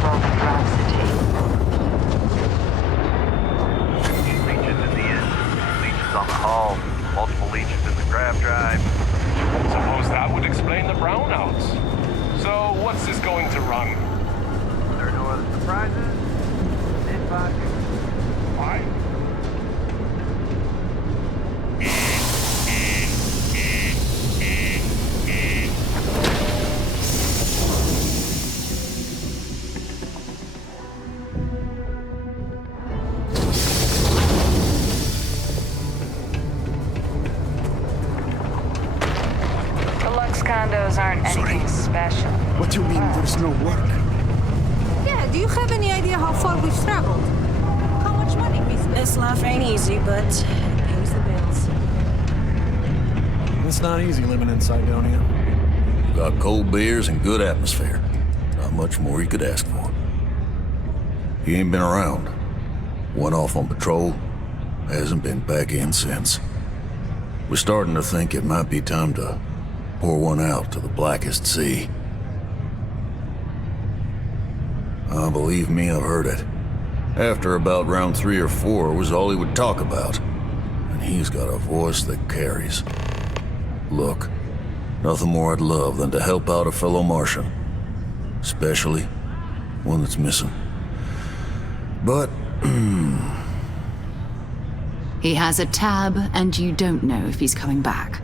from Rhapsody. Legion in the end. Legions on the hull. Multiple legions in the grav drive. Suppose that would explain the brownouts. So, what's this going to run? There are no other surprises? Why? Condos aren't anything special. What do you mean there's no work? Yeah, do you have any idea how far we've traveled? How much money we spent? This life ain't easy, but it pays the bills. It's not easy living in Cydonia. Got cold beers and good atmosphere. Not much more you could ask for. He ain't been around. Went off on patrol. Hasn't been back in since. We're starting to think it might be time to pour one out to the blackest sea. Believe me, I've heard it. After about round 3 or 4 was all he would talk about. And he's got a voice that carries. Look, nothing more I'd love than to help out a fellow Martian. Especially one that's missing. But, He has a tab, and you don't know if he's coming back.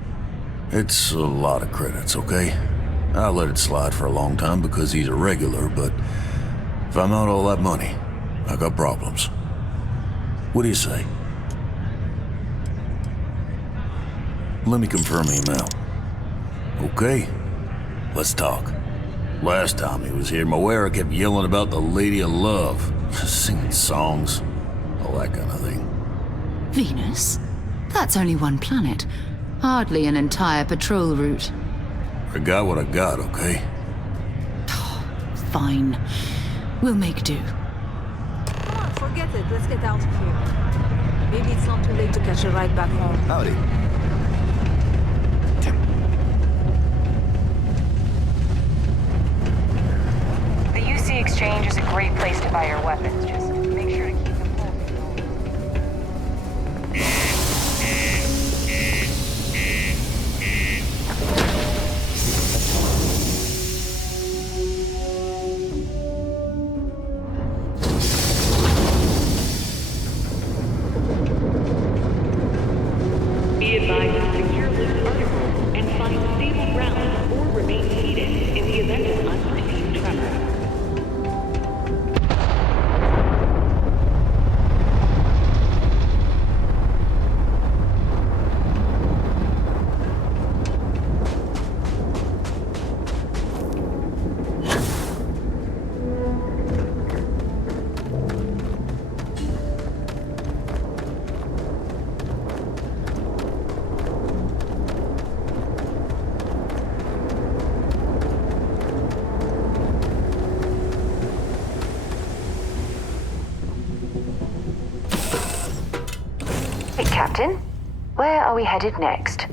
it's a lot of credits, okay? I let it slide for a long time because he's a regular, but if I'm out all that money, I got problems. What do you say? Let me confirm the amount. Okay, let's talk. Last time he was here, Moira kept yelling about the Lady of Love, singing songs, all that kind of thing. Venus? That's only one planet. Hardly an entire patrol route. I got what I got, okay? Fine. We'll make do. Come on, forget it. Let's get out of here. Maybe it's not too late to catch a ride back home. Howdy. The UC Exchange is a great place to buy your weapons. Just make sure to keep them full. Be advised to secure loose articles and find stable ground or remain seated in the event of unforeseen tremor. Hey, Captain. Where are we headed next?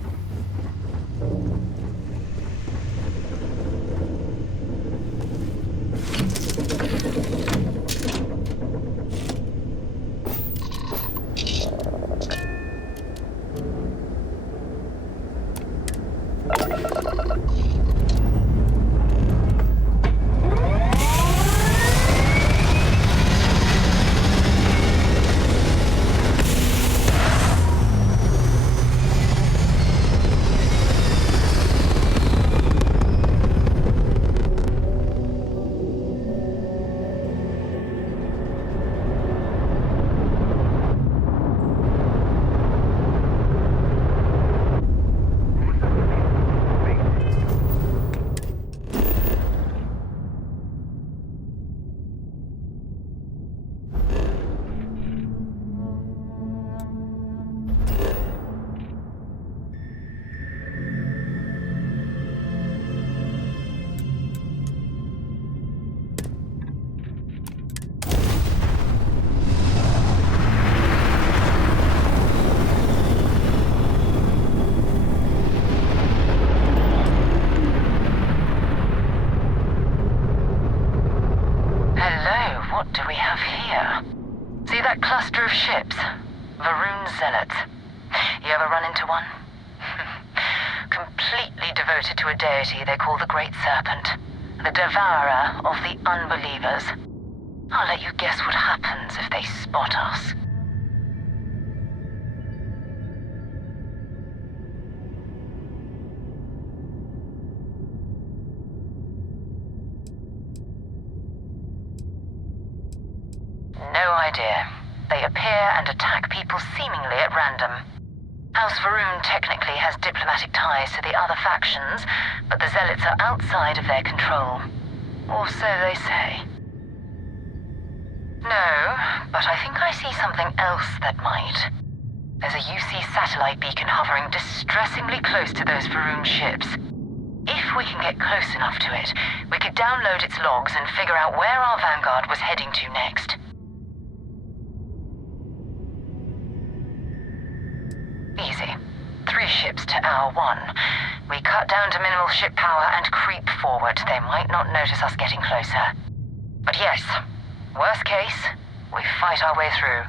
what do we have here? See that cluster of ships? Varun Zealots. You ever run into one? Completely devoted to a deity they call the Great Serpent, the devourer of the unbelievers. I'll let you guess what happens if they spot us. No idea. They appear and attack people seemingly at random. House Varun technically has diplomatic ties to the other factions, but the Zealots are outside of their control. Or so they say. No, but I think I see something else that might. There's a UC satellite beacon hovering distressingly close to those Varun ships. If we can get close enough to it, we could download its logs and figure out where our vanguard was heading to next. Easy. 3 ships to our 1. We cut down to minimal ship power and creep forward. They might not notice us getting closer. But yes, worst case, we fight our way through.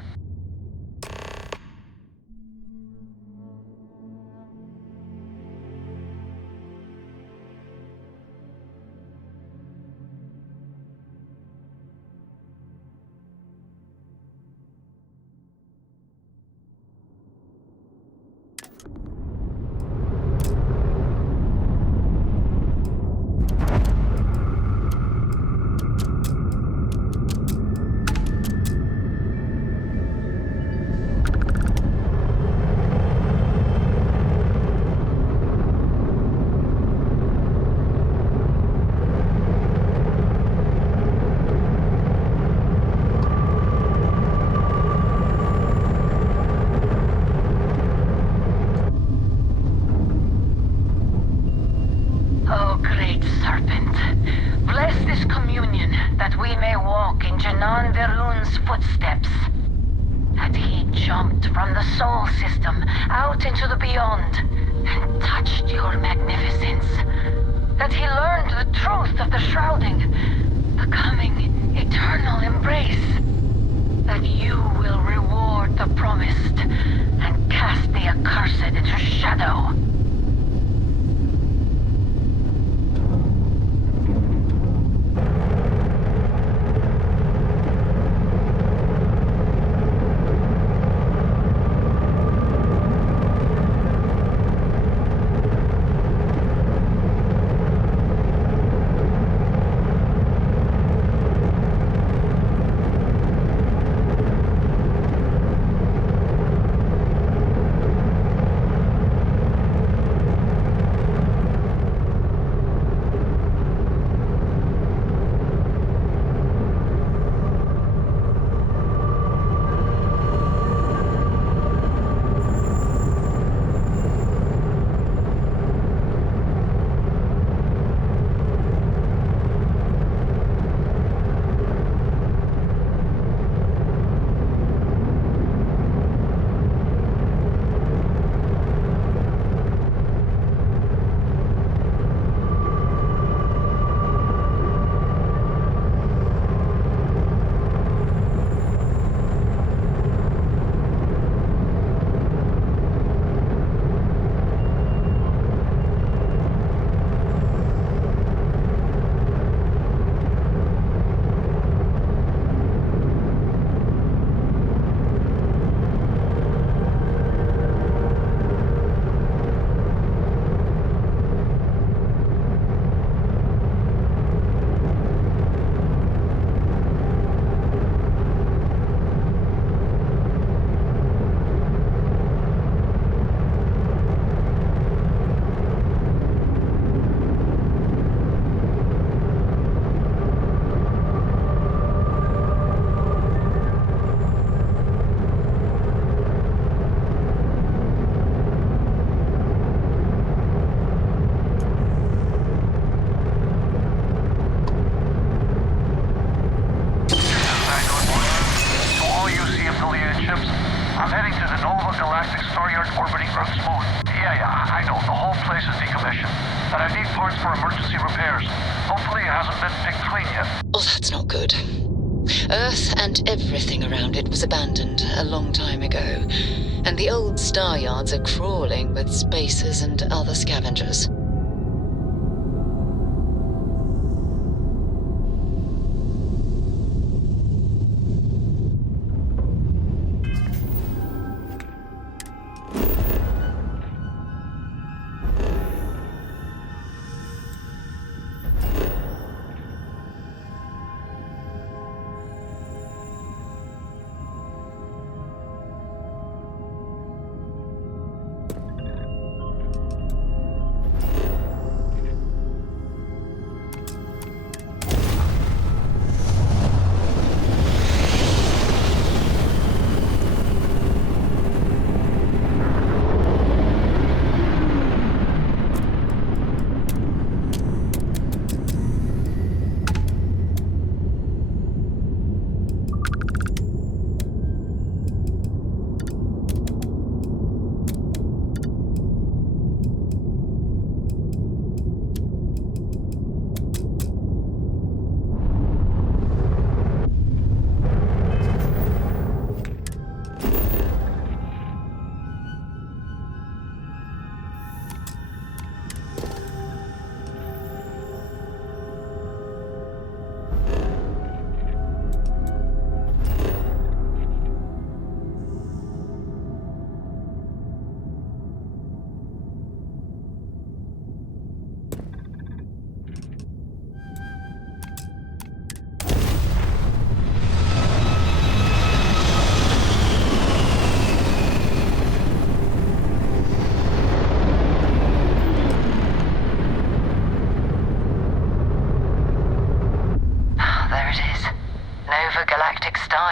Oh, that's not good. Earth and everything around it was abandoned a long time ago, and the old star yards are crawling with spacers and other scavengers.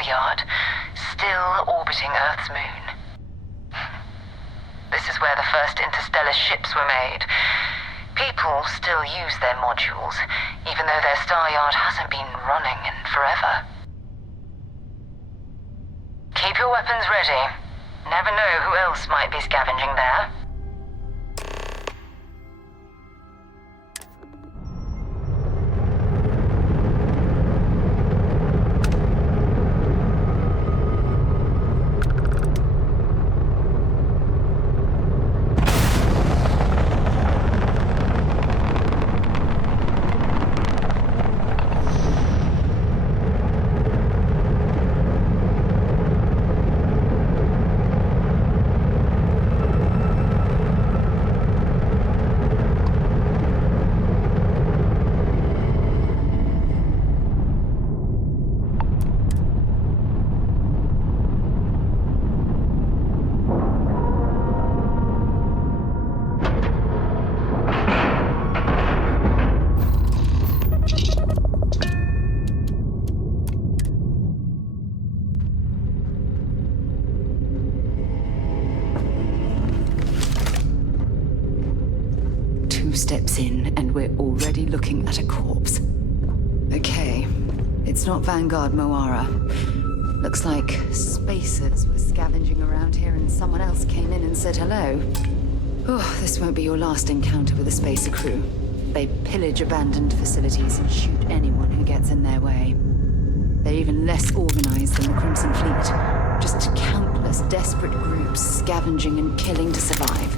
Yard, still orbiting Earth's moon. This is where the first interstellar ships were made. People still use their modules, even though their star yard hasn't been running in forever. Keep your weapons ready. Never know who else might be scavenging there. Steps in, and we're already looking at a corpse. Okay, it's not Vanguard Moara. Looks like spacers were scavenging around here and someone else came in and said hello. Oh, this won't be your last encounter with a spacer crew. They pillage abandoned facilities and shoot anyone who gets in their way. They're even less organized than the Crimson Fleet. Just countless desperate groups scavenging and killing to survive.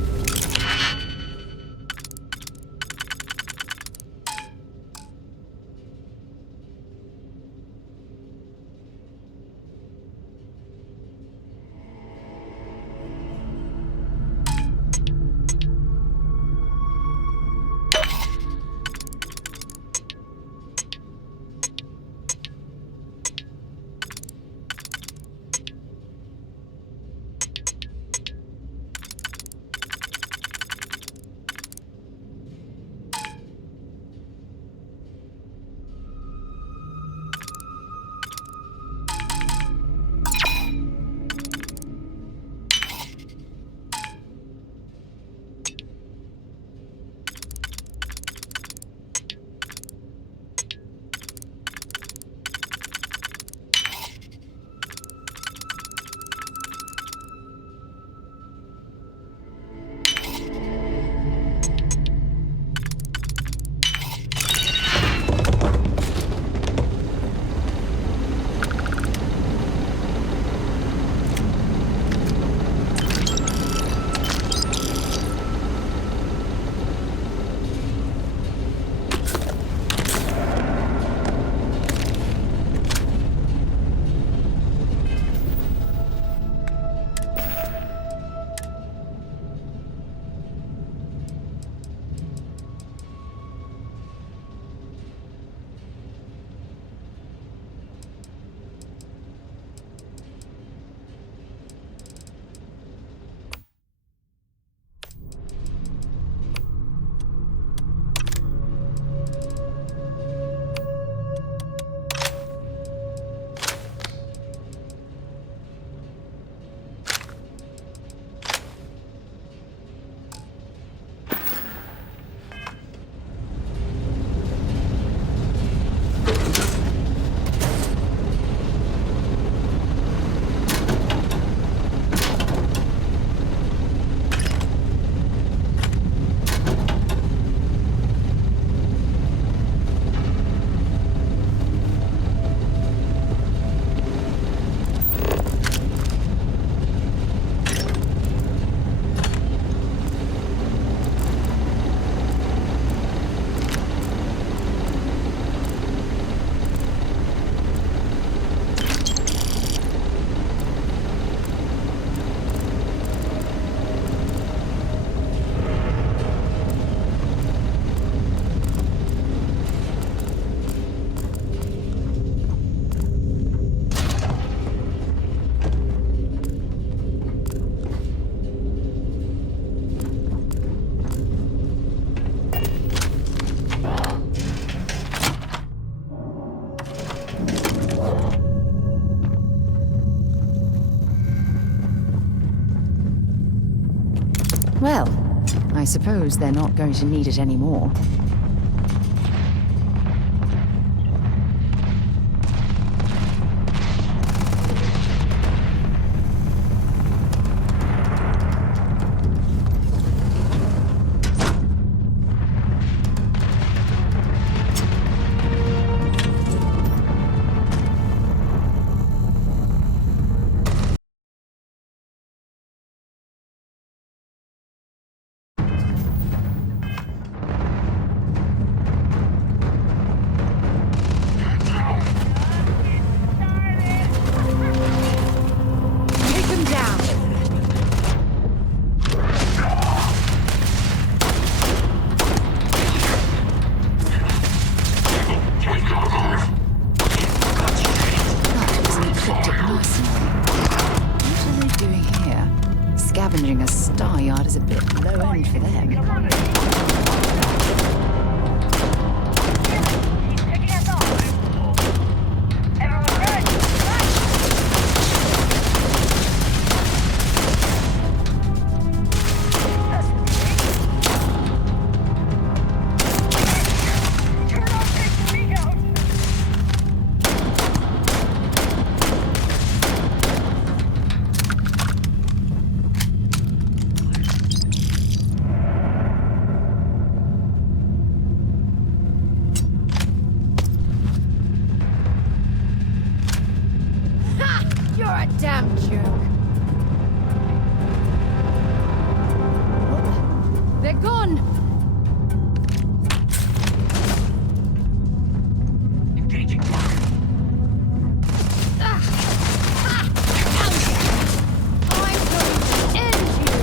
Well, I suppose they're not going to need it anymore. Take him down! That was an ecliptic mercenary. What are they doing here? Scavenging a star yard is a bit low end for them. Ha! You're a damn joke. They're gone! Ah! Ha! I'm going to end you!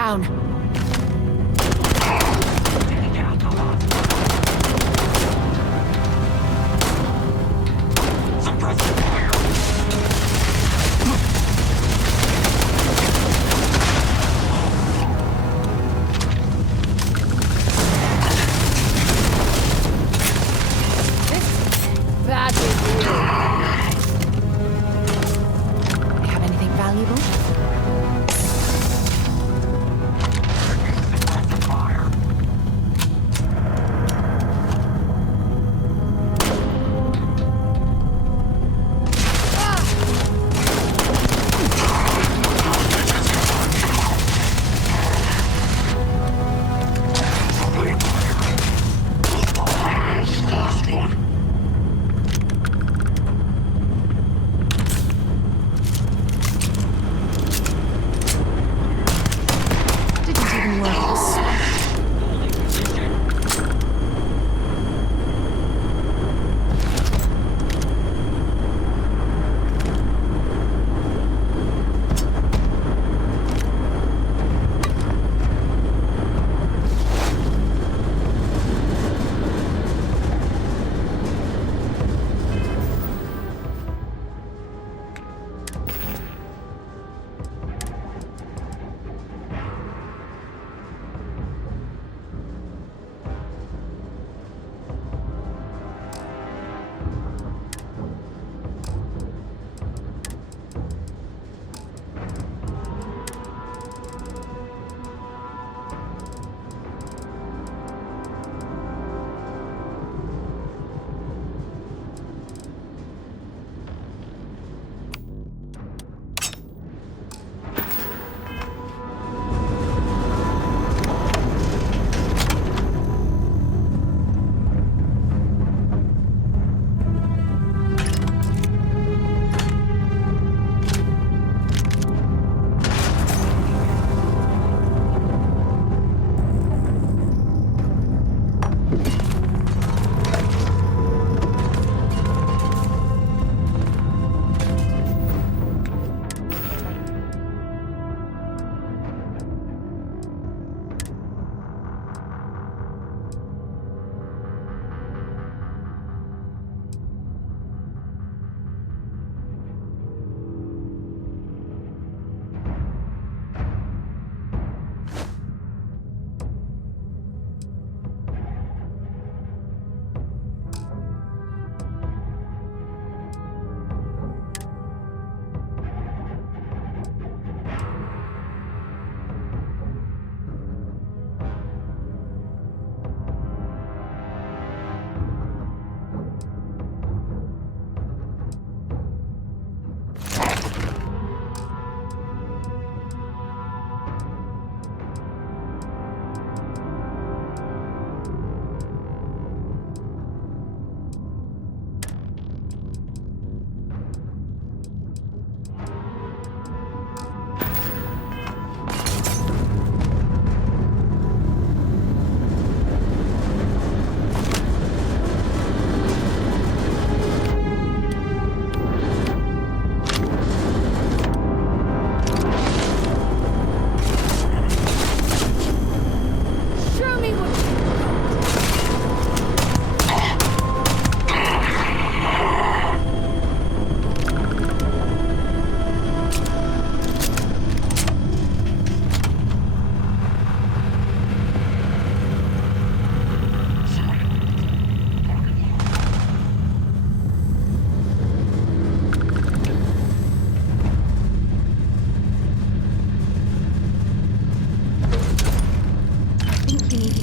Down. Have anything valuable? Didn't even work.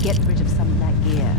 Get rid of some of that gear.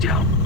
down.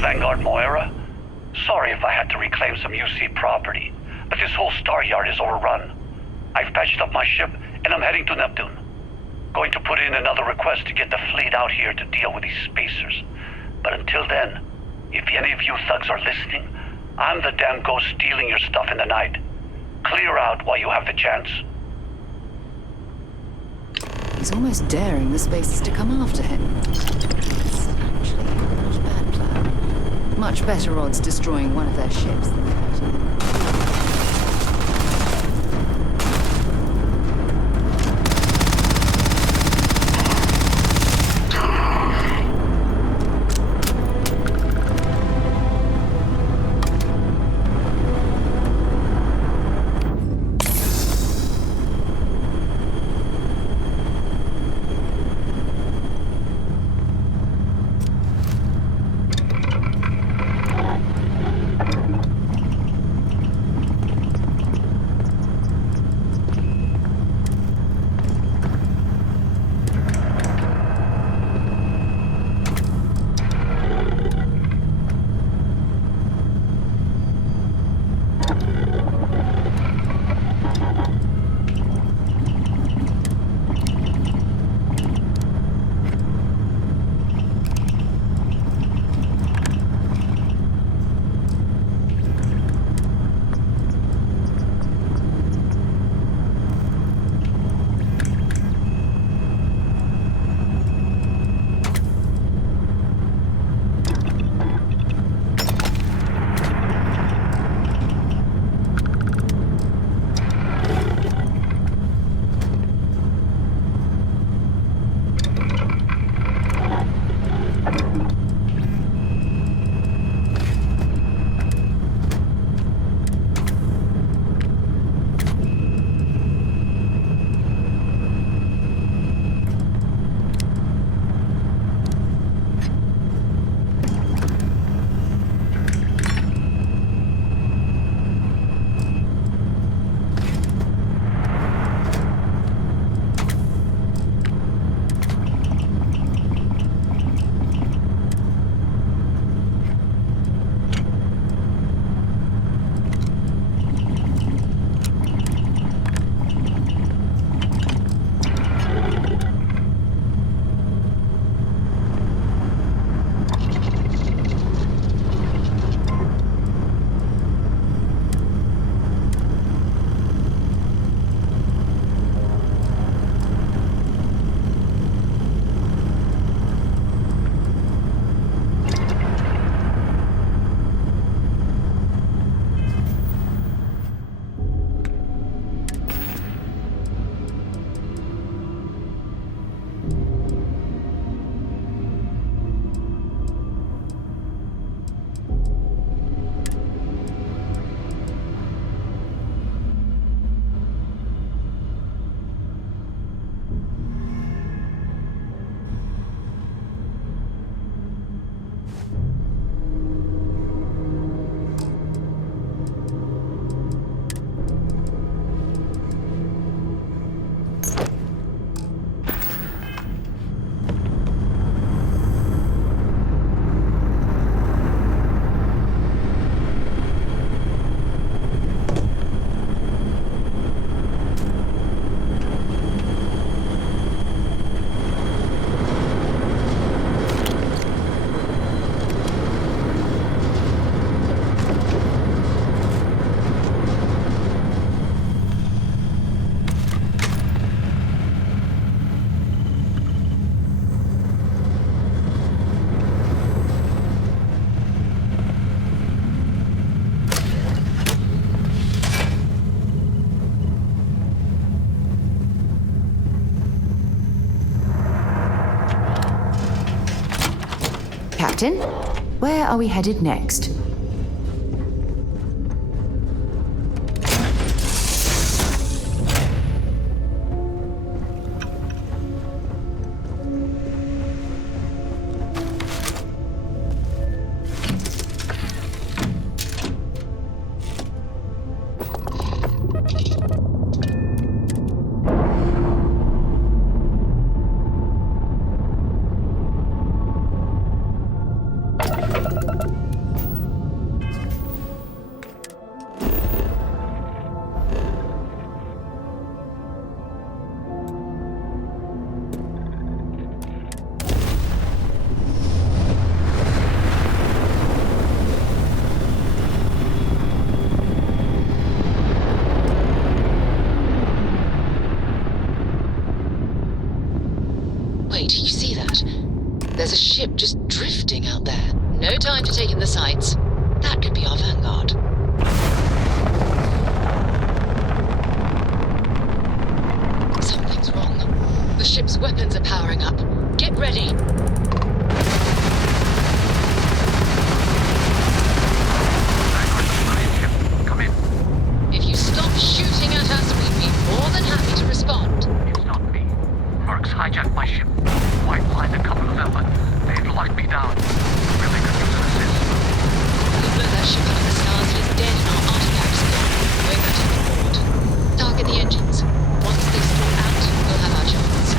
Vanguard Moira. Sorry if I had to reclaim some UC property, but this whole star yard is overrun. I've patched up my ship, and I'm heading to Neptune. Going to put in another request to get the fleet out here to deal with these spacers. But until then, if any of you thugs are listening, I'm the damn ghost stealing your stuff in the night. Clear out while you have the chance. He's almost daring the spacers to come after him. It's actually not a bad plan. Much better odds destroying one of their ships than hurting them. Captain, where are we headed next? Wait, you see that? There's a ship just drifting out there. No time to take in the sights. That could be our vanguard. Something's wrong. The ship's weapons are powering up. Get ready. Come in. If you stop shooting at us, we'd be more than happy to respond. It's not me. Mercs hijacked my ship. White lined a couple of them, but they'd locked me down. Really could use an assist. We'll blow that ship out of the stars. He's dead and our artifacts are gone. We're going to the board. Target the engines. Once they stall out, we'll have our chance.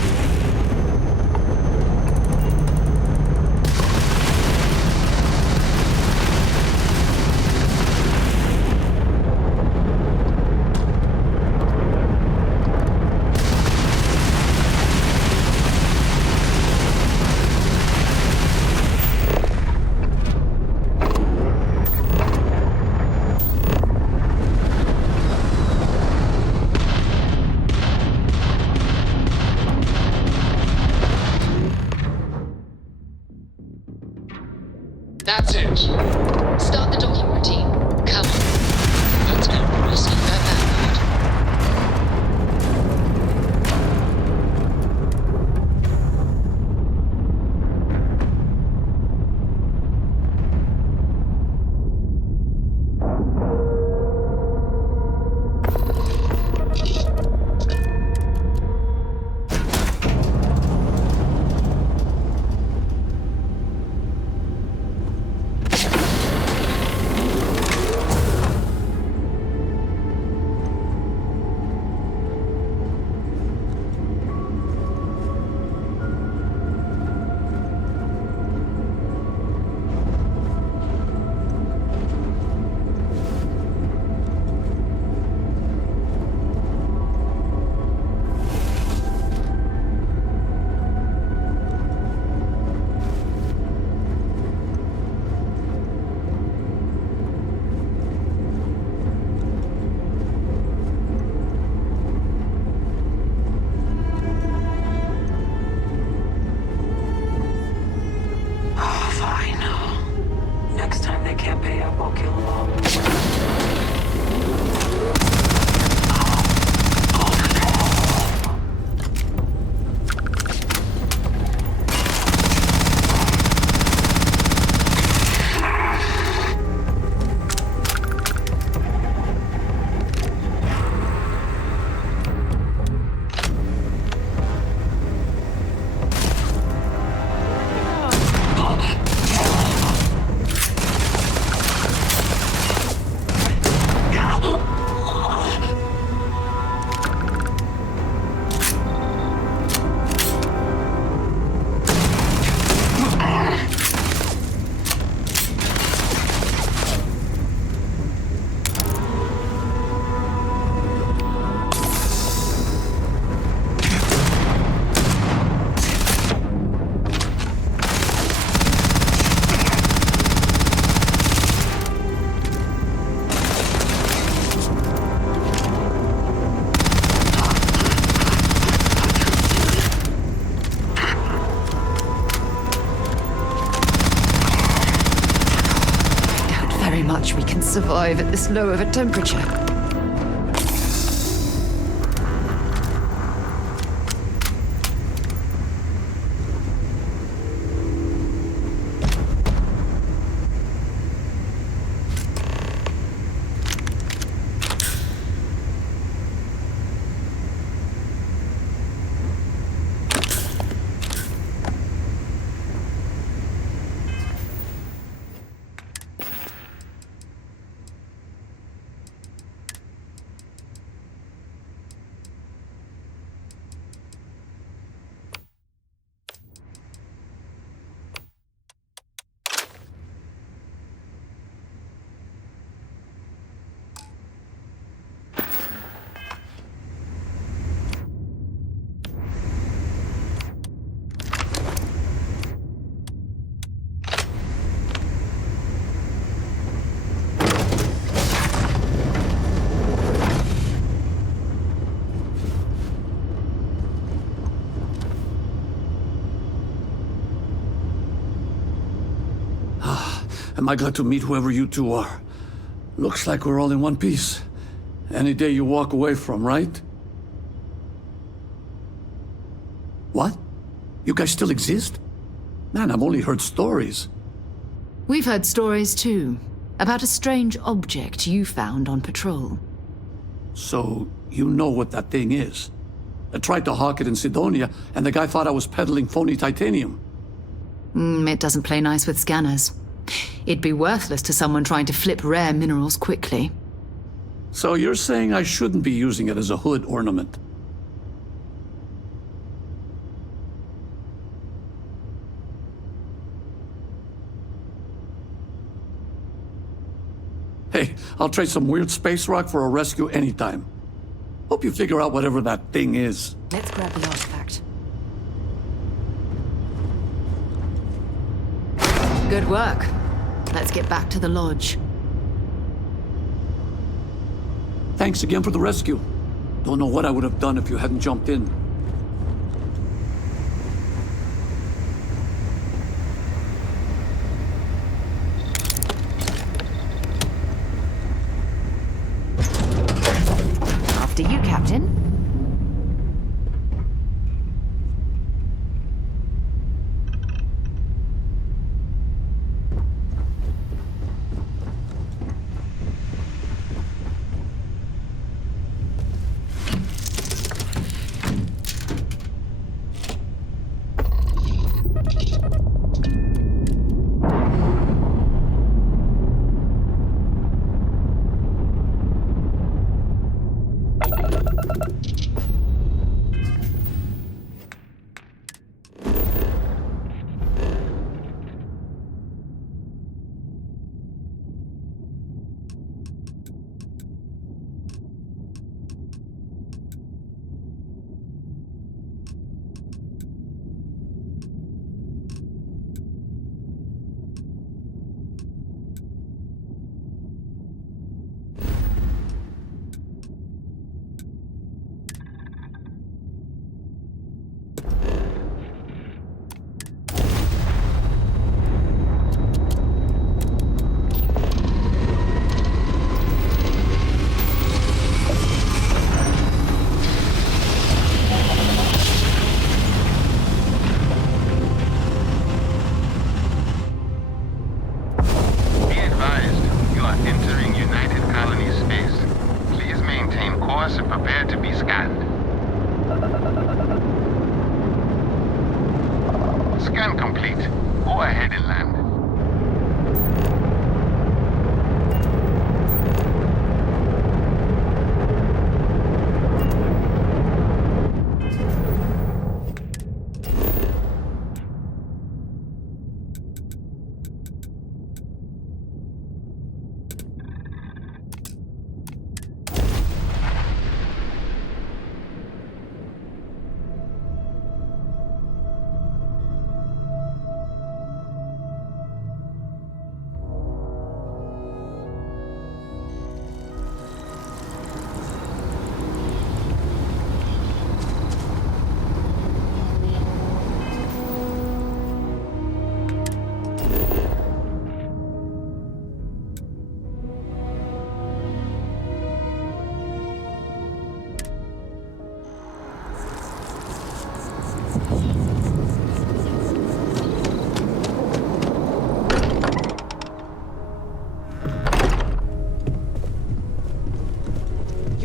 That's it. Start the docking routine. Come on. Let's go receive that vanguard. We can survive at this low of a temperature. Am I glad to meet whoever you two are. Looks like we're all in one piece. Any day you walk away from, right? What? You guys still exist? Man, I've only heard stories. We've heard stories too, about a strange object you found on patrol. So, you know what that thing is? I tried to hawk it in Sidonia, and the guy thought I was peddling phony titanium. It doesn't play nice with scanners. It'd be worthless to someone trying to flip rare minerals quickly. So you're saying I shouldn't be using it as a hood ornament? Hey, I'll trade some weird space rock for a rescue anytime. Hope you figure out whatever that thing is. Let's grab the artifact. Good work. Let's get back to the lodge. Thanks again for the rescue. Don't know what I would have done if you hadn't jumped in. After you, Captain. Scan complete. Go ahead and land.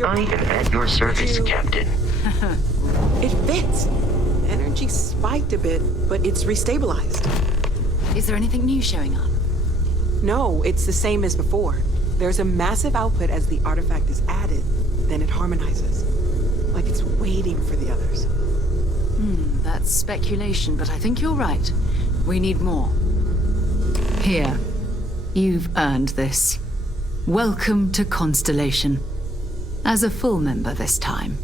I am at your service, Captain. It fits. Energy spiked a bit, but it's restabilized. Is there anything new showing up? No, it's the same as before. There's a massive output as the artifact is added, then it harmonizes. Like it's waiting for the others. That's speculation, but I think you're right. We need more. Here. You've earned this. Welcome to Constellation. As a full member this time.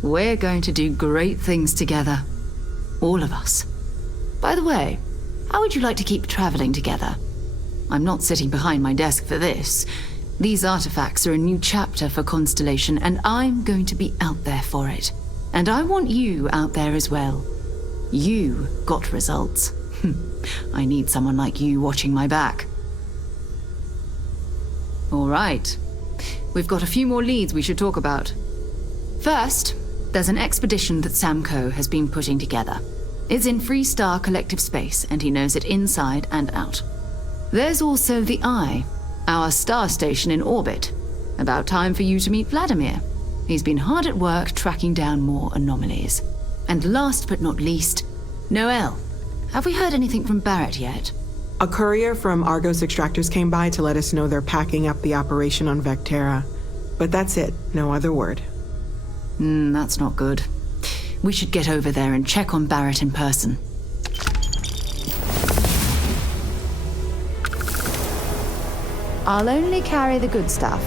We're going to do great things together. All of us. By the way, how would you like to keep traveling together? I'm not sitting behind my desk for this. These artifacts are a new chapter for Constellation, and I'm going to be out there for it. And I want you out there as well. You got results. I need someone like you watching my back. All right. We've got a few more leads we should talk about. First, there's an expedition that Samco has been putting together. It's in Freestar Collective Space, and he knows it inside and out. There's also the Eye, our star station in orbit. About time for you to meet Vladimir. He's been hard at work tracking down more anomalies. And last but not least, Noel. Have we heard anything from Barrett yet? A courier from Argos Extractors came by to let us know they're packing up the operation on Vectera. But that's it, no other word. That's not good. We should get over there and check on Barrett in person. I'll only carry the good stuff.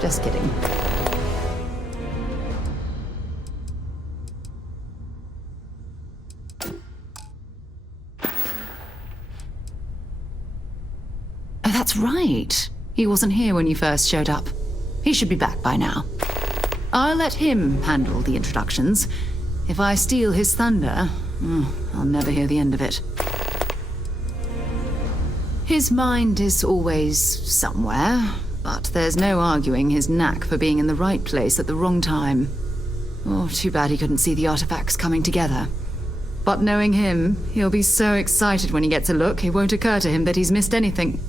Just kidding. Oh, that's right. He wasn't here when you first showed up. He should be back by now. I'll let him handle the introductions. If I steal his thunder, I'll never hear the end of it. His mind is always somewhere, but there's no arguing his knack for being in the right place at the wrong time. Oh, too bad he couldn't see the artifacts coming together. But knowing him, he'll be so excited when he gets a look, it won't occur to him that he's missed anything.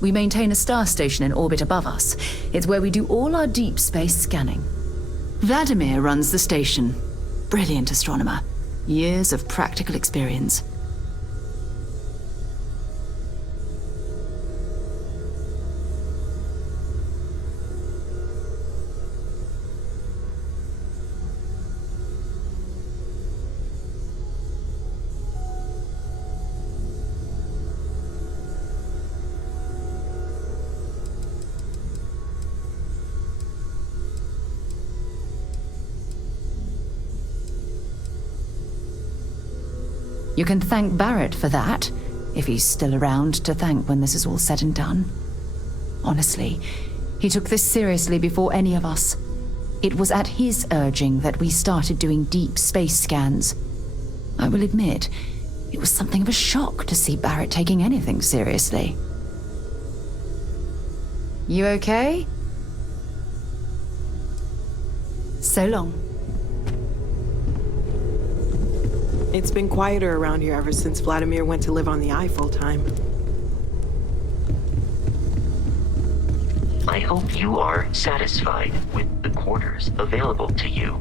We maintain a star station in orbit above us. It's where we do all our deep space scanning. Vladimir runs the station. Brilliant astronomer. Years of practical experience. You can thank Barrett for that, if he's still around to thank when this is all said and done. Honestly, he took this seriously before any of us. It was at his urging that we started doing deep space scans. I will admit, it was something of a shock to see Barrett taking anything seriously. You okay? So long. It's been quieter around here ever since Vladimir went to live on the Eye full-time. I hope you are satisfied with the quarters available to you.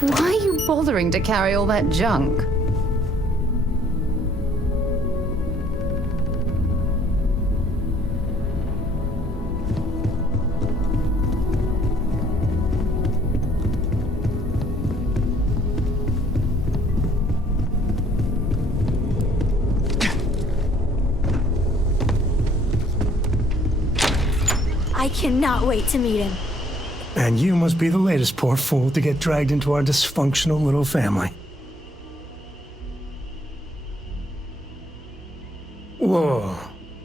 Why are you bothering to carry all that junk? I cannot wait to meet him. And you must be the latest poor fool to get dragged into our dysfunctional little family. Whoa.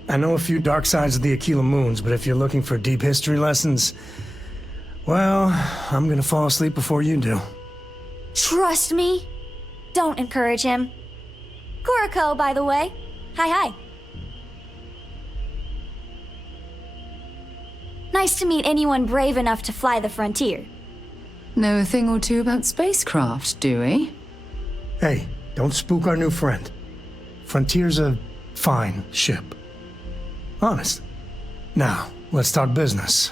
I know a few dark sides of the Aquila Moons, but if you're looking for deep history lessons, Well, I'm gonna fall asleep before you do. Trust me. Don't encourage him. Kuriko, by the way. Hi. Nice to meet anyone brave enough to fly the frontier. Know a thing or two about spacecraft, do we? Hey, don't spook our new friend. Frontier's a fine ship. Honest. Now, let's talk business.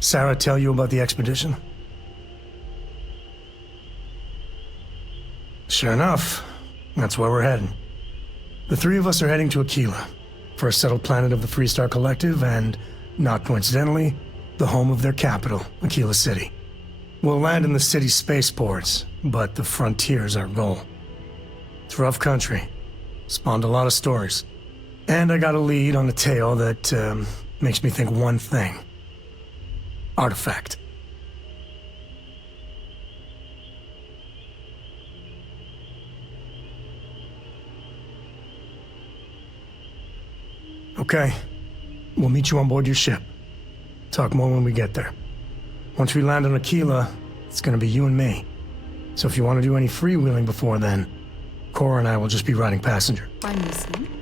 Sarah tell you about the expedition? Sure enough, that's where we're heading. The three of us are heading to Aquila, first settled planet of the Freestar Collective and, not coincidentally, the home of their capital, Aquila City. We'll land in the city's spaceports, but the frontier's our goal. It's rough country. Spawned a lot of stories. And I got a lead on a tale that makes me think one thing. Artifact. Okay. We'll meet you on board your ship. Talk more when we get there. Once we land on Aquila, it's gonna be you and me. So if you want to do any freewheeling before then, Cora and I will just be riding passenger. I'm listening.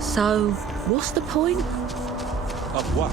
So, what's the point? Of what?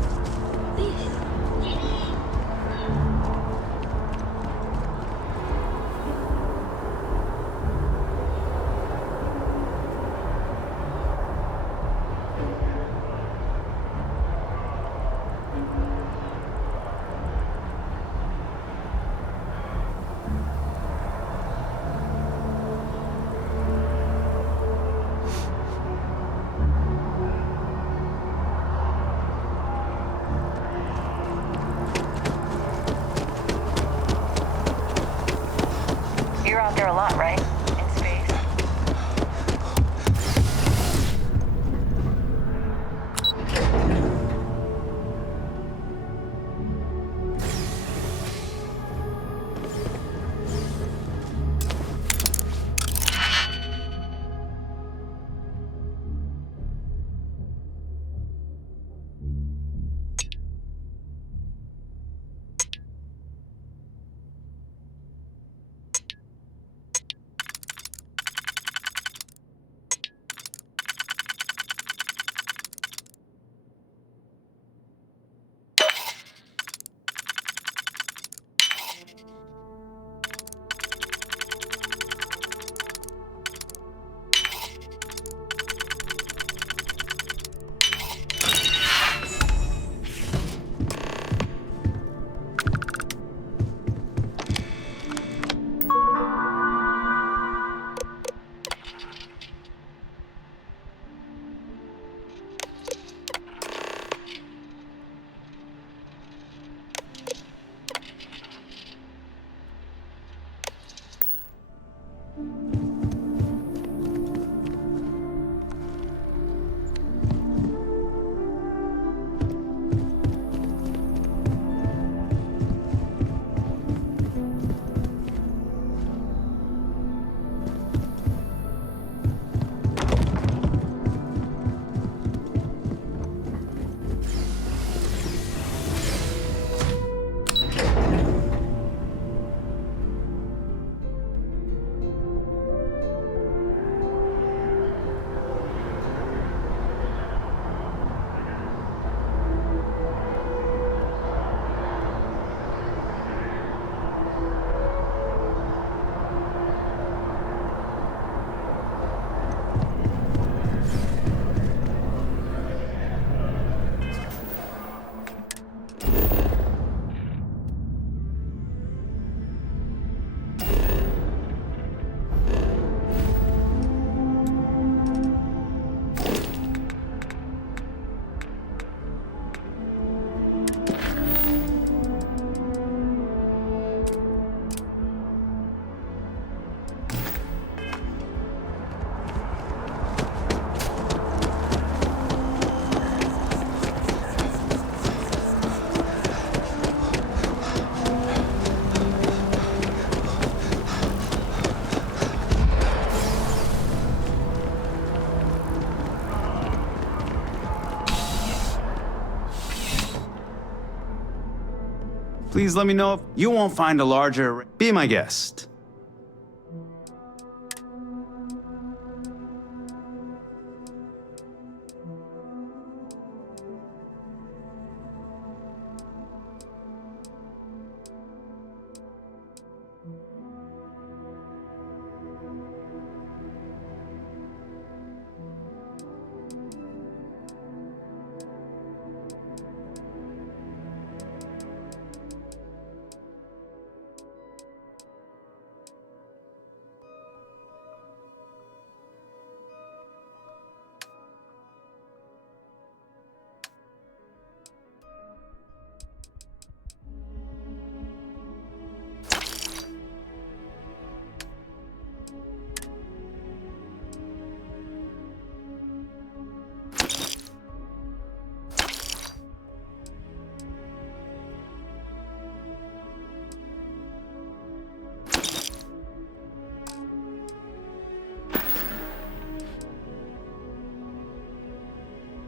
Please let me know if you won't find a larger... Be my guest.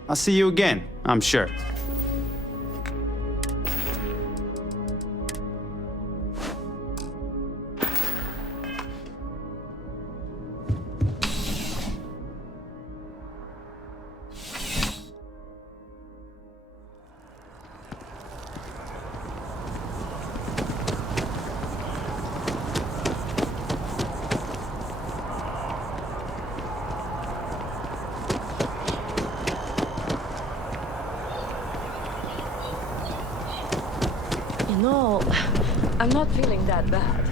I'll see you again, I'm sure. No, I'm not feeling that bad.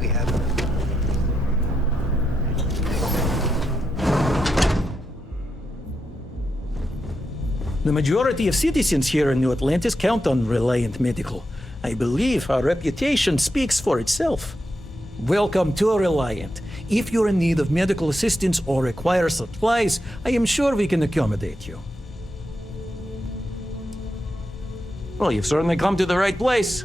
We have... The majority of citizens here in New Atlantis count on Reliant Medical. I believe our reputation speaks for itself. Welcome to Reliant. If you're in need of medical assistance or require supplies, I am sure we can accommodate you. Well, you've certainly come to the right place.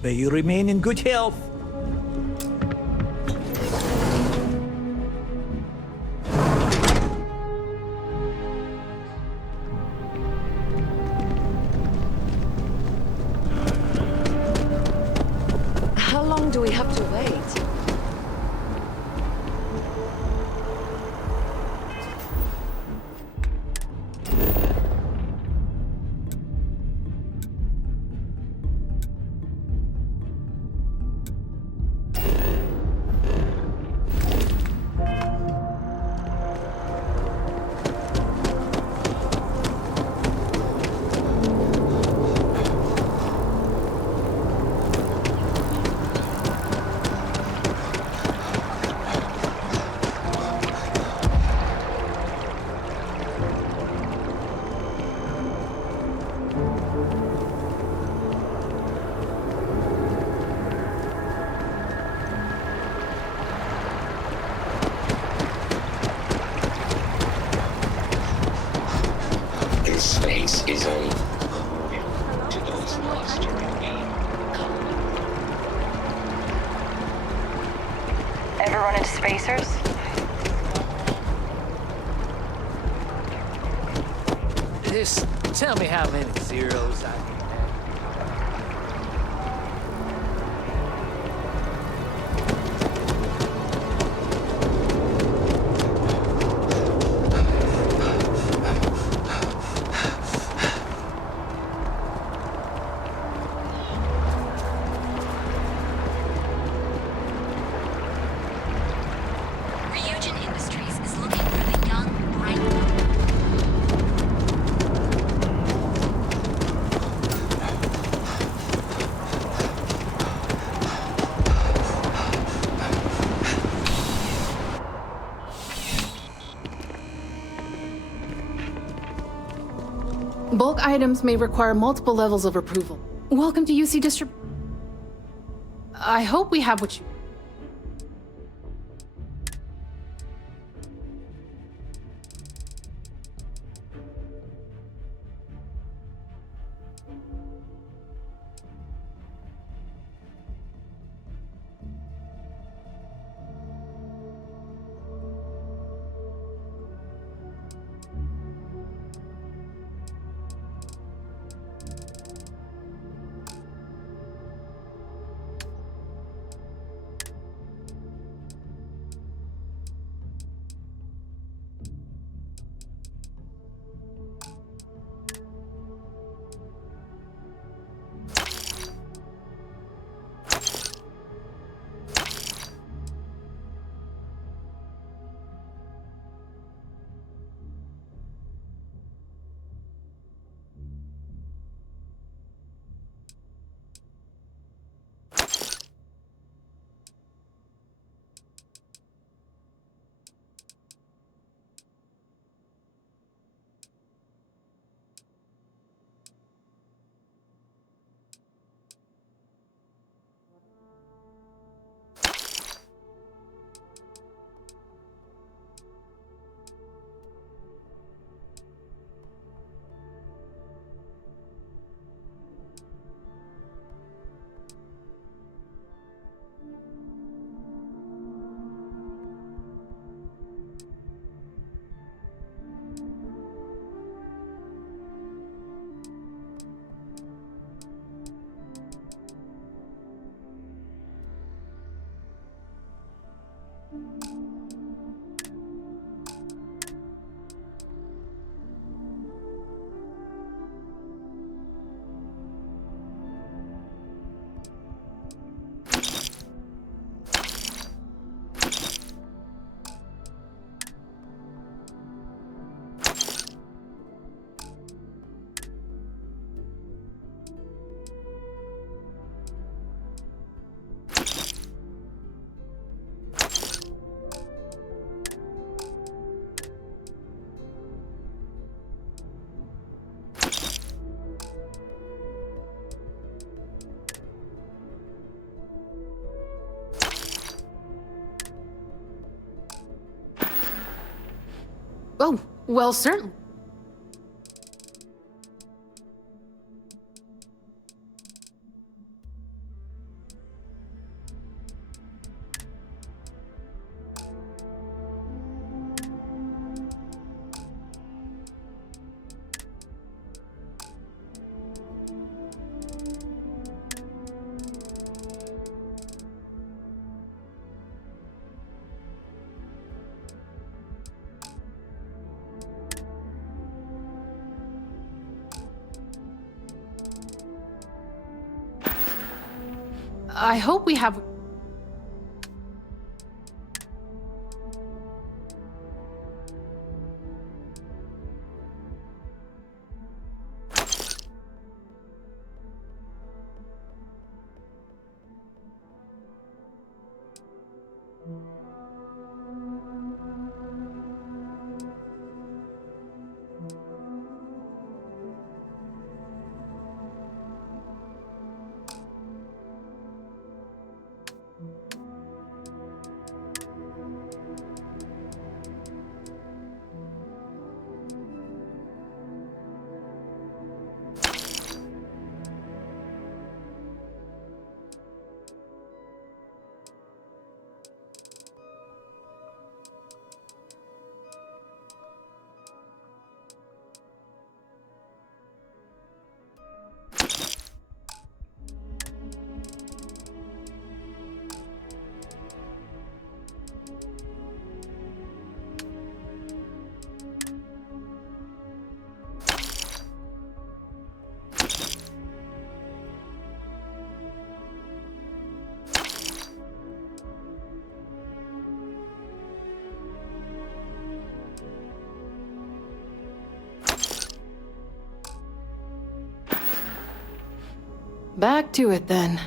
May you remain in good health. How long do we have to wait? Space is only to those lost to remain. Ever run into spacers? Just tell me how many zeros I can add. Bulk items may require multiple levels of approval. Welcome to UC I hope we have what you... Oh, well, certainly. I hope we have... Back to it, then.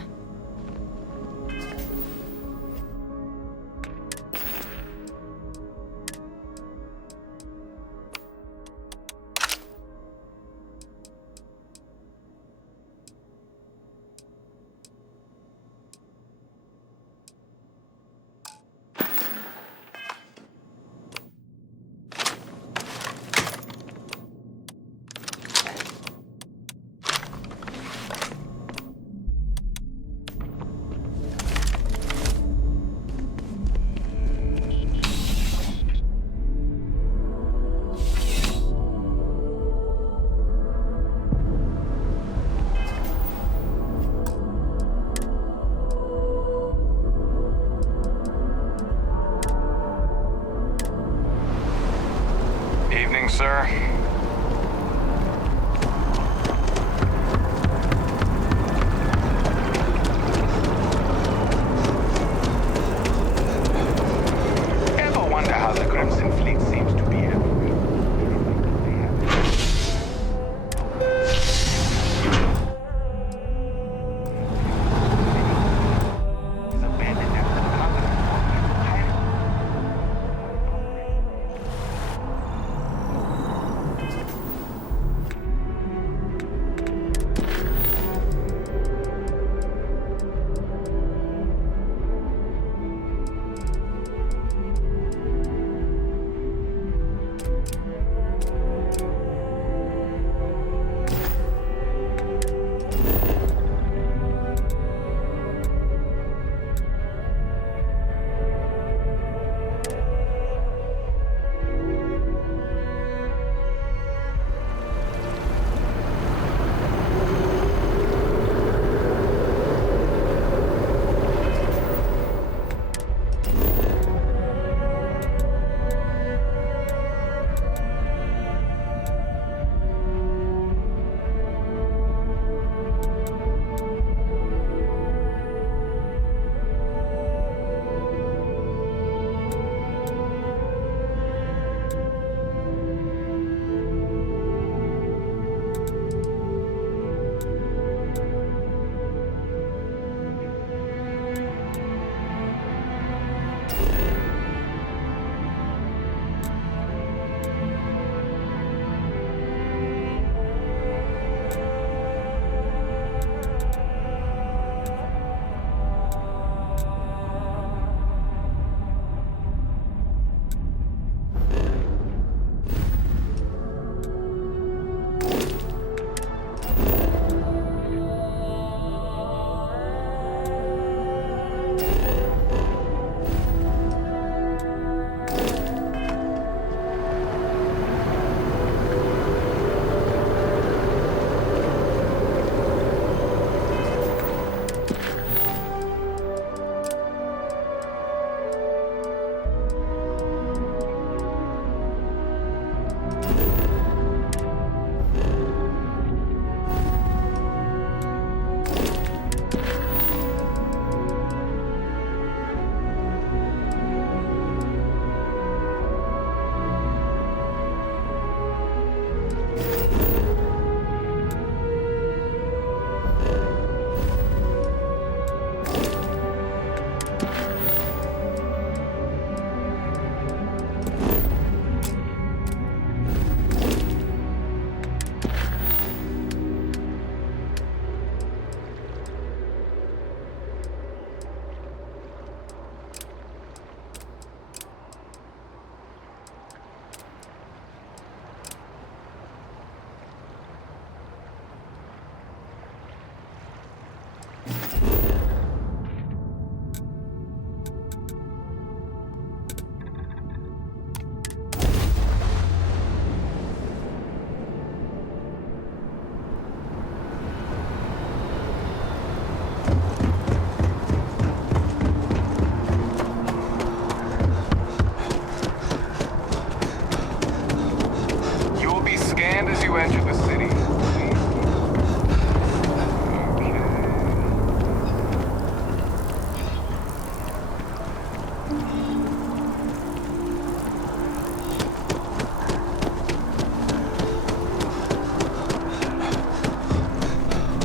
enter the city, please.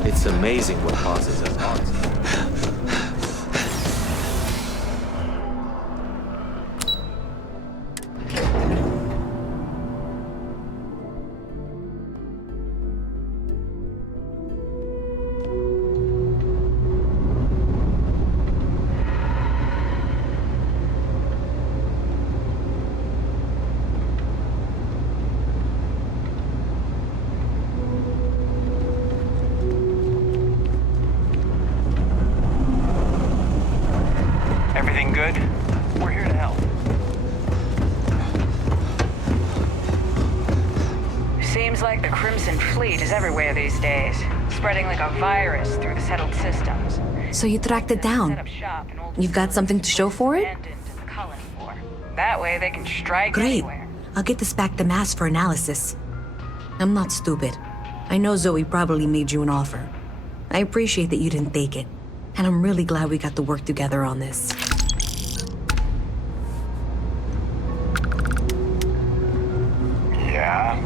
It's amazing what causes us hearts. Everything good? We're here to help. Seems like the Crimson Fleet is everywhere these days, spreading like a virus through the settled systems. So you tracked it down. You've got something to show for it? That way they can strike Great. anywhere. I'll get this back to Mass for analysis. I'm not stupid. I know Zoe probably made you an offer. I appreciate that you didn't take it. And I'm really glad we got to work together on this. Yeah?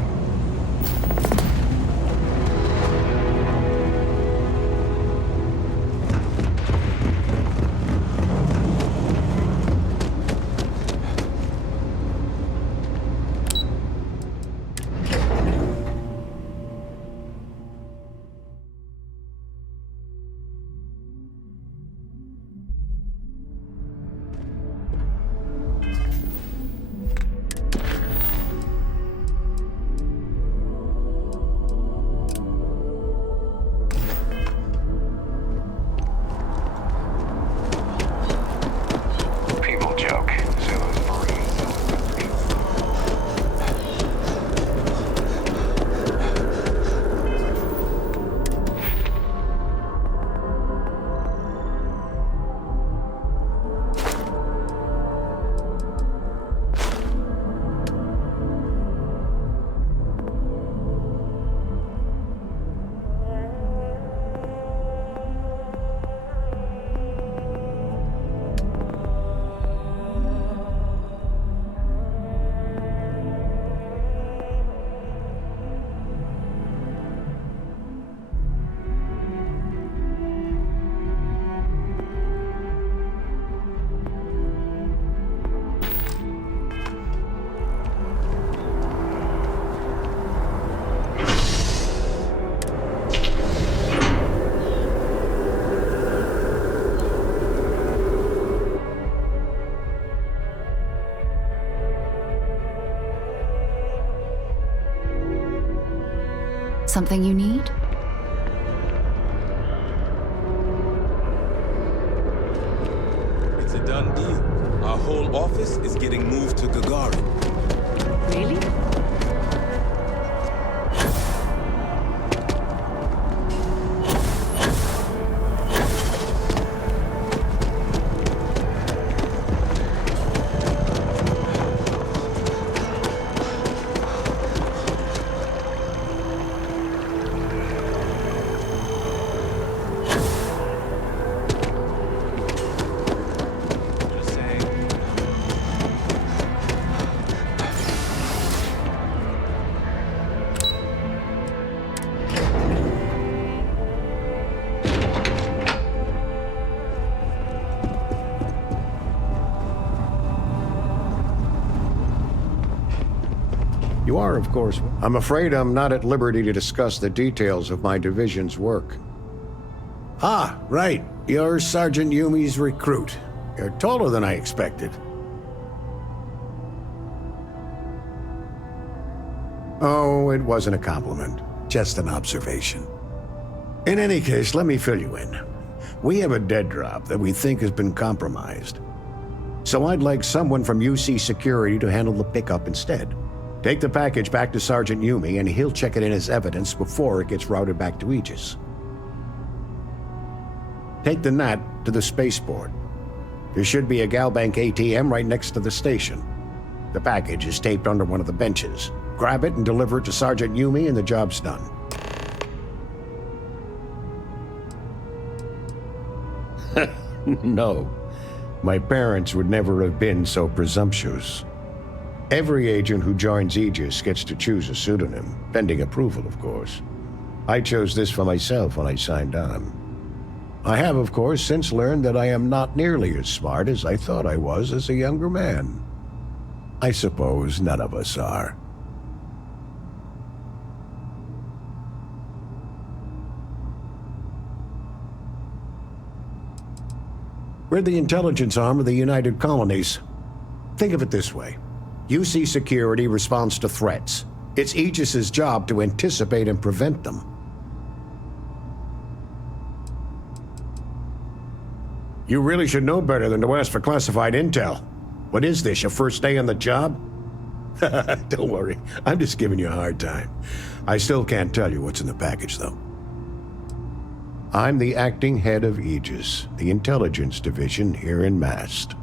People joke. Zulu's Marines. Something you need? It's a done deal. Our whole office is getting moved to Gagarin. Really? You are, of course. I'm afraid I'm not at liberty to discuss the details of my division's work. Ah, right. You're Sergeant Yumi's recruit. You're taller than I expected. Oh, it wasn't a compliment. Just an observation. In any case, let me fill you in. We have a dead drop that we think has been compromised. So I'd like someone from UC Security to handle the pickup instead. Take the package back to Sergeant Yumi, and he'll check it in as evidence before it gets routed back to Aegis. Take the Nat to the spaceport. There should be a Galbank ATM right next to the station. The package is taped under one of the benches. grab it and deliver it to Sergeant Yumi, and the job's done. No, my parents would never have been so presumptuous. Every agent who joins Aegis gets to choose a pseudonym, pending approval, of course. I chose this for myself when I signed on. I have, of course, since learned that I am not nearly as smart as I thought I was as a younger man. I suppose none of us are. We're the intelligence arm of the United Colonies. Think of it this way. UC Security responds to threats. It's Aegis's job to anticipate and prevent them. You really should know better than to ask for classified intel. What is this, your first day on the job? Don't worry, I'm just giving you a hard time. I still can't tell you what's in the package, though. I'm the acting head of Aegis, the intelligence division here in Mast.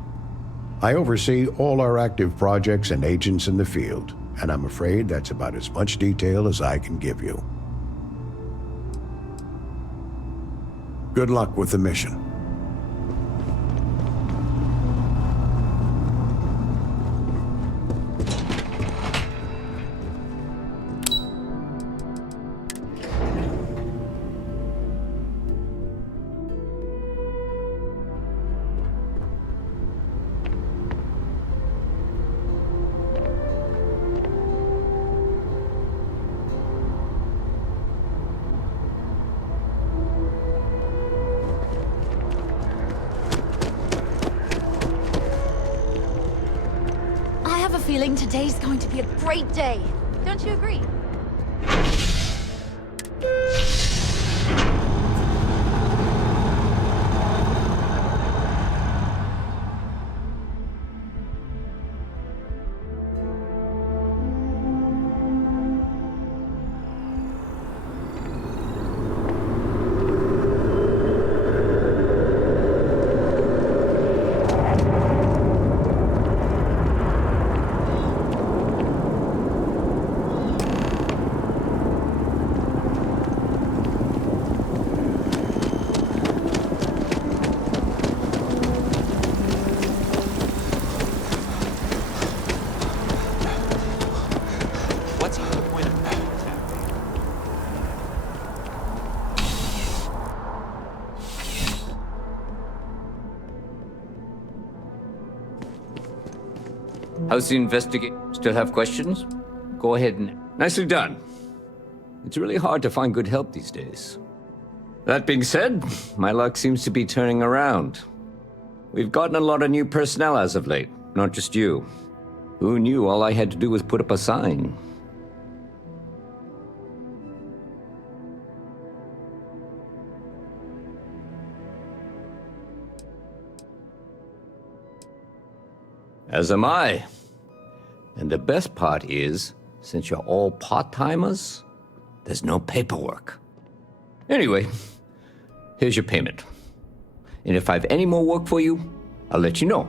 I oversee all our active projects and agents in the field, and I'm afraid that's about as much detail as I can give you. Good luck with the mission. Feeling today's going to be a great day. Don't you agree? How's the investigation? Still have questions? Go ahead and... Nicely done. It's really hard to find good help these days. That being said, my luck seems to be turning around. We've gotten a lot of new personnel as of late, not just you. Who knew all I had to do was put up a sign? As am I. And the best part is, since you're all part-timers, there's no paperwork. Anyway, here's your payment. And if I have any more work for you, I'll let you know.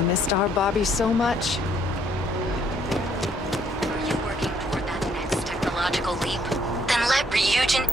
I missed our Bobby so much. Are you working toward that next technological leap? Then let Ryujin...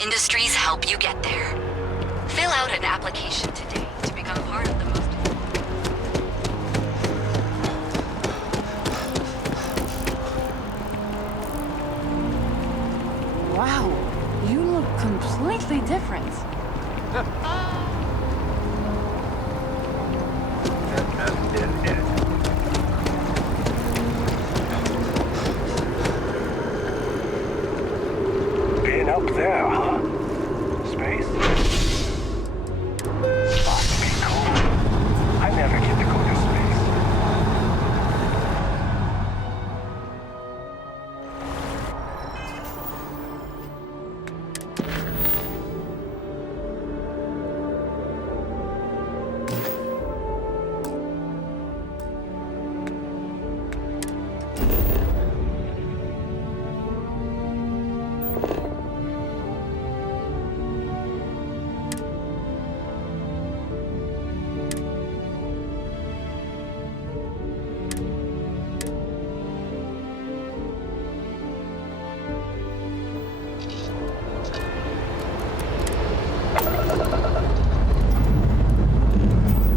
Industries help you get there. Fill out an application today to become part of the most... Wow, you look completely different. Been up there, huh? Space? Must be cool. I never get to go to space.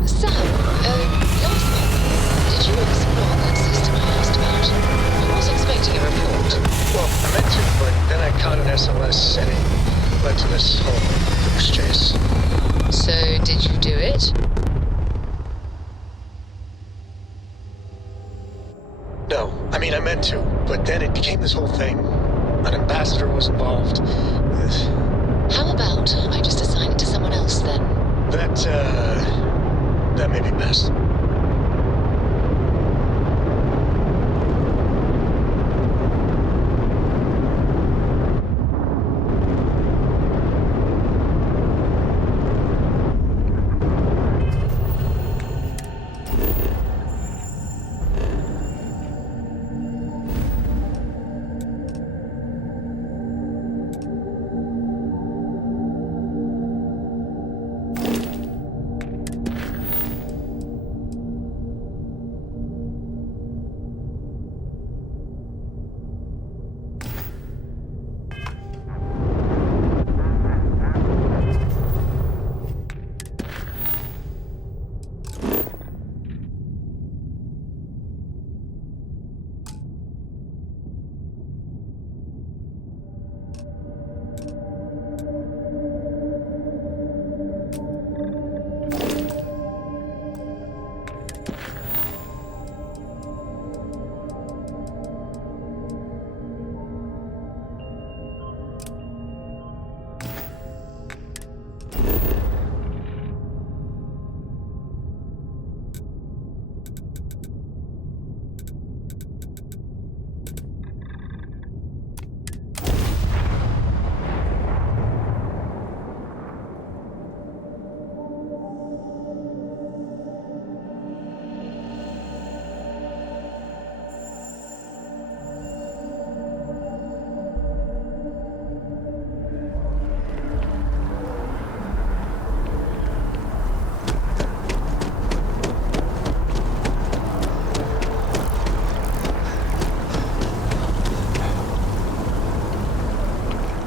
So, last month, did you explore that system I asked about? I was expecting a report. Well, I meant to, but then I caught an SOS and it led to this whole goose chase. So, did you do it? No, I mean, I meant to, but then it became this whole thing. An ambassador was involved. How about I just assign it to someone else then? That may be best.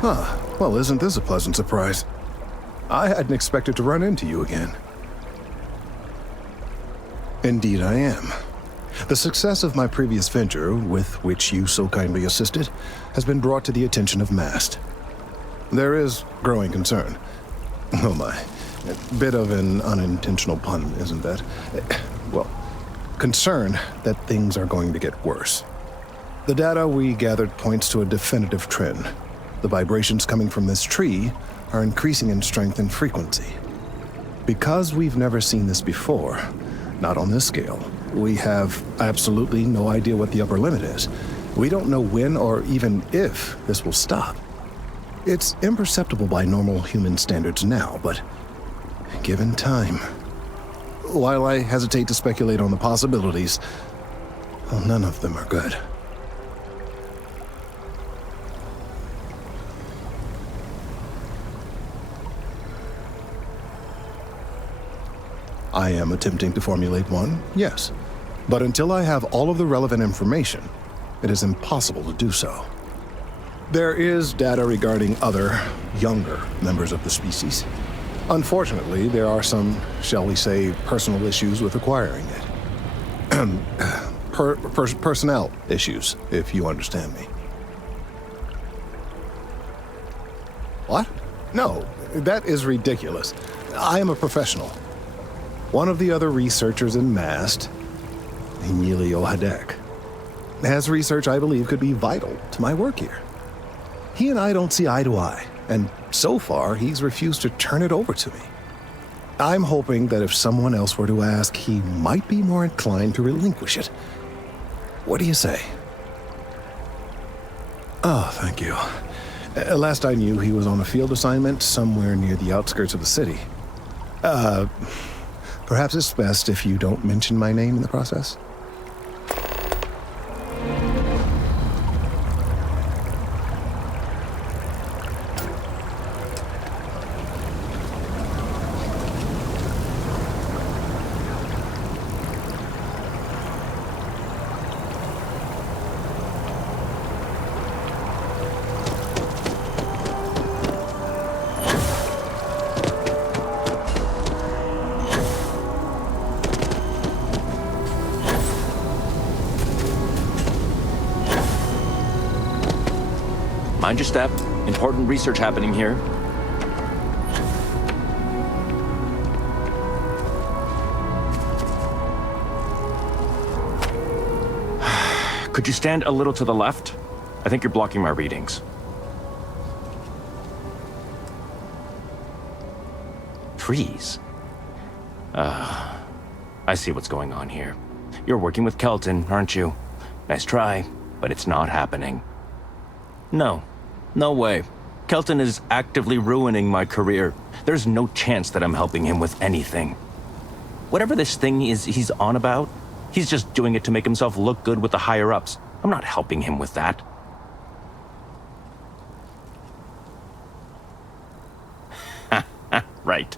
Huh. Well, isn't this a pleasant surprise? I hadn't expected to run into you again. Indeed I am. The success of my previous venture, with which you so kindly assisted, has been brought to the attention of Mast. There is growing concern. Oh my. A bit of an unintentional pun, isn't that? Well, concern that things are going to get worse. The data we gathered points to a definitive trend. The vibrations coming from this tree are increasing in strength and frequency. because we've never seen this before, not on this scale, we have absolutely no idea what the upper limit is. We don't know when or even if this will stop. It's imperceptible by normal human standards now, but given time. While I hesitate to speculate on the possibilities, well, none of them are good. I am attempting to formulate one, yes. But until I have all of the relevant information, it is impossible to do so. There is data regarding other, younger members of the species. Unfortunately, there are some, shall we say, personal issues with acquiring it. Personnel issues, if you understand me. What? No, that is ridiculous. I am a professional. One of the other researchers in MAST, Emilio Hadek, has research I believe could be vital to my work here. He and I don't see eye to eye, and so far he's refused to turn it over to me. I'm hoping that if someone else were to ask, he might be more inclined to relinquish it. What do you say? Oh, thank you. Last I knew, he was on a field assignment somewhere near the outskirts of the city. Perhaps it's best if you don't mention my name in the process? Mind your step. Important research happening here. Could you stand a little to the left? I think you're blocking my readings. Trees? I see what's going on here. You're working with Kelton, aren't you? Nice try, but it's not happening. No way. Kelton is actively ruining my career. There's no chance that I'm helping him with anything. Whatever this thing is he's on about, he's just doing it to make himself look good with the higher-ups. I'm not helping him with that. Right.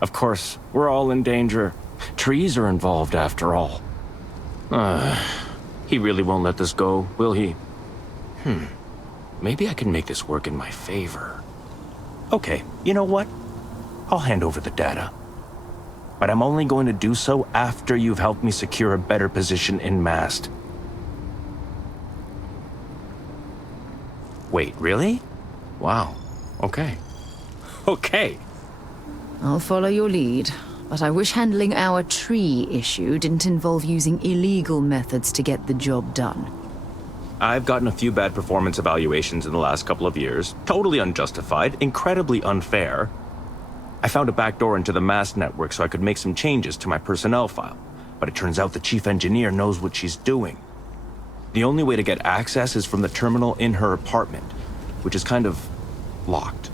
Of course, we're all in danger. Trees are involved after all. He really won't let this go, will he? Maybe I can make this work in my favor. Okay, you know what? I'll hand over the data. But I'm only going to do so after you've helped me secure a better position in MAST. Wait, really? Wow. Okay. Okay. I'll follow your lead, but I wish handling our tree issue didn't involve using illegal methods to get the job done. I've gotten a few bad performance evaluations in the last couple of years. Totally unjustified, incredibly unfair. I found a backdoor into the MAST network so I could make some changes to my personnel file. But it turns out the chief engineer knows what she's doing. The only way to get access is from the terminal in her apartment, which is kind of locked.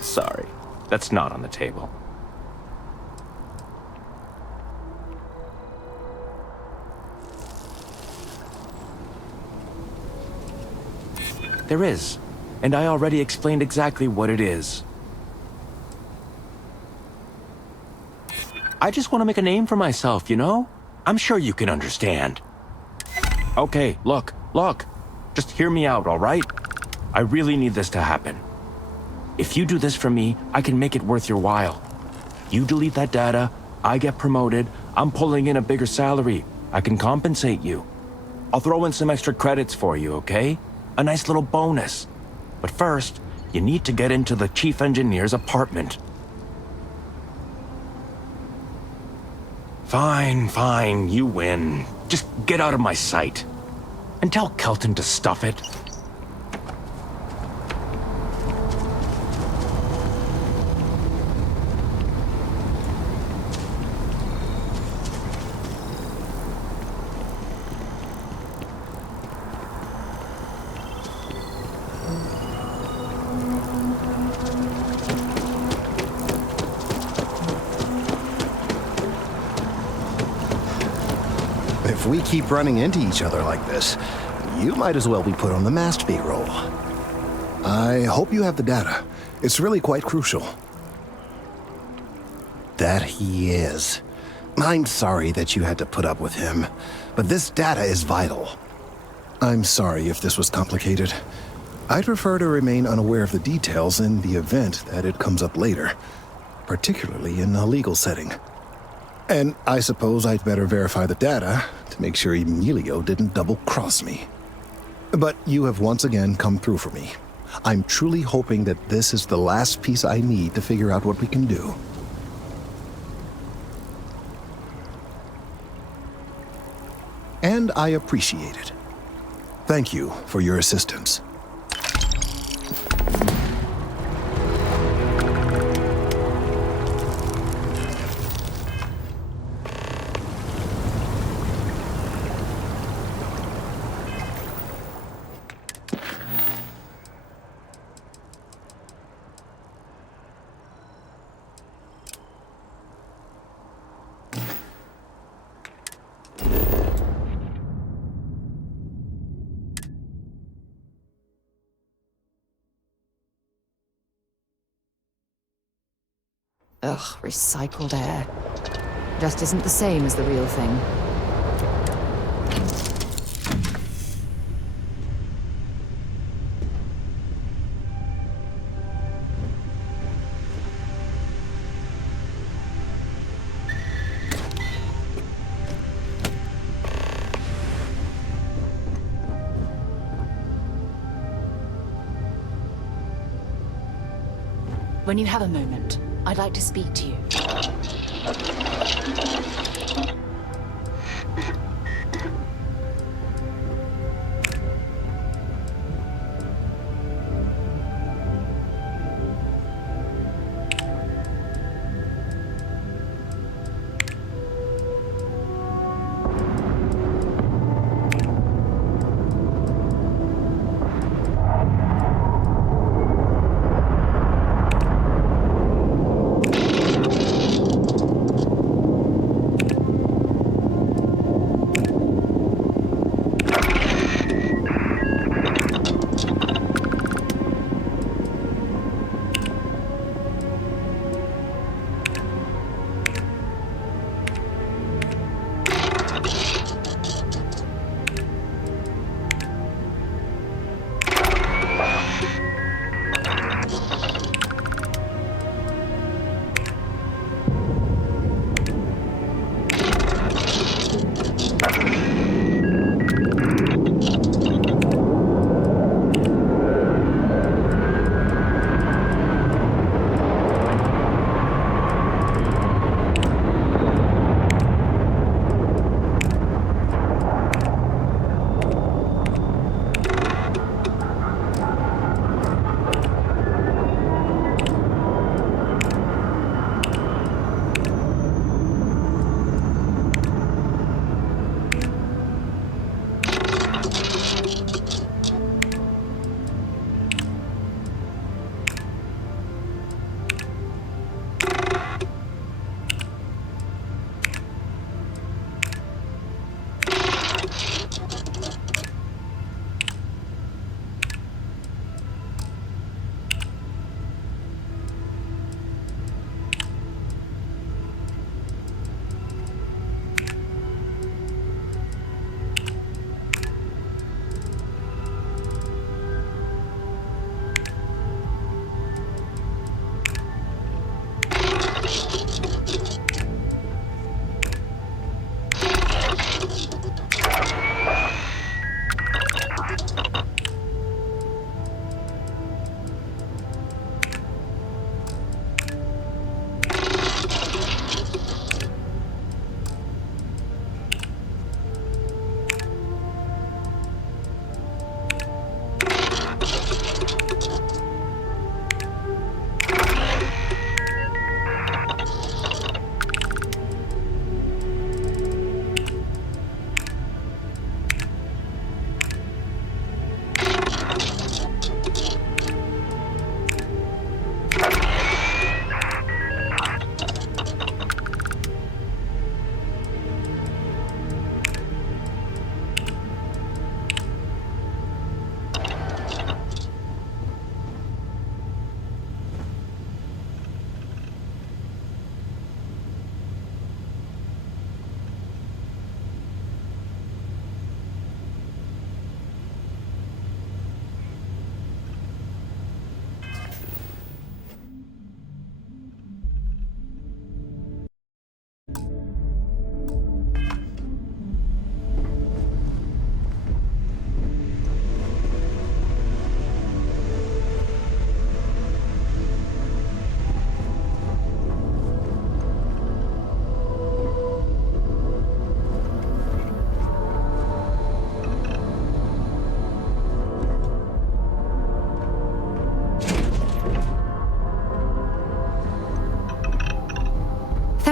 Sorry, that's not on the table. There is, and I already explained exactly what it is. I just want to make a name for myself, you know? I'm sure you can understand. Okay, look. Just hear me out, all right? I really need this to happen. If you do this for me, I can make it worth your while. You delete that data, I get promoted, I'm pulling in a bigger salary. I can compensate you. I'll throw in some extra credits for you, okay? A nice little bonus. But first, you need to get into the chief engineer's apartment. Fine, you win. Just get out of my sight. And tell Kelton to stuff it. we keep running into each other like this, you might as well be put on the masked payroll. I hope you have the data. It's really quite crucial. That he is. I'm sorry that you had to put up with him, but this data is vital. I'm sorry if this was complicated. I'd prefer to remain unaware of the details in the event that it comes up later, particularly in a legal setting. And I suppose I'd better verify the data to make sure Emilio didn't double-cross me. But you have once again come through for me. I'm truly hoping that this is the last piece I need to figure out what we can do. And I appreciate it. Thank you for your assistance. Ugh, recycled air. Just isn't the same as the real thing. When you have a moment, I'd like to speak to you.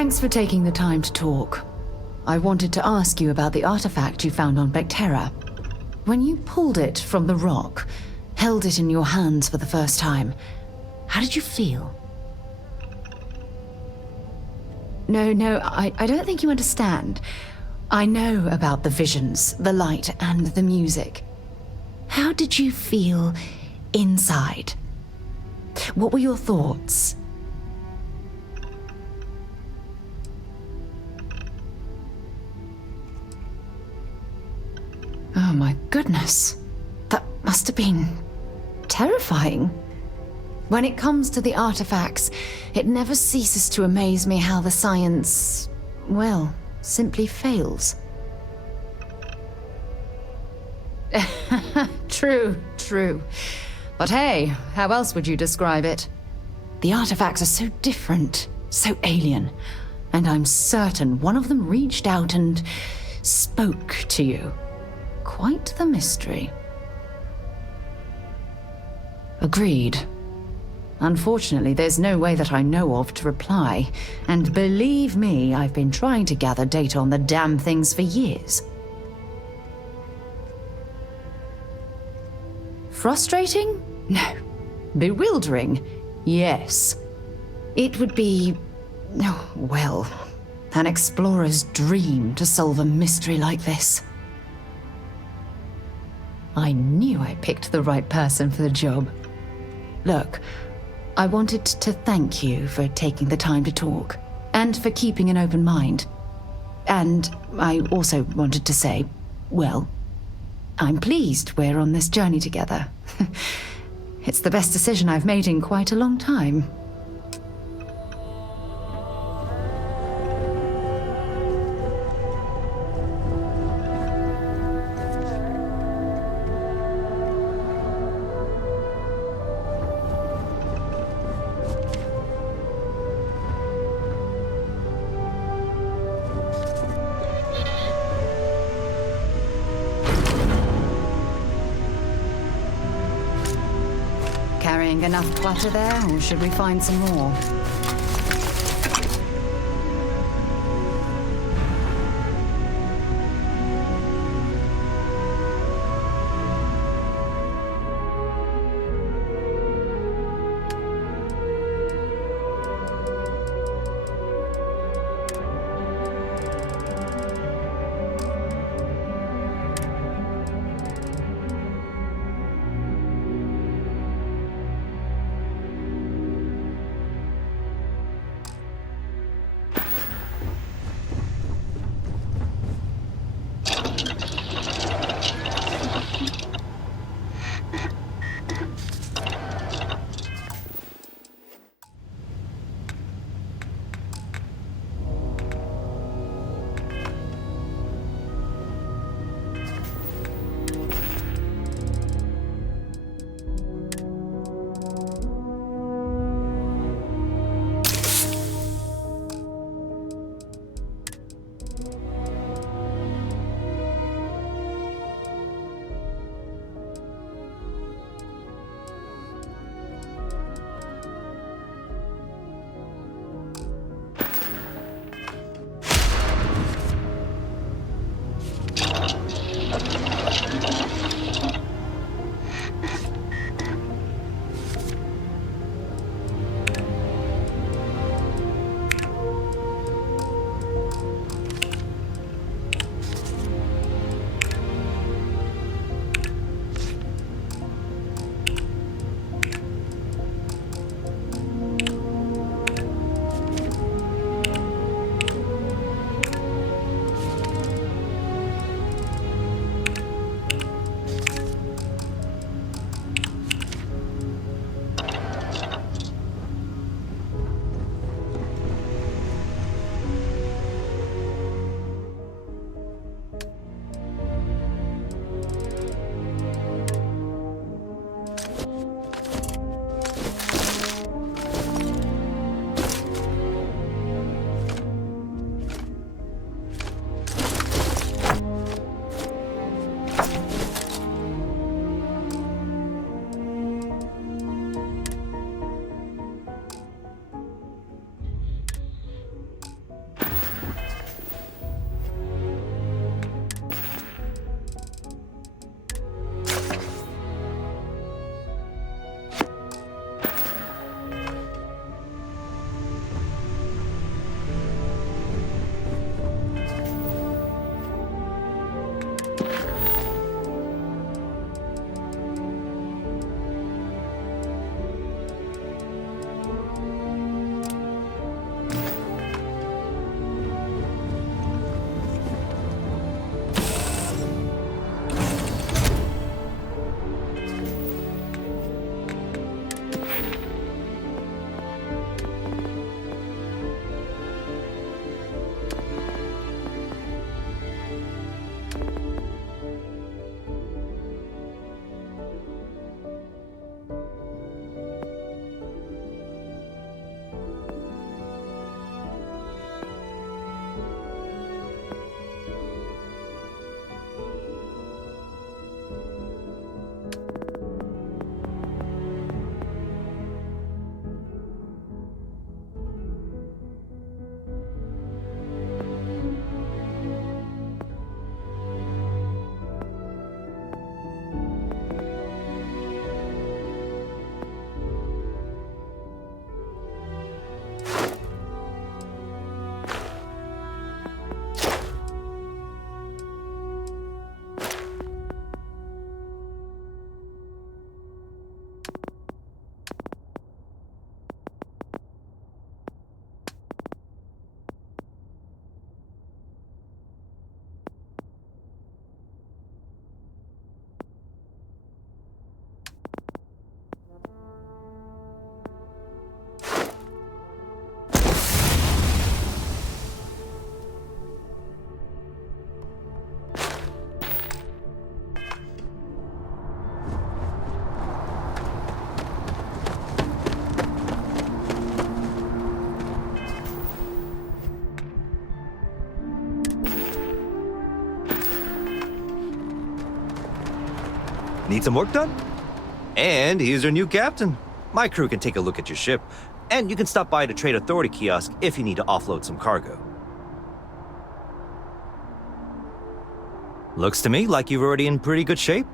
Thanks for taking the time to talk. I wanted to ask you about the artifact you found on Bethesda. When you pulled it from the rock, held it in your hands for the first time, how did you feel? No, I don't think you understand. I know about the visions, the light, and the music. How did you feel inside? What were your thoughts? Oh my goodness. That must have been terrifying. When it comes to the artifacts, it never ceases to amaze me how the science, well, simply fails. True. But hey, how else would you describe it? The artifacts are so different, so alien, and I'm certain one of them reached out and spoke to you. Quite the mystery. Agreed. Unfortunately, there's no way that I know of to reply, and believe me, I've been trying to gather data on the damn things for years. Frustrating? No. Bewildering? Yes. It would be, oh, well, an explorer's dream to solve a mystery like this. I knew I picked the right person for the job. Look, I wanted to thank you for taking the time to talk, and for keeping an open mind. And I also wanted to say, well, I'm pleased we're on this journey together. It's the best decision I've made in quite a long time. Carrying enough clutter there, or should we find some more? Need some work done? And here's your new captain. My crew can take a look at your ship, and you can stop by the Trade Authority kiosk if you need to offload some cargo. Looks to me like you're already in pretty good shape.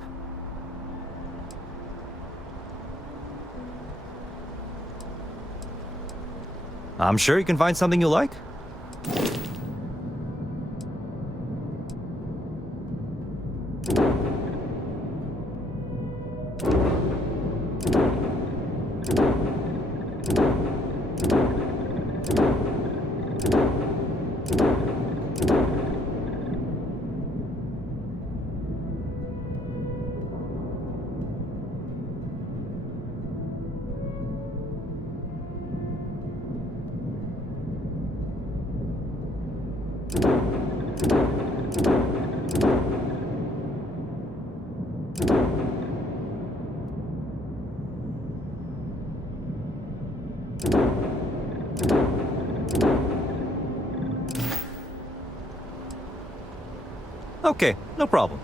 I'm sure you can find something you like. Okay, no problem.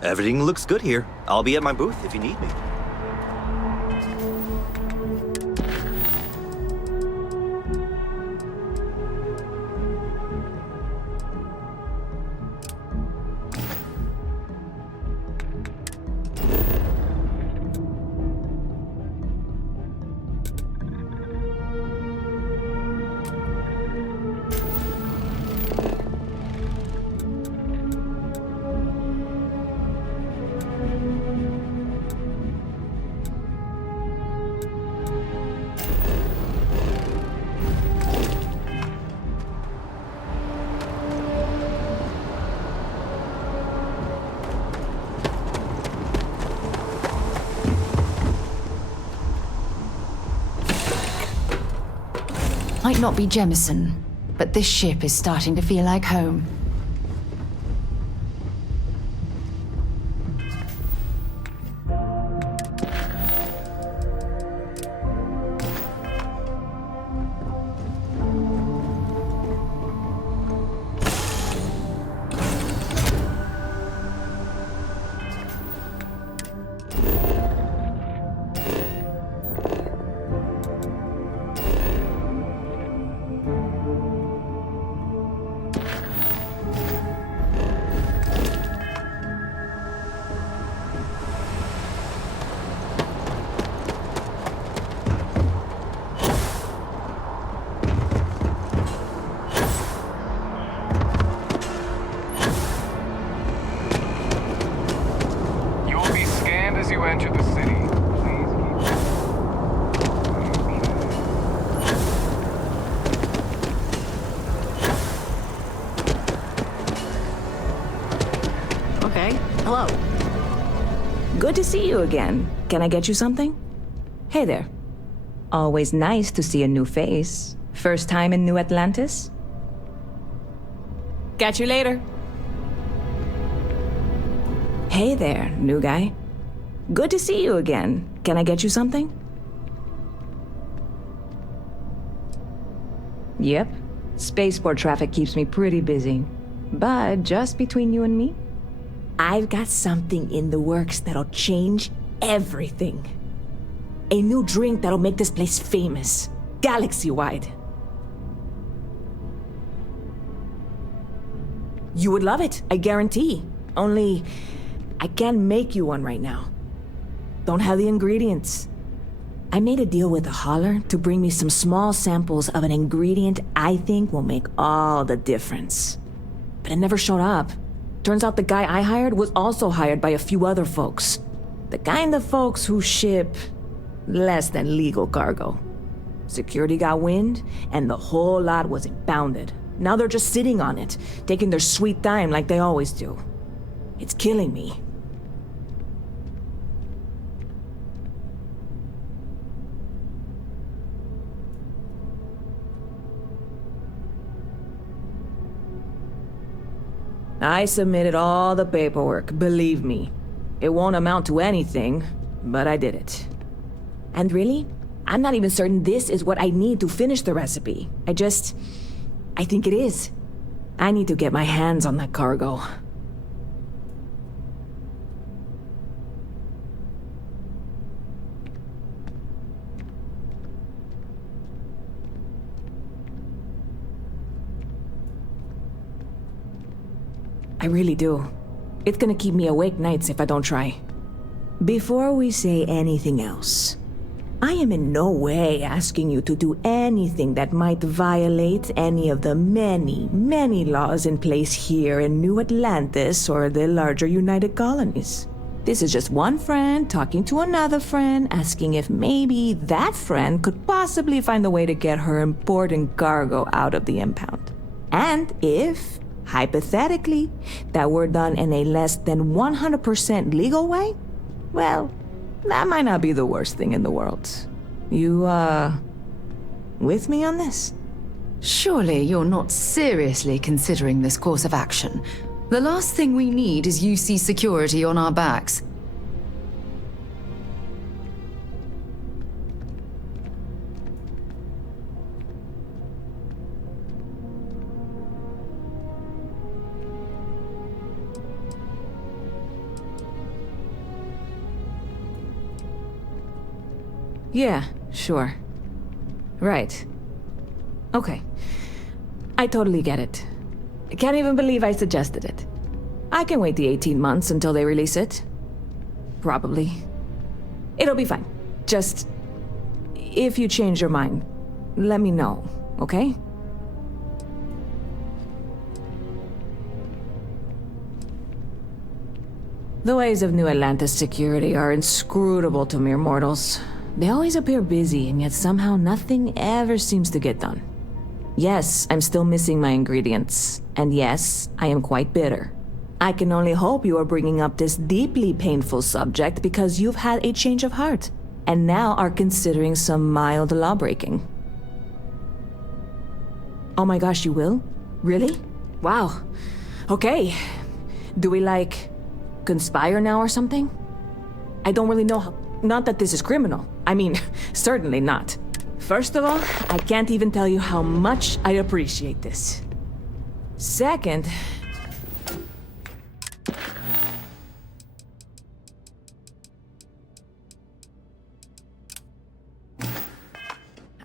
Everything looks good here. I'll be at my booth if you need me. Might not be Jemison, but this ship is starting to feel like home. Enter the city. Okay, hello. Good to see you again. Can I get you something? Hey there. Always nice to see a new face. First time in New Atlantis? Catch you later. Hey there, new guy. Good to see you again. Can I get you something? Yep. Spaceport traffic keeps me pretty busy. But just between you and me, I've got something in the works that'll change everything. A new drink that'll make this place famous, galaxy-wide. You would love it, I guarantee. Only, I can't make you one right now. Don't have the ingredients. I made a deal with a hauler to bring me some small samples of an ingredient I think will make all the difference. But it never showed up. Turns out the guy I hired was also hired by a few other folks. The kind of folks who ship less than legal cargo. Security got wind, and the whole lot was impounded. Now they're just sitting on it, taking their sweet time like they always do. It's killing me. I submitted all the paperwork, believe me. It won't amount to anything, but I did it. And really, I'm not even certain this is what I need to finish the recipe. I think it is. I need to get my hands on that cargo. I really do. It's gonna keep me awake nights if I don't try. Before we say anything else, I am in no way asking you to do anything that might violate any of the many, many laws in place here in New Atlantis or the larger United Colonies. This is just one friend talking to another friend, asking if maybe that friend could possibly find a way to get her important cargo out of the impound. And if, hypothetically, that were done in a less than 100% legal way, well, that might not be the worst thing in the world. You, with me on this? Surely you're not seriously considering this course of action. The last thing we need is UC security on our backs. Yeah, sure. Right. Okay. I totally get it. I can't even believe I suggested it. I can wait the 18 months until they release it. Probably. It'll be fine. Just, if you change your mind, let me know, okay? The ways of New Atlantis security are inscrutable to mere mortals. They always appear busy, and yet somehow nothing ever seems to get done. Yes, I'm still missing my ingredients. And yes, I am quite bitter. I can only hope you are bringing up this deeply painful subject because you've had a change of heart, and now are considering some mild lawbreaking. Oh my gosh, you will? Really? Wow. Okay. Do we, like, conspire now or something? I don't really know how... Not that this is criminal. I mean, certainly not. First of all, I can't even tell you how much I appreciate this. Second...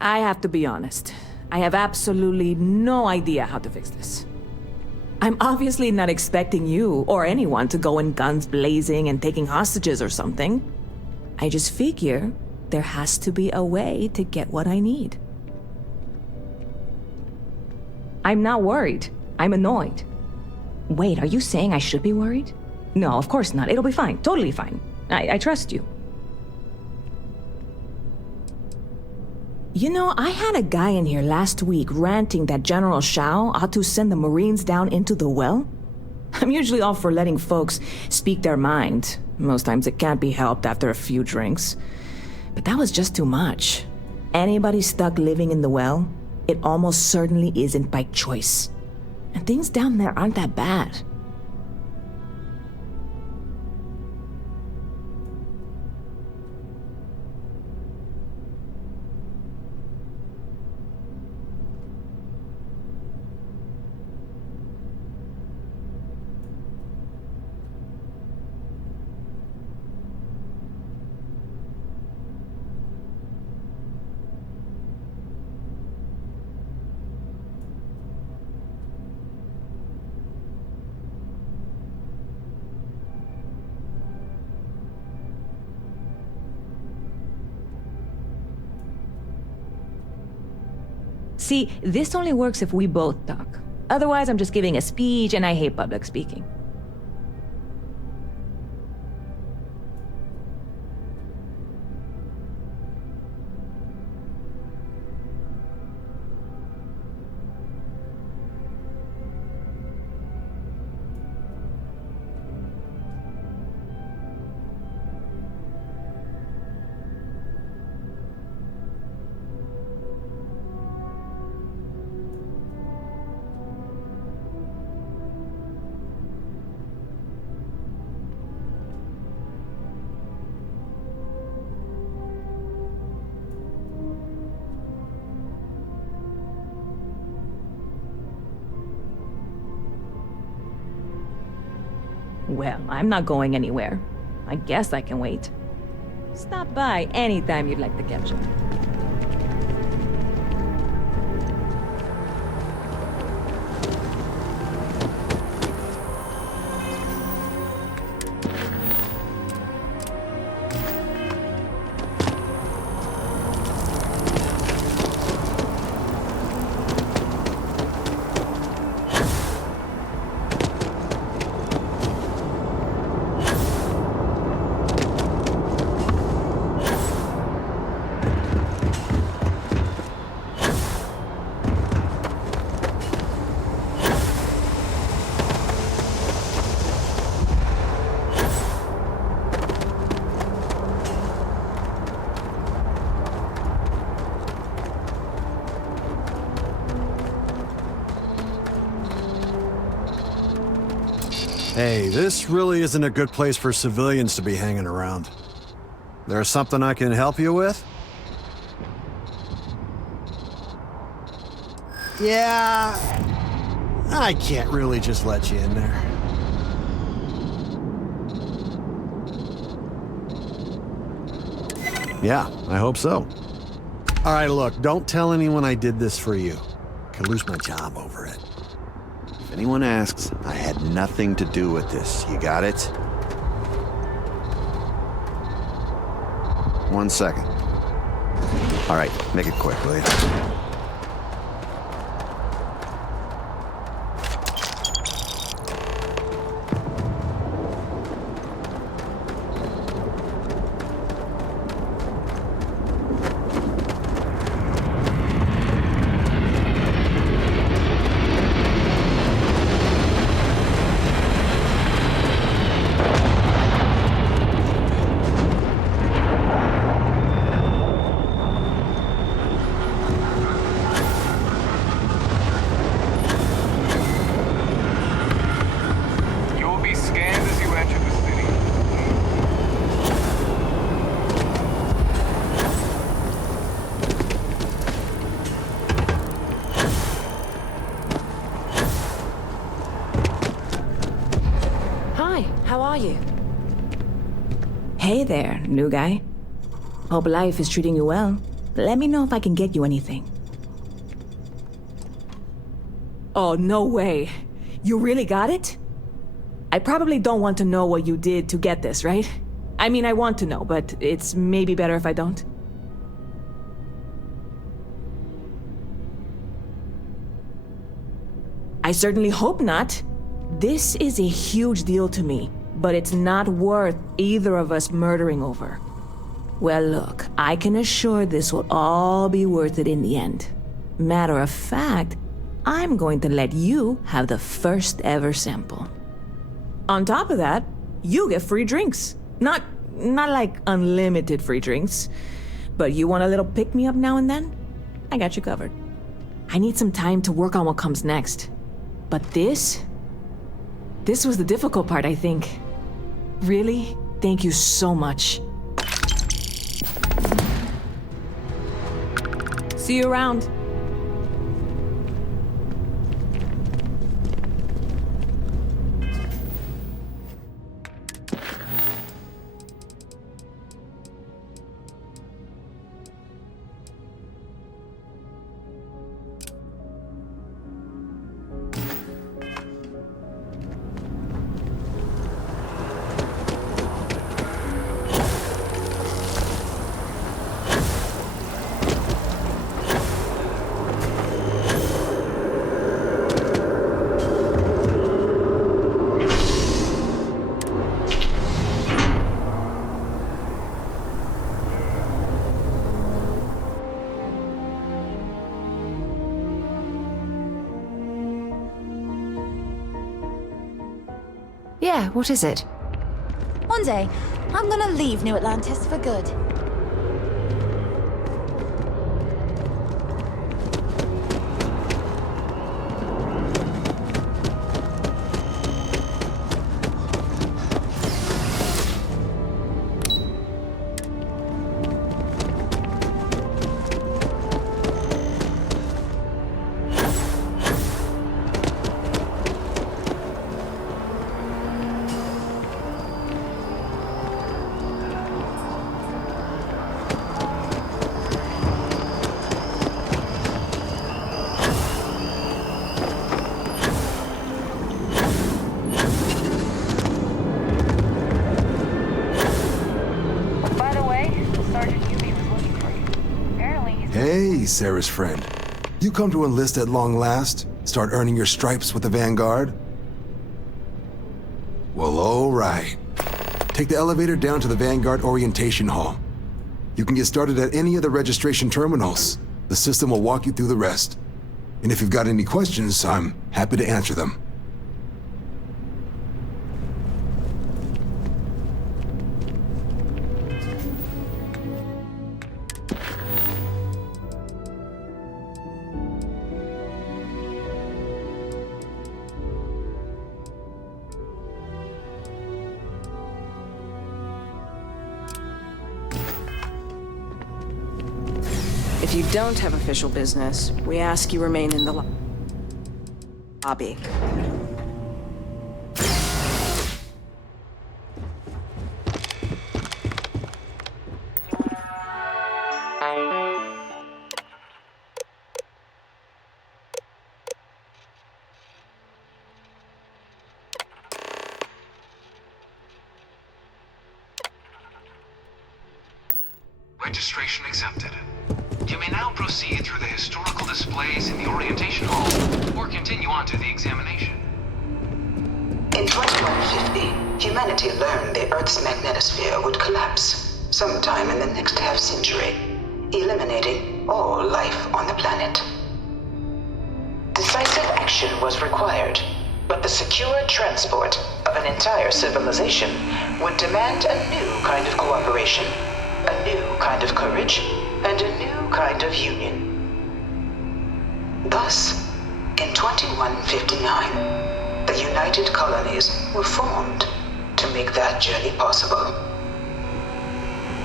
I have to be honest. I have absolutely no idea how to fix this. I'm obviously not expecting you or anyone to go in guns blazing and taking hostages or something. I just figure there has to be a way to get what I need. I'm not worried. I'm annoyed. Wait, are you saying I should be worried? No, of course not. It'll be fine. Totally fine. I trust you. You know, I had a guy in here last week ranting that General Shao ought to send the Marines down into the well. I'm usually all for letting folks speak their mind. Most times it can't be helped after a few drinks. But that was just too much. Anybody stuck living in the well, it almost certainly isn't by choice. And things down there aren't that bad. See, this only works if we both talk. Otherwise, I'm just giving a speech and I hate public speaking. Well, I'm not going anywhere. I guess I can wait. Stop by anytime you'd like to catch up. Hey, this really isn't a good place for civilians to be hanging around. There's something I can help you with? Yeah, I can't really just let you in there. Yeah, I hope so. All right, look, don't tell anyone I did this for you. I could lose my job over it. If anyone asks, I had nothing to do with this. You got it? 1 second. All right, make it quick, will you? Hi, how are you? Hey there, new guy. Hope life is treating you well. Let me know if I can get you anything. Oh, no way. You really got it? I probably don't want to know what you did to get this, right? I mean, I want to know, but it's maybe better if I don't. I certainly hope not. This is a huge deal to me, but it's not worth either of us murdering over. Well, look, I can assure this will all be worth it in the end. Matter of fact, I'm going to let you have the first ever sample. On top of that, you get free drinks. Not like unlimited free drinks, but you want a little pick-me-up now and then? I got you covered. I need some time to work on what comes next. But this was the difficult part, I think. Really, thank you so much. See you around. Yeah, what is it? One day, I'm gonna leave New Atlantis for good. Hey, Sarah's friend. You come to enlist at long last? Start earning your stripes with the Vanguard? Well, all right. Take the elevator down to the Vanguard Orientation Hall. You can get started at any of the registration terminals. The system will walk you through the rest. And if you've got any questions, I'm happy to answer them. If you don't have official business, we ask you remain in the lobby. Registration accepted. You may now proceed through the historical displays in the orientation hall, or continue on to the examination. In 2150, humanity learned the Earth's magnetosphere would collapse sometime in the next half-century, eliminating all life on the planet. Decisive action was required, but the secure transport of an entire civilization would demand a new kind of cooperation, a new kind of courage, and a new kind of union. Thus, in 2159, the United Colonies were formed to make that journey possible.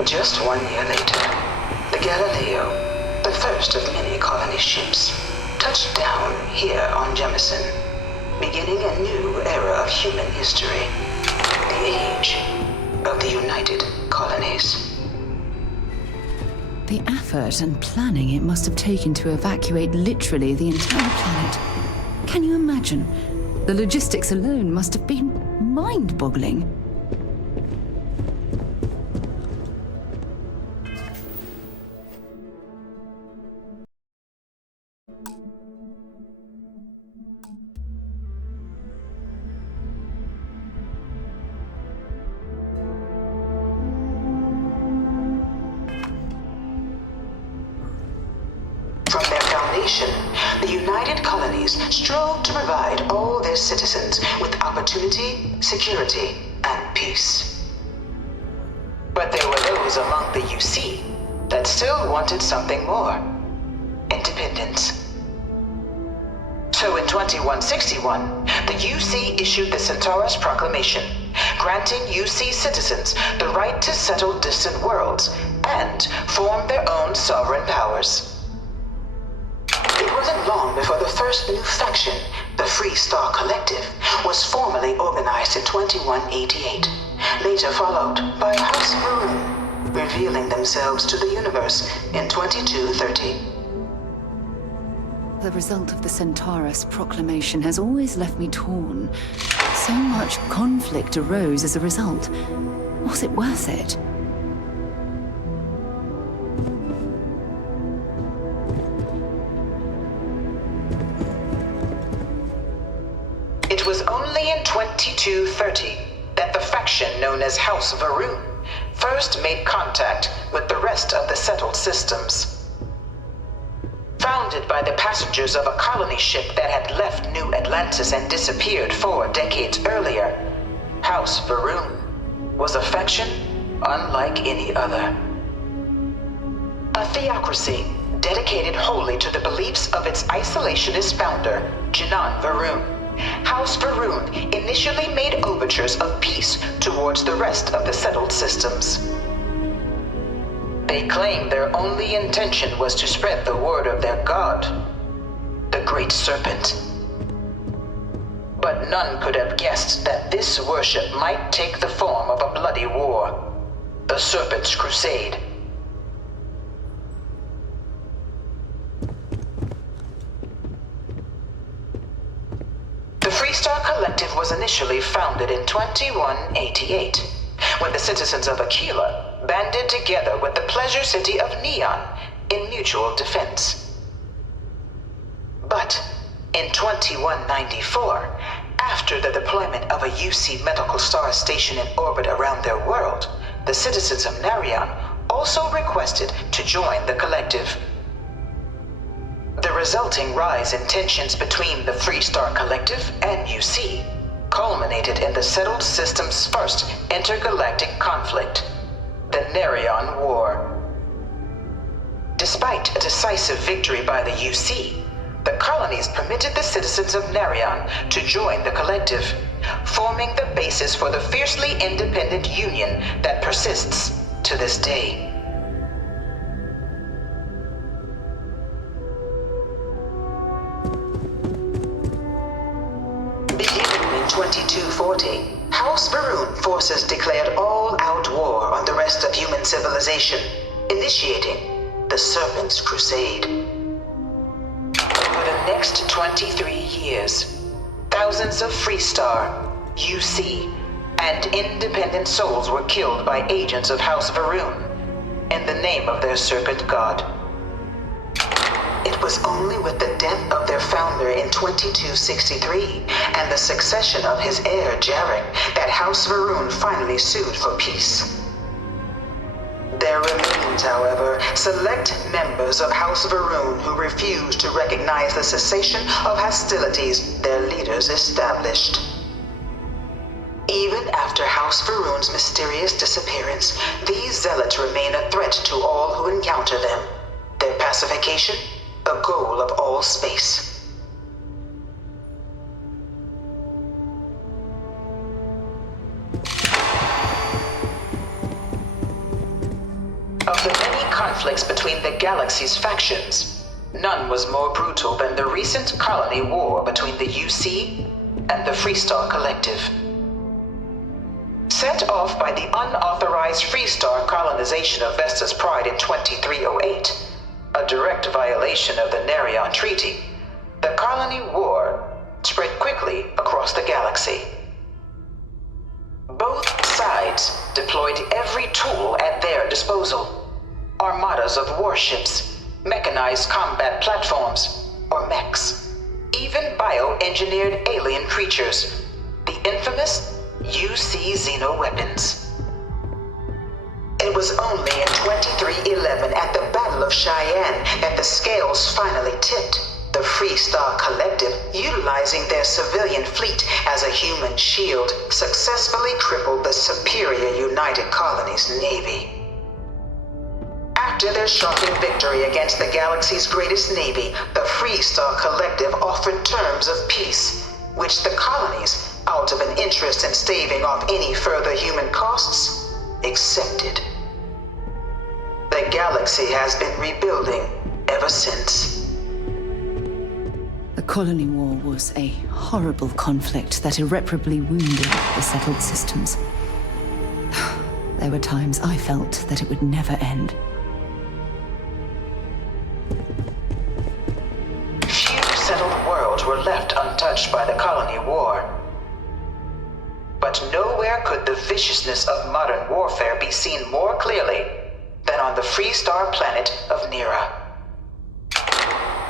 Just 1 year later, the Galileo, the first of many colony ships, touched down here on Jemison, beginning a new era of human history. age of the United Colonies. The effort and planning it must have taken to evacuate literally the entire planet. Can you imagine? The logistics alone must have been mind-boggling. From their foundation, the United Colonies strove to provide all their citizens with opportunity, security, and peace. But there were those among the UC that still wanted something more: independence. So in 2161, the UC issued the Centaurus Proclamation, granting UC citizens the right to settle distant worlds and form their own sovereign powers. It wasn't long before the first new faction, the Free Star Collective, was formally organized in 2188, later followed by House Maroon, revealing themselves to the universe in 2230. The result of the Centaurus Proclamation has always left me torn. So much conflict arose as a result. Was it worth it? It was only in 2230 that the faction known as House Varoon first made contact with the rest of the settled systems. Founded by the passengers of a colony ship that had left New Atlantis and disappeared 4 decades earlier, House Varoon was a faction unlike any other. A theocracy dedicated wholly to the beliefs of its isolationist founder, Janan Varoon. House Varoon initially made overtures of peace towards the rest of the settled systems. They claimed their only intention was to spread the word of their god, the Great Serpent. But none could have guessed that this worship might take the form of a bloody war, the Serpent's Crusade. The Freestar Collective was initially founded in 2188, when the citizens of Aquila banded together with the pleasure city of Neon in mutual defense. But in 2194, after the deployment of a UC medical star station in orbit around their world, the citizens of Narion also requested to join the collective. The resulting rise in tensions between the Freestar Collective and UC culminated in the settled system's first intergalactic conflict, the Narion War. Despite a decisive victory by the UC, the colonies permitted the citizens of Narion to join the collective, forming the basis for the fiercely independent union that persists to this day. Beginning in 2240, House Varoon forces declared all-out war on the rest of human civilization, initiating the Serpent's Crusade. Over the next 23 years, thousands of Freestar, UC, and independent souls were killed by agents of House Varoon in the name of their serpent god. It was only with the death of their founder in 2263 and the succession of his heir, Jarek, that House Varoon finally sued for peace. There remained, however, select members of House Varoon who refused to recognize the cessation of hostilities their leaders established. Even after House Varoon's mysterious disappearance, these zealots remain a threat to all who encounter them. Their pacification, a goal of all space. Of the many conflicts between the galaxy's factions, none was more brutal than the recent colony war between the UC and the Freestar Collective. Set off by the unauthorized Freestar colonization of Vesta's Pride in 2308, a direct violation of the Nerion Treaty, the colony war spread quickly across the galaxy. Both sides deployed every tool at their disposal. Armadas of warships, mechanized combat platforms, or mechs, even bioengineered alien creatures, the infamous UC xeno-weapons. It was only in 2311 at the Battle of Cheyenne that the scales finally tipped. The Freestar Collective, utilizing their civilian fleet as a human shield, successfully crippled the superior United Colonies Navy. After their shocking victory against the galaxy's greatest navy, the Freestar Collective offered terms of peace, which the colonies, out of an interest in staving off any further human costs, accepted. The galaxy has been rebuilding ever since. The colony war was a horrible conflict that irreparably wounded the settled systems. There were times I felt that it would never end. Few settled worlds were left untouched by the colony war. But nowhere could the viciousness of modern warfare be seen more clearly than on the Freestar planet of Nera.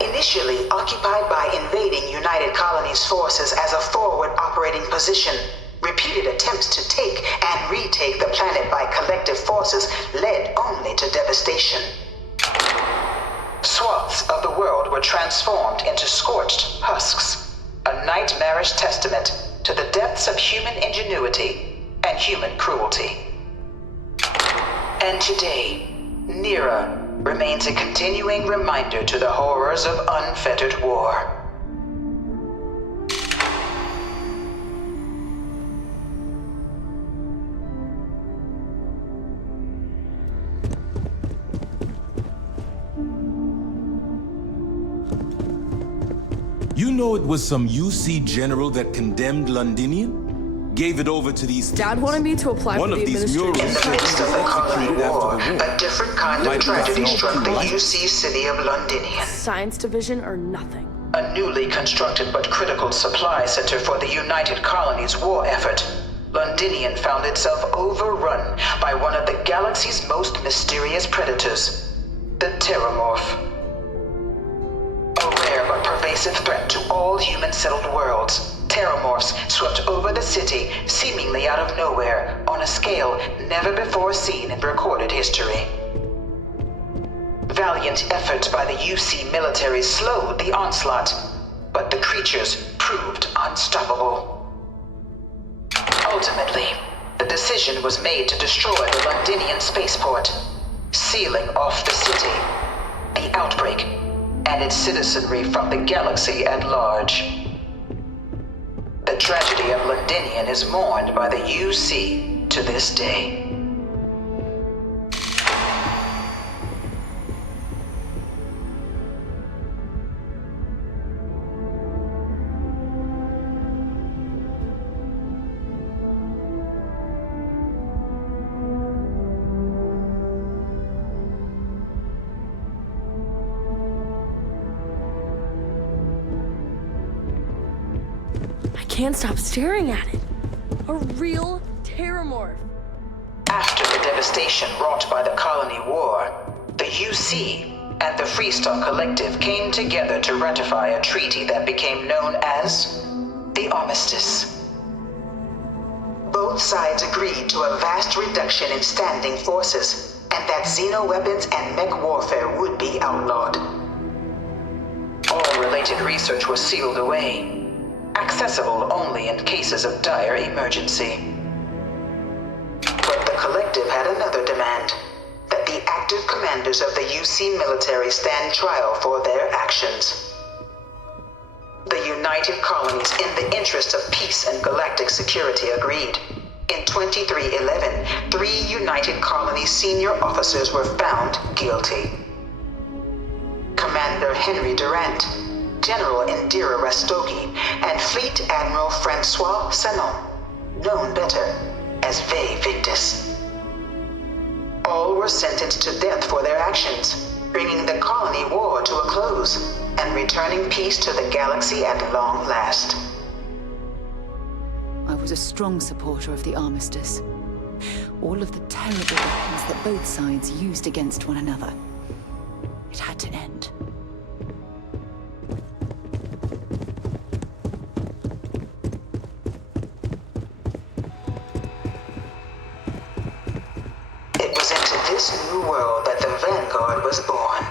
Initially occupied by invading United Colonies forces as a forward operating position, repeated attempts to take and retake the planet by collective forces led only to devastation. Swaths of the world were transformed into scorched husks, a nightmarish testament to the depths of human ingenuity and human cruelty. And today, Nera remains a continuing reminder to the horrors of unfettered war. You know it was some UC general that condemned Londinian? Gave it over to these Dad wanted me to apply One for of the these murals In the midst of the colony war, a different kind of tragedy struck the UC city of Londinian. Science division or nothing. A newly constructed but critical supply center for the United Colonies war effort, Londinian found itself overrun by one of the galaxy's most mysterious predators, the Terramorph. A rare but pervasive threat to all human-settled worlds, Terramorphs swept over the city, seemingly out of nowhere, on a scale never before seen in recorded history. Valiant efforts by the UC military slowed the onslaught, but the creatures proved unstoppable. Ultimately, the decision was made to destroy the Londinian spaceport, sealing off the city, the outbreak, and its citizenry from the galaxy at large. The tragedy of Londinian is mourned by the UC to this day. I can't stop staring at it. A real Terramorph. After the devastation wrought by the colony war, the UC and the Freestar Collective came together to ratify a treaty that became known as the Armistice. Both sides agreed to a vast reduction in standing forces, and that xeno-weapons and mech warfare would be outlawed. All related research was sealed away, accessible only in cases of dire emergency. But the Collective had another demand, that the active commanders of the UC military stand trial for their actions. The United Colonies, in the interest of peace and galactic security, agreed. In 2311, 3 United Colonies senior officers were found guilty. Commander Henry Durant, General Indira Rastogi, and Fleet Admiral Francois Sanon, known better as Ve Victus. All were sentenced to death for their actions, bringing the colony war to a close and returning peace to the galaxy at long last. I was a strong supporter of the armistice. All of the terrible weapons that both sides used against one another. It had to end. It was into this new world that the Vanguard was born.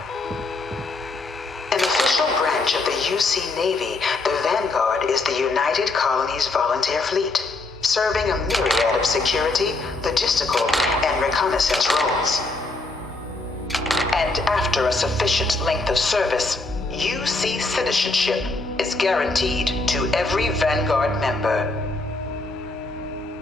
An official branch of the UC Navy, the Vanguard is the United Colonies Volunteer Fleet, serving a myriad of security, logistical, and reconnaissance roles. And after a sufficient length of service, UC citizenship is guaranteed to every Vanguard member.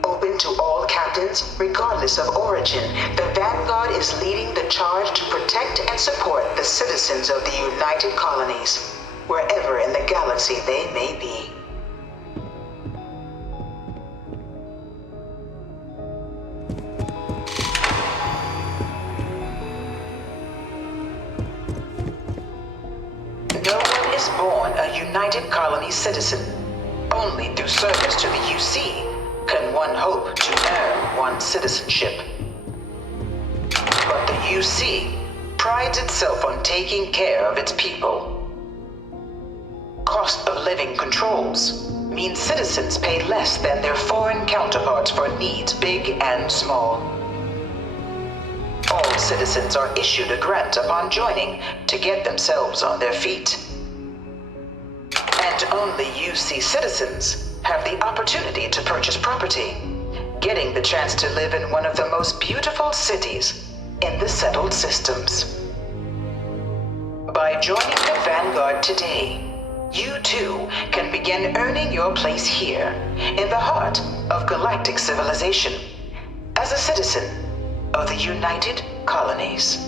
Open to all captains, regardless of origin, the Vanguard is leading the charge to protect and support the citizens of the United Colonies, wherever in the galaxy they may be. No one is born a United Colony citizen. Only through service to the UC can one hope to earn one's citizenship. But the UC prides itself on taking care of its people. Cost of living controls mean citizens pay less than their foreign counterparts for needs big and small. All citizens are issued a grant upon joining to get themselves on their feet. And only UC citizens have the opportunity to purchase property, getting the chance to live in one of the most beautiful cities in the settled systems. By joining the Vanguard today, you too can begin earning your place here, in the heart of galactic civilization, as a citizen of the United Colonies.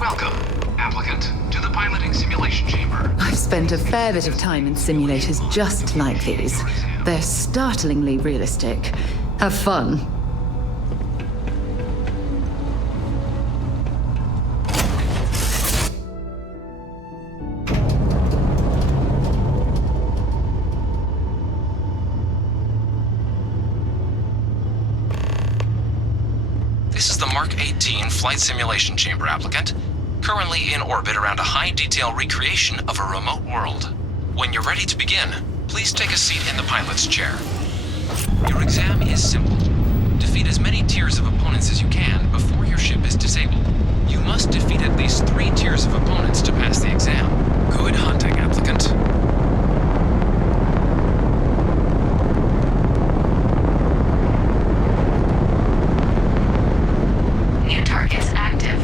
Welcome, applicant, to the piloting simulation chamber. I've spent a fair bit of time in simulators just like these. They're startlingly realistic. Have fun. This is the Mark 18 flight simulation chamber, applicant. Currently in orbit around a high-detail recreation of a remote world. When you're ready to begin, please take a seat in the pilot's chair. Your exam is simple. Defeat as many tiers of opponents as you can before your ship is disabled. You must defeat at least 3 tiers of opponents to pass the exam. Good hunting, applicant. New targets active.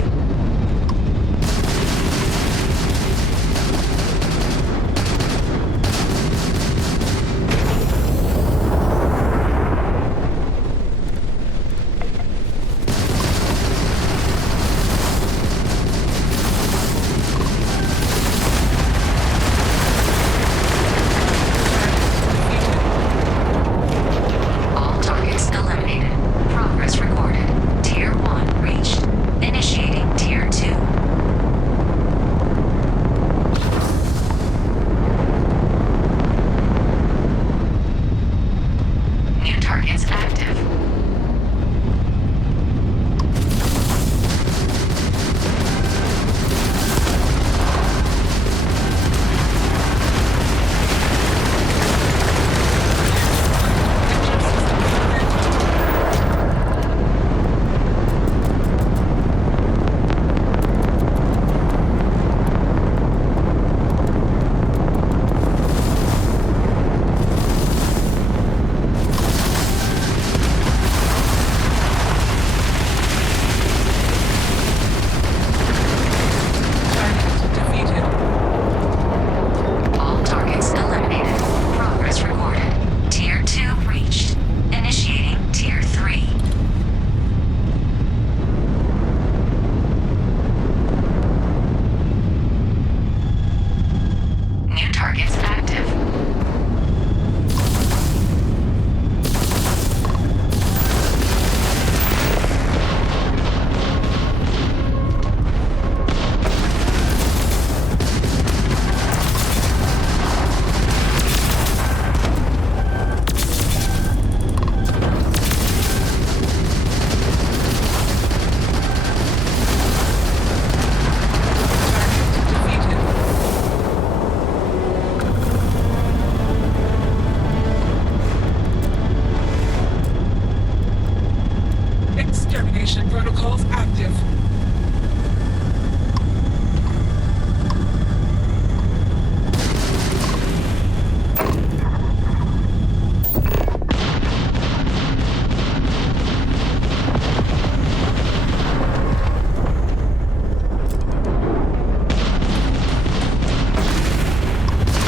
Decontamination protocols active.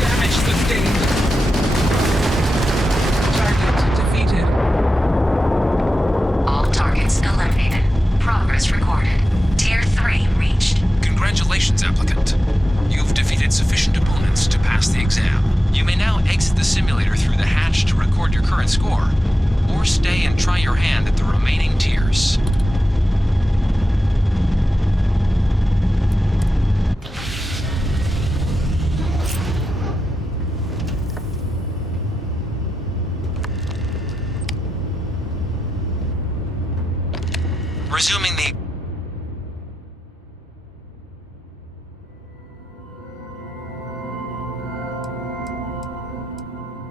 Damage sustained. Target defeated. All targets eliminated. Progress recorded. Tier 3 reached. Congratulations, applicant. You've defeated sufficient opponents to pass the exam. You may now exit the simulator through the hatch to record your current score, or stay and try your hand at the remaining tiers. Resuming the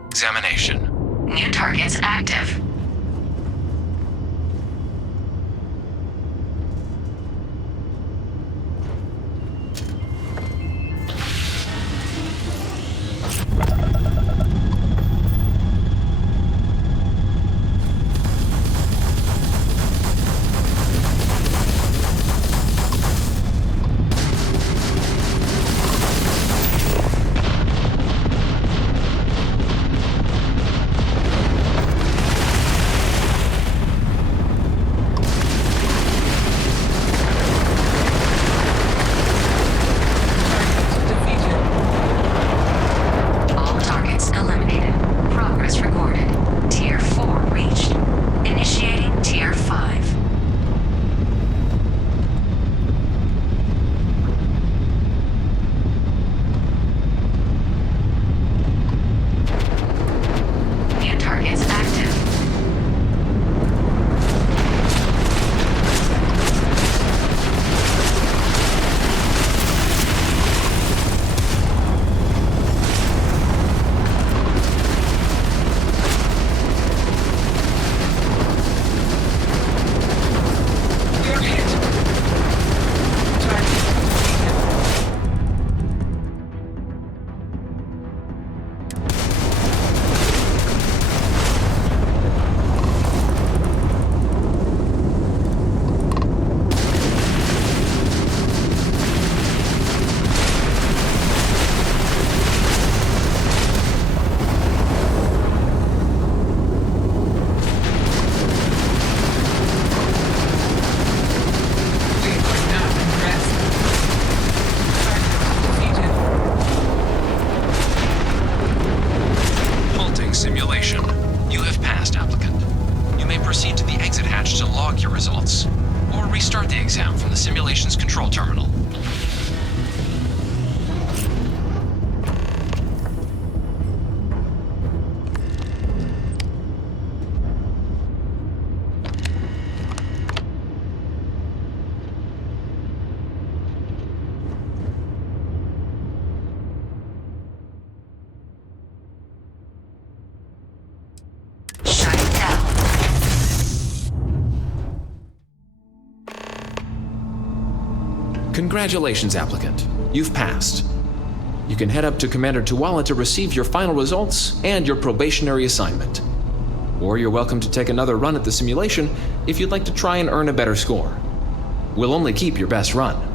examination. New targets active. All targets eliminated. Progress recorded. Tier 4 reached. Initiating Tier 5. New targets active. You're hit. Target defeated. We are now in rest. Target defeated. Halting simulation. You have passed, applicant. You may proceed to the exit hatch to log your results, or restart the exam from the simulation's control terminal. Shut it down. Congratulations, applicant. You've passed. You can head up to Commander Tuwala to receive your final results and your probationary assignment. Or you're welcome to take another run at the simulation if you'd like to try and earn a better score. We'll only keep your best run.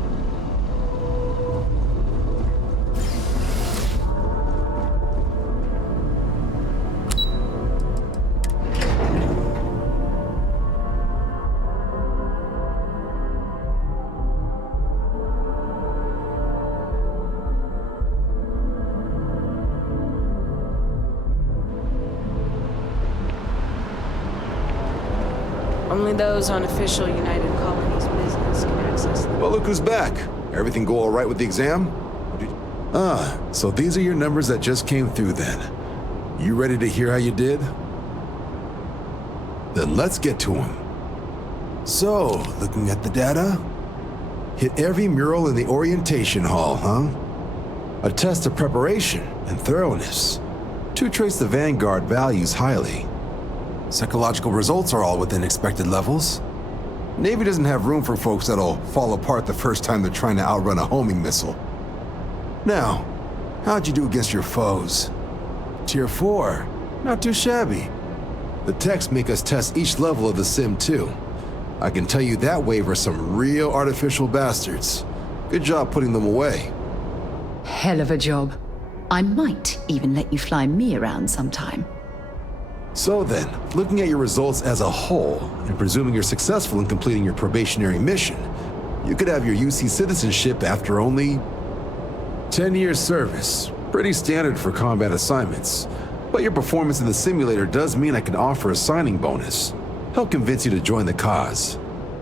Only those on official United Colonies business can access them. Well, look who's back. Everything go all right with the exam? So these are your numbers that just came through then. You ready to hear how you did? Then let's get to them. So, looking at the data, hit every mural in the orientation hall, huh? A test of preparation and thoroughness. To trace the Vanguard values highly. Psychological results are all within expected levels. Navy doesn't have room for folks that'll fall apart the first time they're trying to outrun a homing missile. Now, how'd you do against your foes? Tier 4, not too shabby. The techs make us test each level of the sim too. I can tell you that wave are some real artificial bastards. Good job putting them away. Hell of a job. I might even let you fly me around sometime. So then, looking at your results as a whole, and presuming you're successful in completing your probationary mission, you could have your UC citizenship after only 10 years service. Pretty standard for combat assignments. But your performance in the simulator does mean I can offer a signing bonus. Help convince you to join the cause.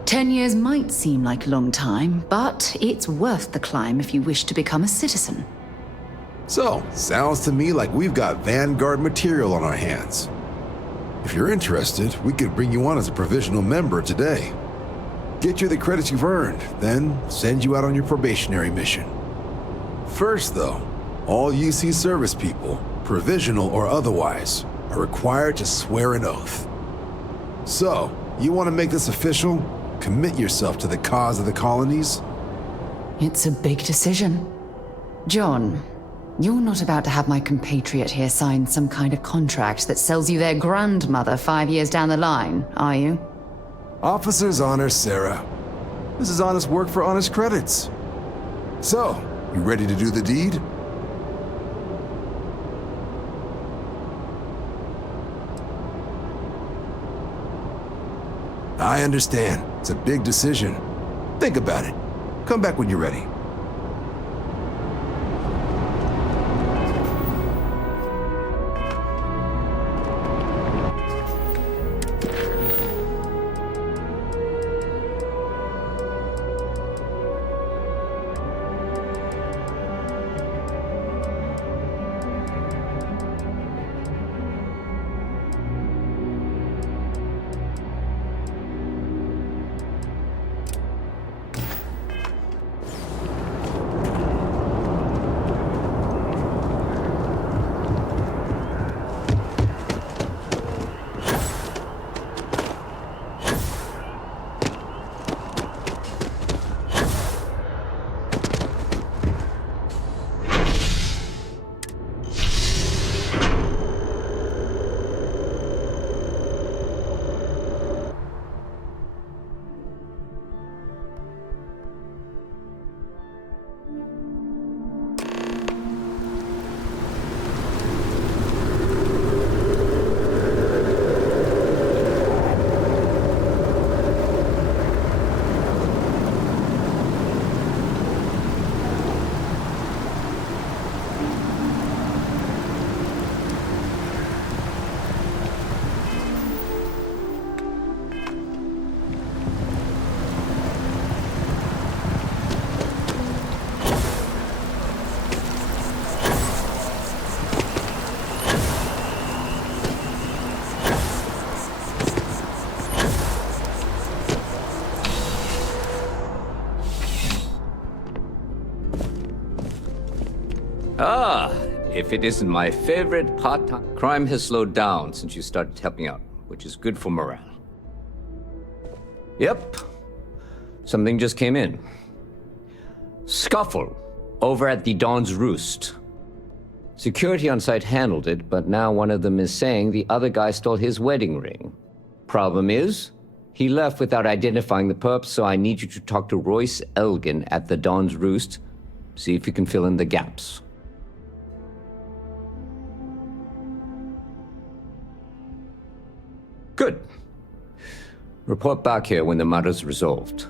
10 years might seem like a long time, but it's worth the climb if you wish to become a citizen. So, sounds to me like we've got Vanguard material on our hands. If you're interested, we could bring you on as a provisional member today. Get you the credits you've earned, then send you out on your probationary mission. First though, all UC service people, provisional or otherwise, are required to swear an oath. So, you want to make this official? Commit yourself to the cause of the colonies? It's a big decision. John, you're not about to have my compatriot here sign some kind of contract that sells you their grandmother 5 years down the line, are you? Officer's honor, Sarah. This is honest work for honest credits. So, you ready to do the deed? I understand. It's a big decision. Think about it. Come back when you're ready. Ah, if it isn't my favorite part-time. Crime has slowed down since you started helping out, which is good for morale. Yep. Something just came in. Scuffle over at the Dawn's Roost. Security on site handled it, but now one of them is saying the other guy stole his wedding ring. Problem is, he left without identifying the perp, so I need you to talk to Royce Elgin at the Dawn's Roost. See if you can fill in the gaps. Good. Report back here when the matter's resolved.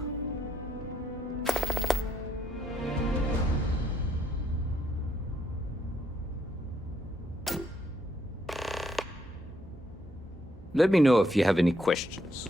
Let me know if you have any questions.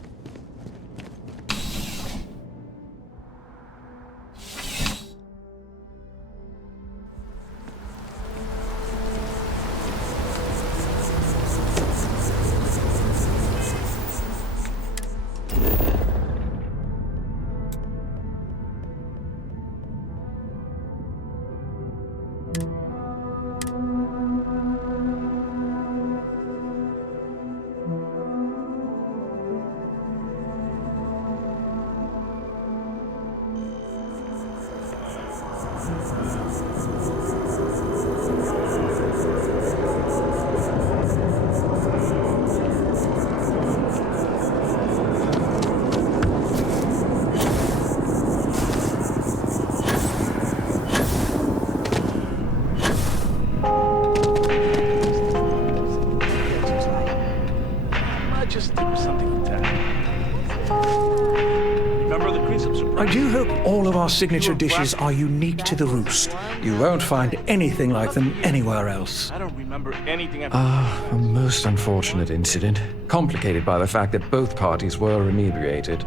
I do hope all of our signature dishes are unique to the Roost. You won't find anything like them anywhere else. I don't remember anything. A most unfortunate incident, complicated by the fact that both parties were inebriated.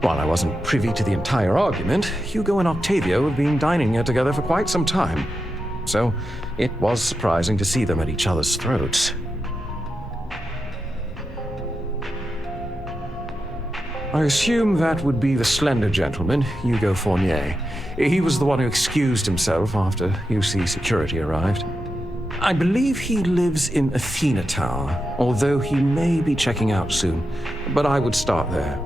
While I wasn't privy to the entire argument, Hugo and Octavio have been dining here together for quite some time. So it was surprising to see them at each other's throats. I assume that would be the slender gentleman, Hugo Fournier. He was the one who excused himself after UC security arrived. I believe he lives in Athena Tower, although he may be checking out soon, but I would start there.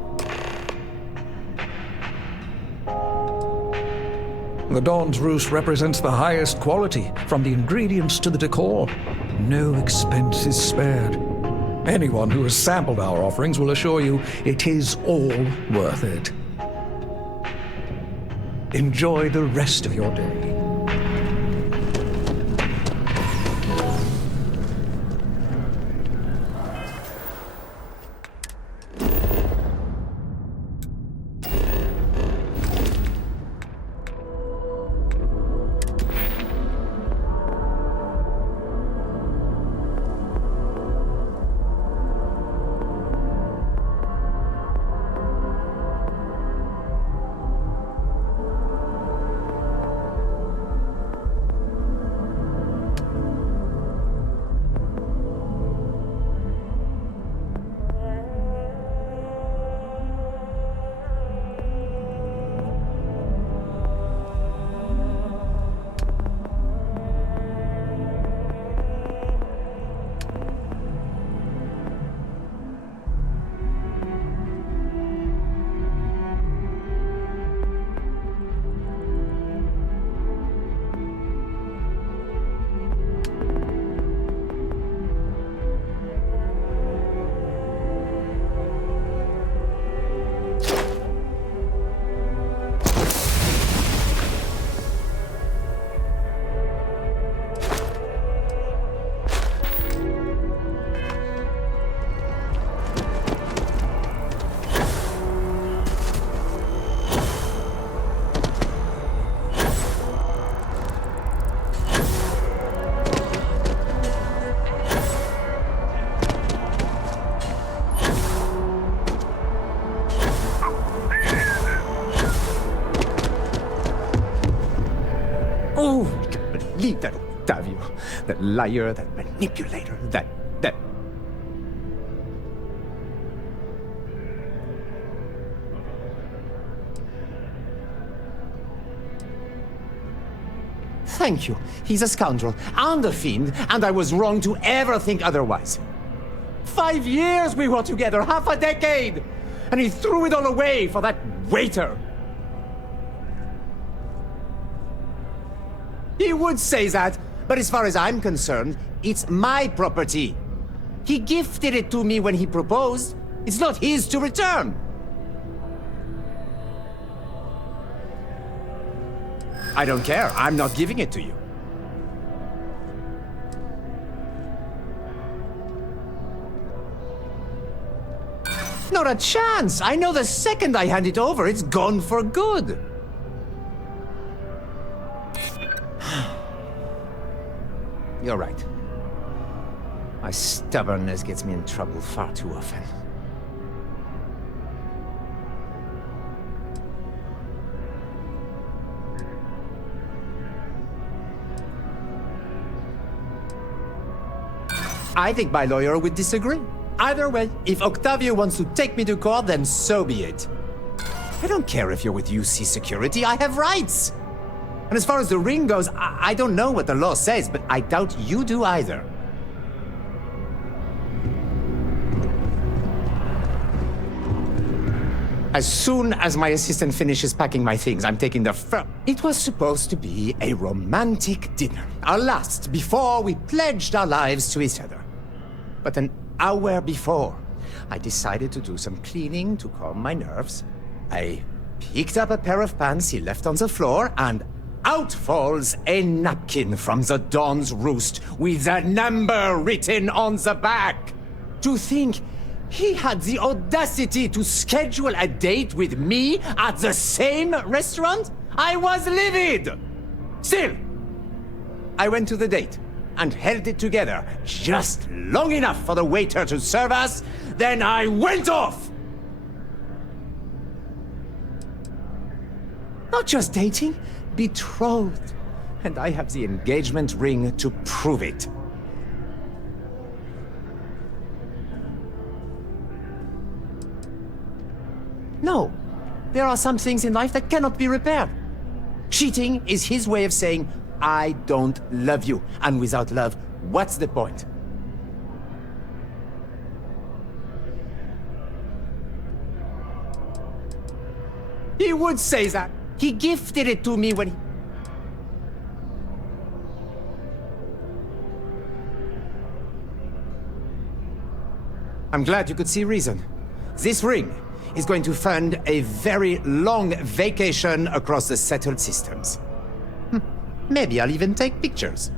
The Dawn's Roost represents the highest quality, from the ingredients to the decor. No expense is spared. Anyone who has sampled our offerings will assure you it is all worth it. Enjoy the rest of your day. Oh, I can't believe that Octavio. That liar, that manipulator, that... Thank you. He's a scoundrel and a fiend, and I was wrong to ever think otherwise. 5 years we were together, half a decade! And he threw it all away for that waiter. He would say that, but as far as I'm concerned, it's my property. He gifted it to me when he proposed. It's not his to return. I don't care. I'm not giving it to you. Not a chance. I know the second I hand it over, it's gone for good. You're right. My stubbornness gets me in trouble far too often. I think my lawyer would disagree. Either way, if Octavio wants to take me to court, then so be it. I don't care if you're with UC Security, I have rights. And as far as the ring goes, I don't know what the law says, but I doubt you do either. As soon as my assistant finishes packing my things, I'm taking the first. It was supposed to be a romantic dinner. Our last, before we pledged our lives to each other. But an hour before, I decided to do some cleaning to calm my nerves. I picked up a pair of pants he left on the floor, and out falls a napkin from the Dawn's Roost with a number written on the back. To think He had the audacity to schedule a date with me at the same restaurant? I was livid! Still, I went to the date and held it together just long enough for the waiter to serve us, then I went off! Not just dating, betrothed. And I have the engagement ring to prove it. No, there are some things in life that cannot be repaired. Cheating is his way of saying, I don't love you. And without love, what's the point? He would say that. He gifted it to me when he... I'm glad you could see reason. This ring is going to fund a very long vacation across the settled systems. Maybe I'll even take pictures.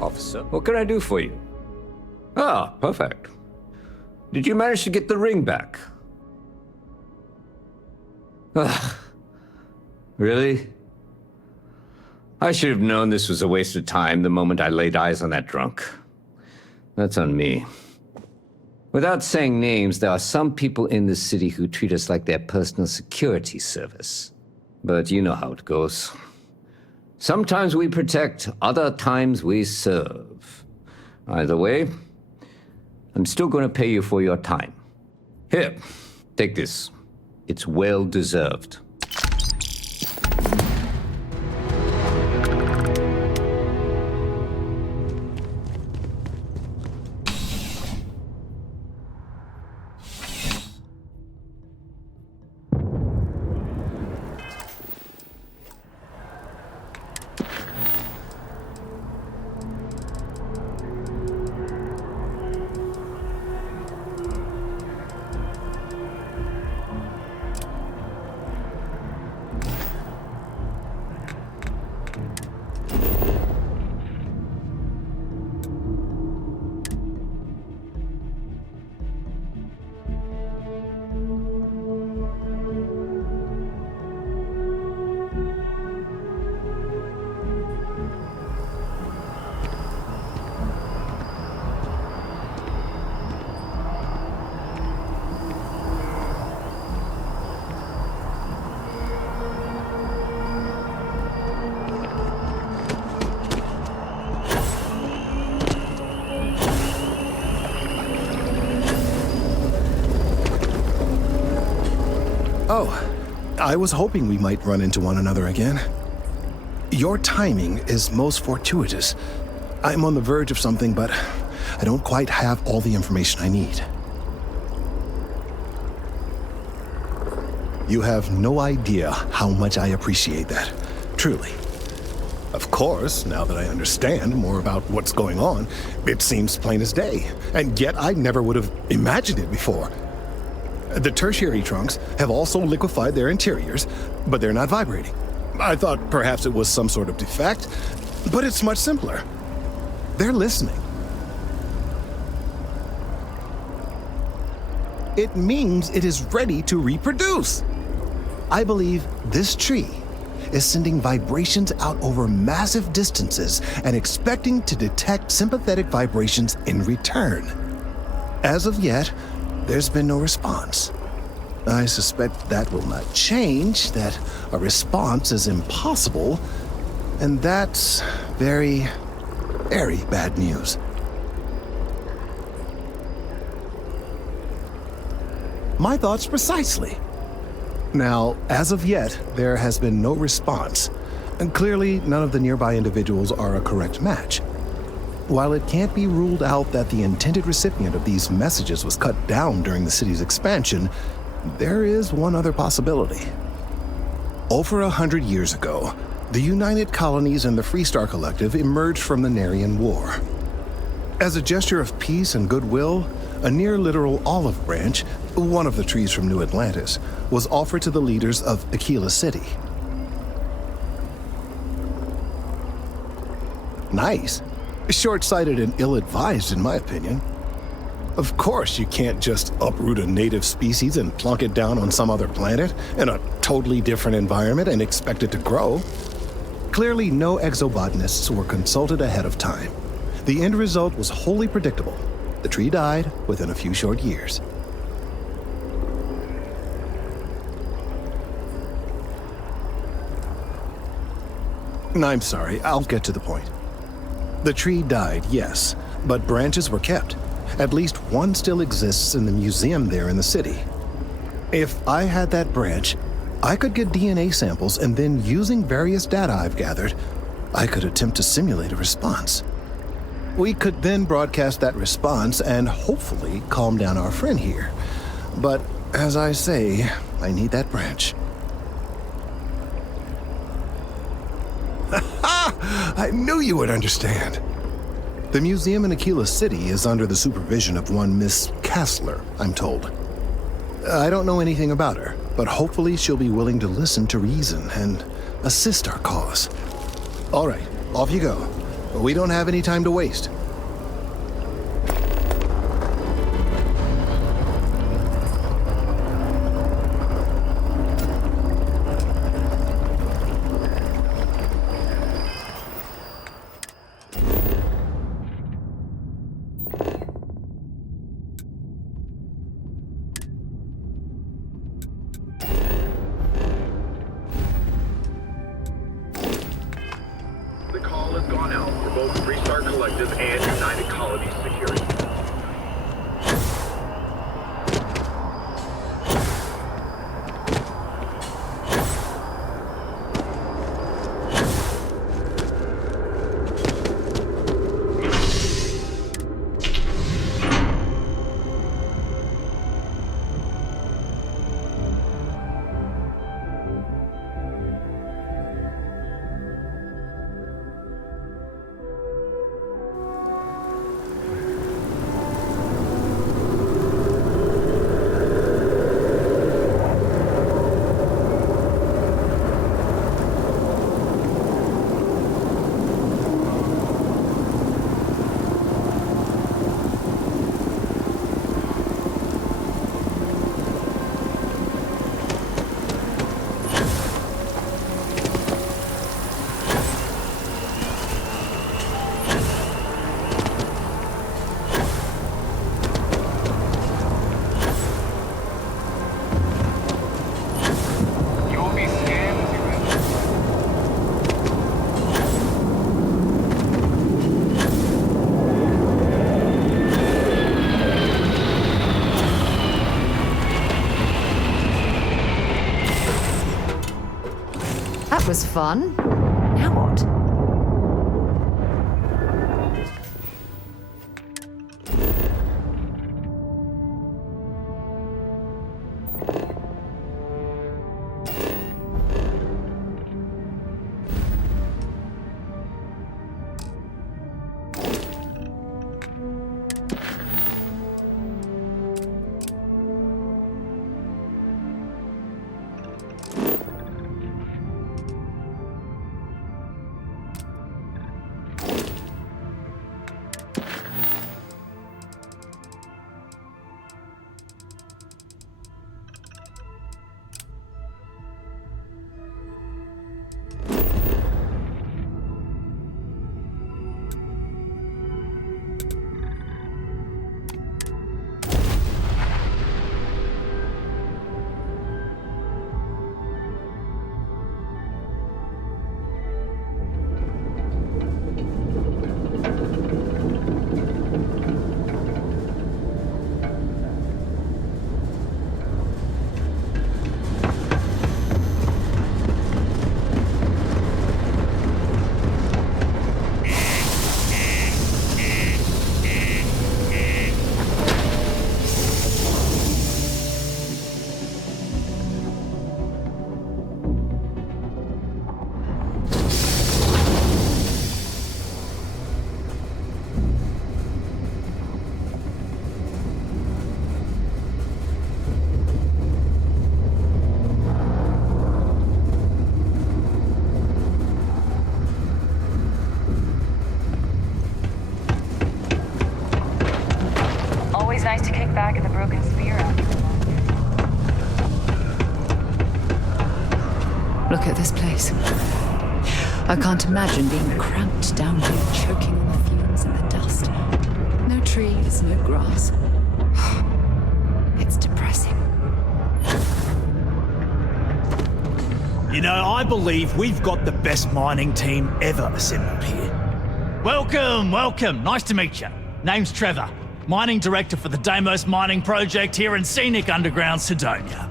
Officer, what can I do for you? Ah, perfect. Did you manage to get the ring back? Ugh. Really? I should have known this was a waste of time the moment I laid eyes on that drunk. That's on me. Without saying names, there are some people in this city who treat us like their personal security service. But you know how it goes. Sometimes we protect, other times we serve. Either way, I'm still going to pay you for your time. Here, take this. It's well deserved. Oh, I was hoping we might run into one another again. Your timing is most fortuitous. I'm on the verge of something, but I don't quite have all the information I need. You have no idea how much I appreciate that. Truly. Of course, now that I understand more about what's going on, it seems plain as day. And yet I never would have imagined it before. The tertiary trunks have also liquefied their interiors, but they're not vibrating. I thought perhaps it was some sort of defect, but it's much simpler. They're listening. It means it is ready to reproduce. I believe this tree is sending vibrations out over massive distances and expecting to detect sympathetic vibrations in return. As of yet, there's been no response. I suspect that will not change, that a response is impossible, and that's very, very bad news. My thoughts precisely. Now, as of yet, there has been no response, and clearly none of the nearby individuals are a correct match. While it can't be ruled out that the intended recipient of these messages was cut down during the city's expansion, there is one other possibility. Over 100 years ago, the United Colonies and the Freestar Collective emerged from the Narian War. As a gesture of peace and goodwill, a near-literal olive branch, one of the trees from New Atlantis, was offered to the leaders of Aquila City. Nice. Short-sighted and ill-advised, in my opinion. Of course, you can't just uproot a native species and plunk it down on some other planet in a totally different environment and expect it to grow. Clearly, no exobotanists were consulted ahead of time. The end result was wholly predictable. The tree died within a few short years. I'm sorry, I'll get to the point. The tree died, yes, but branches were kept. At least one still exists in the museum there in the city. If I had that branch, I could get DNA samples, and then using various data I've gathered, I could attempt to simulate a response. We could then broadcast that response and hopefully calm down our friend here. But as I say, I need that branch. I knew you would understand. The museum in Aquila City is under the supervision of one Miss Kassler, I'm told. I don't know anything about her, but hopefully she'll be willing to listen to reason and assist our cause. All right, off you go. We don't have any time to waste. The call has gone out for both Freestar Collective and was fun. Now what? Always nice to kick back at the broken spear after a long day. Look at this place. I can't imagine being cramped down here, choking on the fumes and the dust. No trees, no grass. It's depressing. You know, I believe we've got the best mining team ever assembled here. Welcome, welcome. Nice to meet you. Name's Trevor, mining director for the Deimos mining project here in scenic underground Sidonia.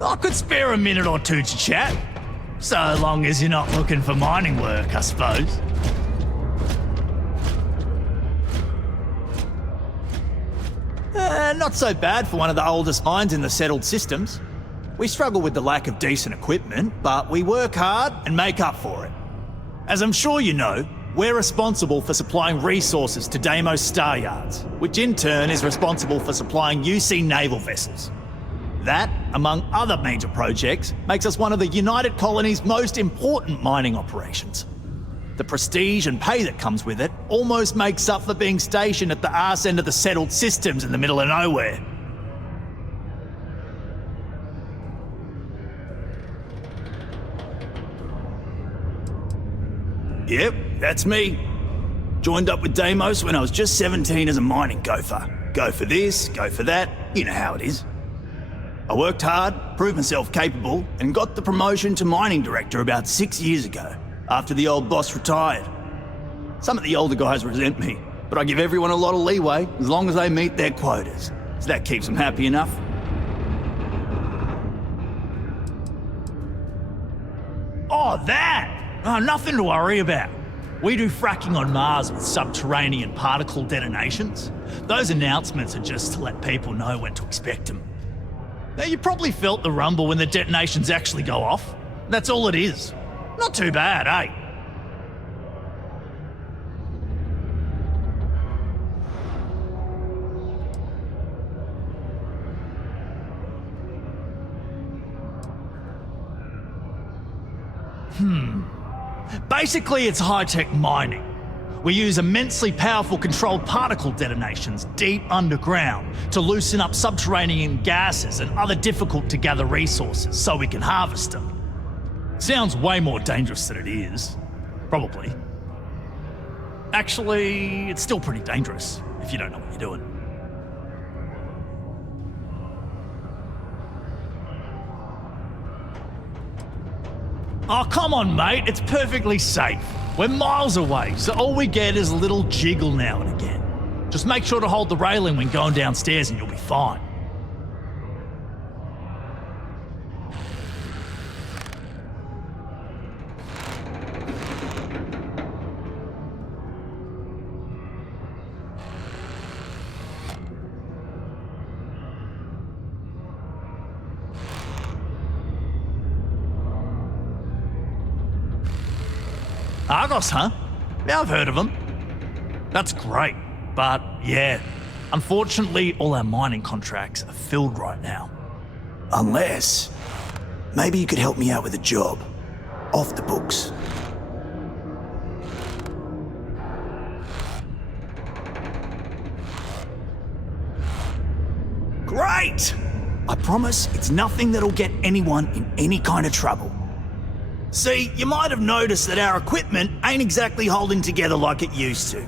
I could spare a minute or two to chat, so long as you're not looking for mining work, I suppose. Not so bad for one of the oldest mines in the settled systems. We struggle with the lack of decent equipment, but we work hard and make up for it. As I'm sure you know, we're responsible for supplying resources to Deimos Star Yards, which in turn is responsible for supplying UC naval vessels. That, among other major projects, makes us one of the United Colony's most important mining operations. The prestige and pay that comes with it almost makes up for being stationed at the arse end of the settled systems in the middle of nowhere. Yep, that's me. Joined up with Deimos when I was just 17 as a mining gopher. Go for this, go for that, you know how it is. I worked hard, proved myself capable, and got the promotion to mining director about 6 years ago, after the old boss retired. Some of the older guys resent me, but I give everyone a lot of leeway as long as they meet their quotas. So that keeps them happy enough. Oh, that! Oh, nothing to worry about. We do fracking on Mars with subterranean particle detonations. Those announcements are just to let people know when to expect them. Now, you probably felt the rumble when the detonations actually go off. That's all it is. Not too bad, eh? Basically, it's high-tech mining. We use immensely powerful controlled particle detonations deep underground to loosen up subterranean gases and other difficult-to-gather resources so we can harvest them. Sounds way more dangerous than it is. Probably. Actually, it's still pretty dangerous if you don't know what you're doing. Oh, come on, mate. It's perfectly safe. We're miles away, so all we get is a little jiggle now and again. Just make sure to hold the railing when going downstairs and you'll be fine. Argos, huh? Yeah, I've heard of them. That's great, but yeah, unfortunately all our mining contracts are filled right now. Unless, maybe you could help me out with a job. Off the books. Great! I promise it's nothing that'll get anyone in any kind of trouble. See, you might have noticed that our equipment ain't exactly holding together like it used to.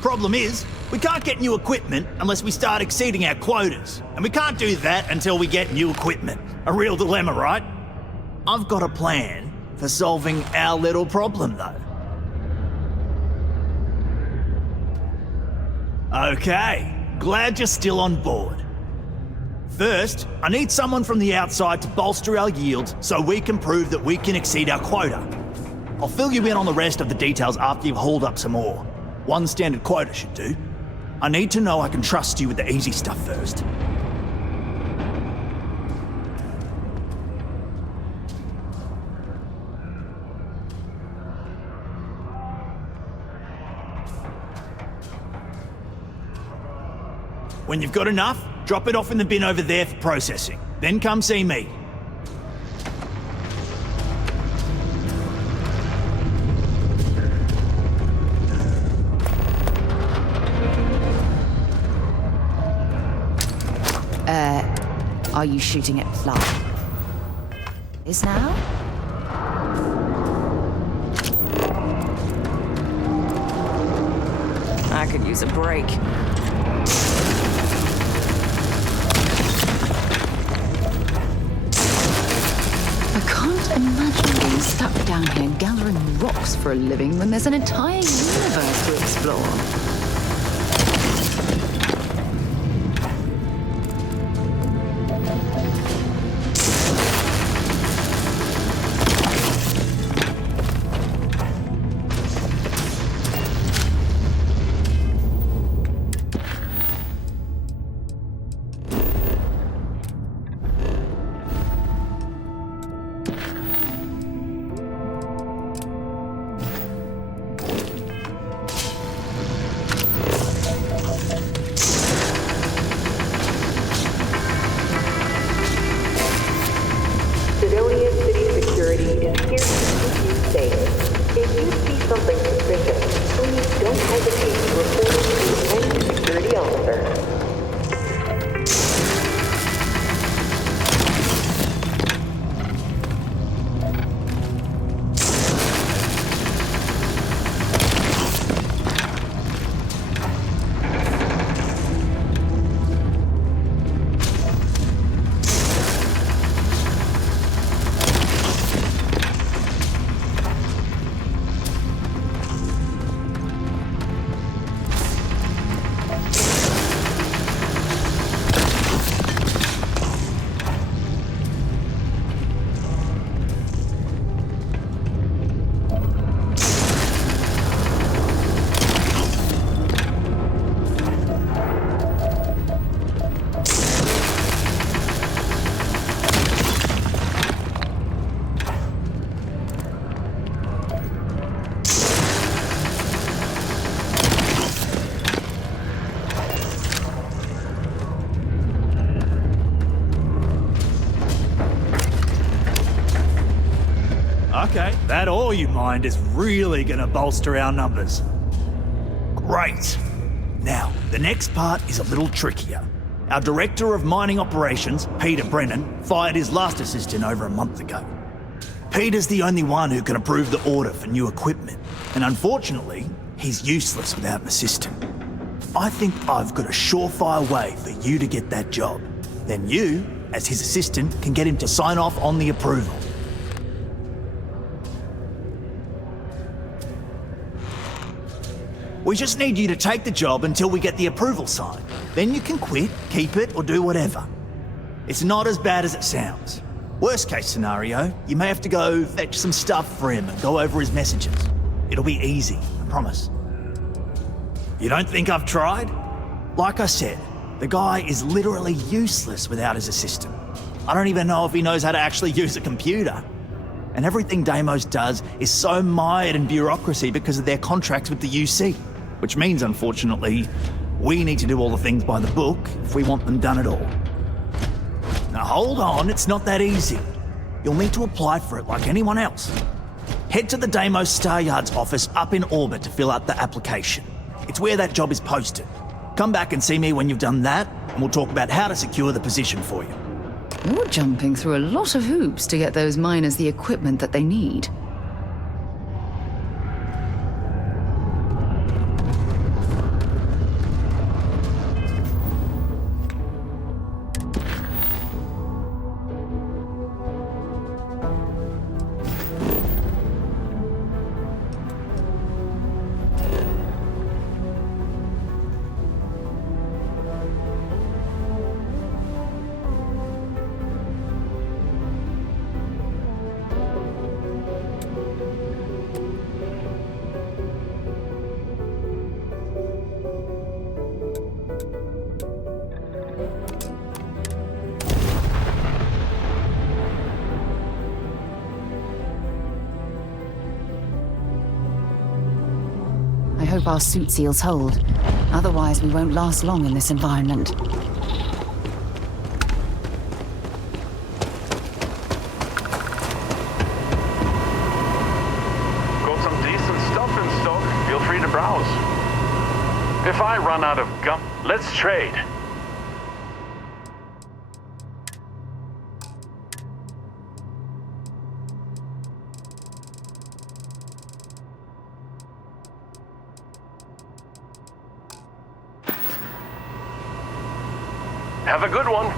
Problem is, we can't get new equipment unless we start exceeding our quotas, and we can't do that until we get new equipment. A real dilemma, right? I've got a plan for solving our little problem, though. Okay, glad you're still on board. First, I need someone from the outside to bolster our yields so we can prove that we can exceed our quota. I'll fill you in on the rest of the details after you've hauled up some more. One standard quota should do. I need to know I can trust you with the easy stuff first. When you've got enough, drop it off in the bin over there for processing. Then come see me. Are you shooting at fly? Is now? I could use a break. I can't imagine being stuck down here gathering rocks for a living when there's an entire universe to explore. Okay, that ore you mined is really gonna bolster our numbers. Great. Now, the next part is a little trickier. Our Director of Mining Operations, Peter Brennan, fired his last assistant over a month ago. Peter's the only one who can approve the order for new equipment, and unfortunately, he's useless without an assistant. I think I've got a surefire way for you to get that job. Then you, as his assistant, can get him to sign off on the approval. We just need you to take the job until we get the approval signed. Then you can quit, keep it, or do whatever. It's not as bad as it sounds. Worst case scenario, you may have to go fetch some stuff for him and go over his messages. It'll be easy, I promise. You don't think I've tried? Like I said, the guy is literally useless without his assistant. I don't even know if he knows how to actually use a computer. And everything Deimos does is so mired in bureaucracy because of their contracts with the UC. Which means, unfortunately, we need to do all the things by the book if we want them done at all. Now hold on, it's not that easy. You'll need to apply for it like anyone else. Head to the Deimos Star Yard's office up in orbit to fill out the application. It's where that job is posted. Come back and see me when you've done that, and we'll talk about how to secure the position for you. You're jumping through a lot of hoops to get those miners the equipment that they need. I hope our suit seals hold. Otherwise, we won't last long in this environment. Got some decent stuff in stock. Feel free to browse. If I run out of gum, let's trade. Have a good one.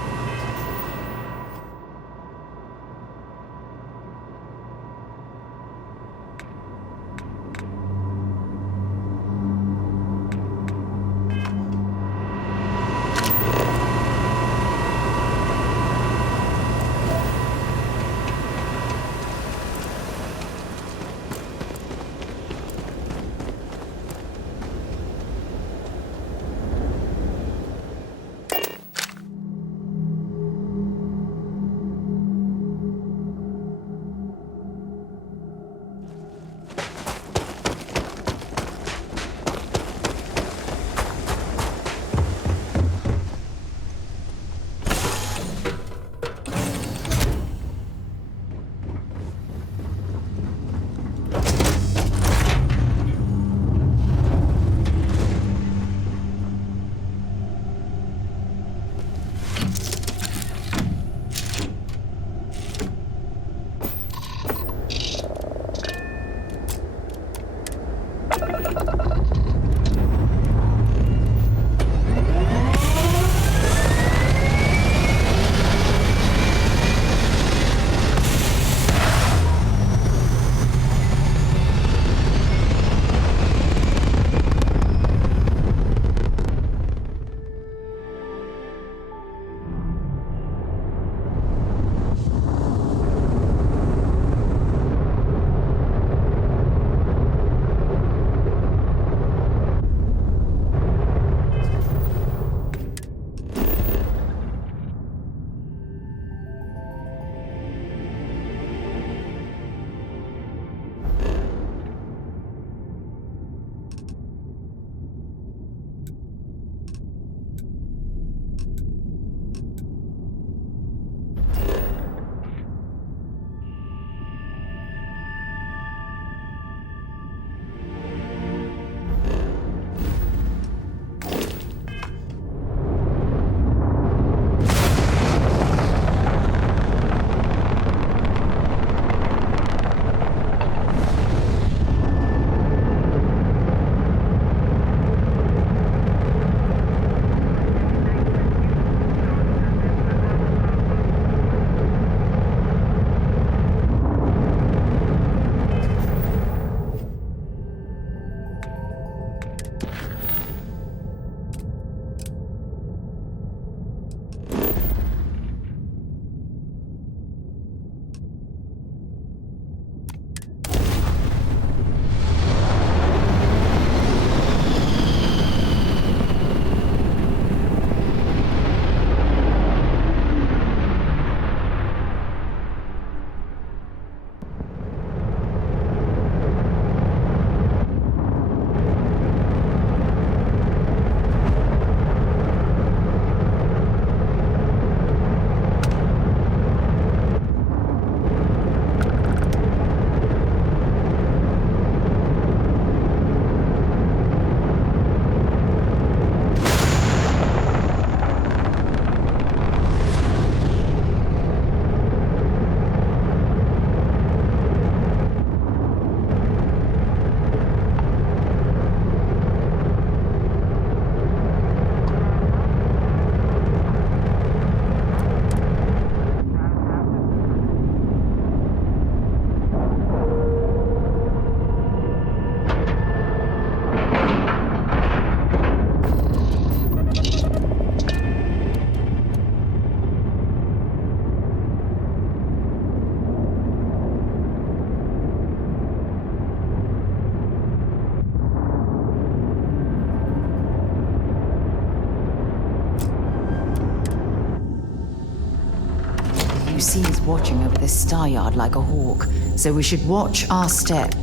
UC is watching over this star yard like a hawk, so we should watch our step.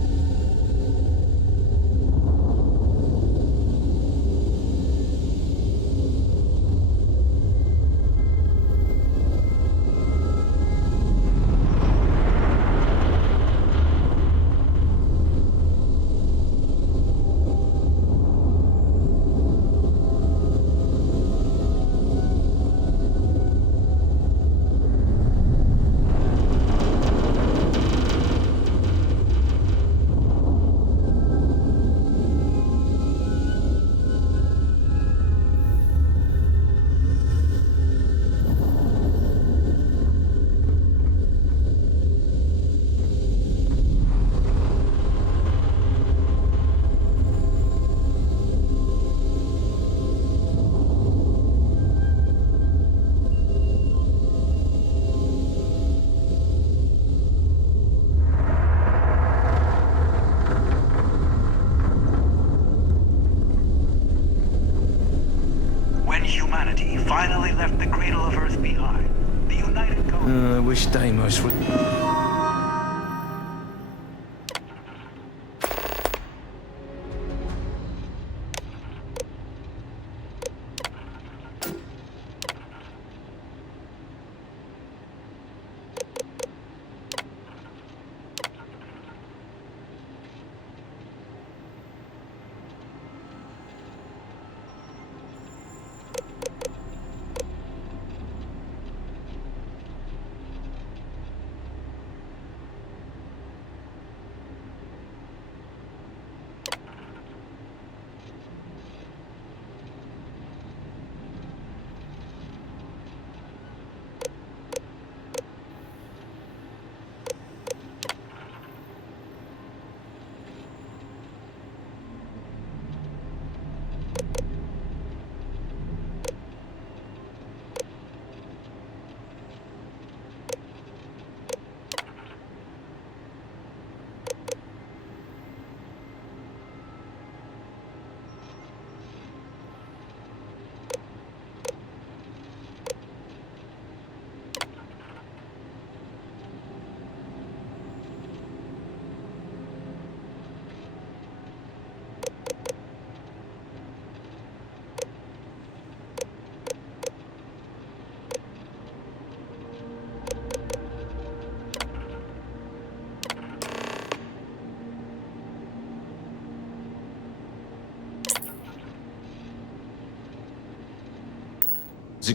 Humanity finally left the cradle of Earth behind. The United I wish Deimos would...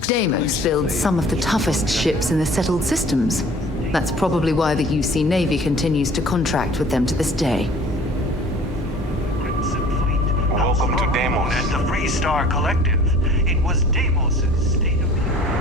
Deimos builds some of the toughest ships in the settled systems. That's probably why the UC Navy continues to contract with them to this day. Welcome to Deimos. At the Free Star Collective. It was Deimos' state of the art.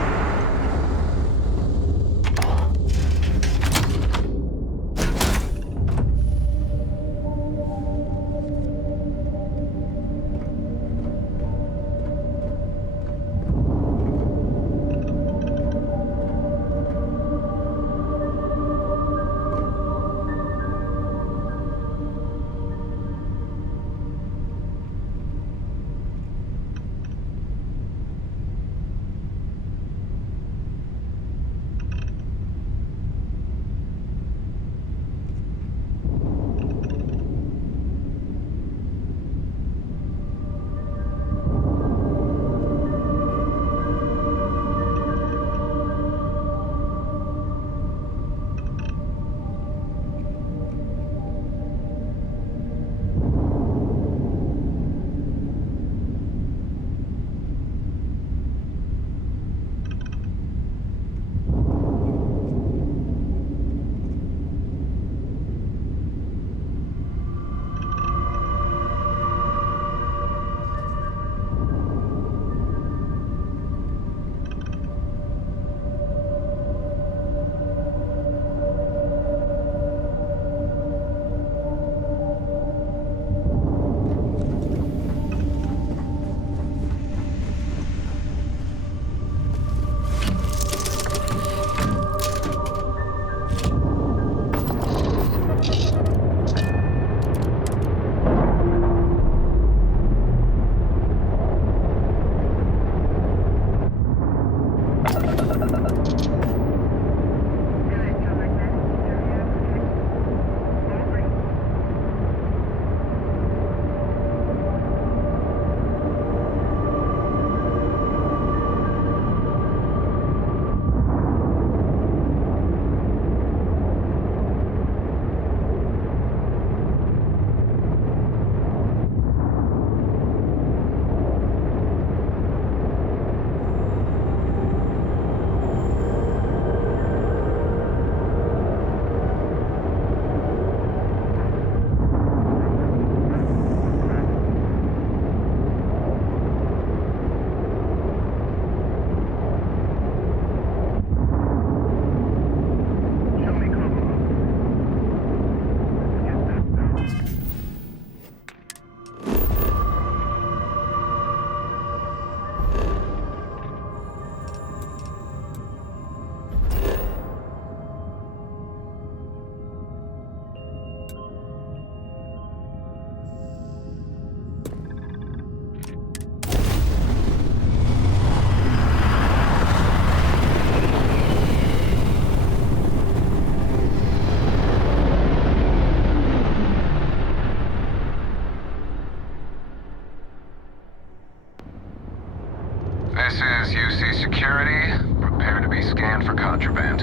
UC security, prepare to be scanned for contraband.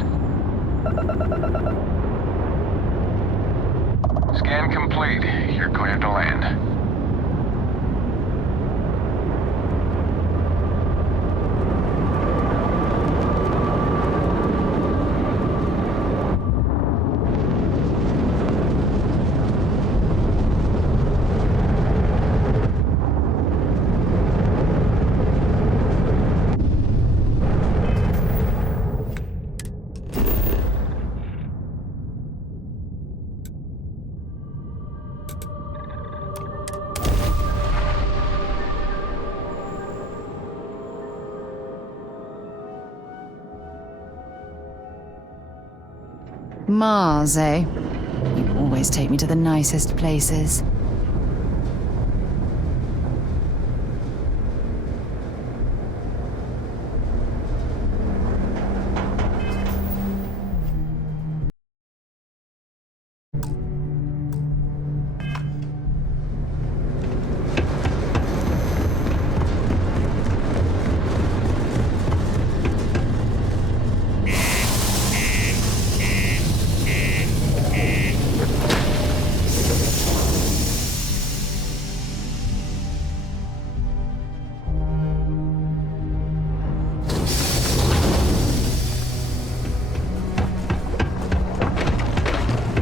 Scan complete. You're cleared to land. Mars, eh? You always take me to the nicest places.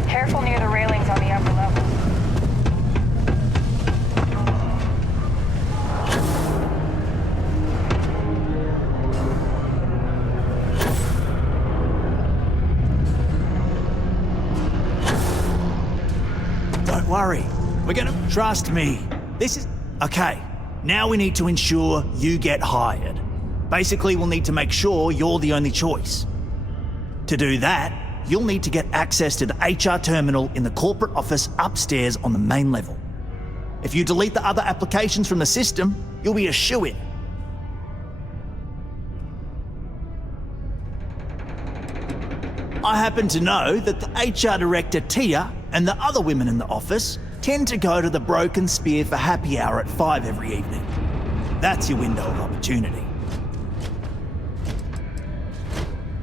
Careful near the railings on the upper level. Don't worry. We're gonna... Trust me. This is... Okay. Now we need to ensure you get hired. Basically, we'll need to make sure you're the only choice. To do that, you'll need to get access to the HR terminal in the corporate office upstairs on the main level. If you delete the other applications from the system, you'll be a shoo-in. I happen to know that the HR director, Tia, and the other women in the office tend to go to the Broken Spear for happy hour at 5 every evening. That's your window of opportunity.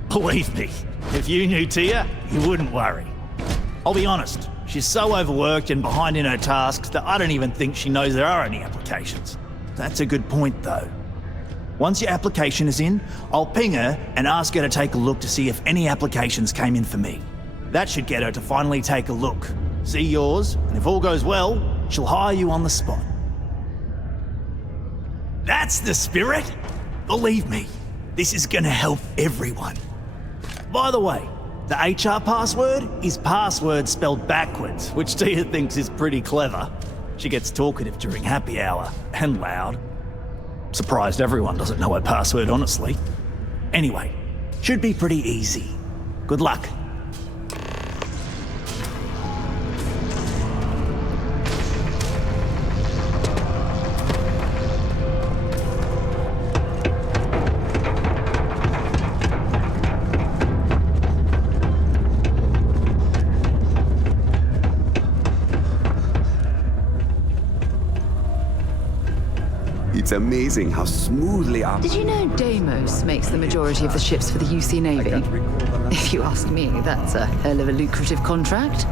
Believe me, if you knew Tia, you wouldn't worry. I'll be honest, she's so overworked and behind in her tasks that I don't even think she knows there are any applications. That's a good point, though. Once your application is in, I'll ping her and ask her to take a look to see if any applications came in for me. That should get her to finally take a look, see yours, and if all goes well, she'll hire you on the spot. That's the spirit! Believe me, this is gonna help everyone. By the way, the HR password is password spelled backwards, which Tia thinks is pretty clever. She gets talkative during happy hour, and loud. Surprised everyone doesn't know her password, honestly. Anyway, should be pretty easy. Good luck. It's amazing how smoothly our... Did you know Deimos makes the majority of the ships for the UC Navy? If you ask me, that's a hell of a lucrative contract.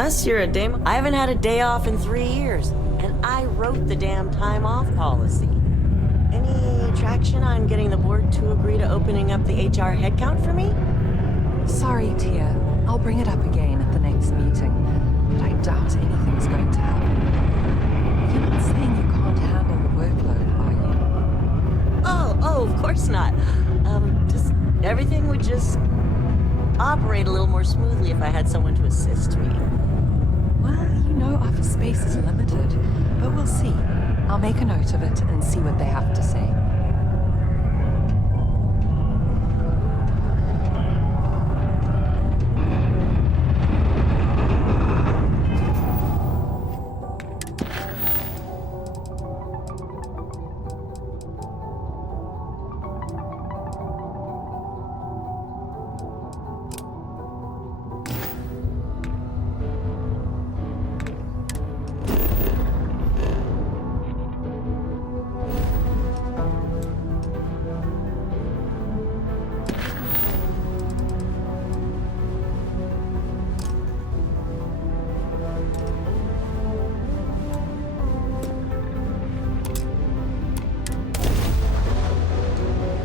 Unless you're a dame. I haven't had a day off in 3 years, and I wrote the damn time off policy. Any traction on getting the board to agree to opening up the HR headcount for me? Sorry, Tia. I'll bring it up again at the next meeting, but I doubt anything's going to happen. You're not saying you can't handle the workload, are you? Oh, of course not. Just everything would just operate a little more smoothly if I had someone to assist me. Well, you know office space is limited, but we'll see. I'll make a note of it and see what they have to say.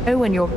Oh, when you're...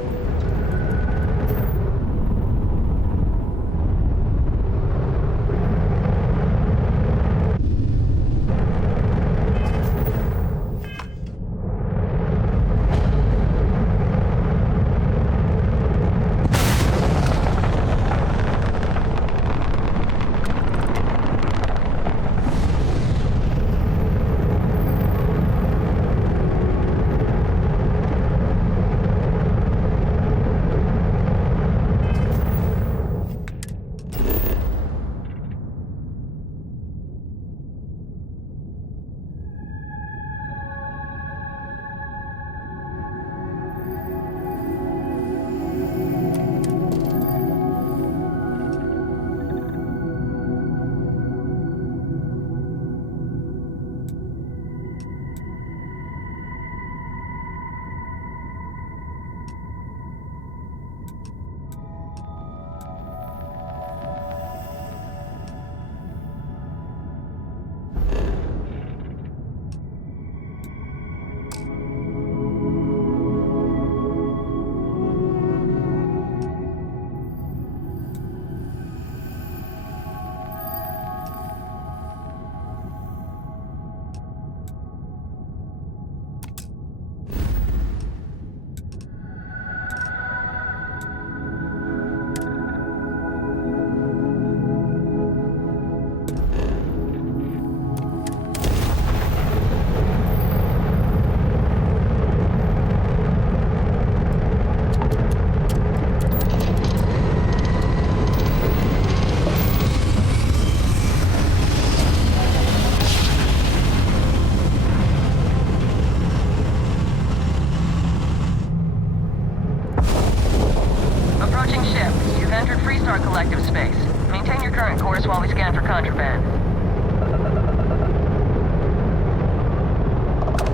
collective space. Maintain your current course while we scan for contraband.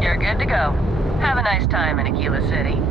You're good to go. Have a nice time in Aquila City.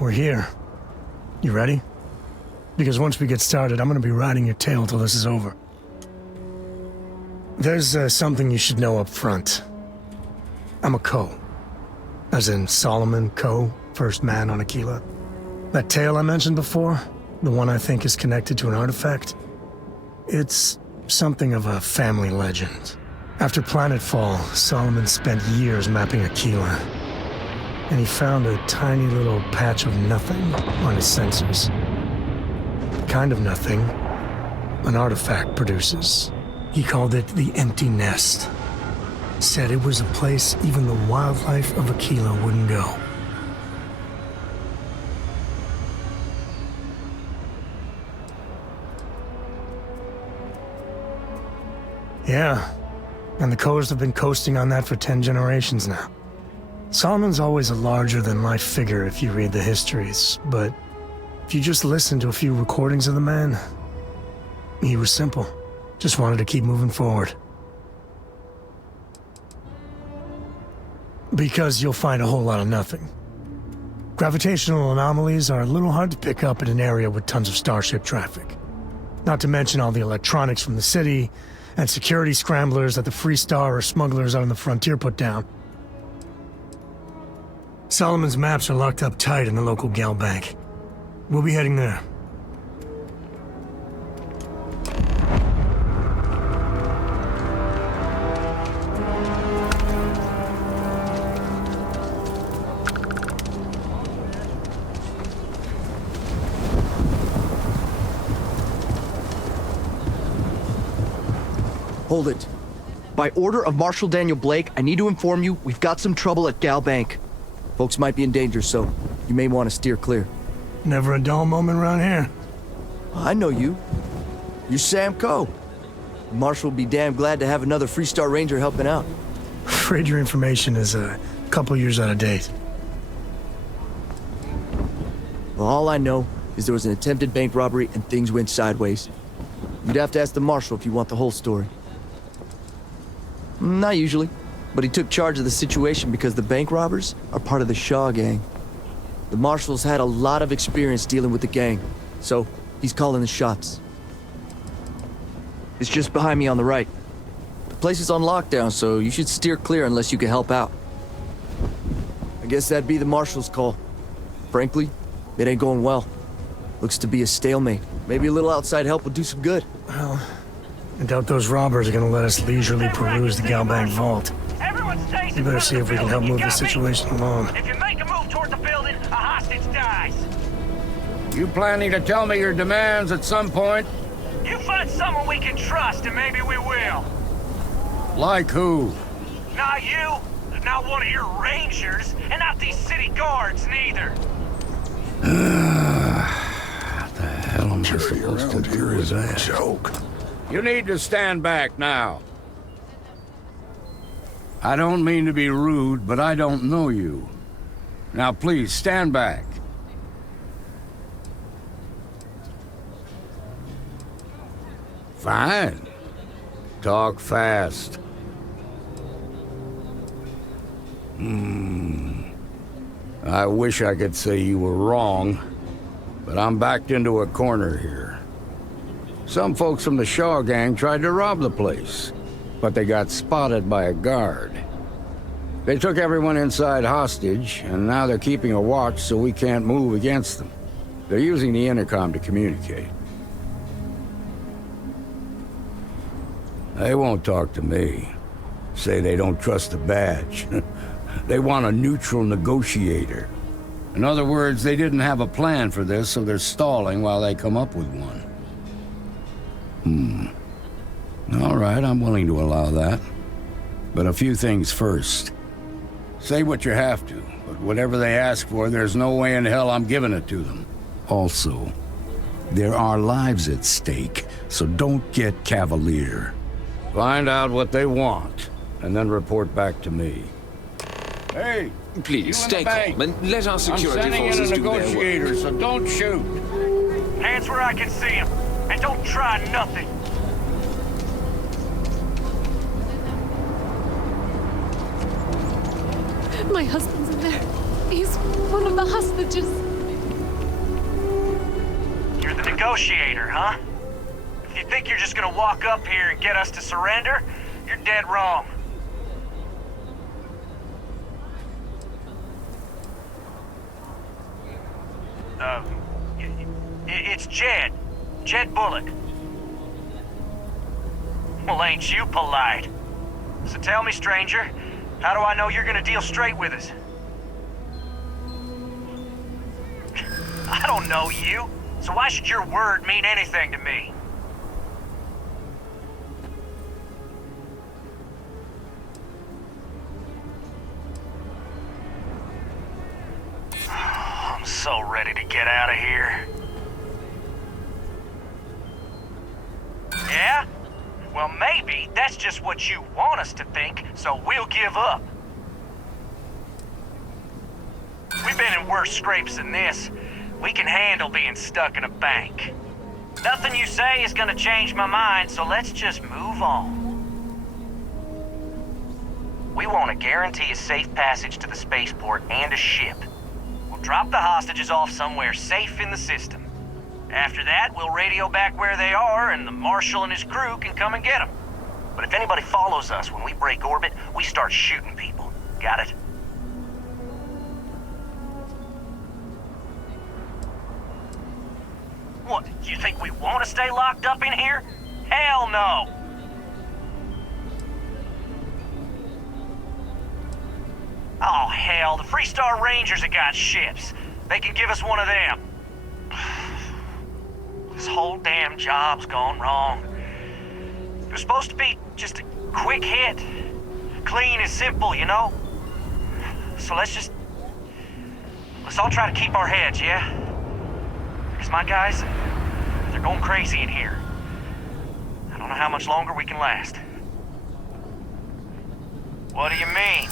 We're here. You ready? Because once we get started, I'm gonna be riding your tail till this is over. There's something you should know up front. I'm a Co. As in Solomon Co., first man on Aquila. That tale I mentioned before, the one I think is connected to an artifact, it's something of a family legend. After Planetfall, Solomon spent years mapping Aquila. and he found a tiny little patch of nothing on his sensors. The kind of nothing an artifact produces. He called it the Empty Nest. Said it was a place even the wildlife of Aquila wouldn't go. Yeah, and the Coes have been coasting on that for 10 generations now. Solomon's always a larger-than-life figure if you read the histories, but if you just listen to a few recordings of the man, he was simple. Just wanted to keep moving forward. Because you'll find a whole lot of nothing. Gravitational anomalies are a little hard to pick up in an area with tons of starship traffic. Not to mention all the electronics from the city, and security scramblers that the Free Star or smugglers out on the frontier put down. Solomon's maps are locked up tight in the local gal bank. We'll be heading there. Hold it. By order of Marshal Daniel Blake, I need to inform you we've got some trouble at Gal Bank. Folks might be in danger, so you may want to steer clear. Never a dull moment around here. I know you. You're Sam Coe. Marshal will be damn glad to have another Free Star Ranger helping out. Afraid your information is a couple years out of date. Well, all I know is there was an attempted bank robbery and things went sideways. You'd have to ask the Marshal if you want the whole story. Not usually, but he took charge of the situation because the bank robbers are part of the Shaw gang. The Marshal's had a lot of experience dealing with the gang, so he's calling the shots. It's just behind me on the right. The place is on lockdown, so you should steer clear unless you can help out. I guess that'd be the Marshal's call. Frankly, it ain't going well. Looks to be a stalemate. Maybe a little outside help would do some good. Well, I doubt those robbers are gonna let us leisurely peruse the Galbank vault. We better see if we can help move the situation along. If you make a move towards the building, a hostage dies. You planning to tell me your demands at some point? You find someone we can trust, and maybe we will. Like who? Not you, not one of your rangers, and not these city guards, neither. What the hell am I supposed to do with that? Joke. You need to stand back now. I don't mean to be rude, but I don't know you. Now please, stand back. Fine. Talk fast. I wish I could say you were wrong, but I'm backed into a corner here. Some folks from the Shaw gang tried to rob the place, but they got spotted by a guard. They took everyone inside hostage, and now they're keeping a watch so we can't move against them. They're using the intercom to communicate. They won't talk to me. Say they don't trust the badge. They want a neutral negotiator. In other words, they didn't have a plan for this, so they're stalling while they come up with one. All right, I'm willing to allow that. But a few things first. Say what you have to, but whatever they ask for, there's no way in hell I'm giving it to them. Also, there are lives at stake, so don't get cavalier. Find out what they want, and then report back to me. Hey! Please, stay calm and let our security forces do their work. I'm sending in a negotiator, so don't shoot. Hands where I can see him, and don't try nothing. My husband's in there. He's one of the hostages. You're the negotiator, huh? If you think you're just gonna walk up here and get us to surrender, you're dead wrong. It's Jed. Jed Bullock. Well, ain't you polite? So tell me, stranger, how do I know you're gonna deal straight with us? don't know you, so why should your word mean anything to me? I'm so ready to get out of here. Yeah? Well, maybe that's just what you want us to think, so we'll give up. We've been in worse scrapes than this. We can handle being stuck in a bank. Nothing you say is gonna change my mind, so let's just move on. We want to guarantee a safe passage to the spaceport and a ship. We'll drop the hostages off somewhere safe in the system. After that, we'll radio back where they are, and the Marshal and his crew can come and get them. But if anybody follows us when we break orbit, we start shooting people. Got it? What, you think we want to stay locked up in here? Hell no! Oh, hell, the Freestar Rangers have got ships. They can give us one of them. This whole damn job's gone wrong. It was supposed to be just a quick hit. Clean and simple, you know? So let's all try to keep our heads, yeah? Because my guys, they're going crazy in here. I don't know how much longer we can last. What do you mean?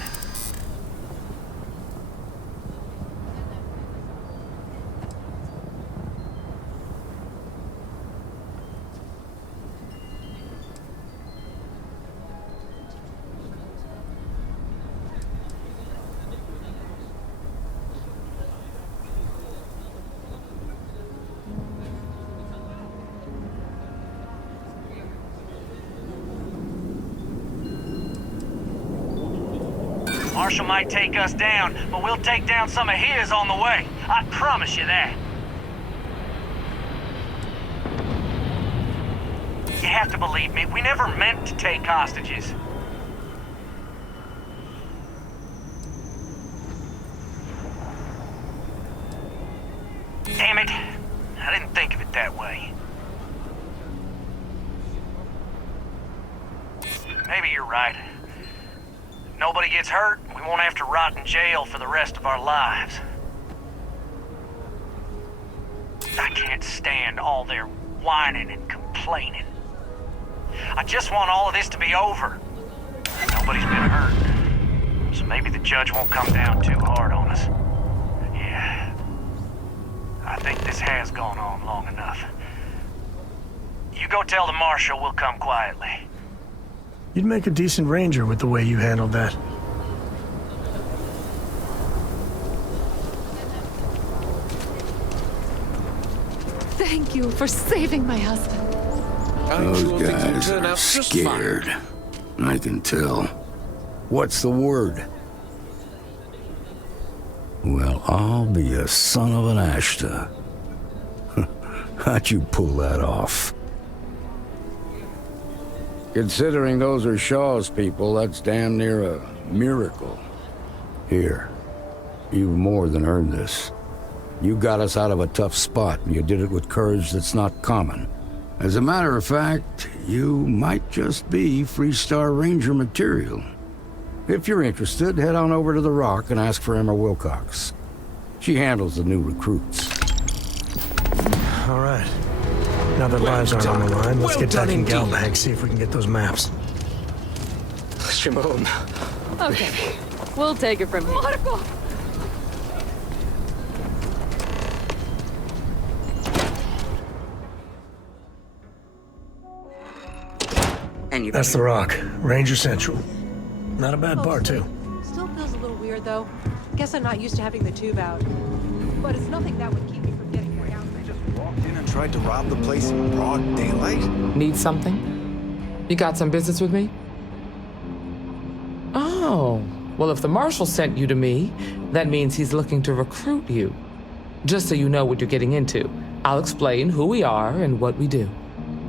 Marshall might take us down, but we'll take down some of his on the way. I promise you that. You have to believe me, we never meant to take hostages. Damn it, I didn't think of it that way. Maybe you're right. Nobody gets hurt, we won't have to rot in jail for the rest of our lives. I can't stand all their whining and complaining. I just want all of this to be over. Nobody's been hurt, so maybe the judge won't come down too hard on us. Yeah, I think this has gone on long enough. You go tell the Marshal we'll come quietly. You'd make a decent ranger with the way you handled that. Thank you for saving my husband. Those guys are scared. I can tell. What's the word? Well, I'll be a son of an Ashta. How'd you pull that off? Considering those are Shaw's people, that's damn near a miracle. Here, you've more than earned this. You got us out of a tough spot, and you did it with courage that's not common. As a matter of fact, you might just be Freestar Ranger material. If you're interested, head on over to the Rock and ask for Emma Wilcox. She handles the new recruits. All right. Now that lives aren't on the line, let's get back in Galbag, see if we can get those maps. Shimon. Okay, we'll take it from here. Marco! That's the Rock, Ranger Central. Not a bad bar, too. Still feels a little weird, though. Guess I'm not used to having the tube out. But it's nothing that would keep me from getting more out. They just walked in and tried to rob the place in broad daylight? Need something? You got some business with me? Oh, well, if the Marshal sent you to me, that means he's looking to recruit you. Just so you know what you're getting into, I'll explain who we are and what we do.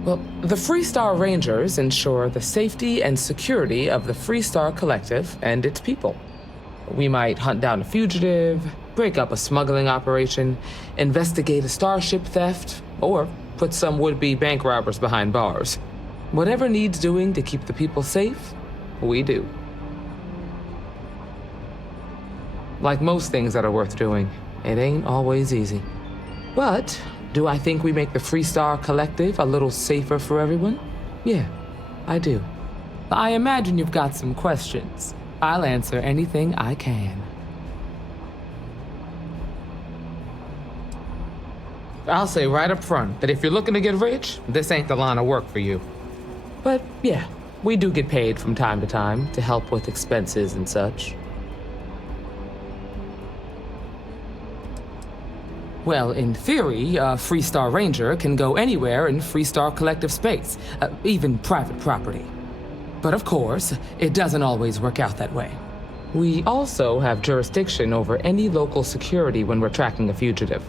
Well, the Freestar Rangers ensure the safety and security of the Freestar Collective and its people. We might hunt down a fugitive, break up a smuggling operation, investigate a starship theft, or put some would-be bank robbers behind bars. Whatever needs doing to keep the people safe, we do. Like most things that are worth doing, it ain't always easy. But do I think we make the Freestar Collective a little safer for everyone? Yeah, I do. I imagine you've got some questions. I'll answer anything I can. I'll say right up front that if you're looking to get rich, this ain't the line of work for you. But yeah, we do get paid from time to time to help with expenses and such. Well, in theory, a Freestar Ranger can go anywhere in Freestar Collective space, even private property. But of course, it doesn't always work out that way. We also have jurisdiction over any local security when we're tracking a fugitive.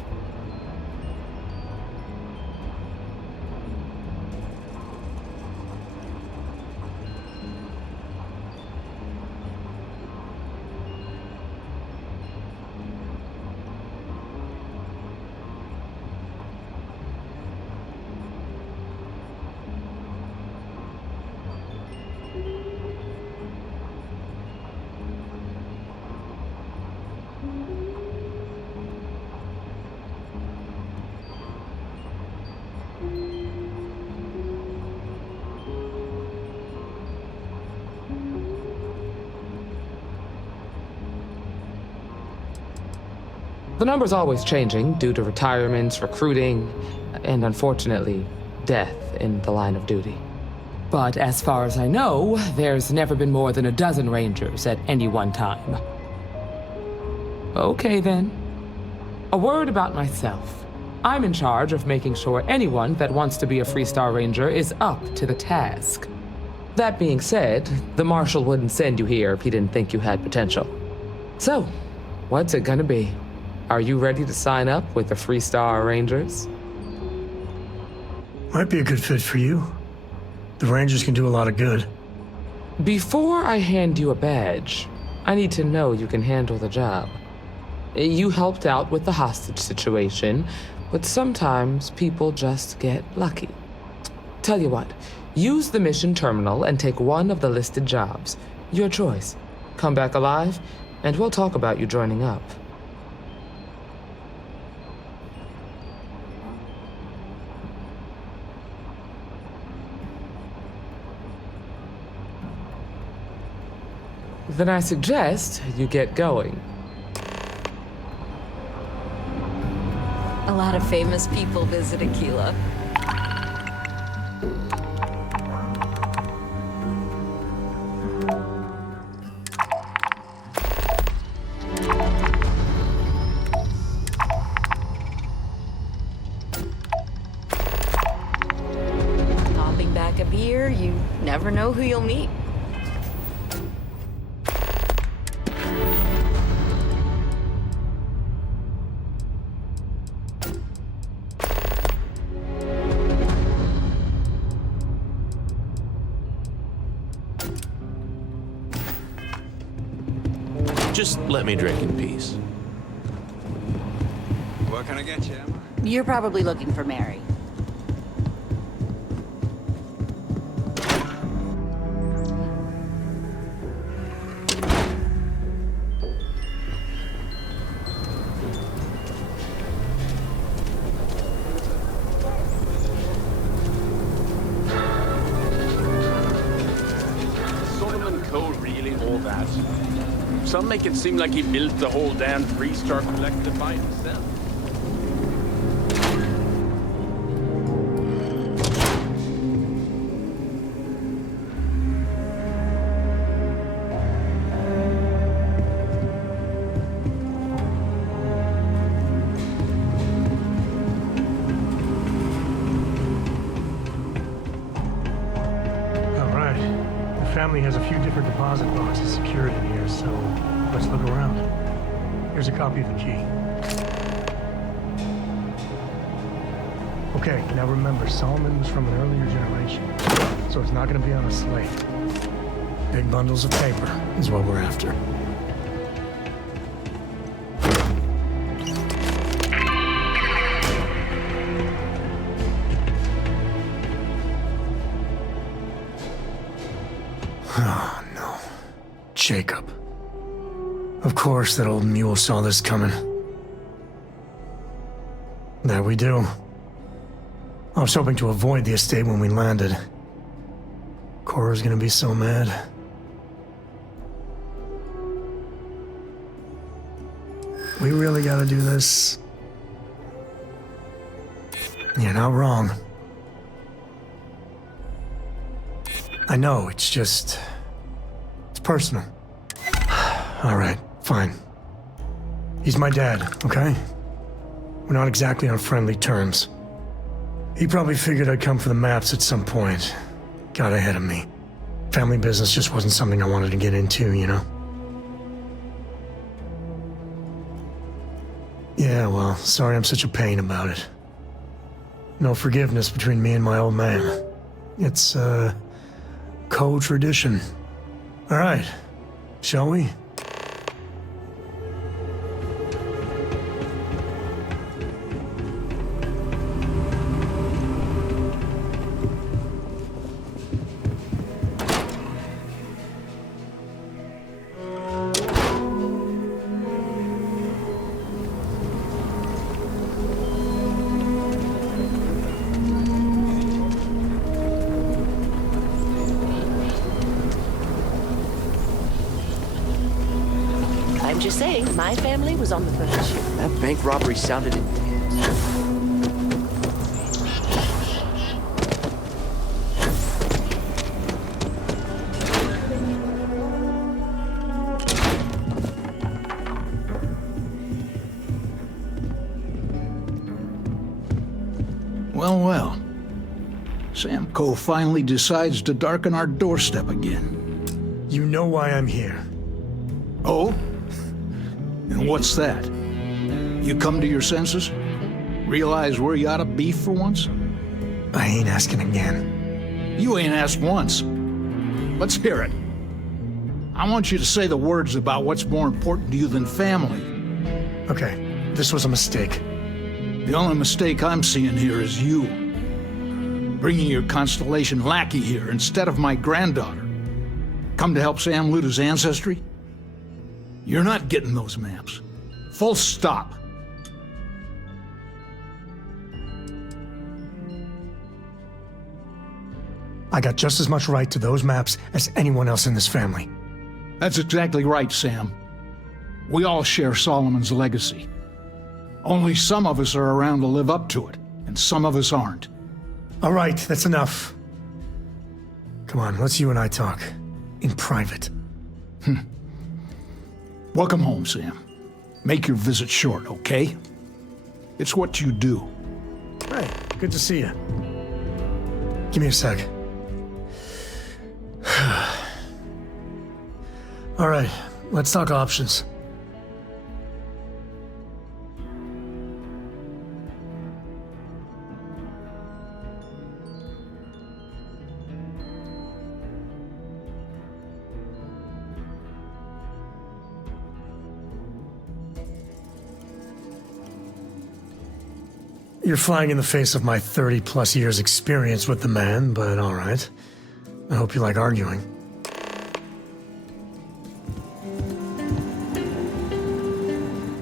The number's always changing due to retirements, recruiting, and unfortunately, death in the line of duty. But as far as I know, there's never been more than a dozen Rangers at any one time. Okay then. A word about myself. I'm in charge of making sure anyone that wants to be a Freestar Ranger is up to the task. That being said, the Marshal wouldn't send you here if he didn't think you had potential. So, what's it gonna be? Are you ready to sign up with the Freestar Rangers? Might be a good fit for you. The Rangers can do a lot of good. Before I hand you a badge, I need to know you can handle the job. You helped out with the hostage situation, but sometimes people just get lucky. Tell you what, use the mission terminal and take one of the listed jobs. Your choice. Come back alive, and we'll talk about you joining up. Then I suggest you get going. A lot of famous people visit Aquila. Popping back a beer, you never know who you'll meet. Just let me drink in peace. What can I get you, Emma? You're probably looking for Mary. Some make it seem like he built the whole damn Freestar Collective by himself. All right. The family has a few different deposit boxes secured in here, so let's look around. Here's a copy of the key. Okay, now remember, Solomon was from an earlier generation, so it's not going to be on a slate. Big bundles of paper is what we're after. Jacob. Of course that old mule saw this coming. There we do. I was hoping to avoid the estate when we landed. Cora's gonna be so mad. We really gotta do this. You're not wrong. I know, it's just... it's personal. Alright, fine. He's my dad, okay? We're not exactly on friendly terms. He probably figured I'd come for the maps at some point. Got ahead of me. Family business just wasn't something I wanted to get into, you know? Yeah, well, sorry I'm such a pain about it. No forgiveness between me and my old man. It's, co-tradition. Alright, shall we? I'm just saying, my family was on the footage. That bank robbery sounded intense. Well, well. Sam Coe finally decides to darken our doorstep again. You know why I'm here. Oh? And what's that? You come to your senses? Realize where you ought to be for once? I ain't asking again. You ain't asked once. Let's hear it. I want you to say the words about what's more important to you than family. Okay, this was a mistake. The only mistake I'm seeing here is you. Bringing your Constellation lackey here instead of my granddaughter. Come to help Sam loot his ancestry? You're not getting those maps. Full stop. I got just as much right to those maps as anyone else in this family. That's exactly right, Sam. We all share Solomon's legacy. Only some of us are around to live up to it, and some of us aren't. All right, that's enough. Come on, let's you and I talk. In private. Welcome home, Sam. Make your visit short, okay? It's what you do. Hey, good to see you. Give me a sec. All right, let's talk options. You're flying in the face of my 30-plus years experience with the man, but all right. I hope you like arguing.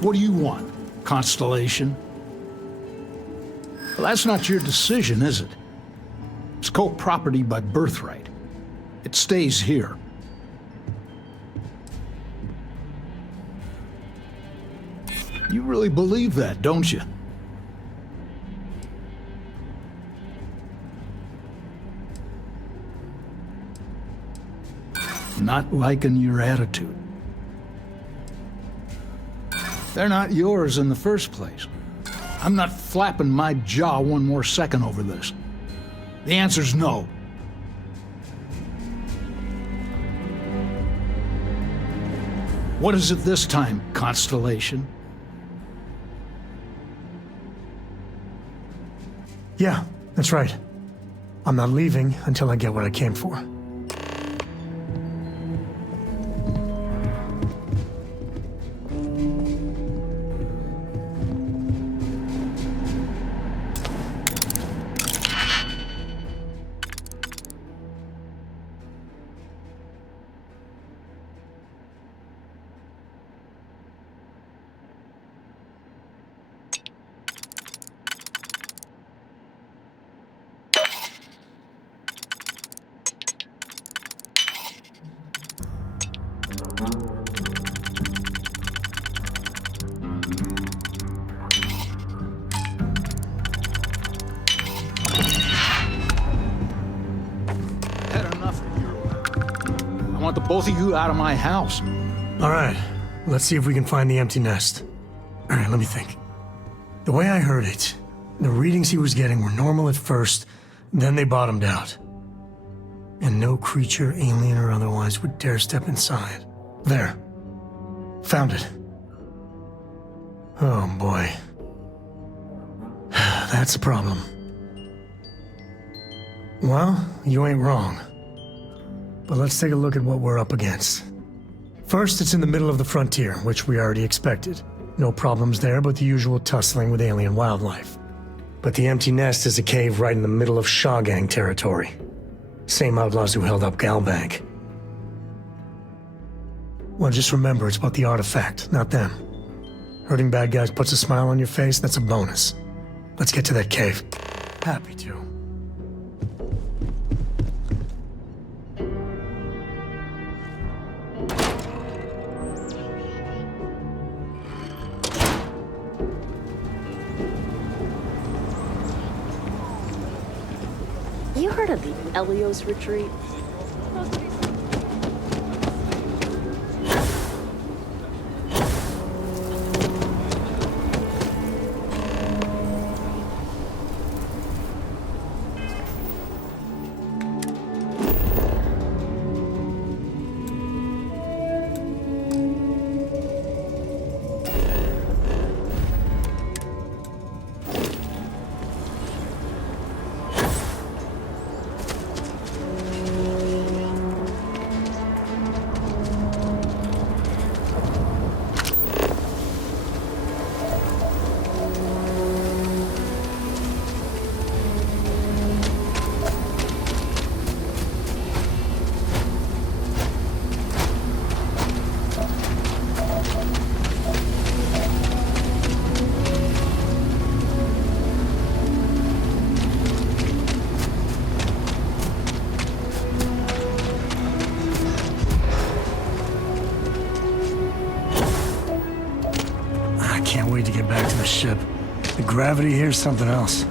What do you want, Constellation? Well, that's not your decision, is it? It's co-property by birthright. It stays here. You really believe that, don't you? Not liking your attitude. They're not yours in the first place. I'm not flapping my jaw one more second over this. The answer's no. What is it this time, Constellation? Yeah, that's right. I'm not leaving until I get what I came for. want the both of you out of my house. All right, let's see if we can find the empty nest. All right, let me think. The way I heard it, the readings he was getting were normal at first, then they bottomed out. And no creature, alien or otherwise, would dare step inside. There. Found it. Oh boy. That's a problem. Well, you ain't wrong. But let's take a look at what we're up against. First, it's in the middle of the frontier, which we already expected. No problems there but the usual tussling with alien wildlife. But the empty nest is a cave right in the middle of Shawgang territory. Same outlaws who held up Galbank. Well, just remember, it's about the artifact, not them. Hurting bad guys puts a smile on your face, that's a bonus. Let's get to that cave. Happy to. You heard of the Elios retreat? Can't wait to get back to the ship. The gravity here's something else.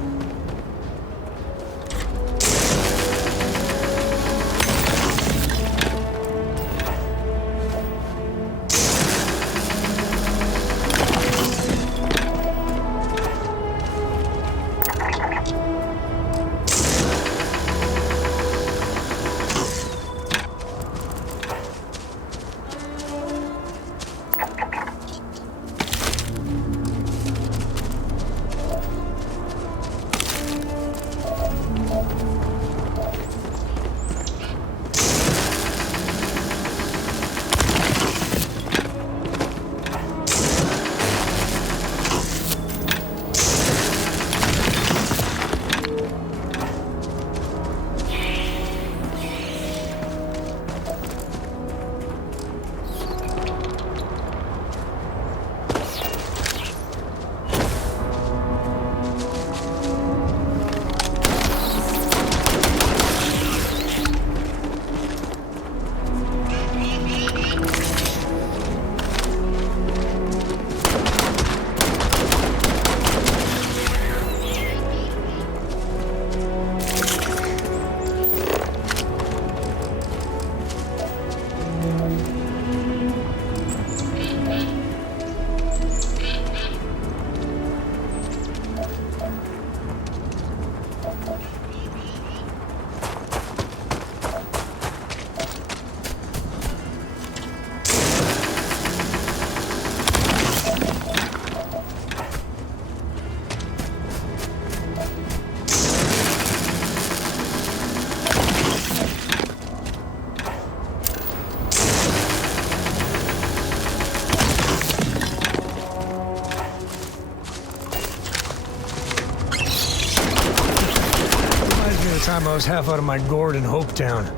Time I was half out of my gourd in Hopetown.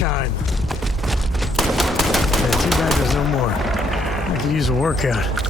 time. Yeah, too bad there's no more. I could use a workout.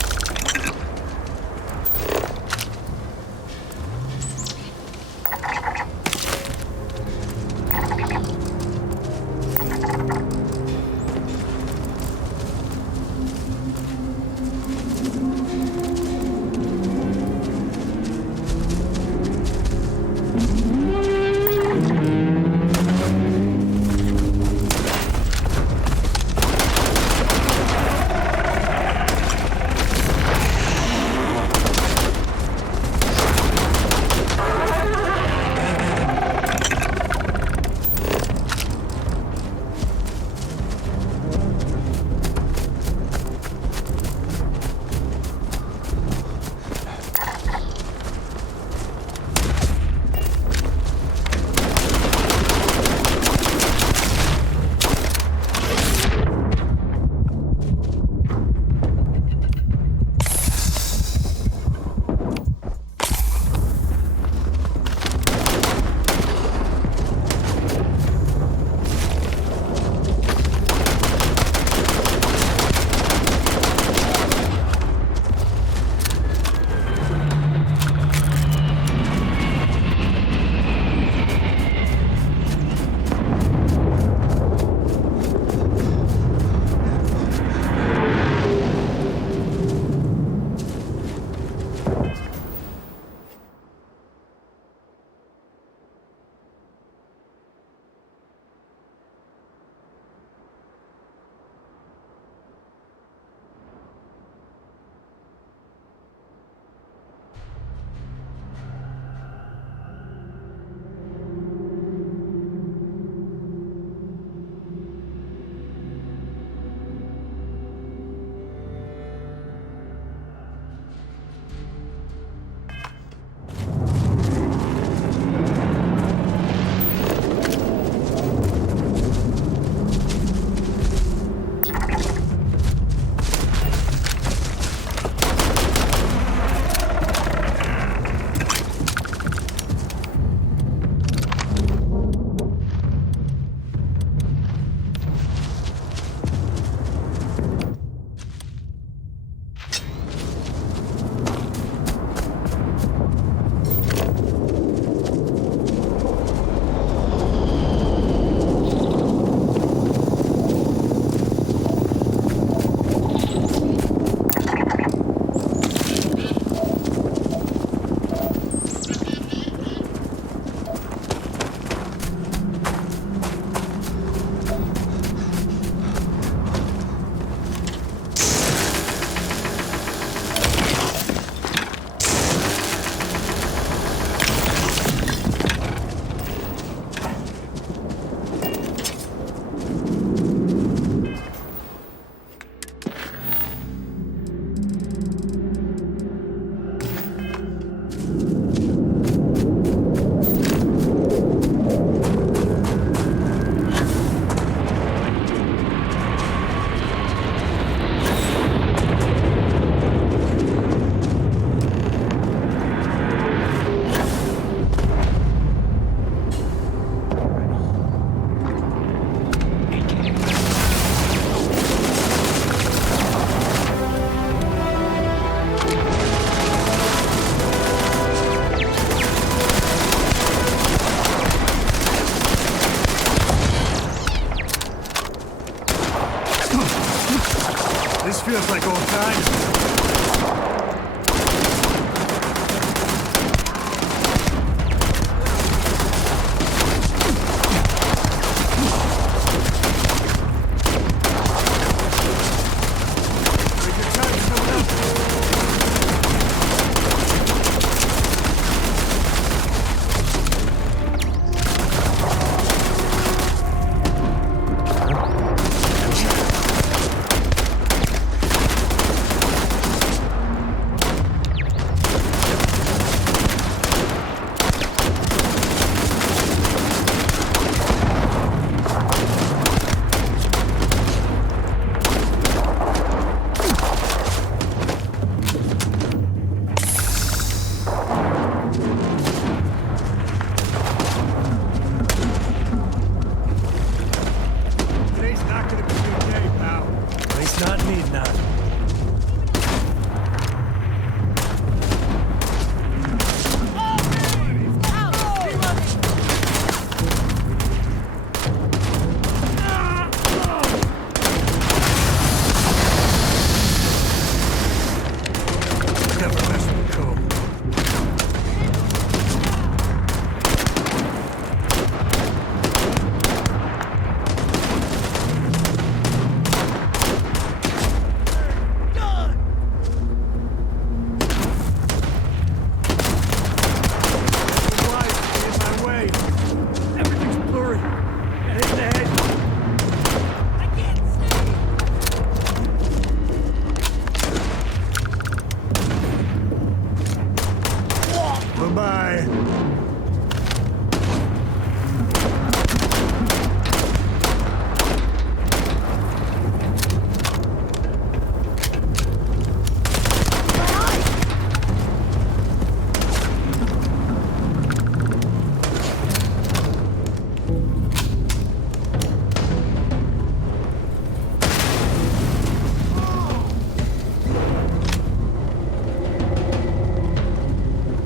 Bye-bye.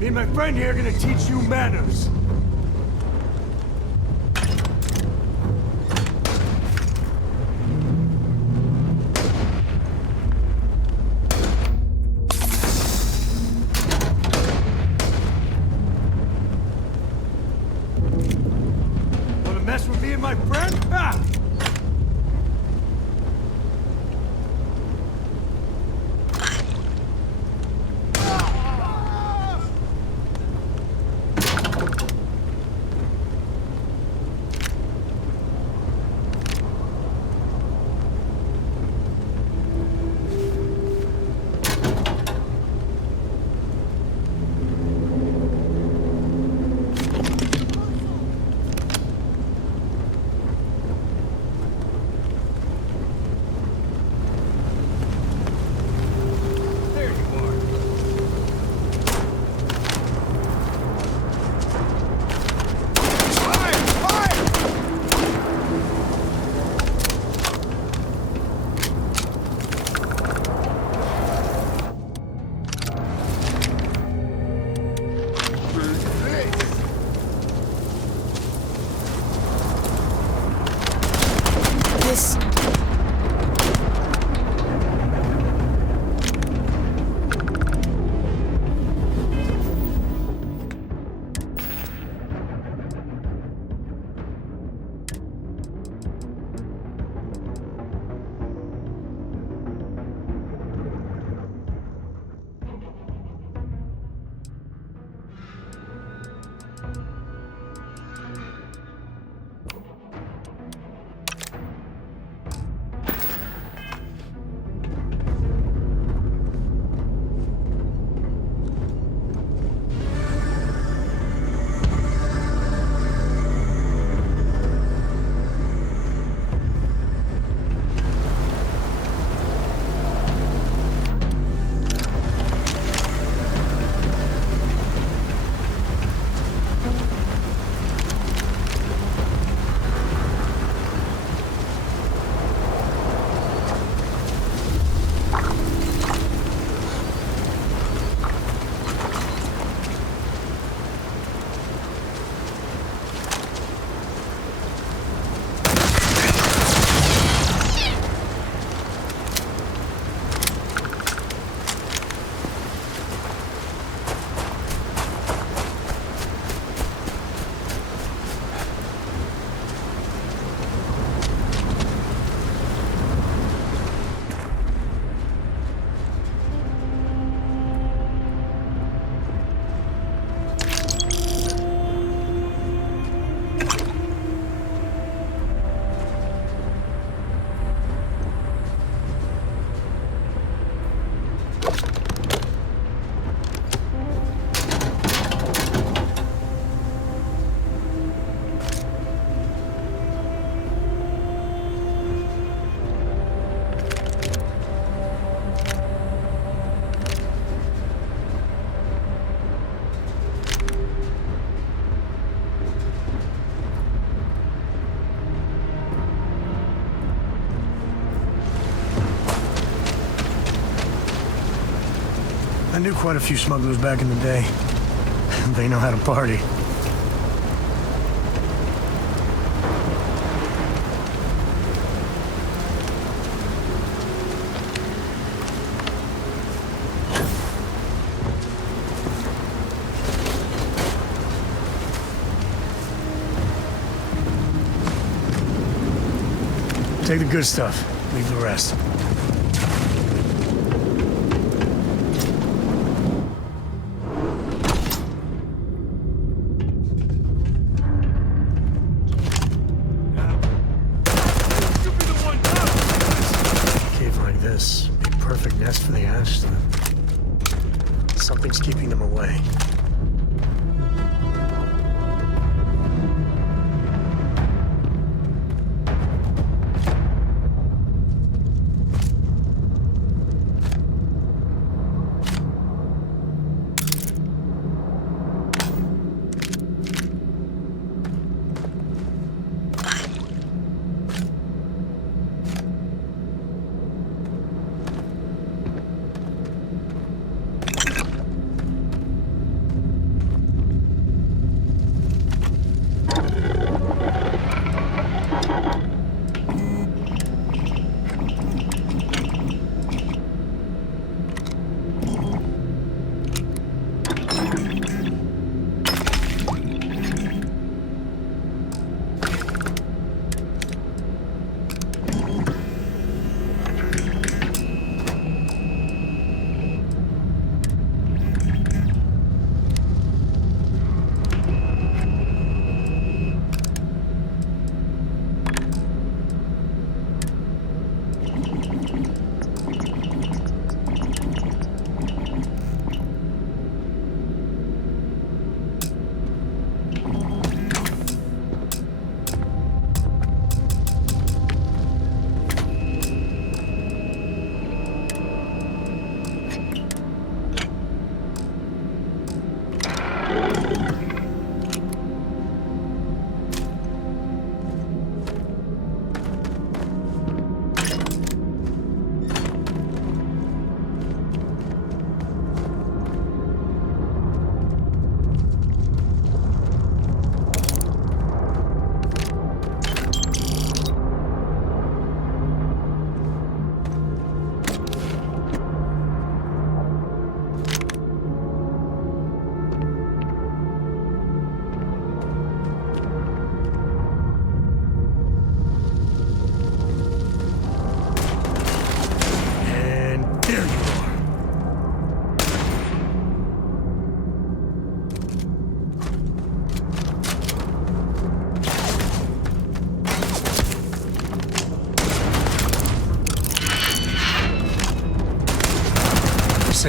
Me and my friend here are gonna teach you manners. Wanna mess with me and my friend? Ah! I knew quite a few smugglers back in the day. They know how to party. Take the good stuff, leave the rest. This be a perfect nest for the Ashton. Something's keeping them away.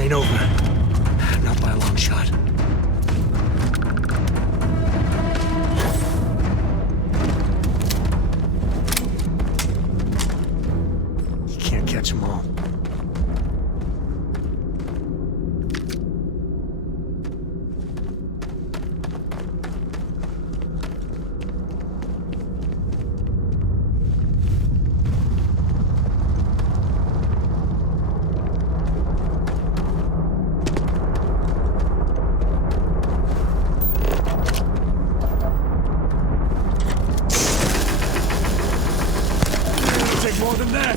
ain't over. Not by a long shot. You can't catch them all. More than that!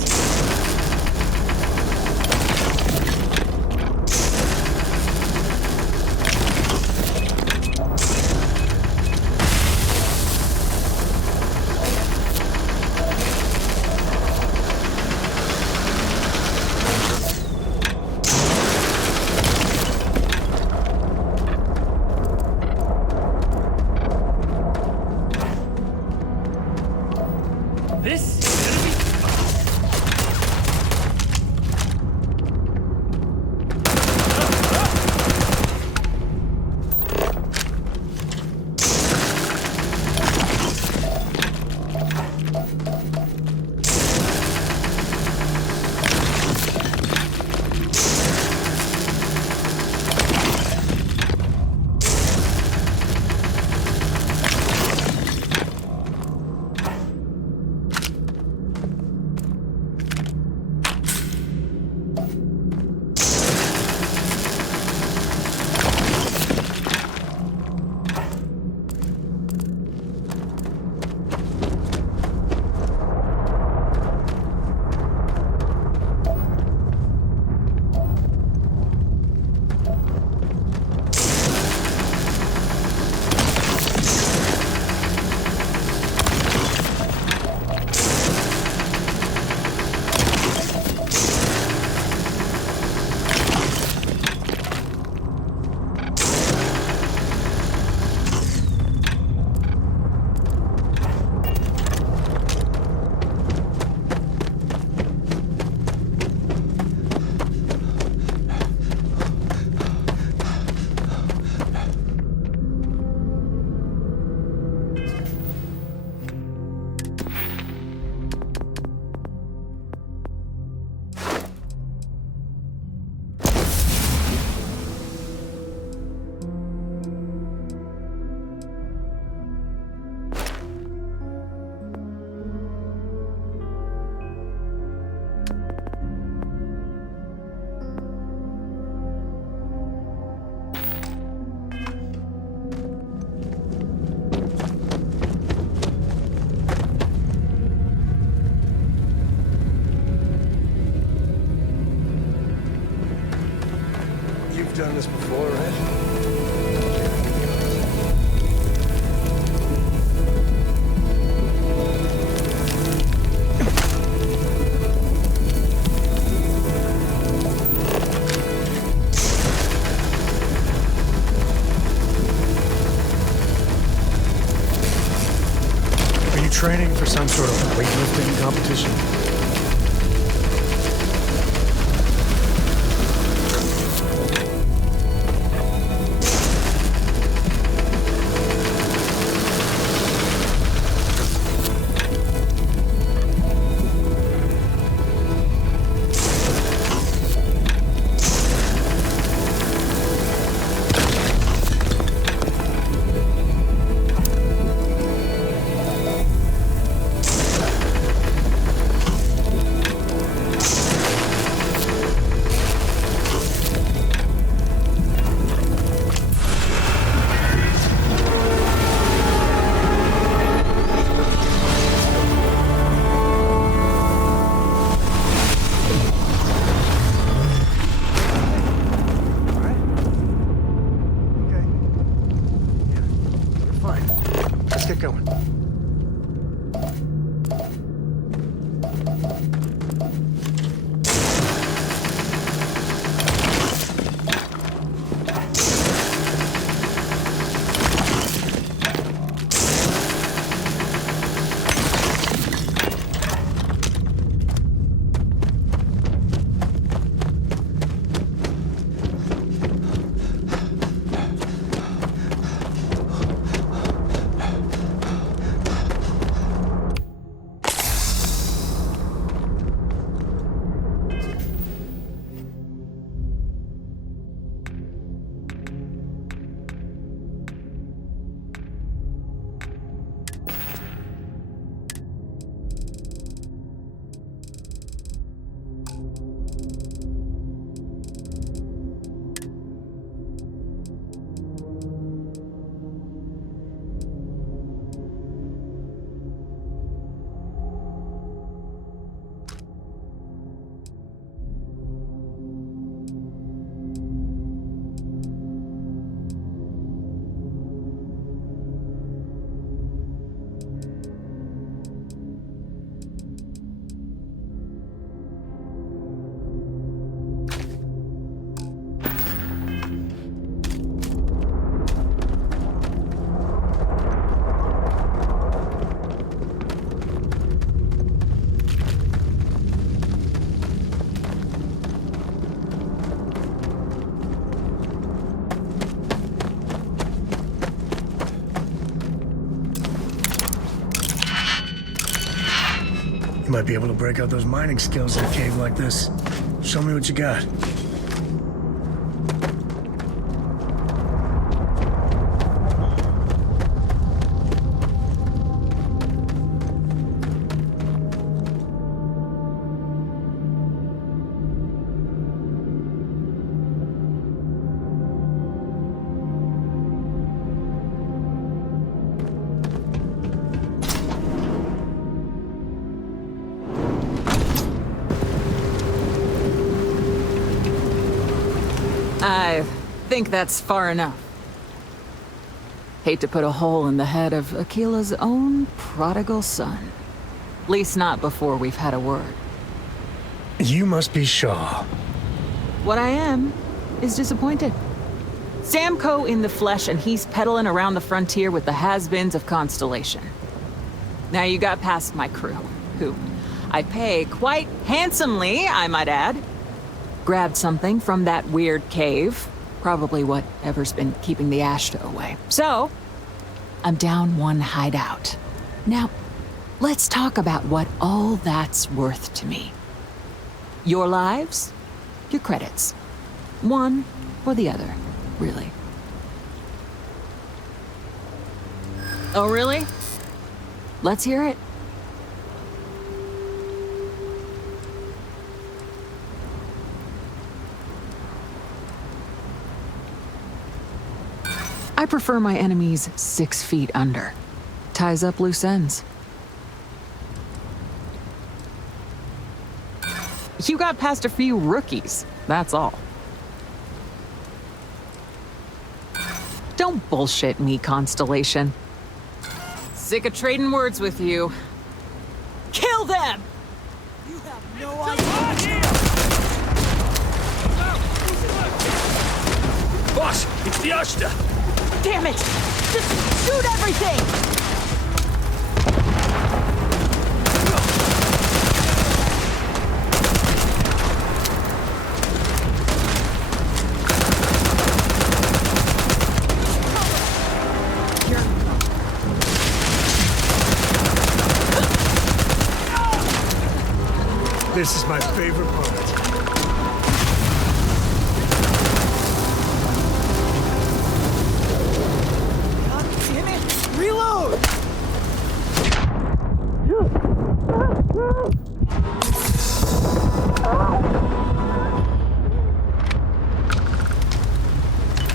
This is gonna be done this before, right? Are you training for some sort of weightlifting competition? Get going. You might be able to break out those mining skills in a cave like this. Show me what you got. I think that's far enough. Hate to put a hole in the head of Akila's own prodigal son. At least not before we've had a word. You must be Shaw. What I am is disappointed. Samco in the flesh, and he's peddling around the frontier with the has-beens of Constellation. Now you got past my crew, who I pay quite handsomely, I might add. Grabbed something from that weird cave. Probably whatever's been keeping the Ashta away. So, I'm down one hideout. Now, let's talk about what all that's worth to me. Your lives, your credits. One or the other, really. Oh, really? Let's hear it. I prefer my enemies 6 feet under. Ties up loose ends. You got past a few rookies, that's all. Don't bullshit me, Constellation. Sick of trading words with you. Kill them! You have no idea! Boss, it's the Ashta! Damn it! Just shoot everything! This is my favorite part. Reload!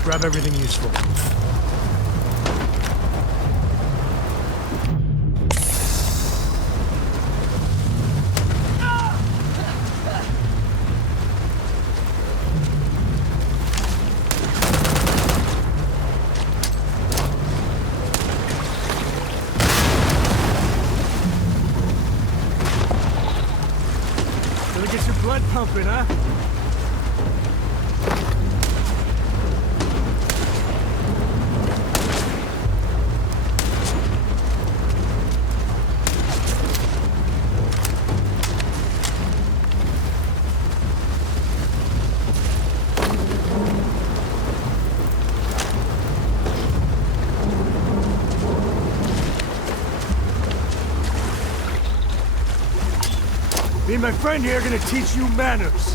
Grab everything useful. Get your blood pumping, huh? Me and my friend here are gonna teach you manners.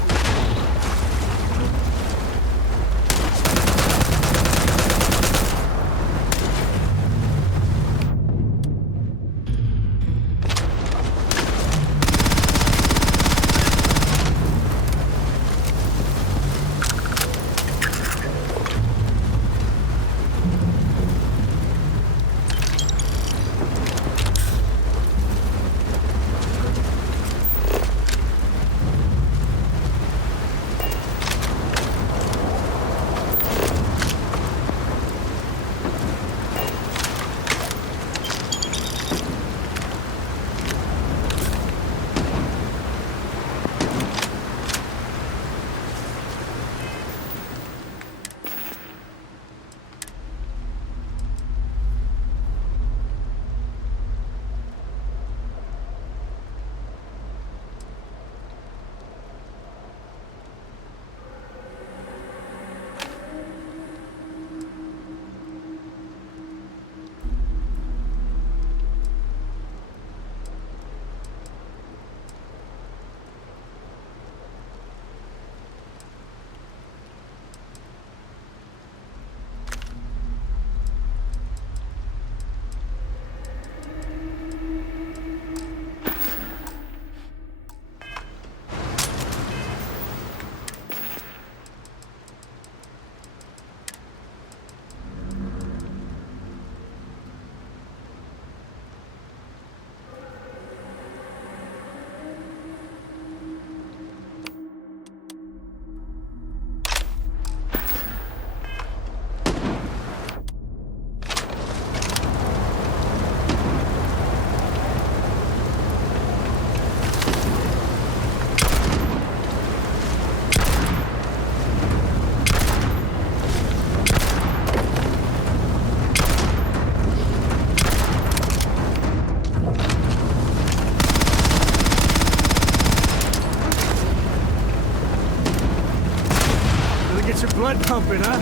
blood pumping, huh?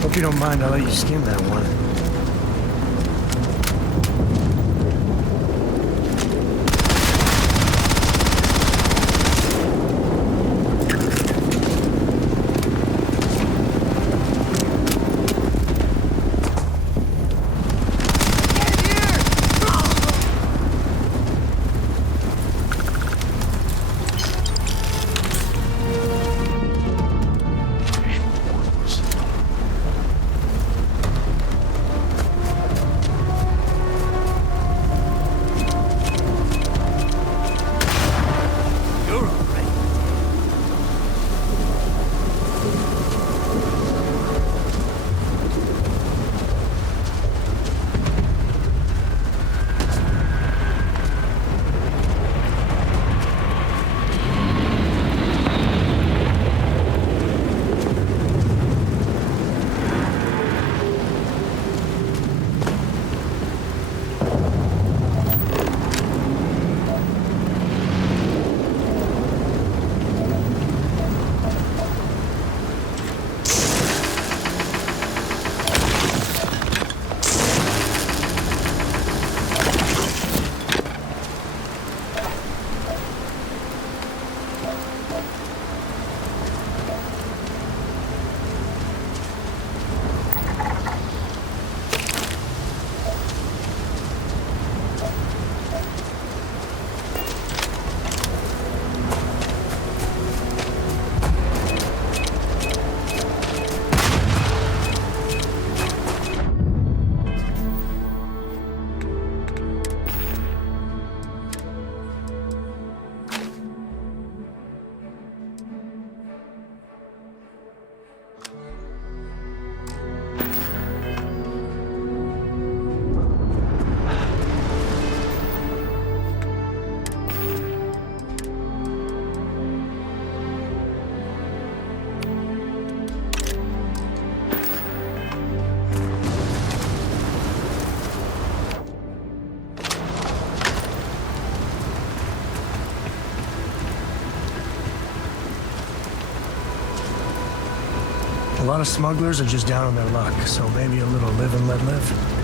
Hope you don't mind, I'll let you skim that one. A lot of smugglers are just down on their luck, so maybe a little live and let live.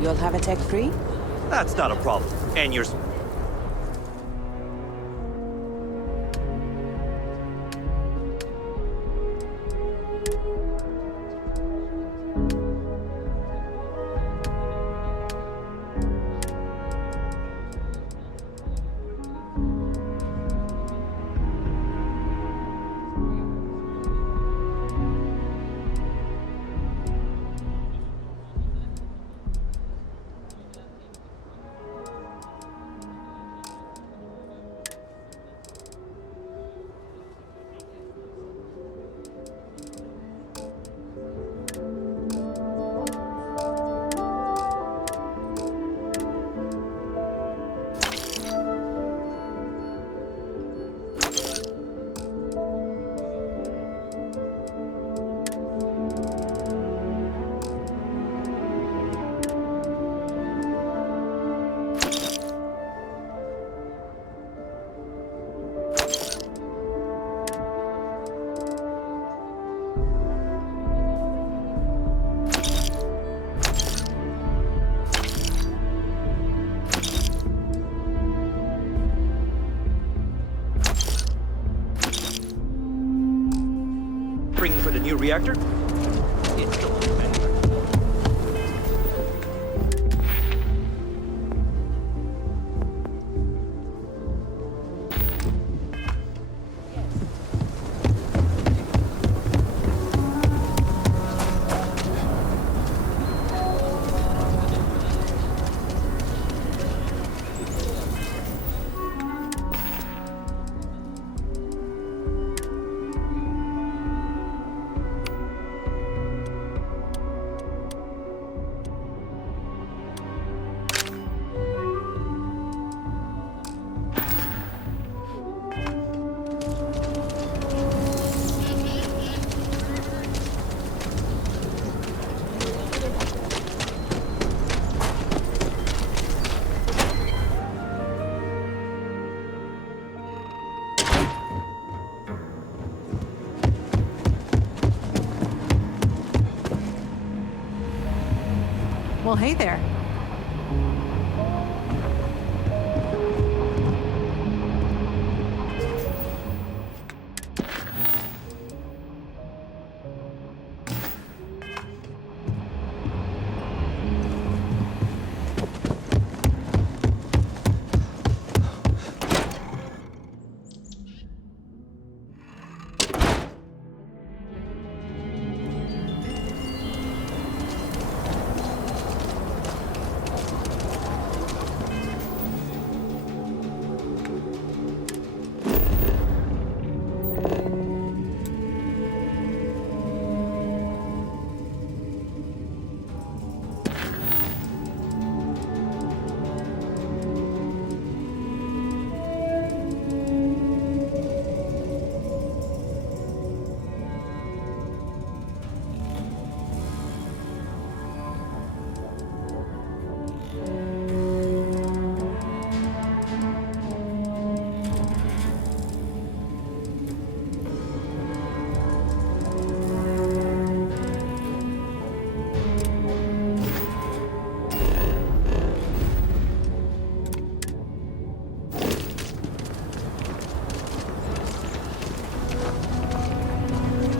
You'll have a tech free? That's not a problem. And you're... new reactor? It's still on the Well, hey there.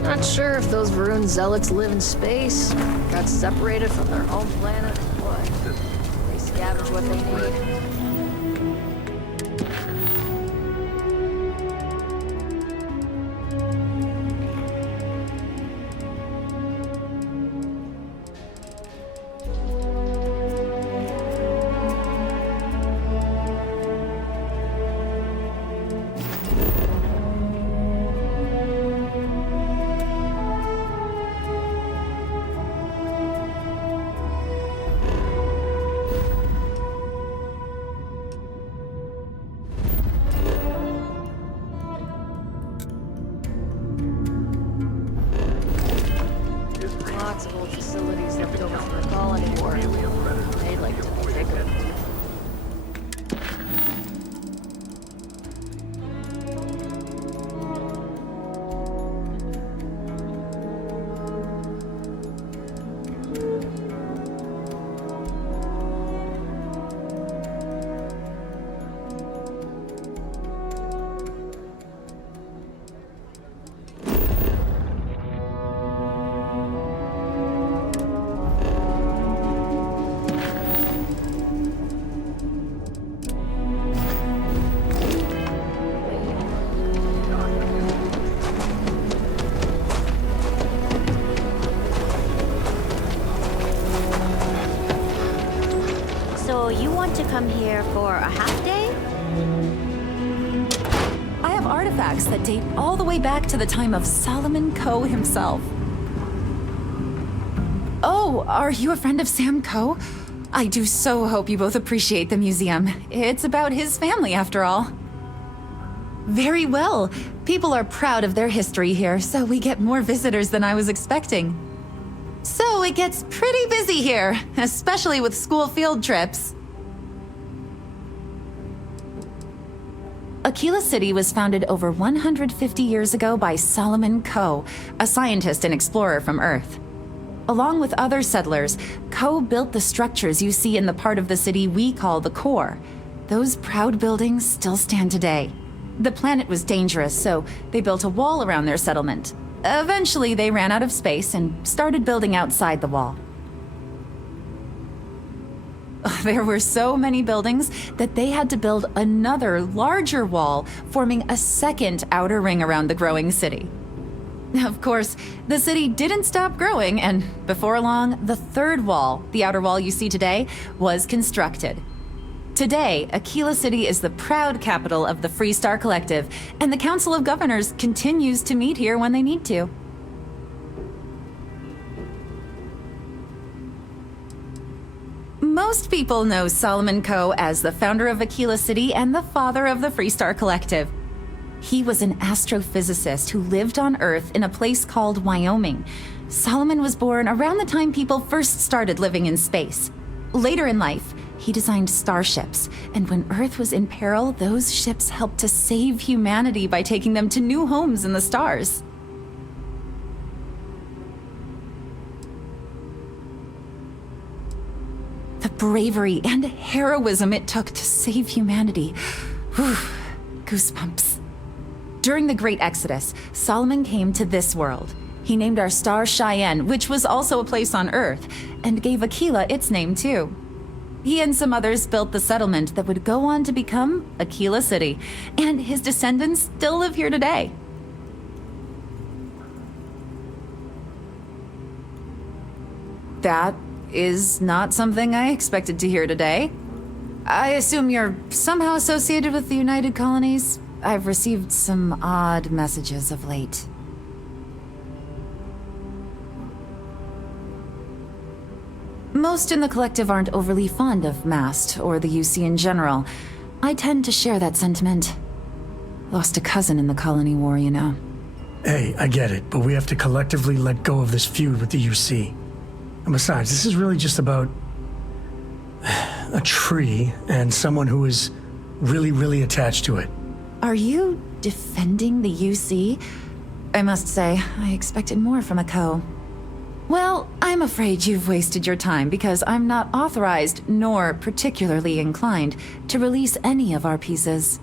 Not sure if those Varun zealots live in space, got separated from their home planet, or what. They scavenge what they need. Lots of old facilities left over from the colony war. They'd like to be bigger. So you want to come here for a half day? I have artifacts that date all the way back to the time of Solomon Coe himself. Oh, are you a friend of Sam Coe? I do so hope you both appreciate the museum. It's about his family, after all. Very well. People are proud of their history here, so we get more visitors than I was expecting. So it gets pretty busy here, especially with school field trips. Aquila City was founded over 150 years ago by Solomon Coe, a scientist and explorer from Earth. Along with other settlers, Coe built the structures you see in the part of the city we call the core. Those proud buildings still stand today. The planet was dangerous, so they built a wall around their settlement. Eventually, they ran out of space and started building outside the wall. There were so many buildings that they had to build another, larger wall, forming a second outer ring around the growing city. Of course, the city didn't stop growing, and before long, the third wall, the outer wall you see today, was constructed. Today, Aquila City is the proud capital of the Freestar Collective, and the Council of Governors continues to meet here when they need to. Most people know Solomon Coe as the founder of Aquila City and the father of the Freestar Collective. He was an astrophysicist who lived on Earth in a place called Wyoming. Solomon was born around the time people first started living in space. Later in life, he designed starships, and when Earth was in peril, those ships helped to save humanity by taking them to new homes in the stars. The bravery and heroism it took to save humanity. Whew, goosebumps. During the Great Exodus, Solomon came to this world. He named our star Cheyenne, which was also a place on Earth, and gave Aquila its name too. He and some others built the settlement that would go on to become Aquila City, and his descendants still live here today. That is not something I expected to hear today. I assume you're somehow associated with the United Colonies? I've received some odd messages of late. Most in the collective aren't overly fond of MAST or the UC in general. I tend to share that sentiment. Lost a cousin in the colony war, you know. Hey, I get it, but we have to collectively let go of this feud with the UC. And besides, this is really just about a tree and someone who is really, really attached to it. Are you defending the UC? I must say, I expected more from a Coe. Well, I'm afraid you've wasted your time because I'm not authorized nor particularly inclined to release any of our pieces.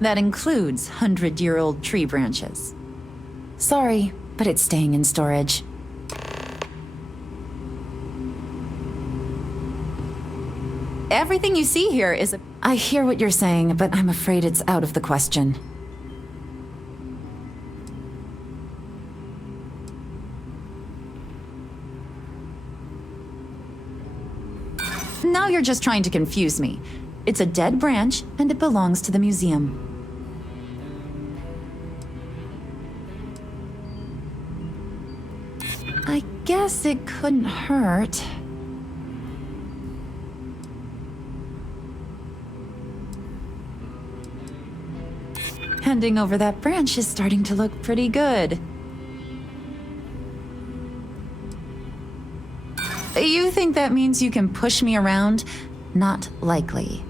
That includes 100-year-old tree branches. Sorry, but it's staying in storage. Everything you see here is I hear what you're saying, but I'm afraid it's out of the question. Now you're just trying to confuse me. It's a dead branch, and it belongs to the museum. I guess it couldn't hurt. Handing over that branch is starting to look pretty good. You think that means you can push me around? Not likely.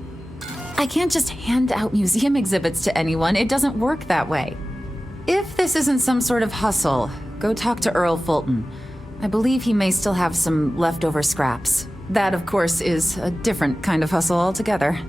I can't just hand out museum exhibits to anyone. It doesn't work that way. If this isn't some sort of hustle, go talk to Earl Fulton. I believe he may still have some leftover scraps. That, of course, is a different kind of hustle altogether.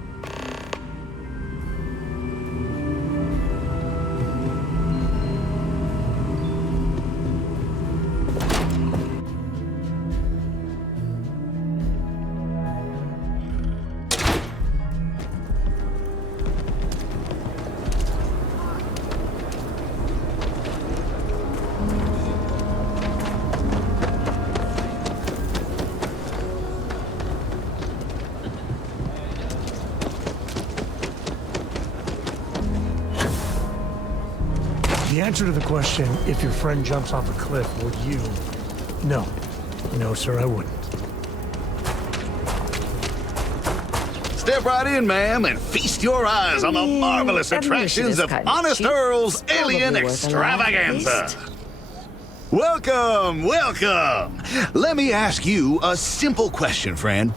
The answer to the question, if your friend jumps off a cliff, would you? No. No, sir, I wouldn't. Step right in, ma'am, and feast your eyes on the marvelous attractions of Honest Earl's Alien Extravaganza. Welcome, welcome. Let me ask you a simple question, friend.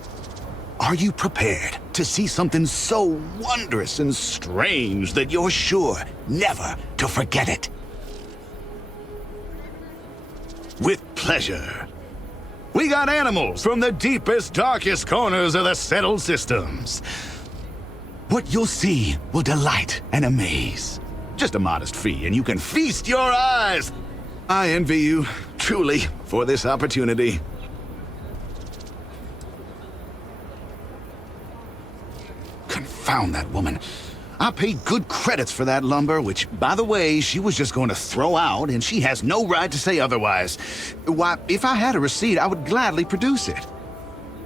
Are you prepared to see something so wondrous and strange that you're sure never to forget it? With pleasure. We got animals from the deepest, darkest corners of the settled systems. What you'll see will delight and amaze. Just a modest fee, and you can feast your eyes I envy you, truly, for this opportunity. Confound that woman. I paid good credits for that lumber, which, by the way, she was just going to throw out, and she has no right to say otherwise. Why, if I had a receipt, I would gladly produce it.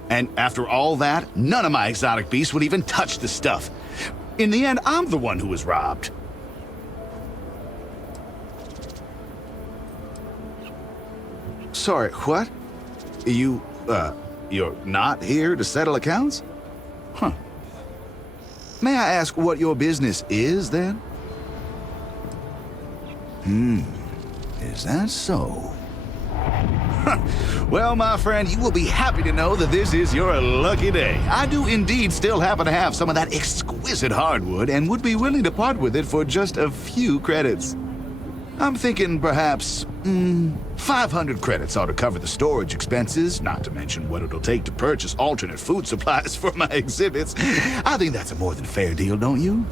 And after all that, none of my exotic beasts would even touch the stuff. In the end, I'm the one who was robbed. Sorry, what? You're not here to settle accounts? Huh. May I ask what your business is, then? Is that so? Well, my friend, you will be happy to know that this is your lucky day. I do indeed still happen to have some of that exquisite hardwood and would be willing to part with it for just a few credits. I'm thinking perhaps, 500 credits ought to cover the storage expenses, not to mention what it'll take to purchase alternate food supplies for my exhibits. I think that's a more than fair deal, don't you?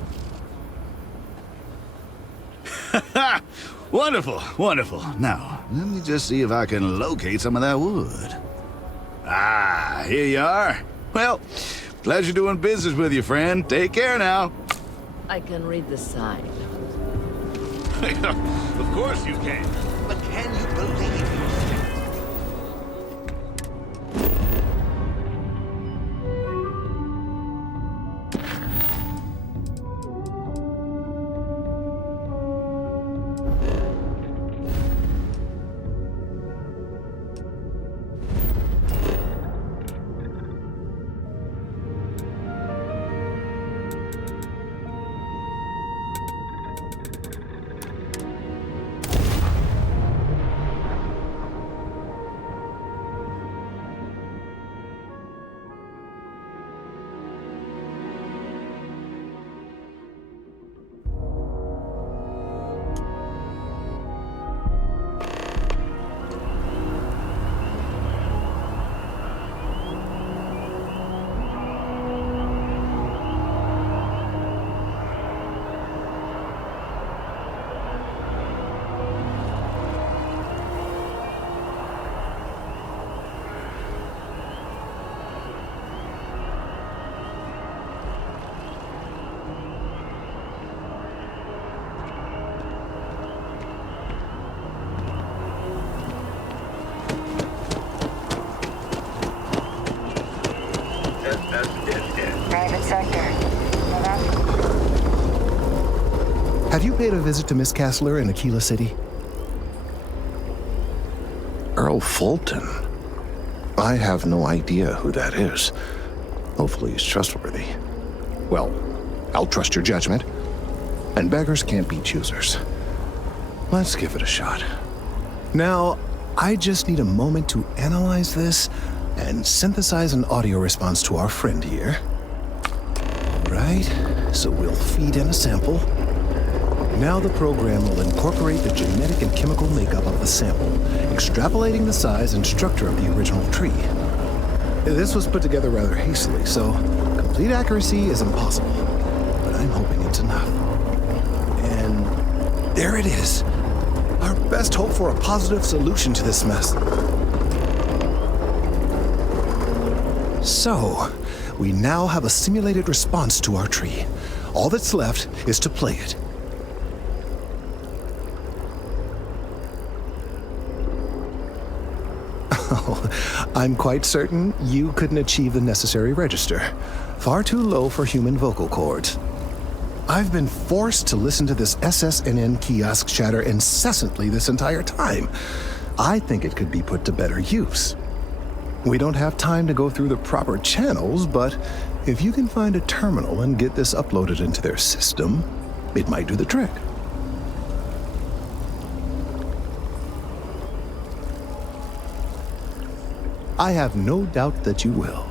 Wonderful, wonderful. Now, let me just see if I can locate some of that wood. Ah, here you are. Well, pleasure doing business with you, friend. Take care now. I can read the sign. Of course you can. But can you believe it? Private sector. Have you paid a visit to Miss Castler in Aquila City? Earl Fulton? I have no idea who that is. Hopefully he's trustworthy. Well, I'll trust your judgment. And beggars can't be choosers. Let's give it a shot. Now, I just need a moment to analyze this and synthesize an audio response to our friend here. Right, so we'll feed in a sample. Now the program will incorporate the genetic and chemical makeup of the sample, extrapolating the size and structure of the original tree. This was put together rather hastily, so complete accuracy is impossible, but I'm hoping it's enough. And there it is. Our best hope for a positive solution to this mess. So, we now have a simulated response to our tree. All that's left is to play it. Oh, I'm quite certain you couldn't achieve the necessary register. Far too low for human vocal cords. I've been forced to listen to this SSNN kiosk chatter incessantly this entire time. I think it could be put to better use. We don't have time to go through the proper channels, but if you can find a terminal and get this uploaded into their system, it might do the trick. I have no doubt that you will.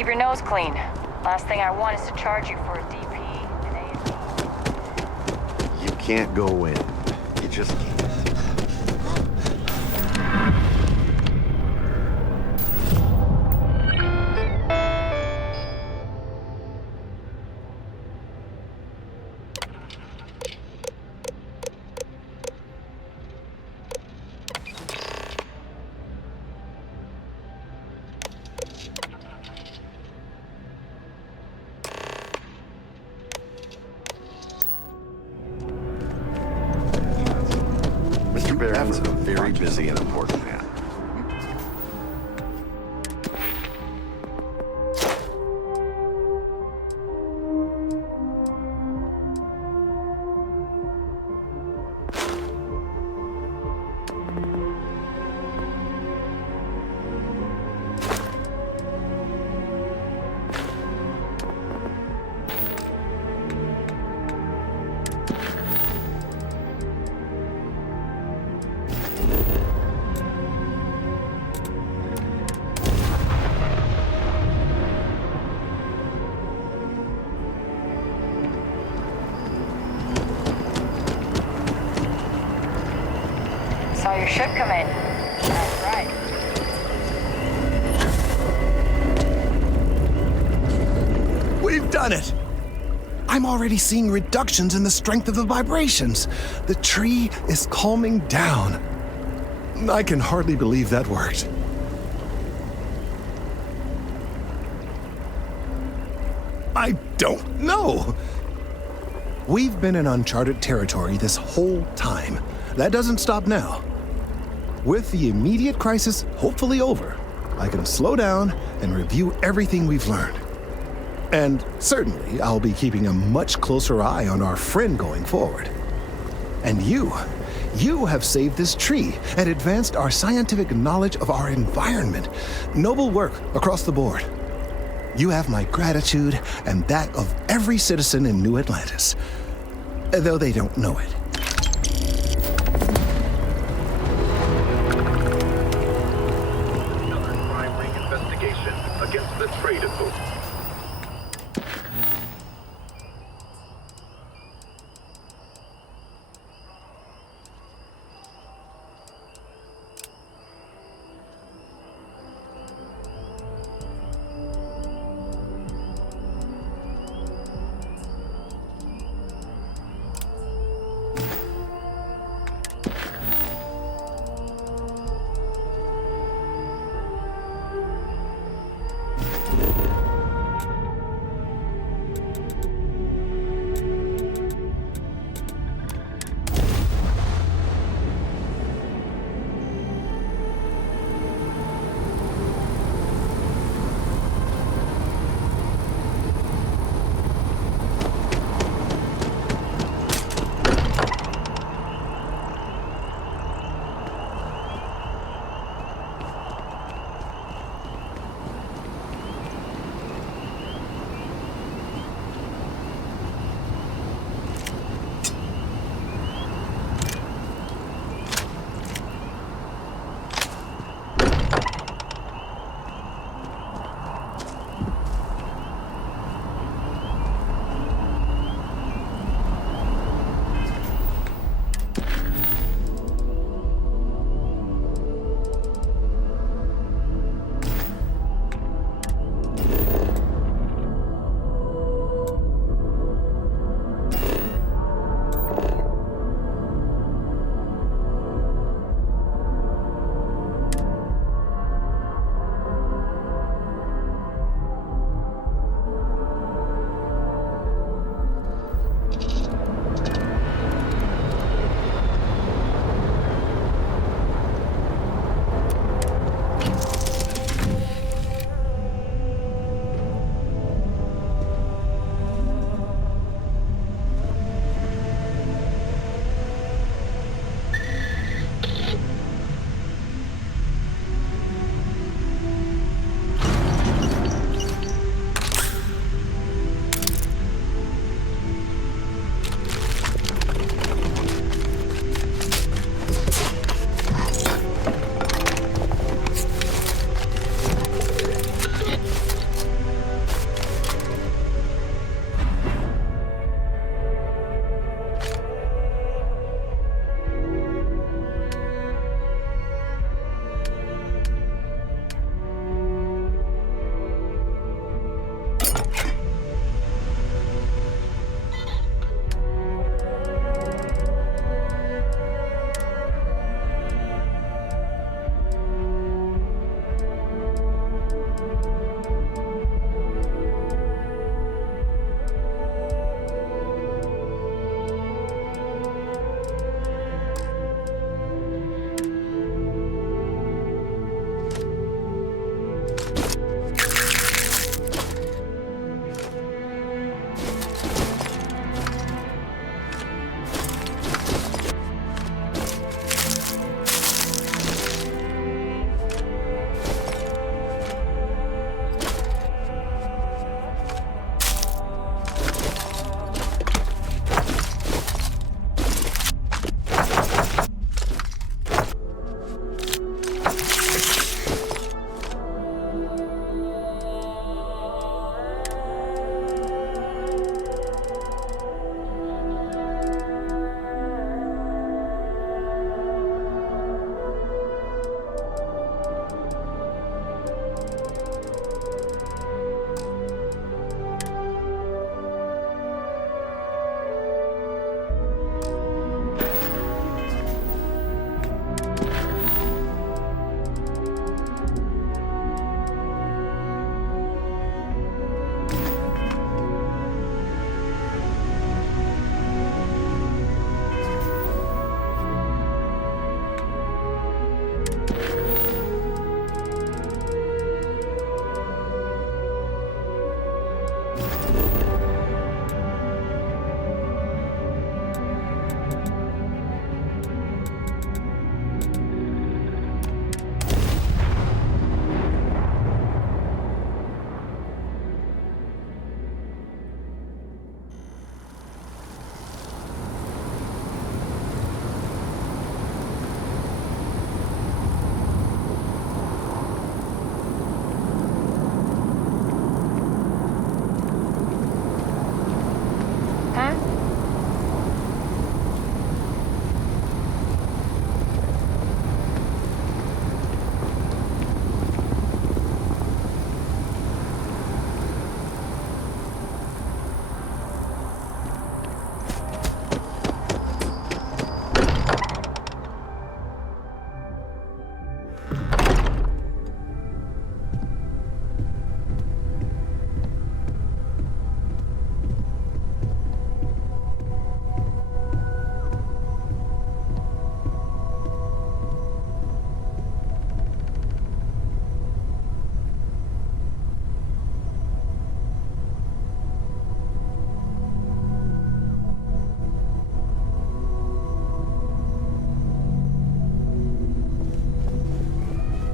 keep your nose clean. Last thing I want is to charge you for a DP and A&E. You can't go in. You just can't. Mr. Barron's a very busy and important man. Saw your ship come in. That's right. We've done it! I'm already seeing reductions in the strength of the vibrations. The tree is calming down. I can hardly believe that worked. I don't know. We've been in uncharted territory this whole time. That doesn't stop now. With the immediate crisis hopefully over, I can slow down and review everything we've learned. And certainly, I'll be keeping a much closer eye on our friend going forward. And you have saved this tree and advanced our scientific knowledge of our environment. Noble work across the board. You have my gratitude and that of every citizen in New Atlantis, though they don't know it. Another crime ring investigation against the trade authority.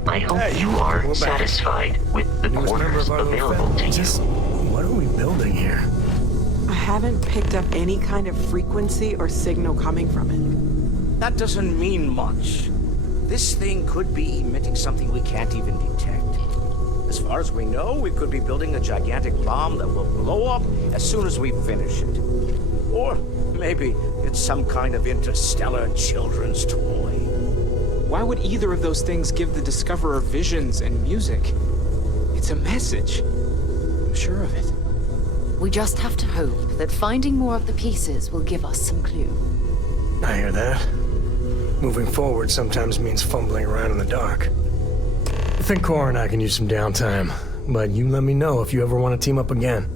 I hope you are satisfied with the quarters available to you. What are we building here? I haven't picked up any kind of frequency or signal coming from it. That doesn't mean much. This thing could be emitting something we can't even detect. As far as we know, we could be building a gigantic bomb that will blow up as soon as we finish it. Or maybe it's some kind of interstellar children's toy. Why would either of those things give the Discoverer visions and music? It's a message. I'm sure of it. We just have to hope that finding more of the pieces will give us some clue. I hear that. Moving forward sometimes means fumbling around in the dark. I think Cora and I can use some downtime, but you let me know if you ever want to team up again.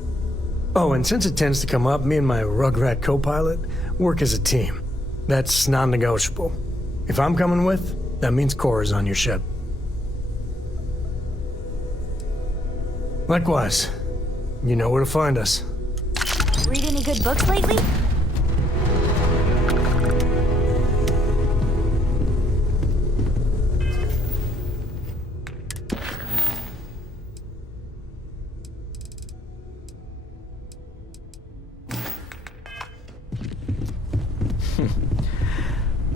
Oh, and since it tends to come up, me and my Rugrat co-pilot work as a team. That's non-negotiable. If I'm coming with, that means Cora's on your ship. Likewise, you know where to find us. Read any good books lately?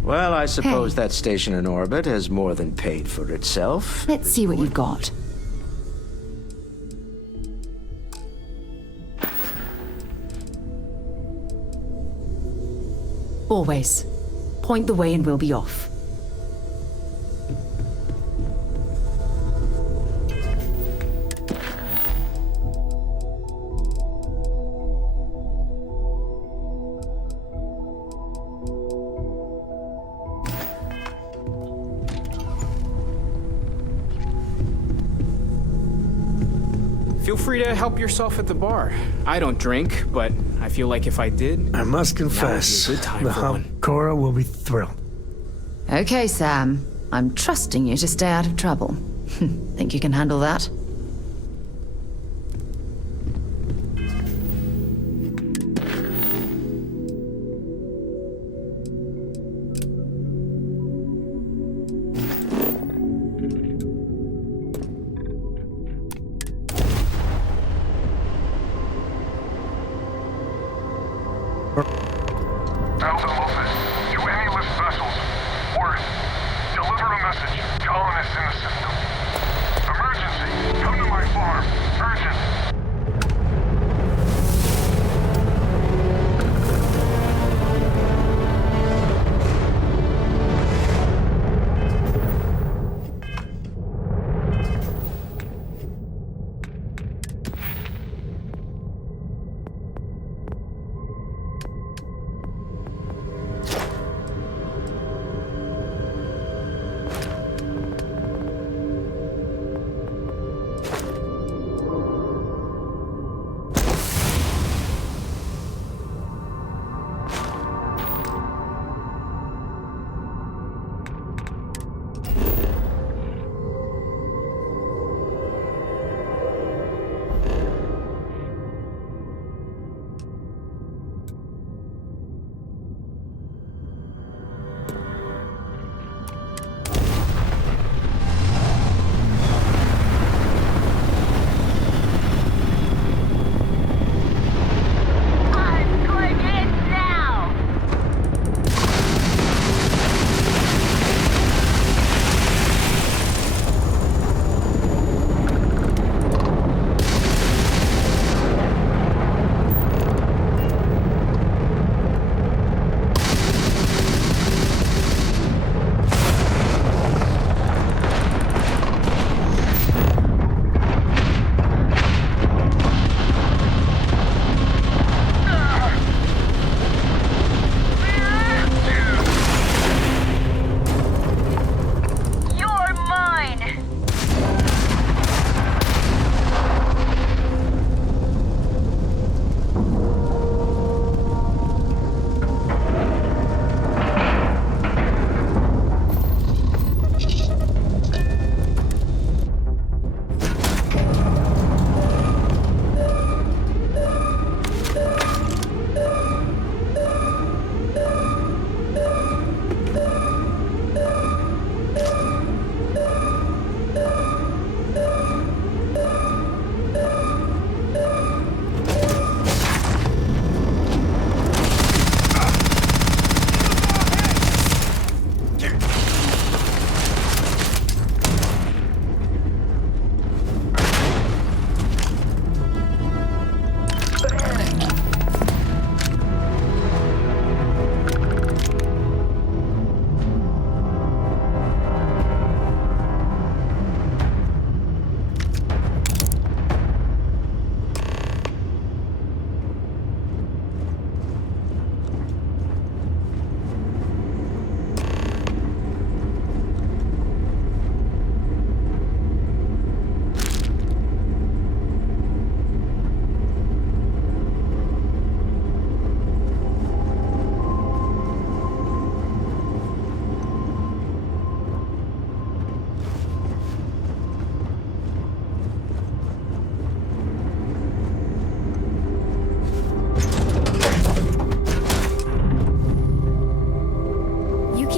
Well, I suppose that station in orbit has more than paid for itself. Let's see what you've got. Always. Point the way and we'll be off. Feel free to help yourself at the bar. I don't drink, but I feel like if I did, I must confess, now would be a good time the for hump one. Cora will be thrilled. Okay, Sam. I'm trusting you to stay out of trouble. Think you can handle that? Alpha Office, to any lift vessels. Word. Deliver a message. Colonists in the system. Emergency. Come to my farm. Urgent.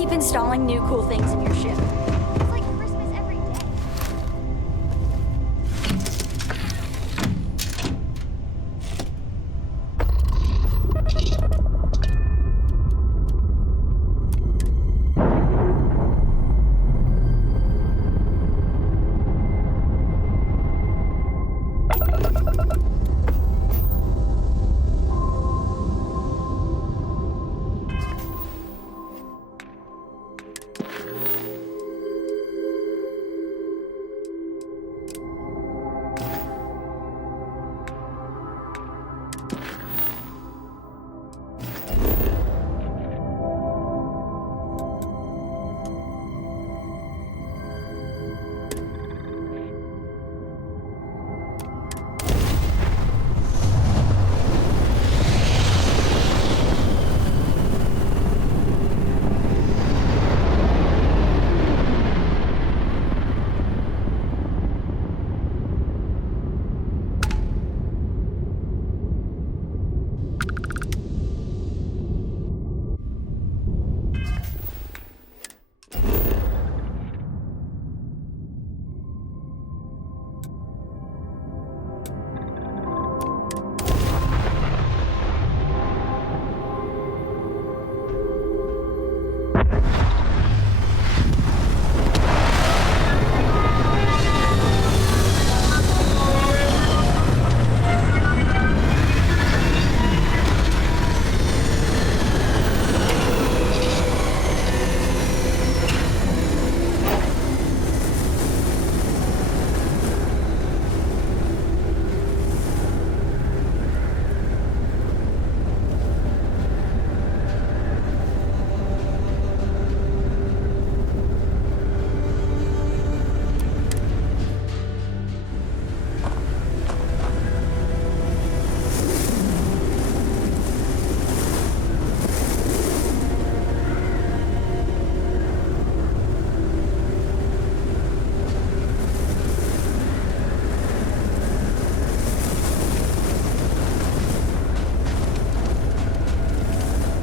keep installing new cool things in your ship. It's like Christmas every day.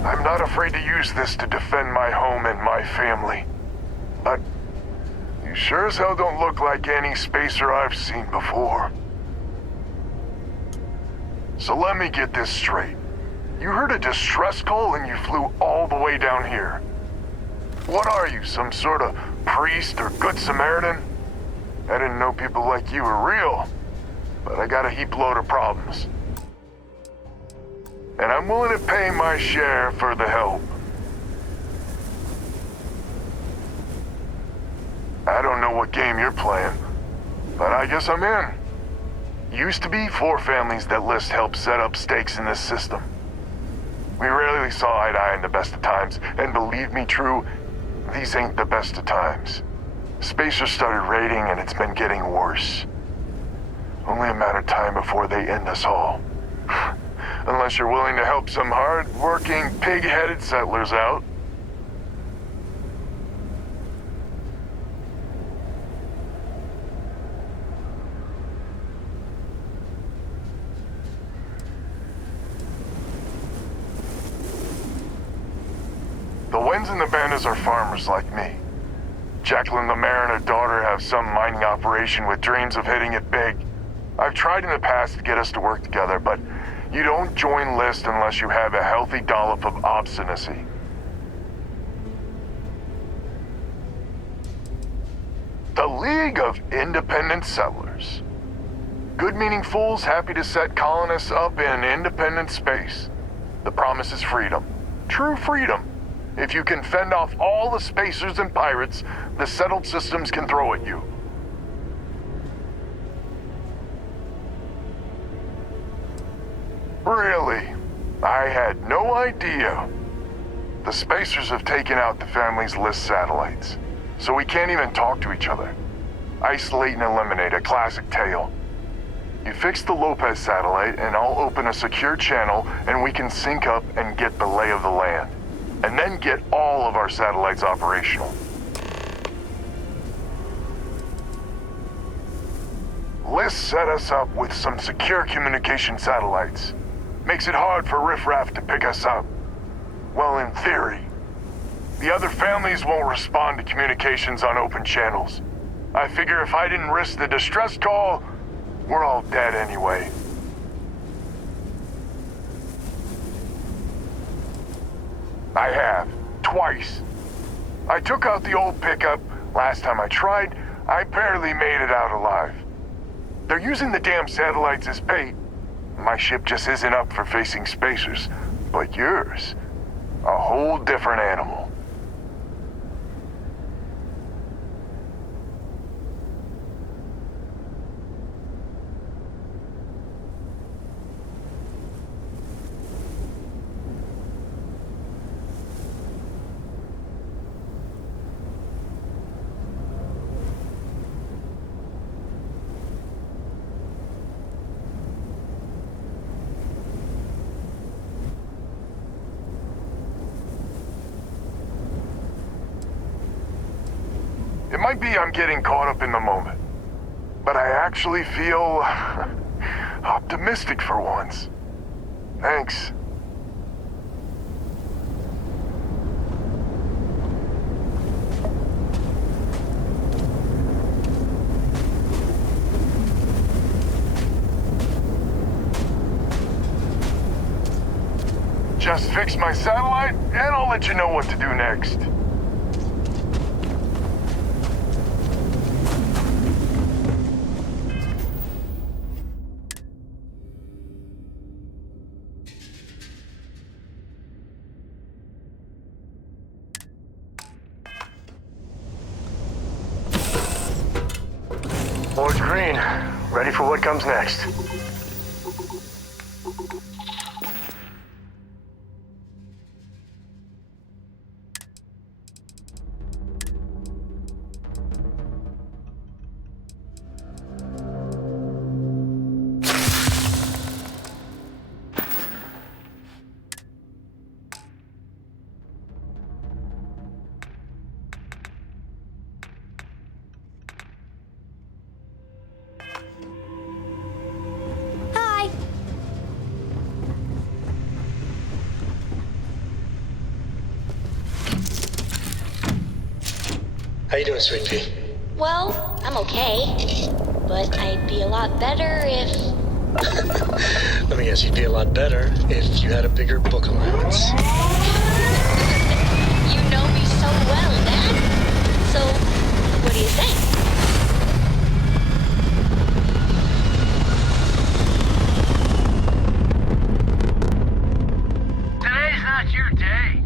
I'm not afraid to use this to defend my home and my family. But you sure as hell don't look like any spacer I've seen before. So let me get this straight. You heard a distress call and you flew all the way down here. What are you, some sort of priest or good Samaritan? I didn't know people like you were real, but I got a heap load of problems. And I'm willing to pay my share for the help. I don't know what game you're playing, but I guess I'm in. Used to be 4 families that List helped set up stakes in this system. We rarely saw eye to eye in the best of times, and believe me true, these ain't the best of times. Spacers started raiding and it's been getting worse. Only a matter of time before they end us all. Unless you're willing to help some hard-working, pig-headed settlers out. The Wens and the Bandas are farmers like me. Jacqueline the mayor and her daughter have some mining operation with dreams of hitting it big. I've tried in the past to get us to work together, but you don't join List unless you have a healthy dollop of obstinacy. The League of Independent Settlers. Good-meaning fools happy to set colonists up in independent space. The promise is freedom. True freedom. If you can fend off all the spacers and pirates the settled systems can throw at you. Really? I had no idea. The spacers have taken out the family's List satellites, so we can't even talk to each other. Isolate and eliminate, a classic tale. You fix the Lopez satellite and I'll open a secure channel and we can sync up and get the lay of the land. And then get all of our satellites operational. List set us up with some secure communication satellites. Makes it hard for riffraff to pick us up. Well, in theory. The other families won't respond to communications on open channels. I figure if I didn't risk the distress call, we're all dead anyway. I have. Twice. I took out the old pickup. Last time I tried, I barely made it out alive. They're using the damn satellites as bait. My ship just isn't up for facing spacers. But yours, a whole different animal. It might be I'm getting caught up in the moment, but I actually feel optimistic for once. Thanks. Just fix my satellite, and I'll let you know what to do next. Board's green. Ready for what comes next. How you doing, sweet pea? Well, I'm okay. But I'd be a lot better if... Let me guess, you'd be a lot better if you had a bigger book allowance. You know me so well, Dad. So, what do you think? Today's not your day.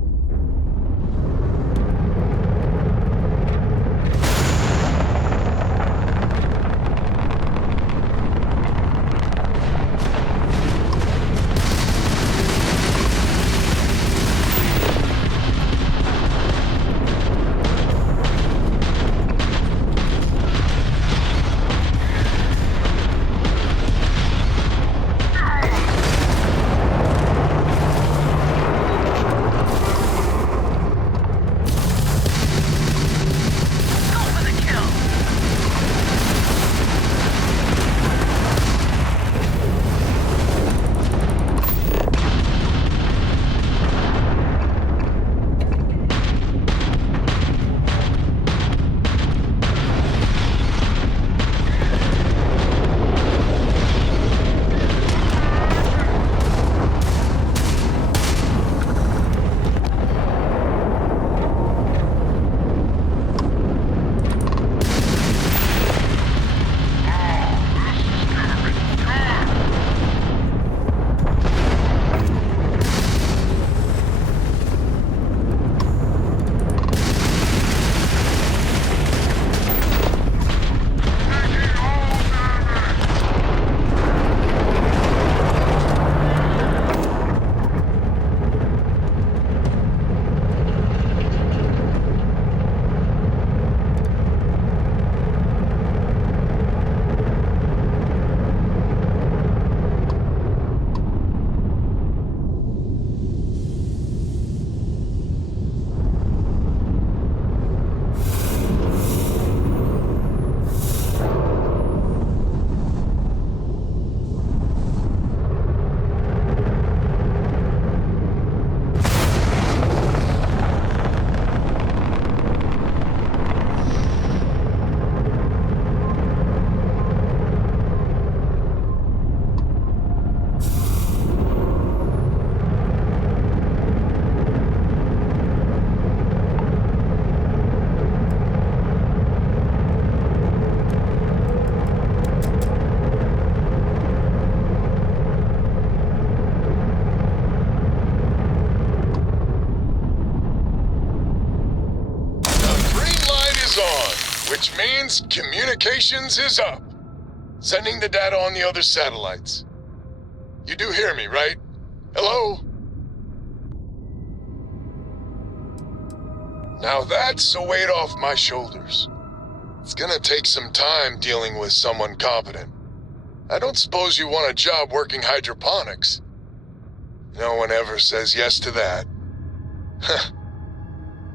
Which means communications is up. Sending the data on the other satellites. You do hear me, right? Hello? Now that's a weight off my shoulders. It's gonna take some time dealing with someone competent. I don't suppose you want a job working hydroponics. No one ever says yes to that.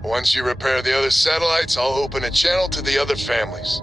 Once you repair the other satellites, I'll open a channel to the other families.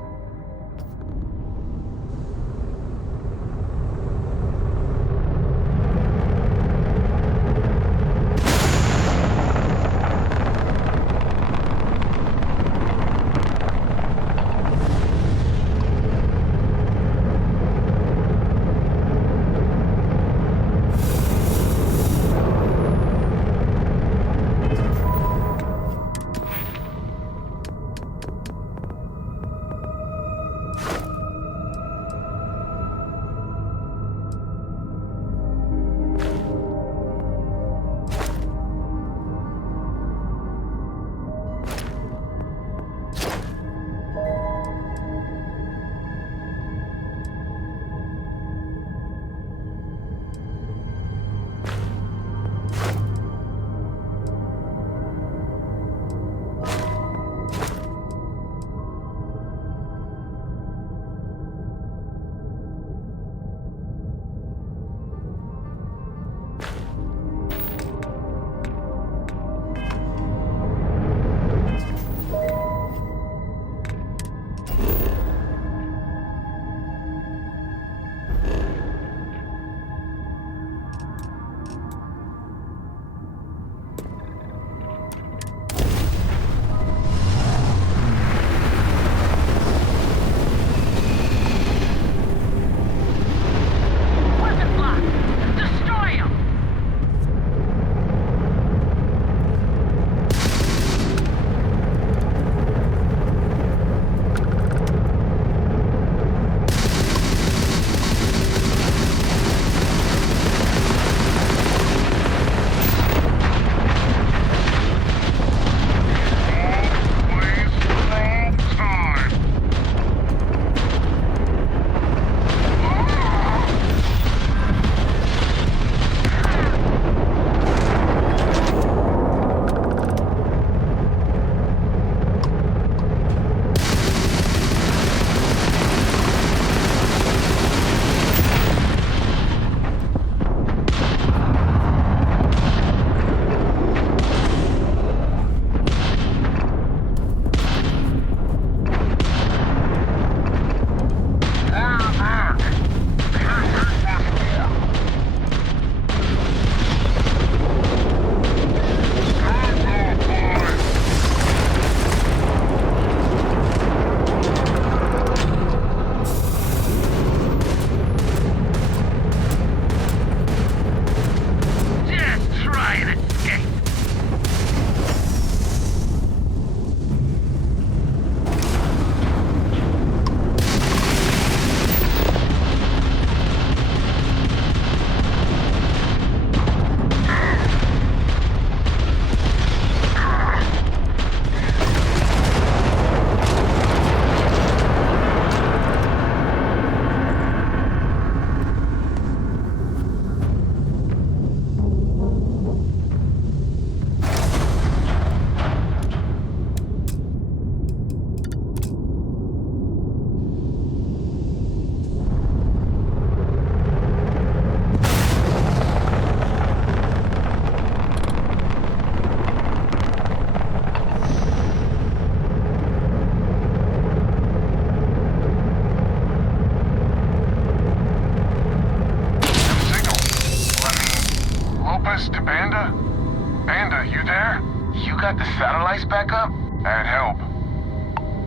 got the satellites back up? I had help.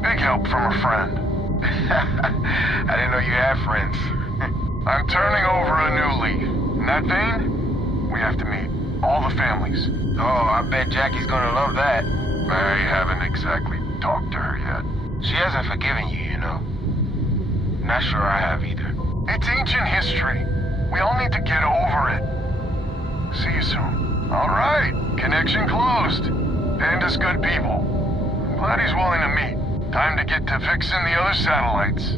Big help from a friend. I didn't know you had friends. I'm turning over a new leaf. In that vein, we have to meet. All the families. Oh, I bet Jackie's gonna love that. I haven't exactly talked to her yet. She hasn't forgiven you, you know. Not sure I have either. It's ancient history. We all need to get over it. See you soon. All right. Connection closed. Panda's good people. I'm glad he's willing to meet. Time to get to fixing the other satellites.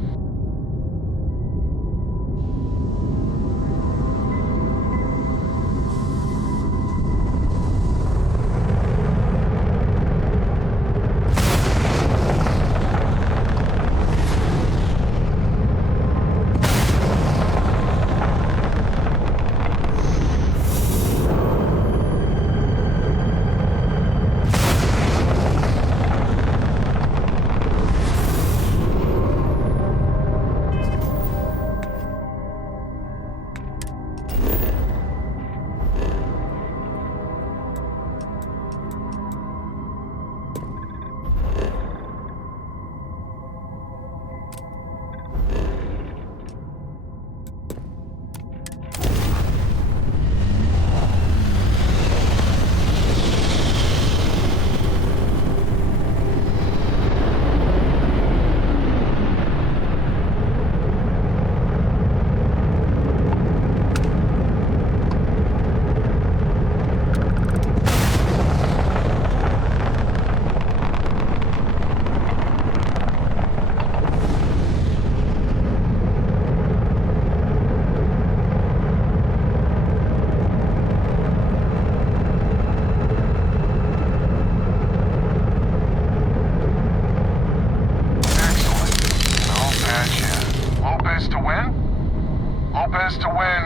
Lopez to win.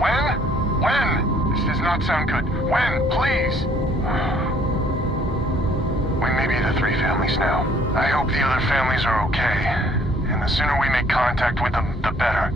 When? When? This does not sound good. When? Please. We may be the three families now. I hope the other families are okay. And the sooner we make contact with them, the better.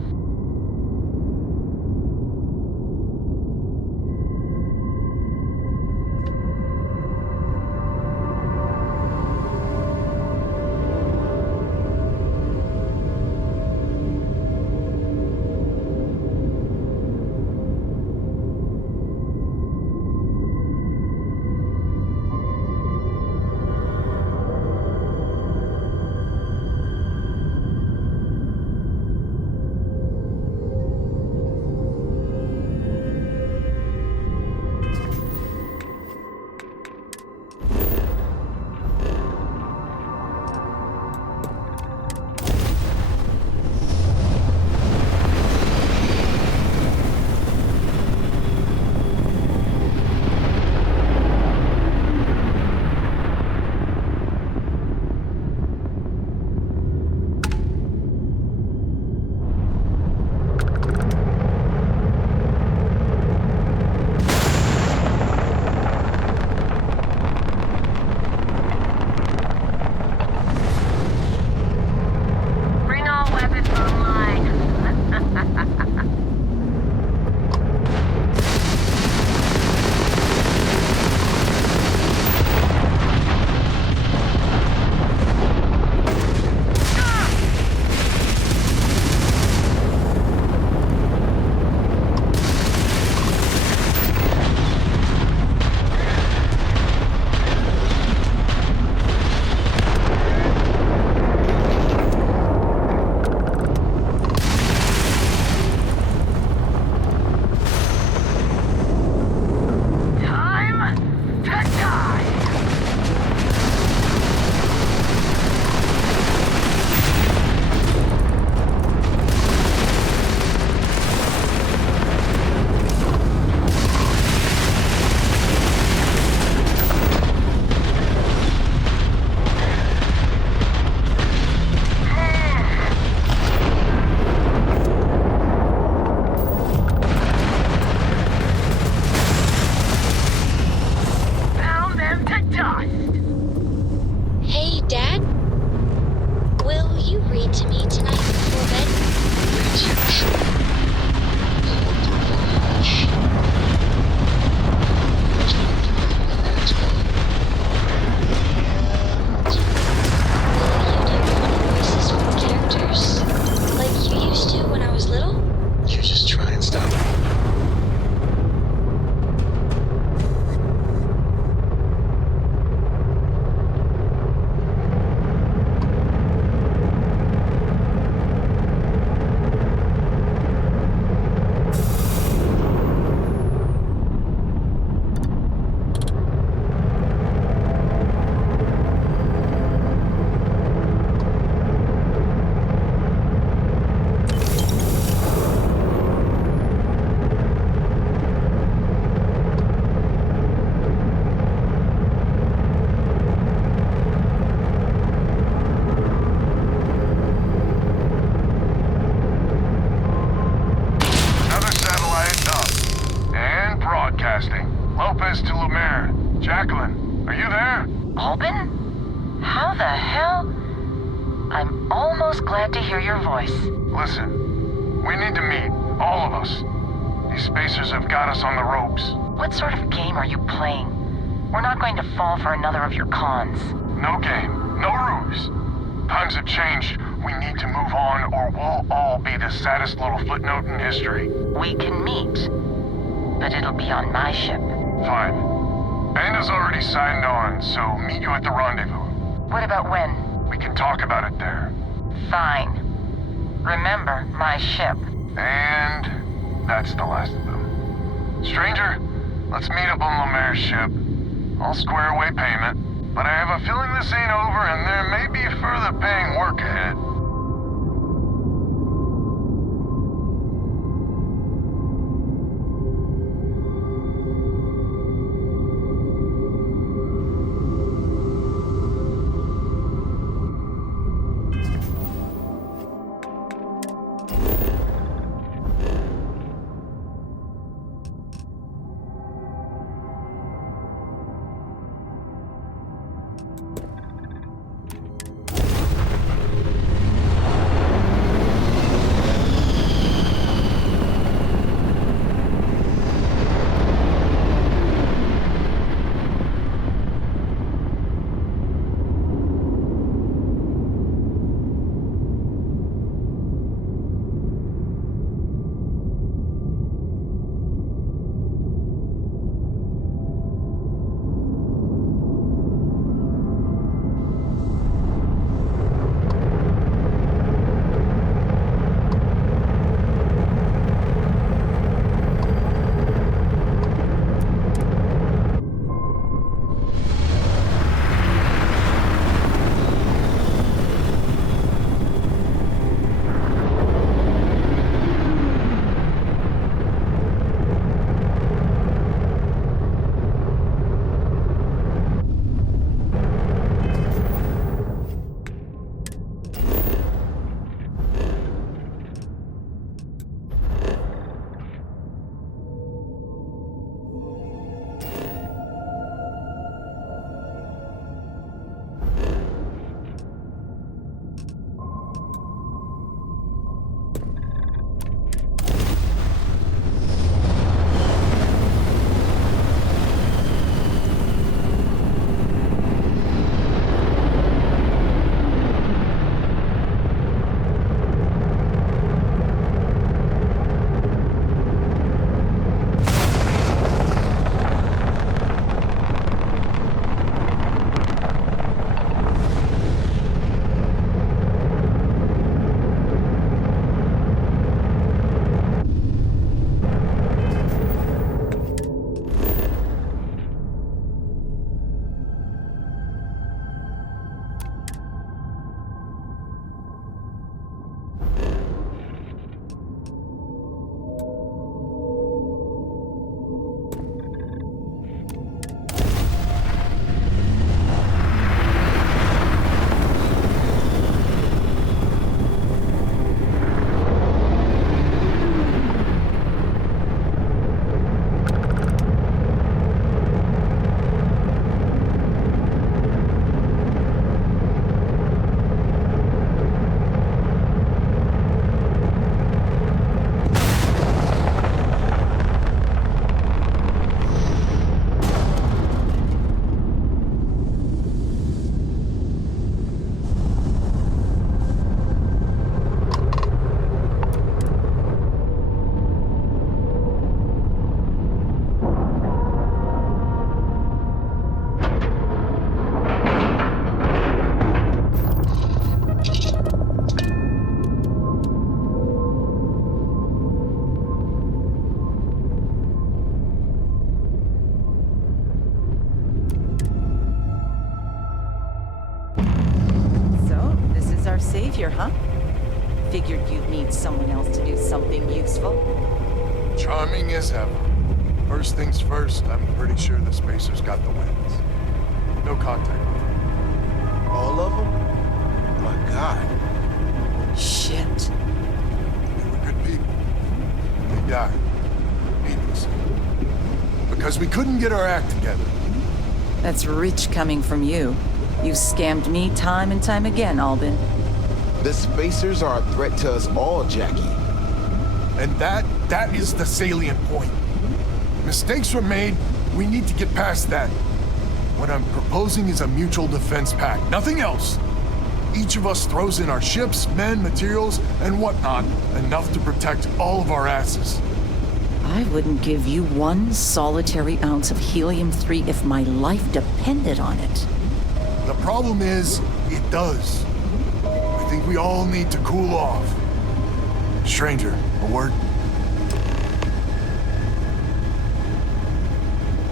How the hell? I'm almost glad to hear your voice. Listen, we need to meet, all of us. These spacers have got us on the ropes. What sort of game are you playing? We're not going to fall for another of your cons. No game, no ruse. Times have changed. We need to move on or we'll all be the saddest little footnote in history. We can meet, but it'll be on my ship. Fine. Banda's already signed on, so meet you at the rendezvous. What about when? We can talk about it there. Fine. Remember, my ship. And that's the last of them. Stranger, let's meet up on Lemaire's ship. I'll square away payment, but I have a feeling this ain't over and there may be further paying work ahead. Savior, huh? Figured you'd need someone else to do something useful. Charming as ever. First things first, I'm pretty sure the Spacers got the wins. No contact with them. All of them? Oh my God. Shit. They were good people. They died. Needlessly. Because we couldn't get our act together. That's rich coming from you. You've scammed me time and time again, Albin. The Spacers are a threat to us all, Jackie. And that is the salient point. Mistakes were made, we need to get past that. What I'm proposing is a mutual defense pact, nothing else. Each of us throws in our ships, men, materials, and whatnot, enough to protect all of our asses. I wouldn't give you one solitary ounce of helium-3 if my life depended on it. The problem is, it does. I think we all need to cool off. Stranger, a word?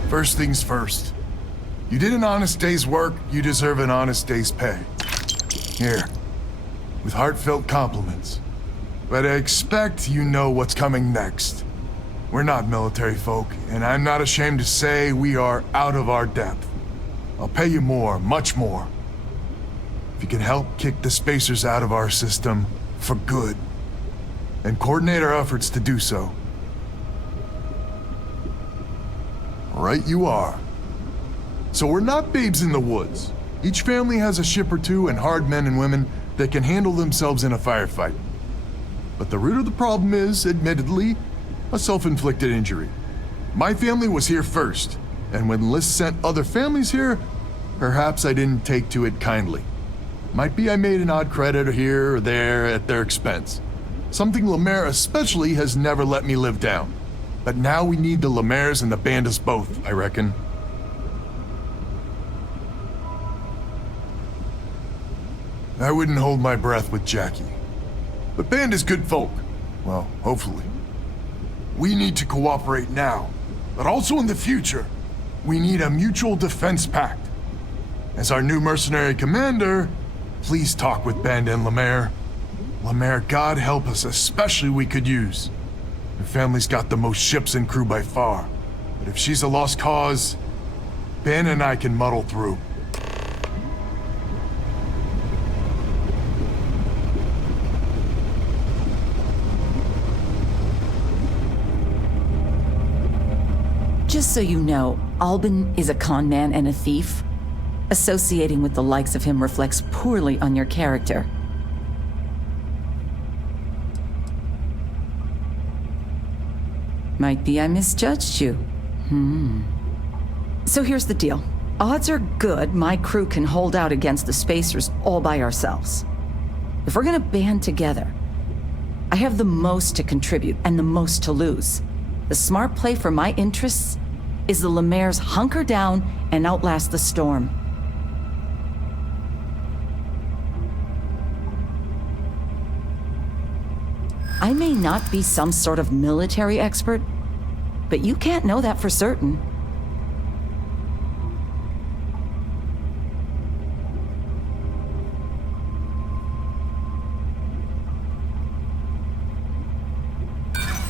First things first. You did an honest day's work, you deserve an honest day's pay. Here, with heartfelt compliments. But I expect you know what's coming next. We're not military folk, and I'm not ashamed to say we are out of our depth. I'll pay you more, much more. If you can help kick the Spacers out of our system for good, and coordinate our efforts to do so. Right you are. So we're not babes in the woods. Each family has a ship or two and hard men and women that can handle themselves in a firefight. But the root of the problem is, admittedly, a self-inflicted injury. My family was here first, and when Liz sent other families here, perhaps I didn't take to it kindly. Might be I made an odd credit here or there at their expense. Something Lemaire especially has never let me live down. But now we need the Lemaires and the Bandits both, I reckon. I wouldn't hold my breath with Jackie. But Band is good folk. Well, hopefully. We need to cooperate now, but also in the future. We need a mutual defense pact. As our new mercenary commander, please talk with Band and Lemaire. Lemaire, God help us, especially we could use. Her family's got the most ships and crew by far. But if she's a lost cause, Ben and I can muddle through. Just so you know, Albin is a con man and a thief. Associating with the likes of him reflects poorly on your character. Might be I misjudged you. So here's the deal. Odds are good my crew can hold out against the Spacers all by ourselves. If we're gonna band together, I have the most to contribute and the most to lose. The smart play for my interests is the Lemaire's hunker down and outlast the storm. I may not be some sort of military expert, but you can't know that for certain.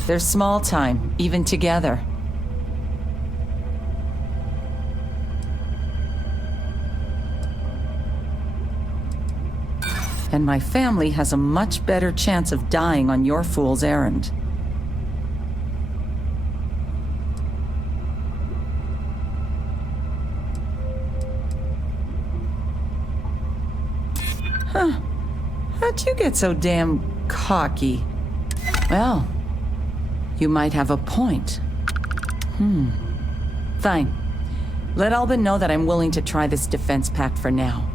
They're small time, even together. And my family has a much better chance of dying on your fool's errand. Huh. How'd you get so damn cocky? Well, you might have a point. Fine. Let Albin know that I'm willing to try this defense pact for now.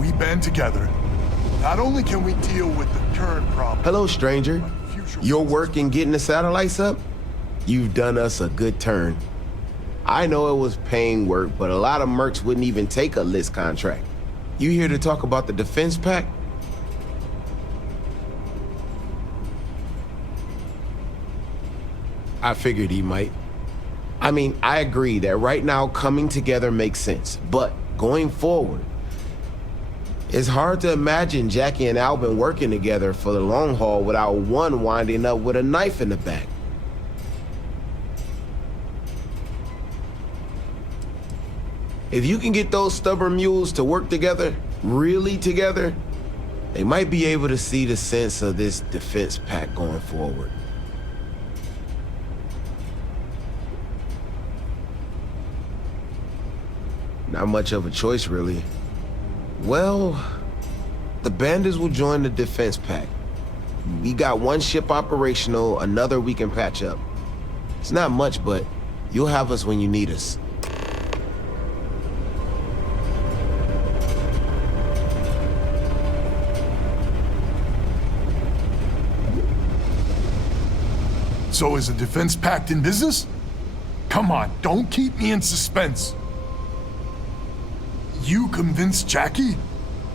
We band together. Not only can we deal with the current problem... Hello, stranger. Your work in getting the satellites up? You've done us a good turn. I know it was paying work, but a lot of mercs wouldn't even take a list contract. You here to talk about the defense pact? I figured he might. I mean, I agree that right now coming together makes sense, but going forward, it's hard to imagine Jackie and Albin working together for the long haul without one winding up with a knife in the back. If you can get those stubborn mules to work together, really together, they might be able to see the sense of this defense pact going forward. Not much of a choice, really. Well, the bandits will join the defense pact. We got one ship operational, another we can patch up. It's not much, but you'll have us when you need us. So is the defense pact in business? Come on, don't keep me in suspense. You convinced Jackie?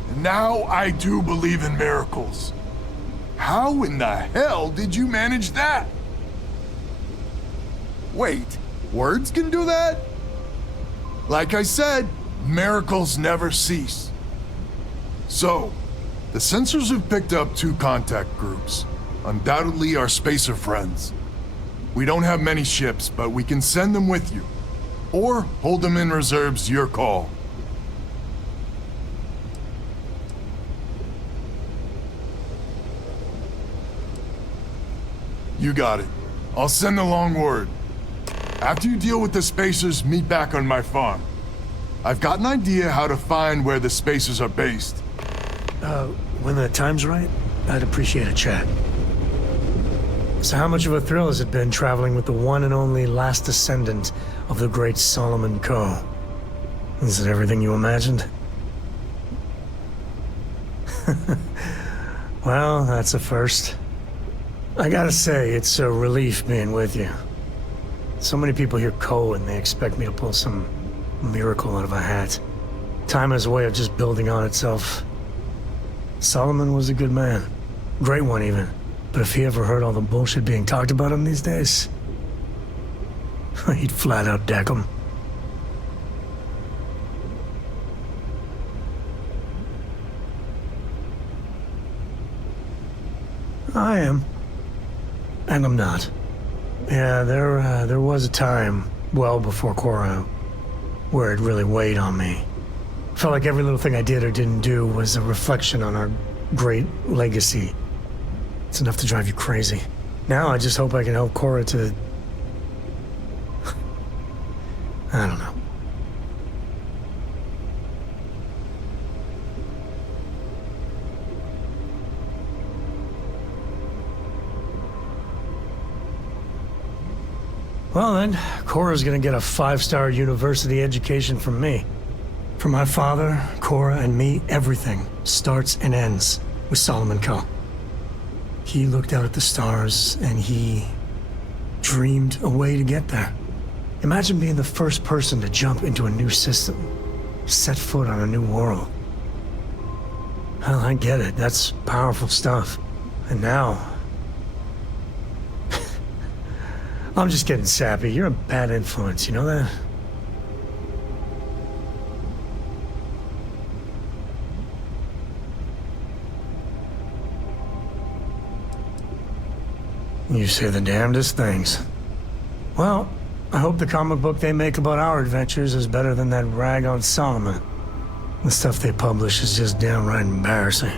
And now I do believe in miracles. How in the hell did you manage that? Wait, words can do that? Like I said, miracles never cease. So, the sensors have picked up 2 contact groups. Undoubtedly our spacer friends. We don't have many ships, but we can send them with you. Or hold them in reserves, your call. You got it. I'll send along word. After you deal with the spacers, meet back on my farm. I've got an idea how to find where the spacers are based. When the time's right, I'd appreciate a chat. So how much of a thrill has it been traveling with the one and only last descendant of the great Solomon Coe? Is it everything you imagined? Well, that's a first. I gotta say, it's a relief being with you. So many people hear Coe and they expect me to pull some miracle out of a hat. Time has a way of just building on itself. Solomon was a good man. Great one, even. But if he ever heard all the bullshit being talked about him these days, he'd flat out deck him. I am. And I'm not. Yeah, there was a time, well before Cora, where it really weighed on me. Felt like every little thing I did or didn't do was a reflection on our great legacy. It's enough to drive you crazy. Now I just hope I can help Cora to... I don't know. Well then, Cora's gonna get a 5-star university education from me. For my father, Cora, and me, everything starts and ends with Solomon Coe. He looked out at the stars, and he dreamed a way to get there. Imagine being the first person to jump into a new system, set foot on a new world. Well, I get it. That's powerful stuff. And now... I'm just getting sappy. You're a bad influence, you know that? You say the damnedest things. Well, I hope the comic book they make about our adventures is better than that rag on Solomon. The stuff they publish is just downright embarrassing.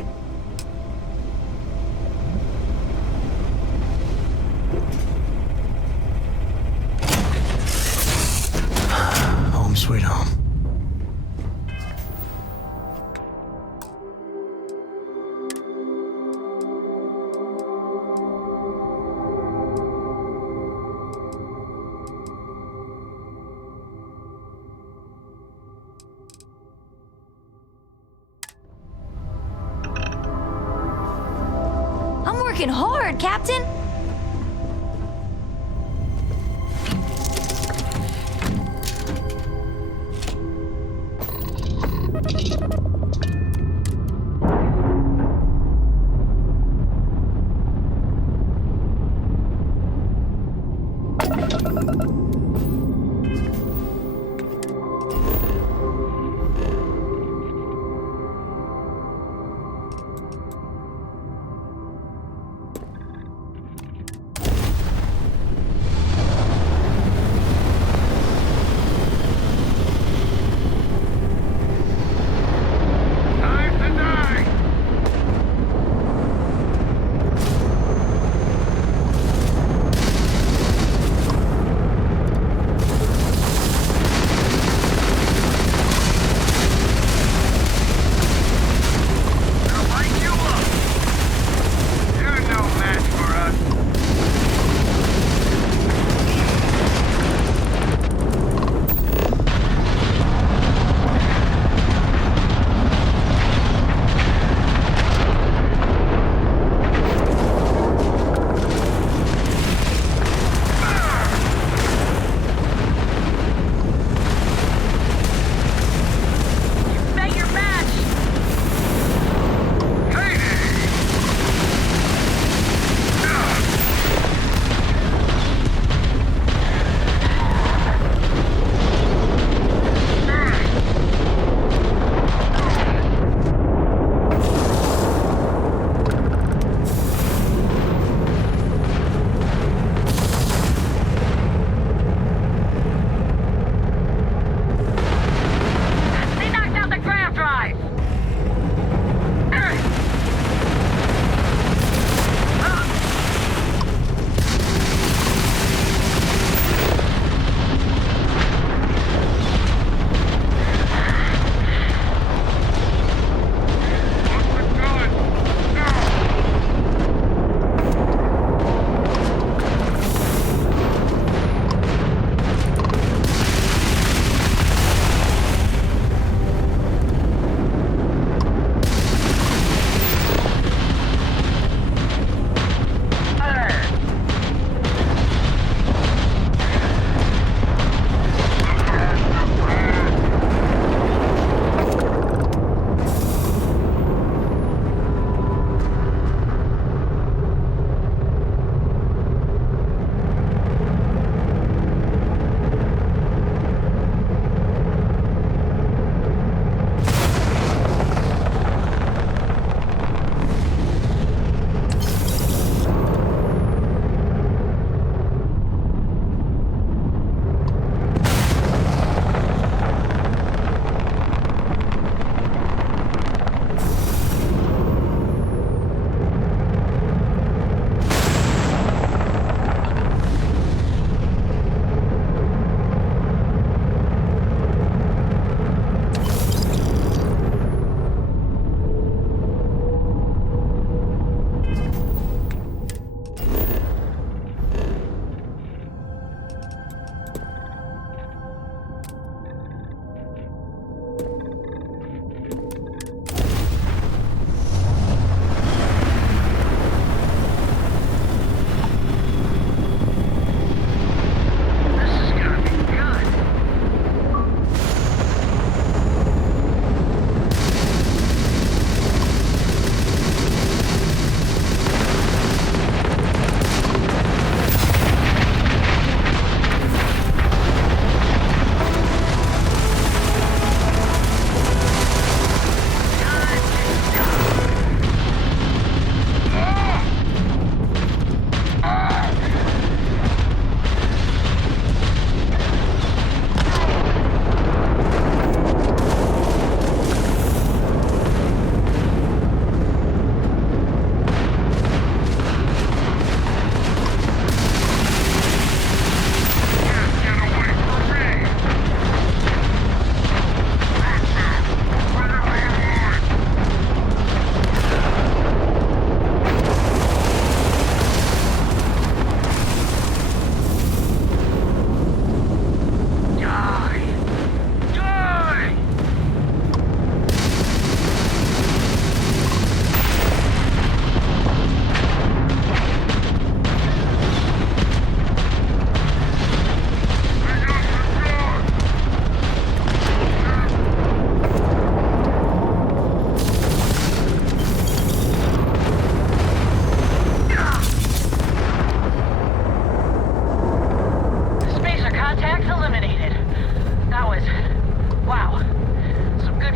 Home sweet home. Working hard, Captain.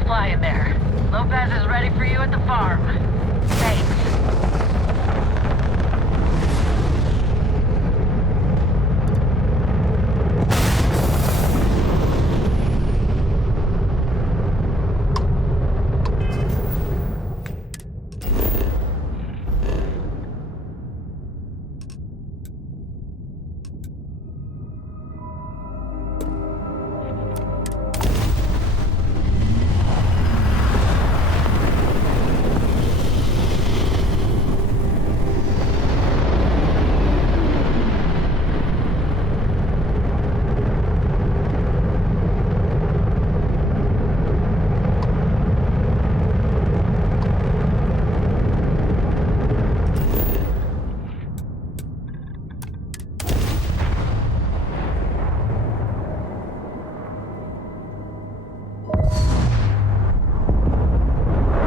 flying there. Lopez is ready for you at the farm. Thanks.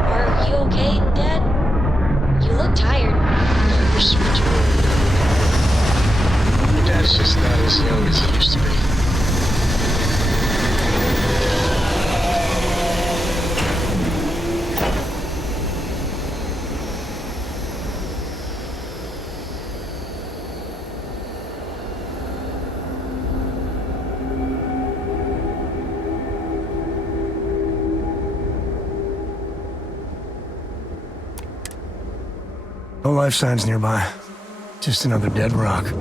Are you okay, Dad? You look tired. Your dad's just not as young as he used to be. No life signs nearby. Just another dead rock.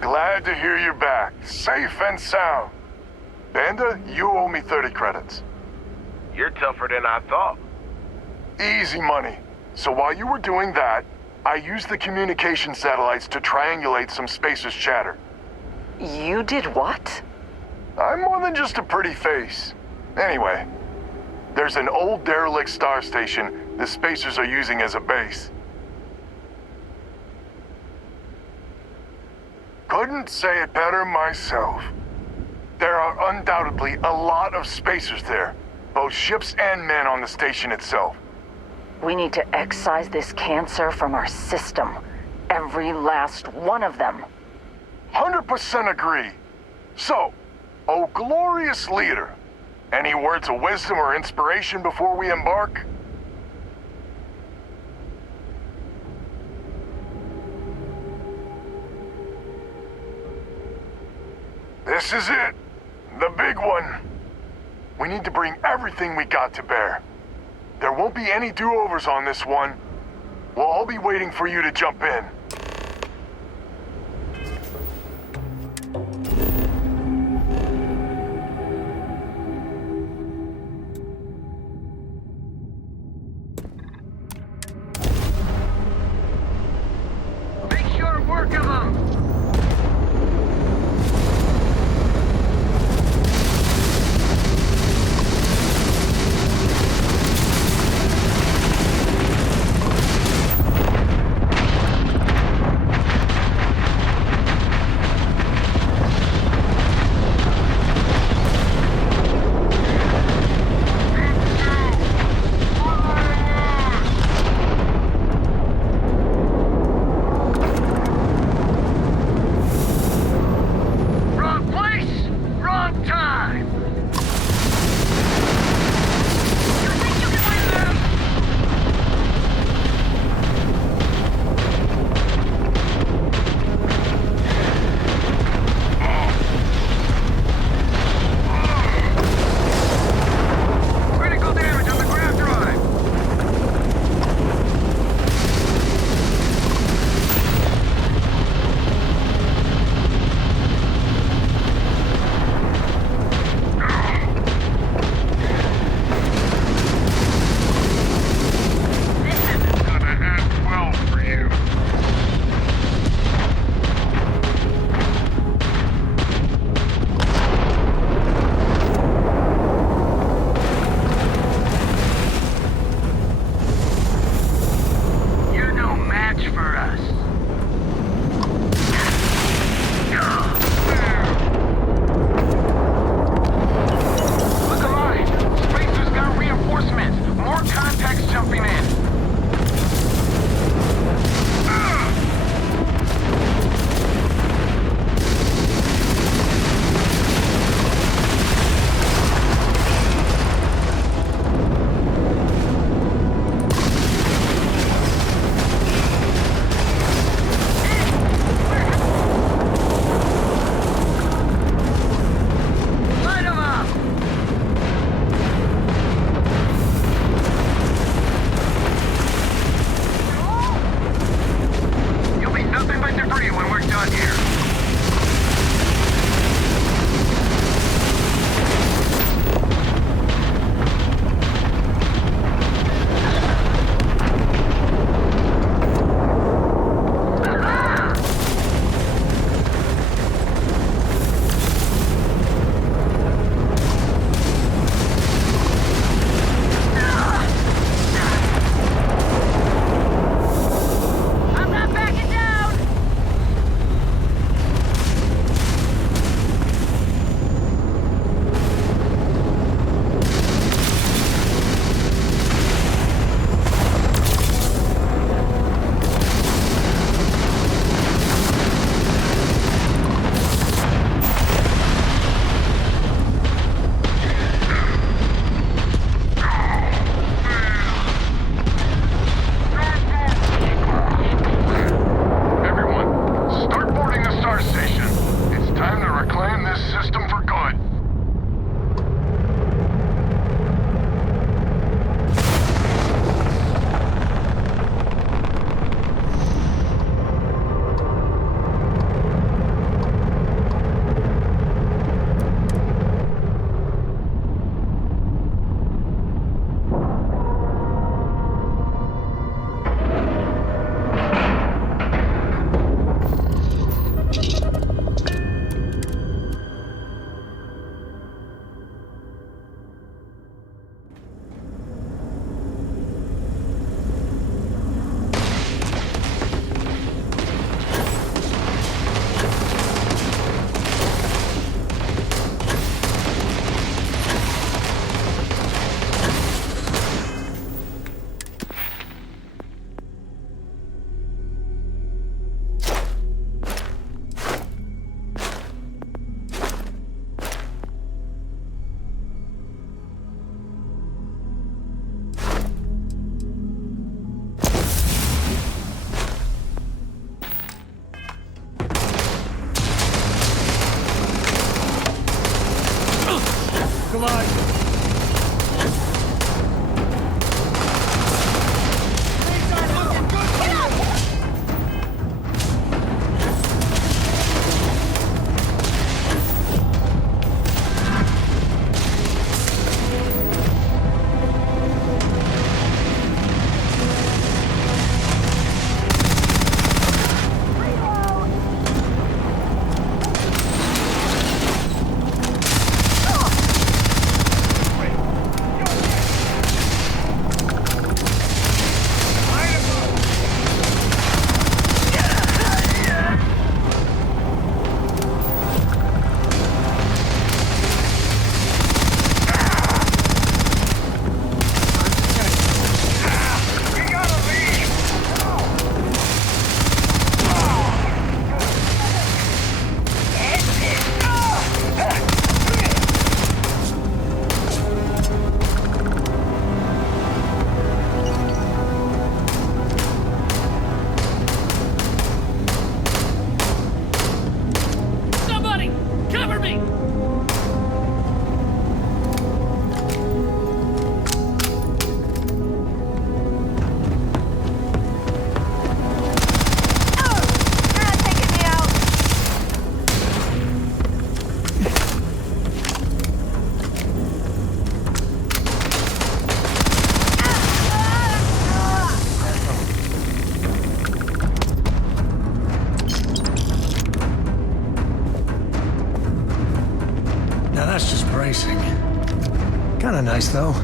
Glad to hear you're back, safe and sound. Banda, you owe me 30 credits. You're tougher than I thought. Easy money. So while you were doing that, I used the communication satellites to triangulate some Spacer's chatter. You did what? I'm more than just a pretty face. Anyway, there's an old derelict star station the Spacers are using as a base. Couldn't say it better myself. There are undoubtedly a lot of Spacers there, both ships and men on the station itself. We need to excise this cancer from our system. Every last one of them. 100% agree. So, oh glorious leader, any words of wisdom or inspiration before we embark? This is it. The big one. We need to bring everything we got to bear. There won't be any do-overs on this one. We'll all be waiting for you to jump in. Make short work of them! alive. Kinda nice, though.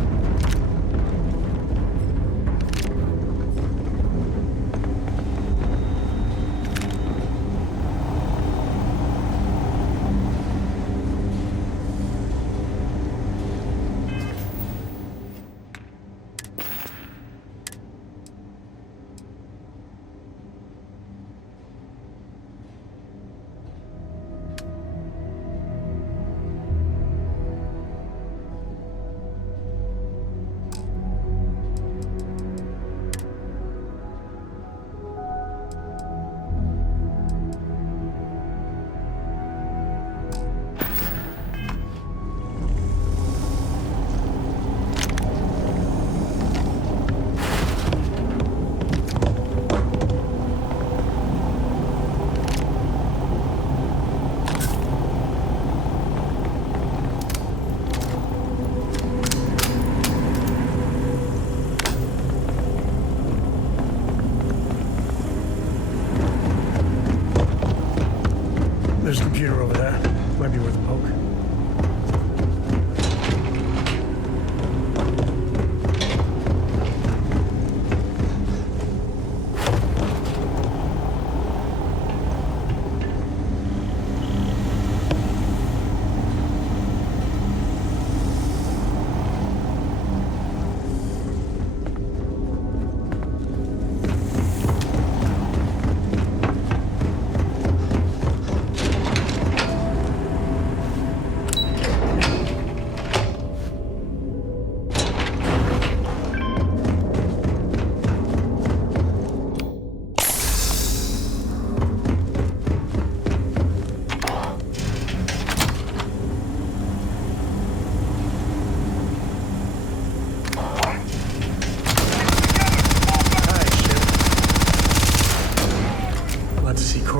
There's a computer over there. Might be worth a poke.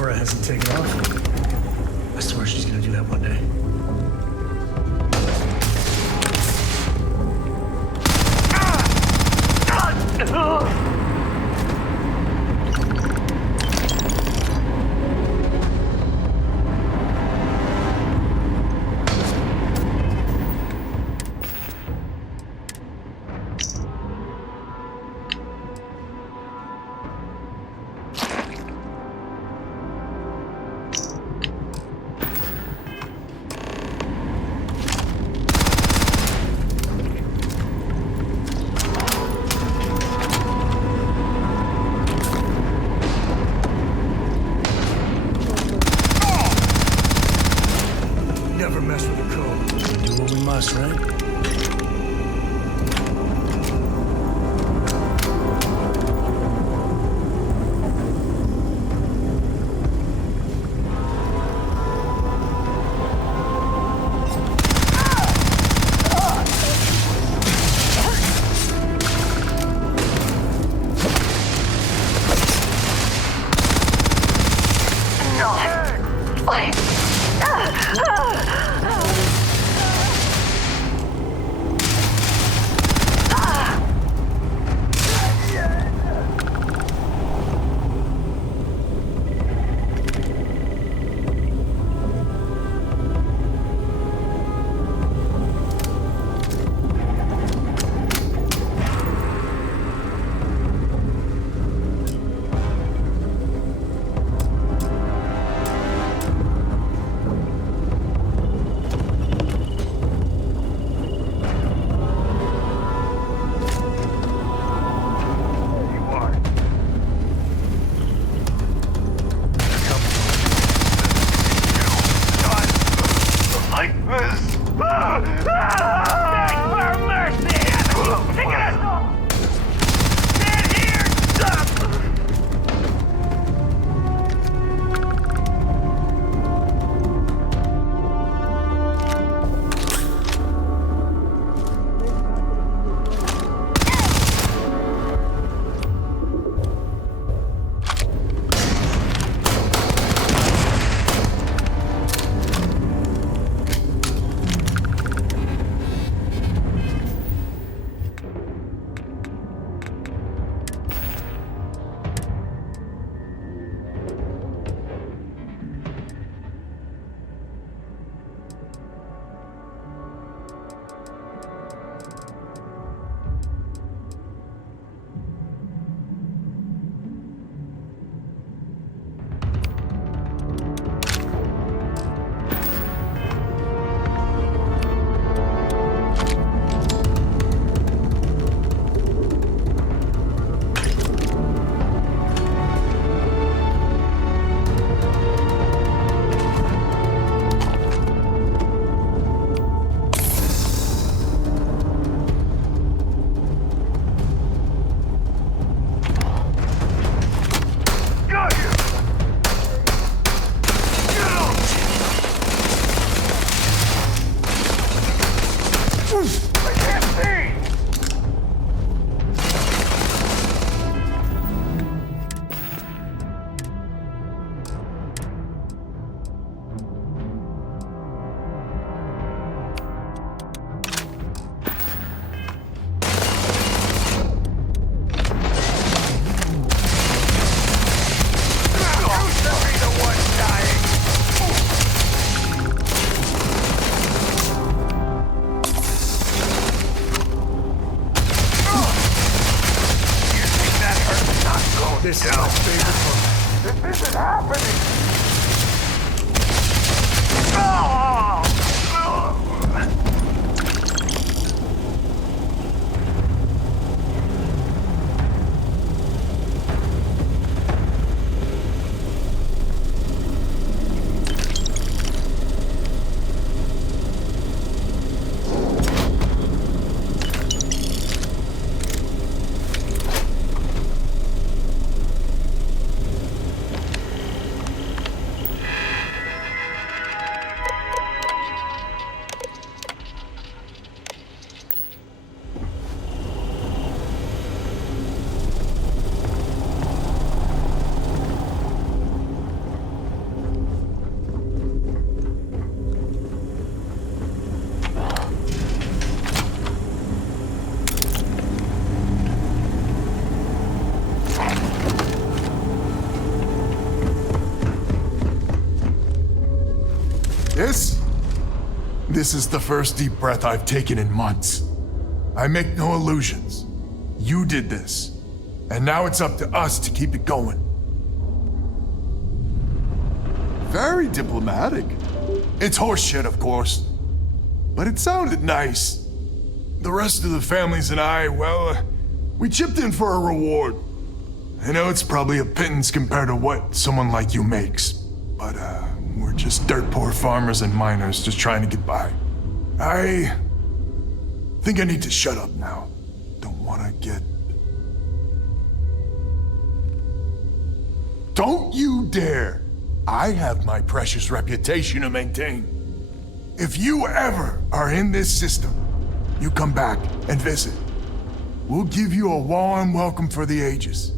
Hasn't taken off. I swear she's gonna do that one day. Never mess with the code. Do what we must, right? This is my favorite part. This isn't happening! This is the first deep breath I've taken in months. I make no illusions. You did this, and now it's up to us to keep it going. Very diplomatic. It's horseshit, of course, but it sounded nice. The rest of the families and I, well, we chipped in for a reward. I know it's probably a pittance compared to what someone like you makes, but we're just dirt poor farmers and miners just trying to get by. I think I need to shut up now. Don't want to get... Don't you dare! I have my precious reputation to maintain. If you ever are in this system, you come back and visit. We'll give you a warm welcome for the ages.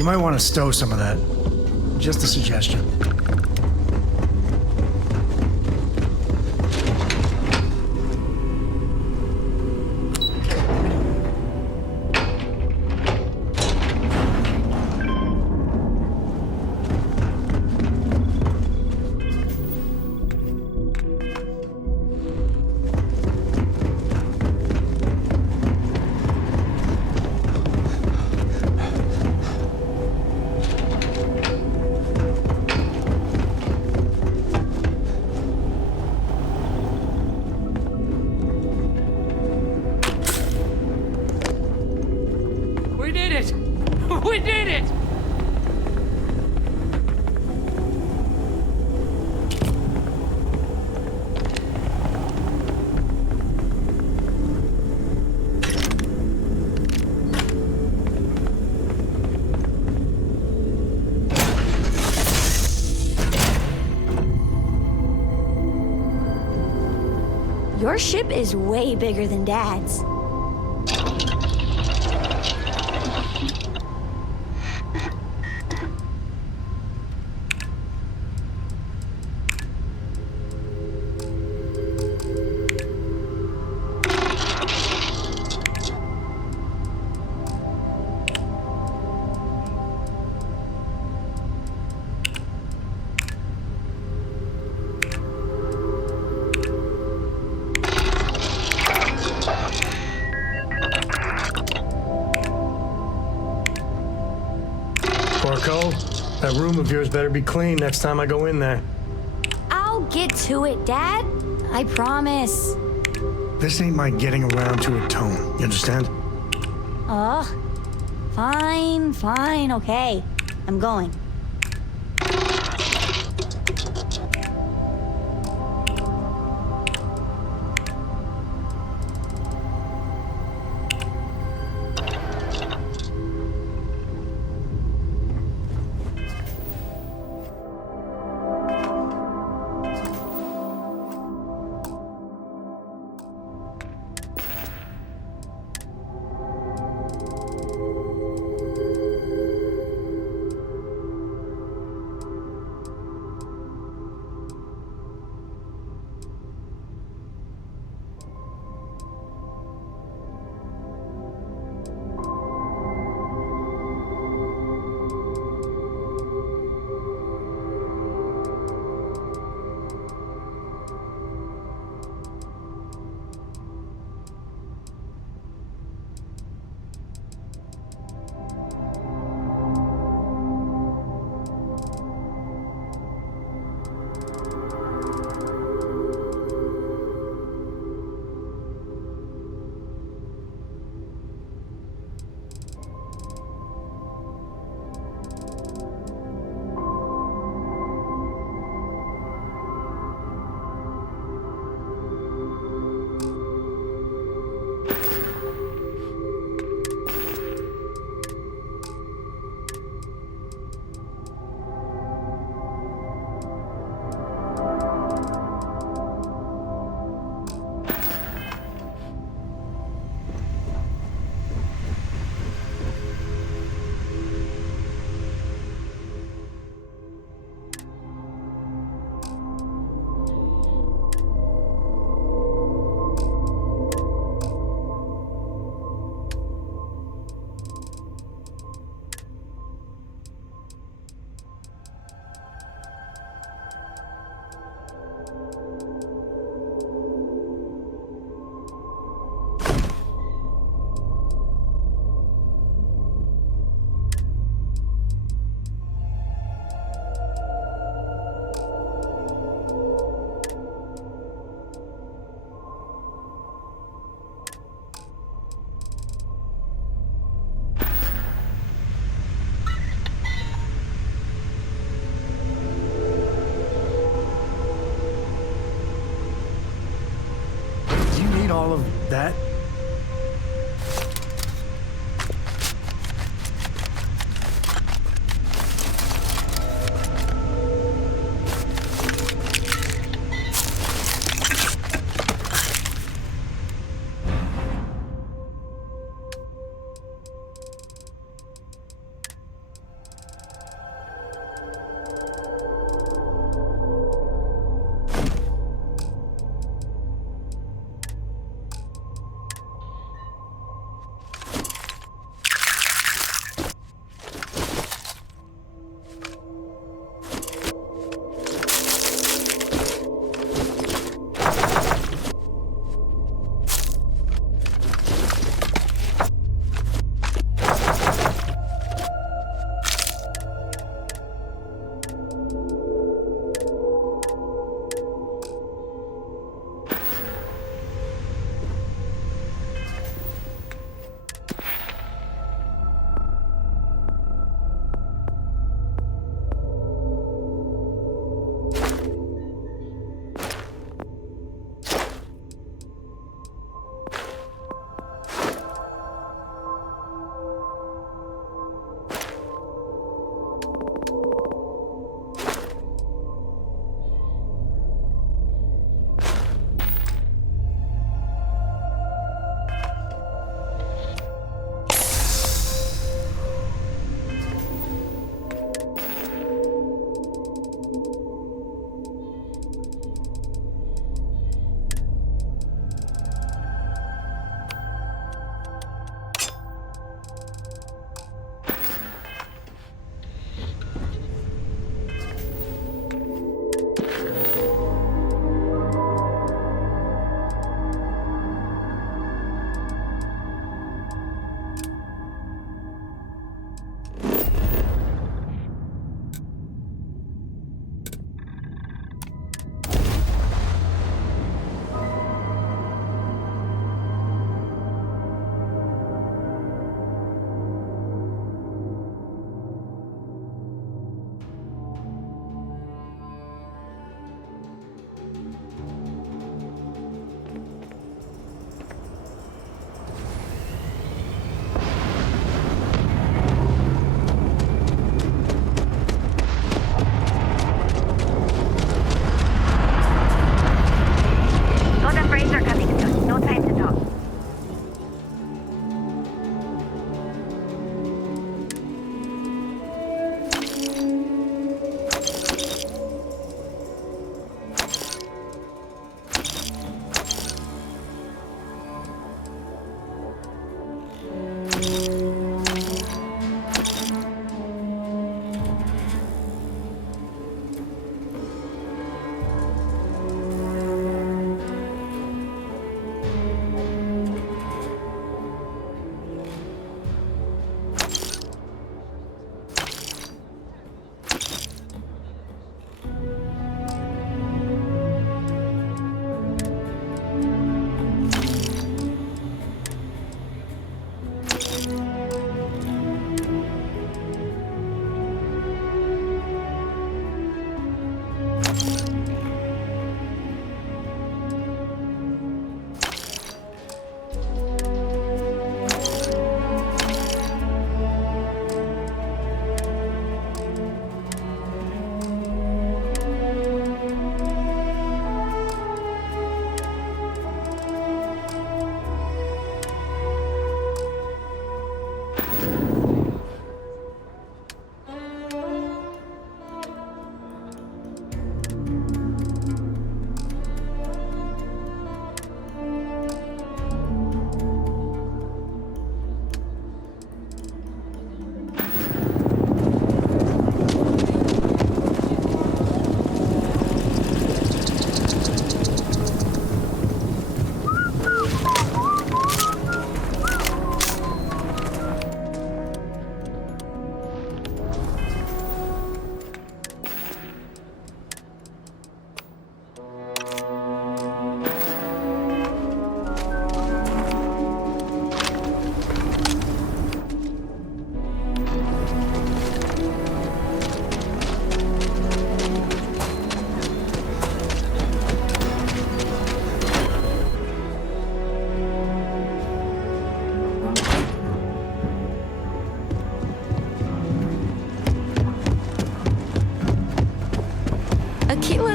You might want to stow some of that. Just a suggestion. We did it! We did it! Your ship is way bigger than Dad's. Porco, that room of yours better be clean next time I go in there. I'll get to it, Dad. I promise. This ain't my getting around to a tone, you understand? Fine, okay. I'm going.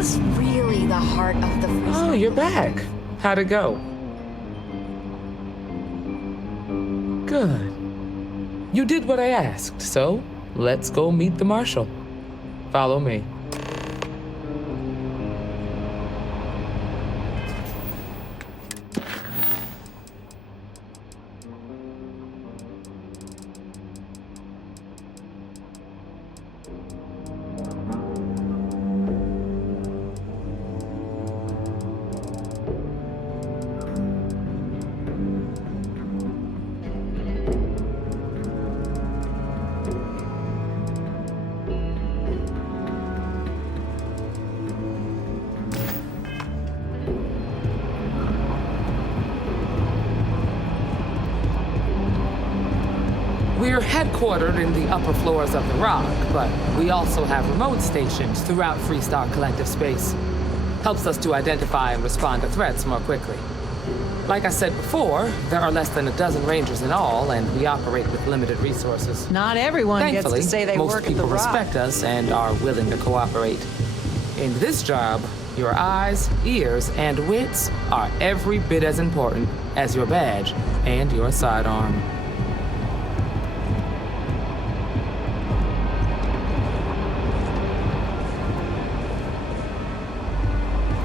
is really the heart of the Free Oh, you're back. How'd it go? Good. You did what I asked, so let's go meet the Marshal. Follow me. We're headquartered in the upper floors of the Rock, but we also have remote stations throughout Freestar Collective space. Helps us to identify and respond to threats more quickly. Like I said before, there are less than a dozen Rangers in all, and we operate with limited resources. Not everyone Thankfully, gets to say they most work at people the Rock. respect us and are willing to cooperate. In this job, your eyes, ears, and wits are every bit as important as your badge and your sidearm.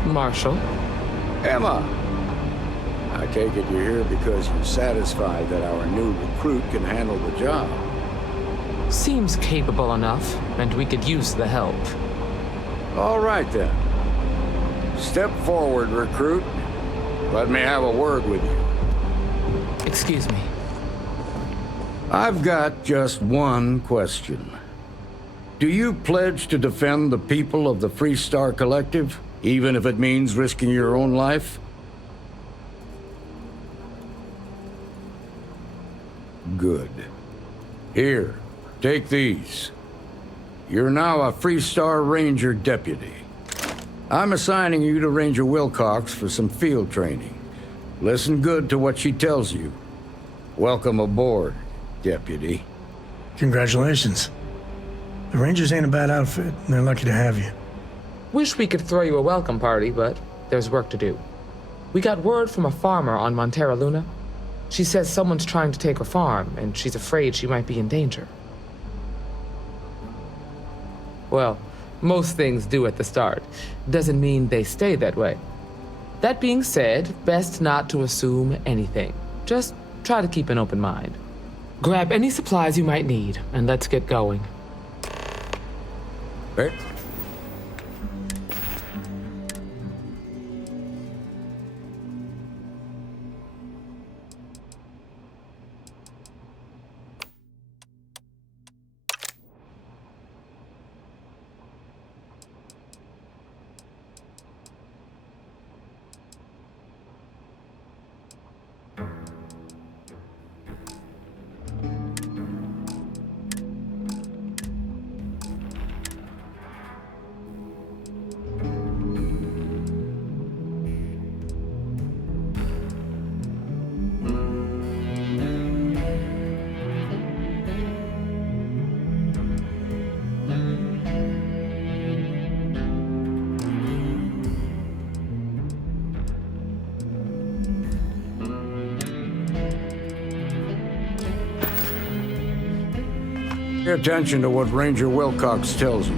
Marshal? Emma! I take it you're here because you're satisfied that our new recruit can handle the job. Seems capable enough, and we could use the help. All right, then. Step forward, recruit. Let me have a word with you. Excuse me. I've got just one question. Do you pledge to defend the people of the Freestar Collective, even if it means risking your own life? Good. Here, take these. You're now a Freestar Ranger deputy. I'm assigning you to Ranger Wilcox for some field training. Listen good to what she tells you. Welcome aboard, deputy. Congratulations. The Rangers ain't a bad outfit, and they're lucky to have you. Wish we could throw you a welcome party, but there's work to do. We got word from a farmer on Montera Luna. She says someone's trying to take her farm, and she's afraid she might be in danger. Well, most things do at the start. Doesn't mean they stay that way. That being said, best not to assume anything. Just try to keep an open mind. Grab any supplies you might need, and let's get going. Right. Pay attention to what Ranger Wilcox tells you.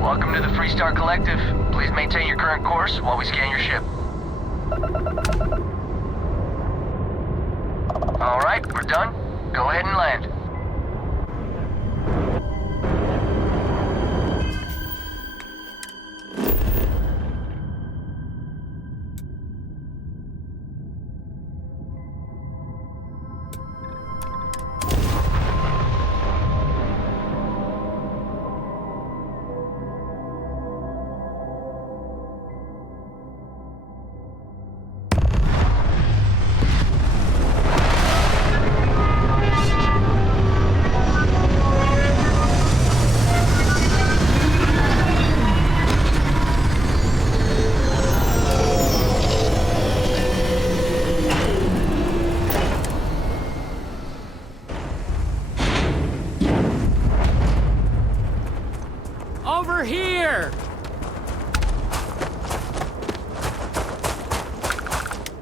Welcome to the Freestar Collective. Please maintain your current course while we scan your ship. All right, we're done. Go ahead and land. We're here!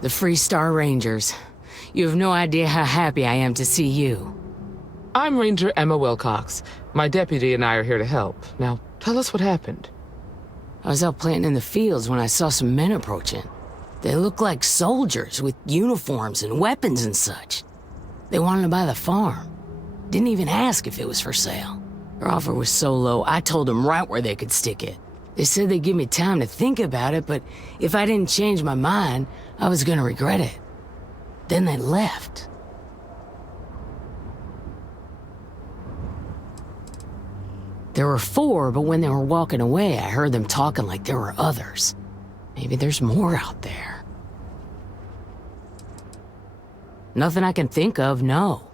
The Free Star Rangers. You have no idea how happy I am to see you. I'm Ranger Emma Wilcox. My deputy and I are here to help. Now, tell us what happened. I was out planting in the fields when I saw some men approaching. They looked like soldiers with uniforms and weapons and such. They wanted to buy the farm. Didn't even ask if it was for sale. Their offer was so low, I told them right where they could stick it. They said they'd give me time to think about it, but if I didn't change my mind, I was gonna regret it. Then they left. There were 4, but when they were walking away, I heard them talking like there were others. Maybe there's more out there. Nothing I can think of, no.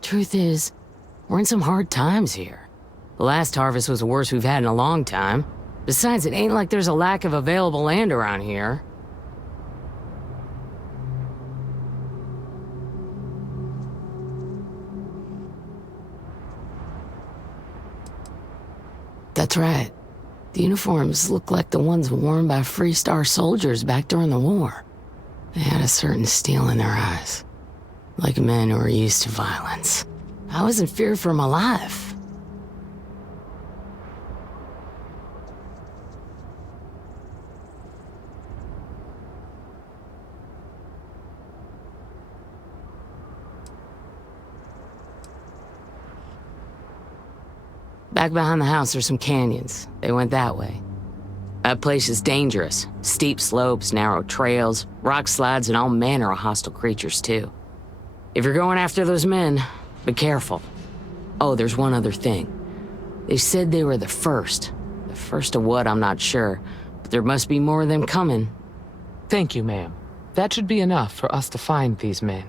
Truth is, we're in some hard times here. The last harvest was the worst we've had in a long time. Besides, it ain't like there's a lack of available land around here. That's right. The uniforms look like the ones worn by Free Star soldiers back during the war. They had a certain steel in their eyes. Like men who are used to violence. I was in fear for my life. Back behind the house, there's some canyons. They went that way. That place is dangerous. Steep slopes, narrow trails, rock slides, and all manner of hostile creatures, too. If you're going after those men, be careful. Oh, there's one other thing. They said they were the first. The first of what, I'm not sure. But there must be more of them coming. Thank you, ma'am. That should be enough for us to find these men.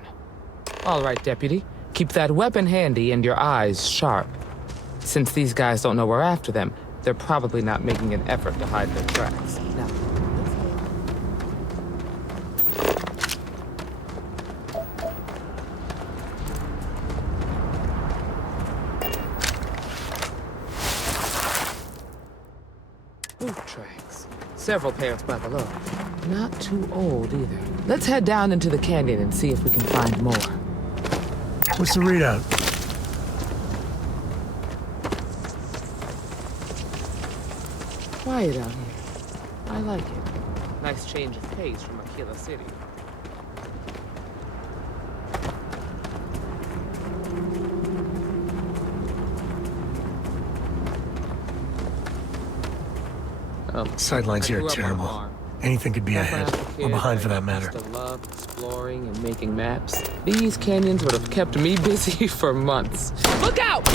All right, Deputy. Keep that weapon handy and your eyes sharp. Since these guys don't know we're after them, they're probably not making an effort to hide their tracks. Now, boot tracks. Several pairs by below. Not too old either. Let's head down into the canyon and see if we can find more. What's the readout? Quiet out here. I like it. Nice change of pace from Aquila City. Sidelines here are terrible. Anything could be ahead, or behind for that matter. I love exploring and making maps. These canyons would have kept me busy for months. Look out!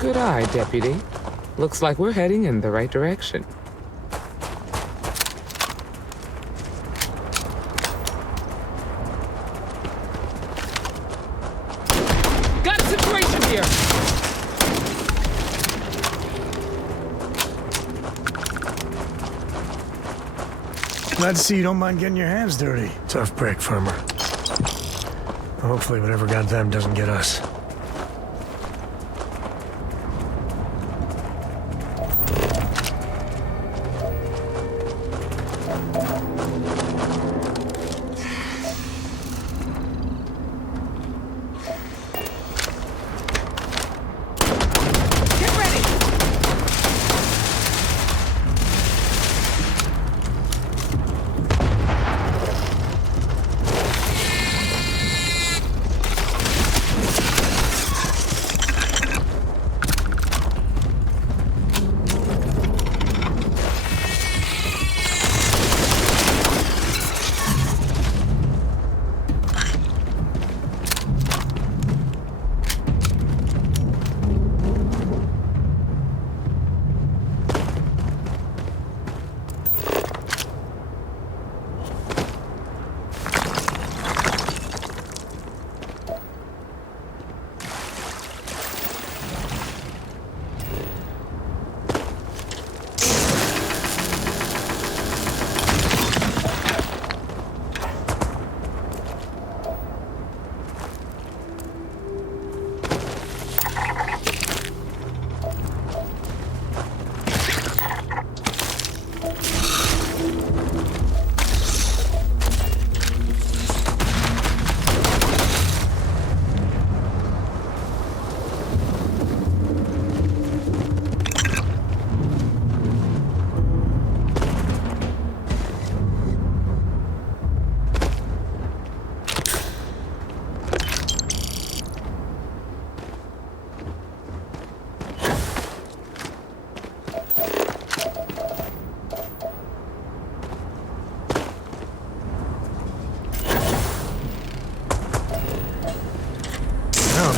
Good eye, Deputy. Looks like we're heading in the right direction. Glad to see you don't mind getting your hands dirty. Tough break, farmer. Hopefully whatever got them doesn't get us.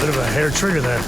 Bit of a hair trigger there.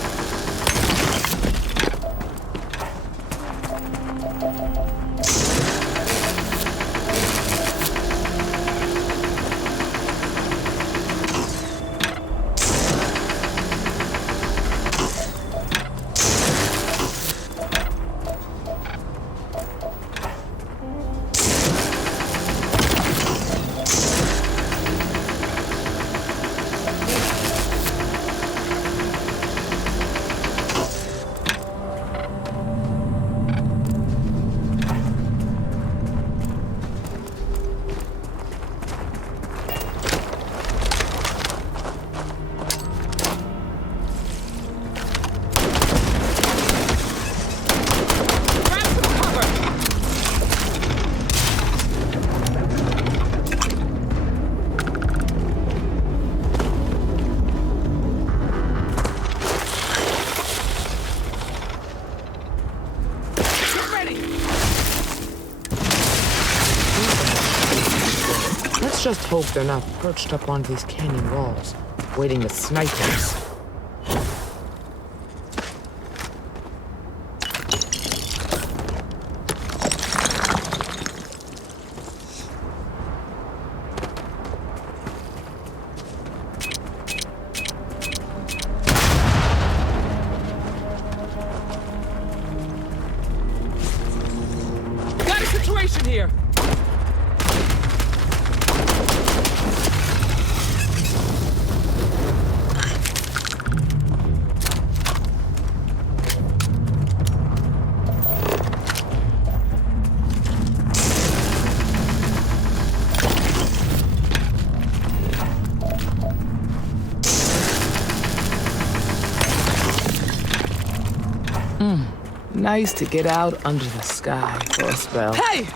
Just hope they're not perched up on these canyon walls, waiting to snipe us. Got a situation here! Nice to get out under the sky for a spell. Hey!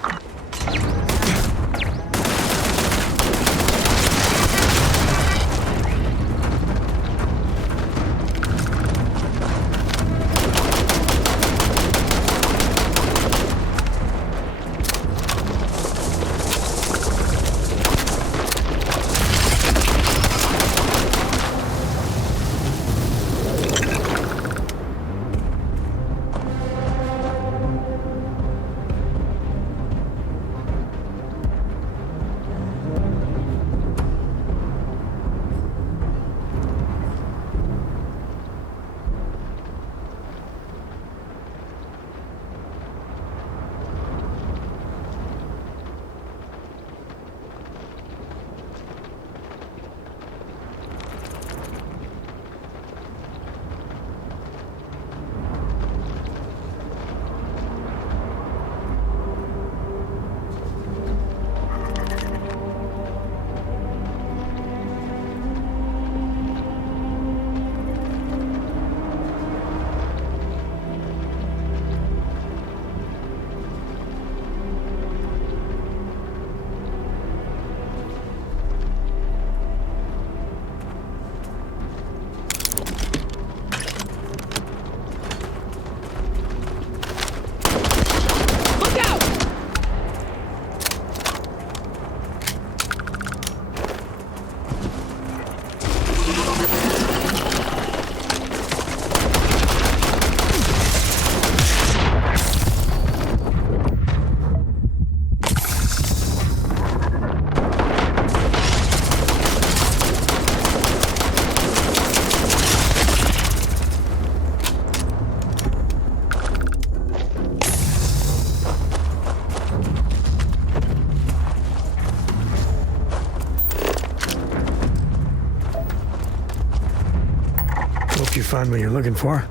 find what you're looking for.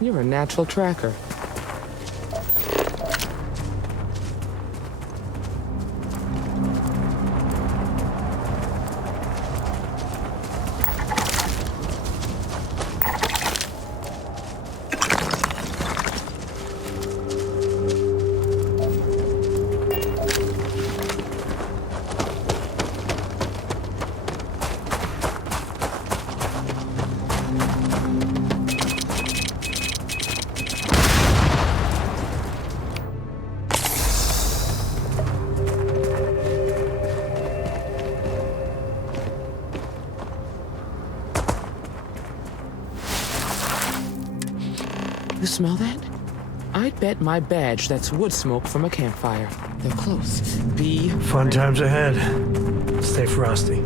You're a natural tracker. You smell that? I'd bet my badge that's wood smoke from a campfire. They're close. Be Fun times ahead. Stay frosty.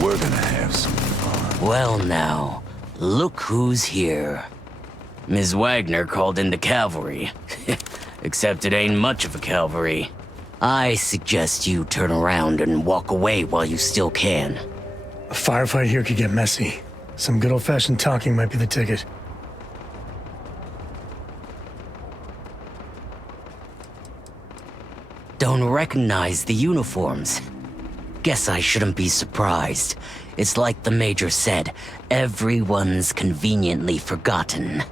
We're gonna have some fun. Well now, look who's here. Ms. Wagner called in the cavalry. Except it ain't much of a cavalry. I suggest you turn around and walk away while you still can. A firefight here could get messy. Some good old-fashioned talking might be the ticket. Don't recognize the uniforms. Guess I shouldn't be surprised. It's like the Major said, everyone's conveniently forgotten.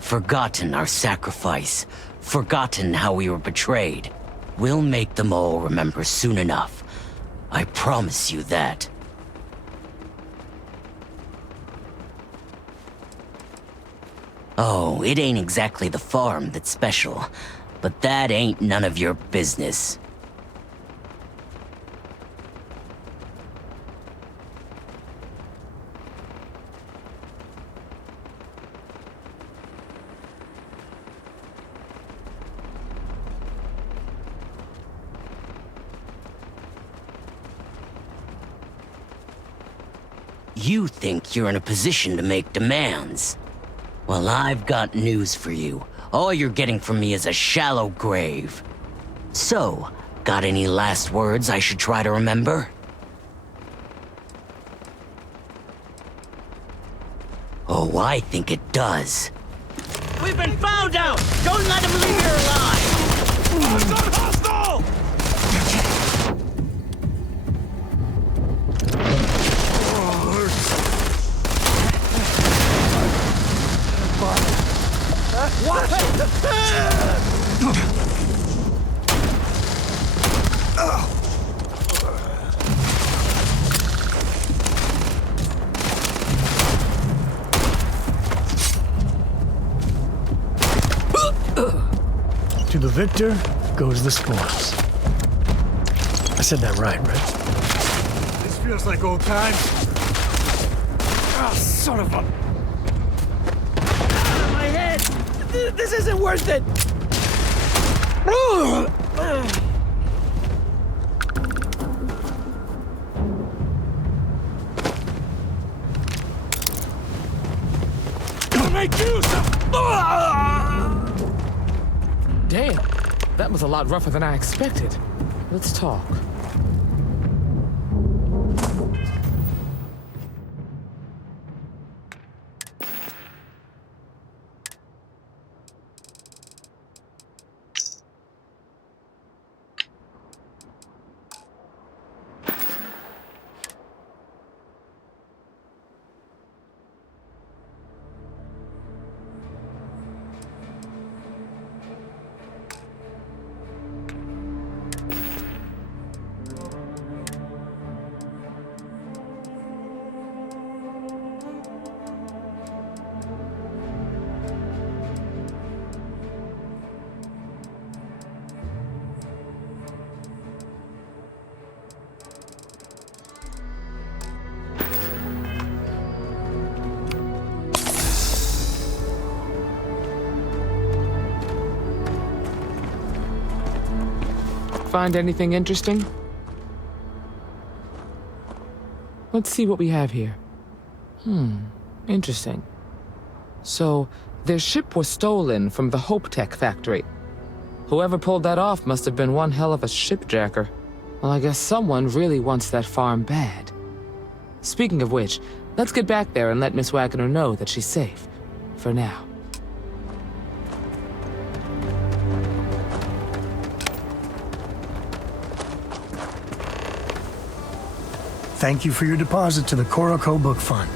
Forgotten our sacrifice. Forgotten how we were betrayed. We'll make them all remember soon enough. I promise you that. Oh, it ain't exactly the farm that's special, but that ain't none of your business. You think you're in a position to make demands. Well, I've got news for you. All you're getting from me is a shallow grave. So, got any last words I should try to remember? Oh, I think it does. We've been found out! Don't let him leave here alive! Hostile! What? To the victor goes the spoils. I said that right? This feels like old times. Oh, son of a... My head! This isn't worth it! Make use of... Damn, that was a lot rougher than I expected. Let's talk. Find anything interesting? Let's see what we have here. Interesting. So, their ship was stolen from the Hope Tech factory. Whoever pulled that off must have been one hell of a shipjacker. Well, I guess someone really wants that farm bad. Speaking of which, let's get back there and let Miss Wagner know that she's safe. For now. Thank you for your deposit to the Koroko Book Fund.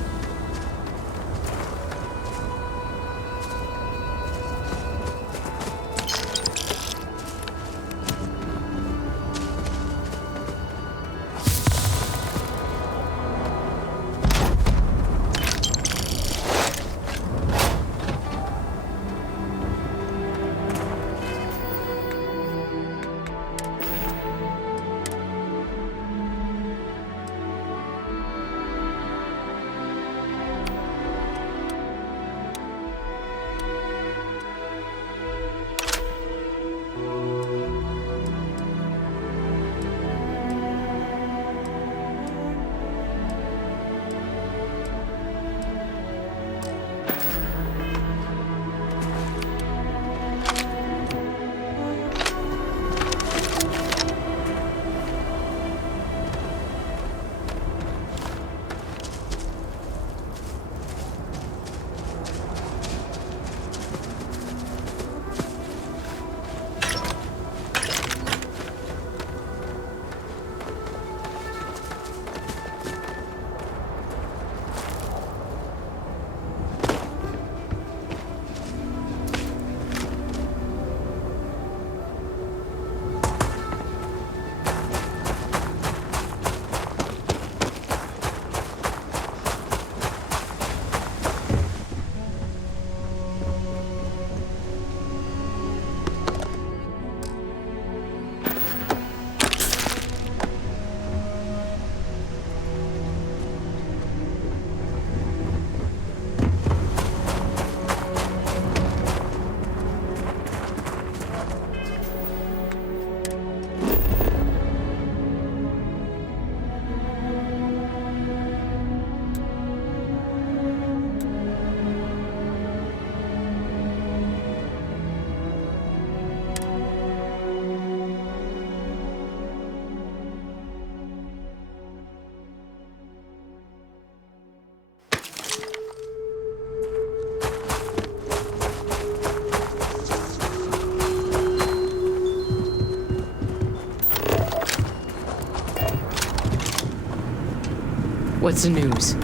What's the news?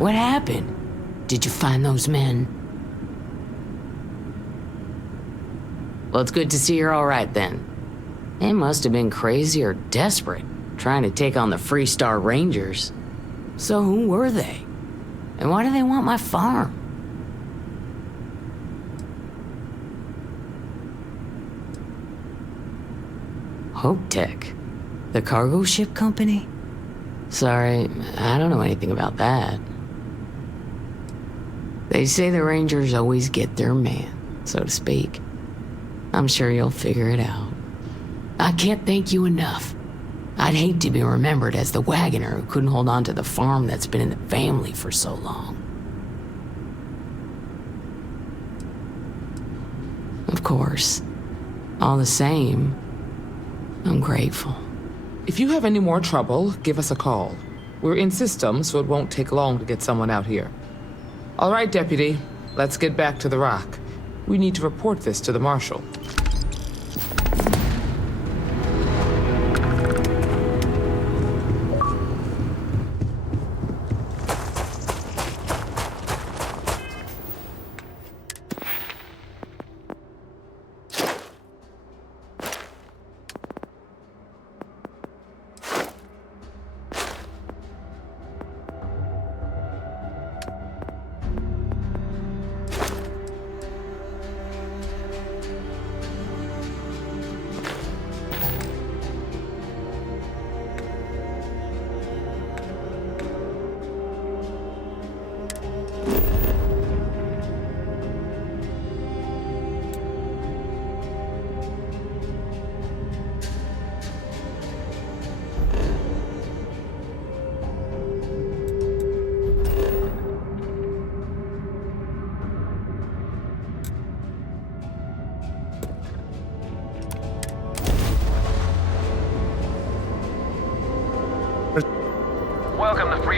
What happened? Did you find those men? Well, it's good to see you're all right then. They must have been crazy or desperate, trying to take on the Freestar Rangers. So who were they? And why do they want my farm? Hope Tech? The cargo ship company? Sorry, I don't know anything about that. They say the Rangers always get their man, so to speak. I'm sure you'll figure it out. I can't thank you enough. I'd hate to be remembered as the wagoner who couldn't hold on to the farm that's been in the family for so long. Of course. All the same, I'm grateful. If you have any more trouble, give us a call. We're in system, so it won't take long to get someone out here. All right, Deputy. Let's get back to the Rock. We need to report this to the Marshal.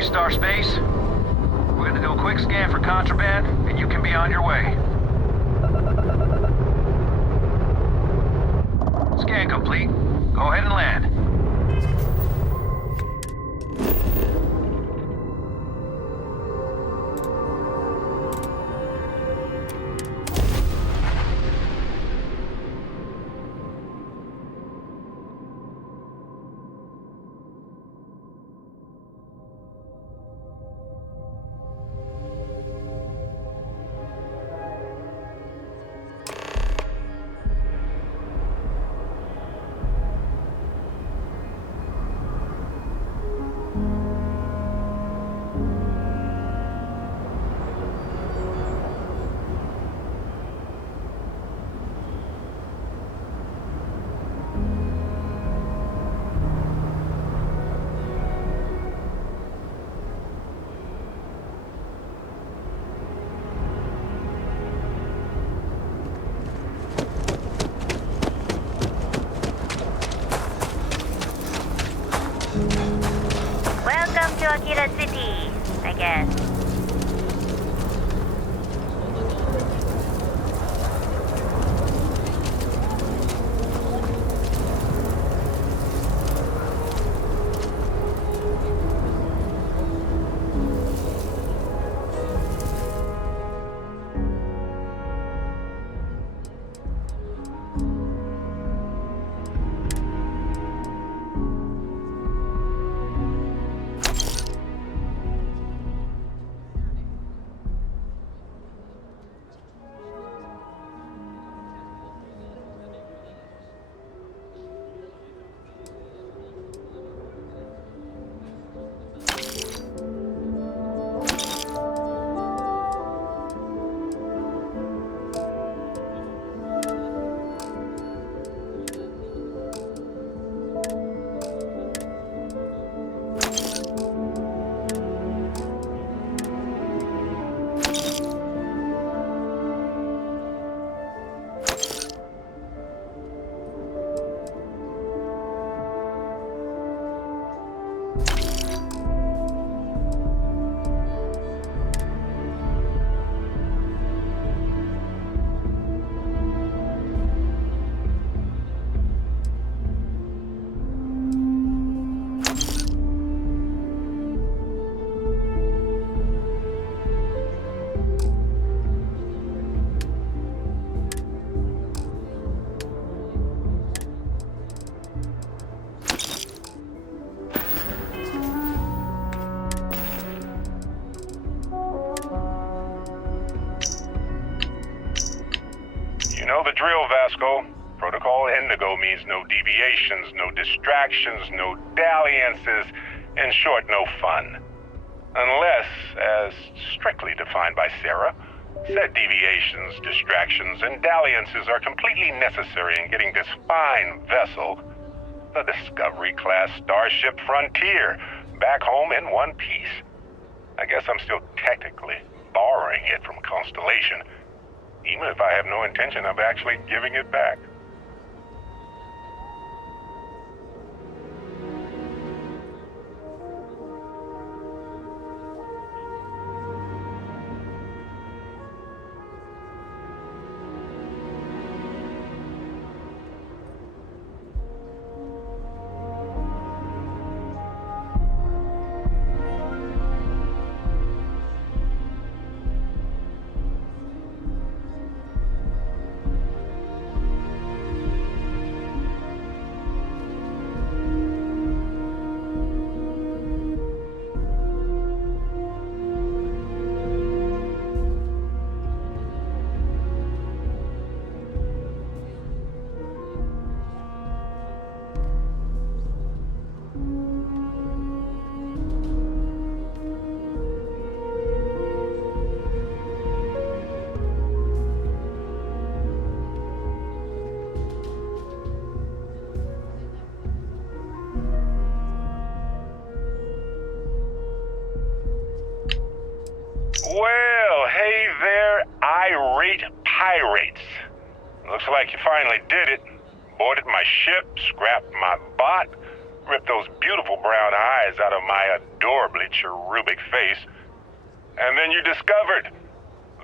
Star Space. We're gonna do a quick scan for contraband, and you can be on your way. Scan complete. Go ahead and land. Welcome to Akira City, I guess. You know the drill, Vasco. Protocol Indigo means no deviations, no distractions, no dalliances, in short, no fun. Unless, as strictly defined by Sarah, said deviations, distractions, and dalliances are completely necessary in getting this fine vessel, the Discovery-class Starship Frontier, back home in one piece. I guess I'm still technically borrowing it from Constellation, even if I have no intention of actually giving it back. Well, hey there, irate pirates. Looks like you finally did it. Boarded my ship, scrapped my bot, ripped those beautiful brown eyes out of my adorably cherubic face. And then you discovered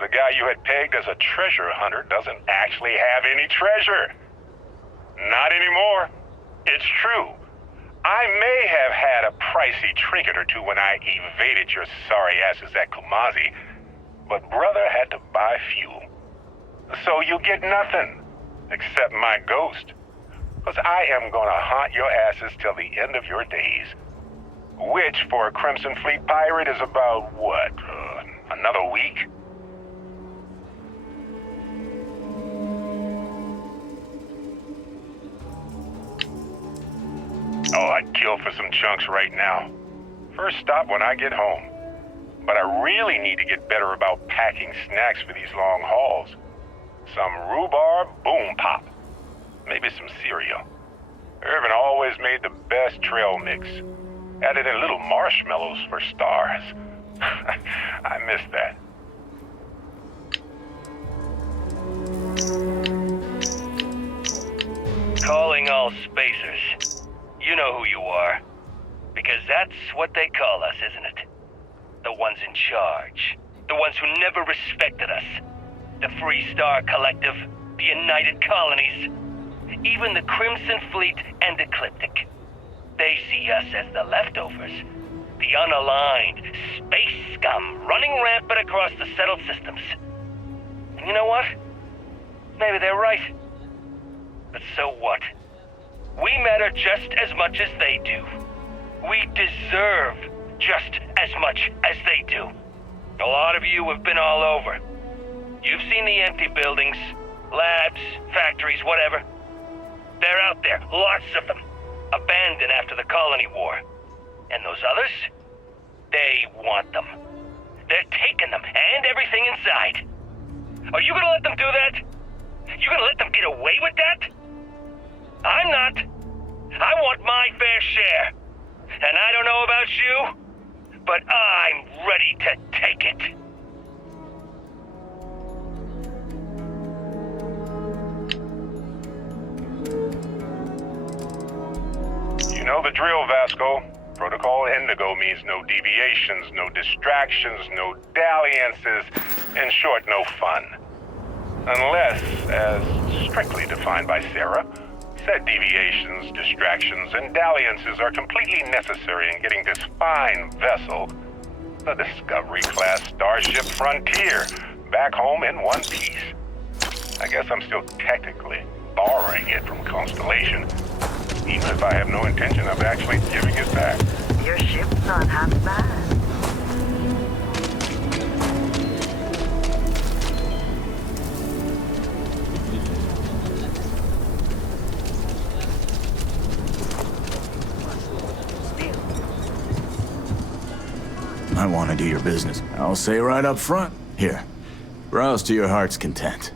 the guy you had pegged as a treasure hunter doesn't actually have any treasure. Not anymore. It's true. I may have had a pricey trinket or two when I evaded your sorry asses at Kumazi, but brother had to buy fuel. So you get nothing, except my ghost. Because I am gonna haunt your asses till the end of your days. Which, for a Crimson Fleet pirate, is about, what, another week? Oh, I'd kill for some chunks right now. First stop when I get home. But I really need to get better about packing snacks for these long hauls. Some rhubarb boom pop. Maybe some cereal. Irvin always made the best trail mix. Added in little marshmallows for stars. I miss that. Calling all spacers. You know who you are. Because that's what they call us, isn't it? The ones in charge. The ones who never respected us. The Free Star Collective. The United Colonies. Even the Crimson Fleet and Ecliptic. They see us as the leftovers. The unaligned space scum running rampant across the settled systems. And you know what? Maybe they're right. But so what? We matter just as much as they do. We deserve just as much as they do. A lot of you have been all over. You've seen the empty buildings, labs, factories, whatever. They're out there, lots of them, abandoned after the colony war. And those others? They want them. They're taking them and everything inside. Are you gonna let them do that? You gonna let them get away with that? I'm not. I want my fair share. And I don't know about you, but I'm ready to take it. You know the drill, Vasco. Protocol Indigo means no deviations, no distractions, no dalliances, in short, no fun. Unless, as strictly defined by Sarah, said deviations, distractions, and dalliances are completely necessary in getting this fine vessel, the Discovery-class Starship Frontier, back home in one piece. I guess I'm still technically borrowing it from Constellation, even if I have no intention of actually giving it back. Your ship's not half bad. I want to do your business. I'll say right up front. Here, browse to your heart's content.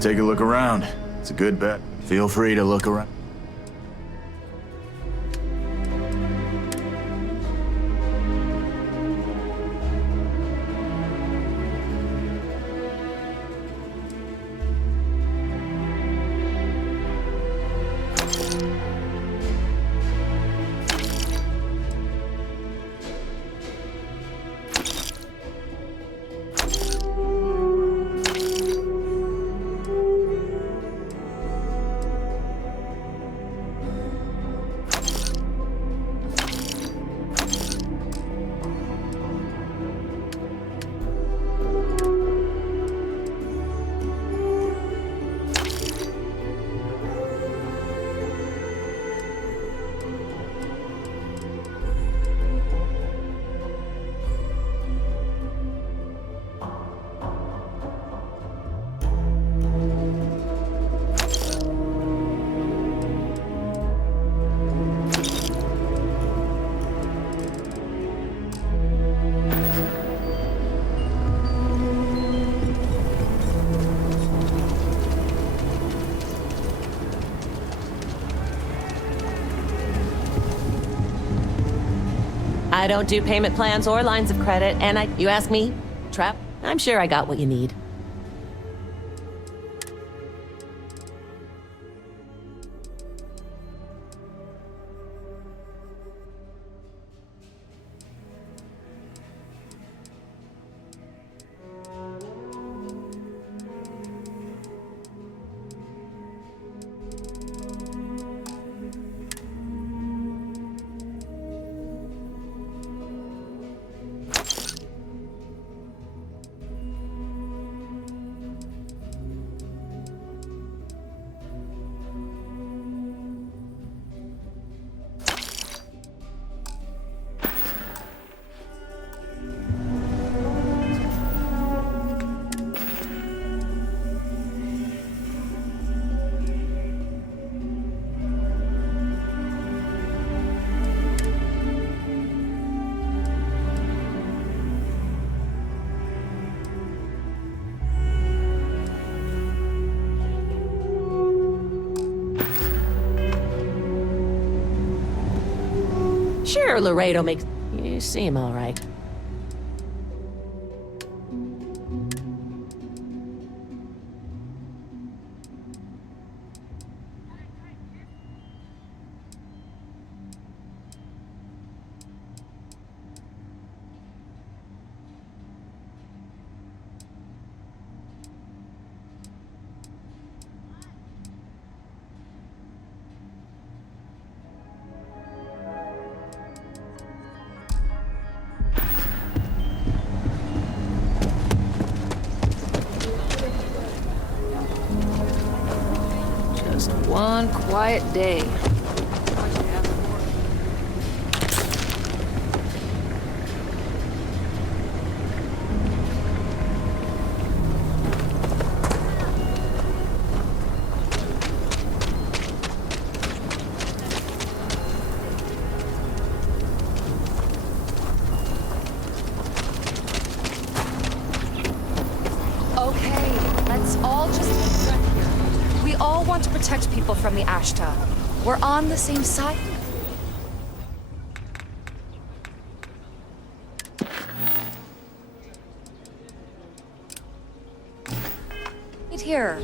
Take a look around. It's a good bet. Feel free to look around. I don't do payment plans or lines of credit, and you ask me, Trap, I'm sure I got what you need. Sure, Laredo makes you seem all right. Just one quiet day. Okay, let's all just get done here. We all want to protect people from the Ashta. We're on the same side. Right here.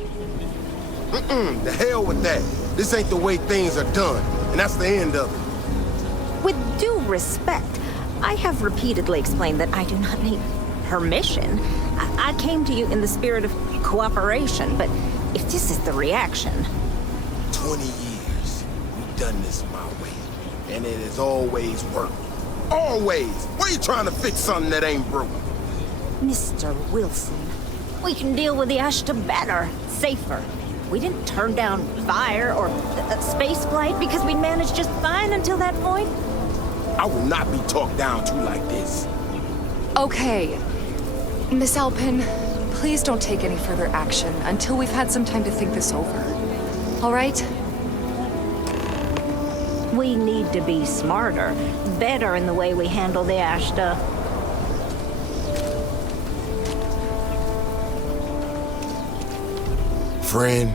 The hell with that. This ain't the way things are done, and that's the end of it. With due respect, I have repeatedly explained that I do not need permission. I came to you in the spirit of cooperation, but if this is the reaction... 20 years, we've done this my way, and it has always worked. Always! Why are you trying to fix something that ain't broken? Mr. Wilson, we can deal with the Ashta better, safer. We didn't turn down fire or space flight because we managed just fine until that point. I will not be talked down to like this. Okay. Miss Alpin, please don't take any further action until we've had some time to think this over. All right? We need to be smarter, better in the way we handle the Ashta. Friend,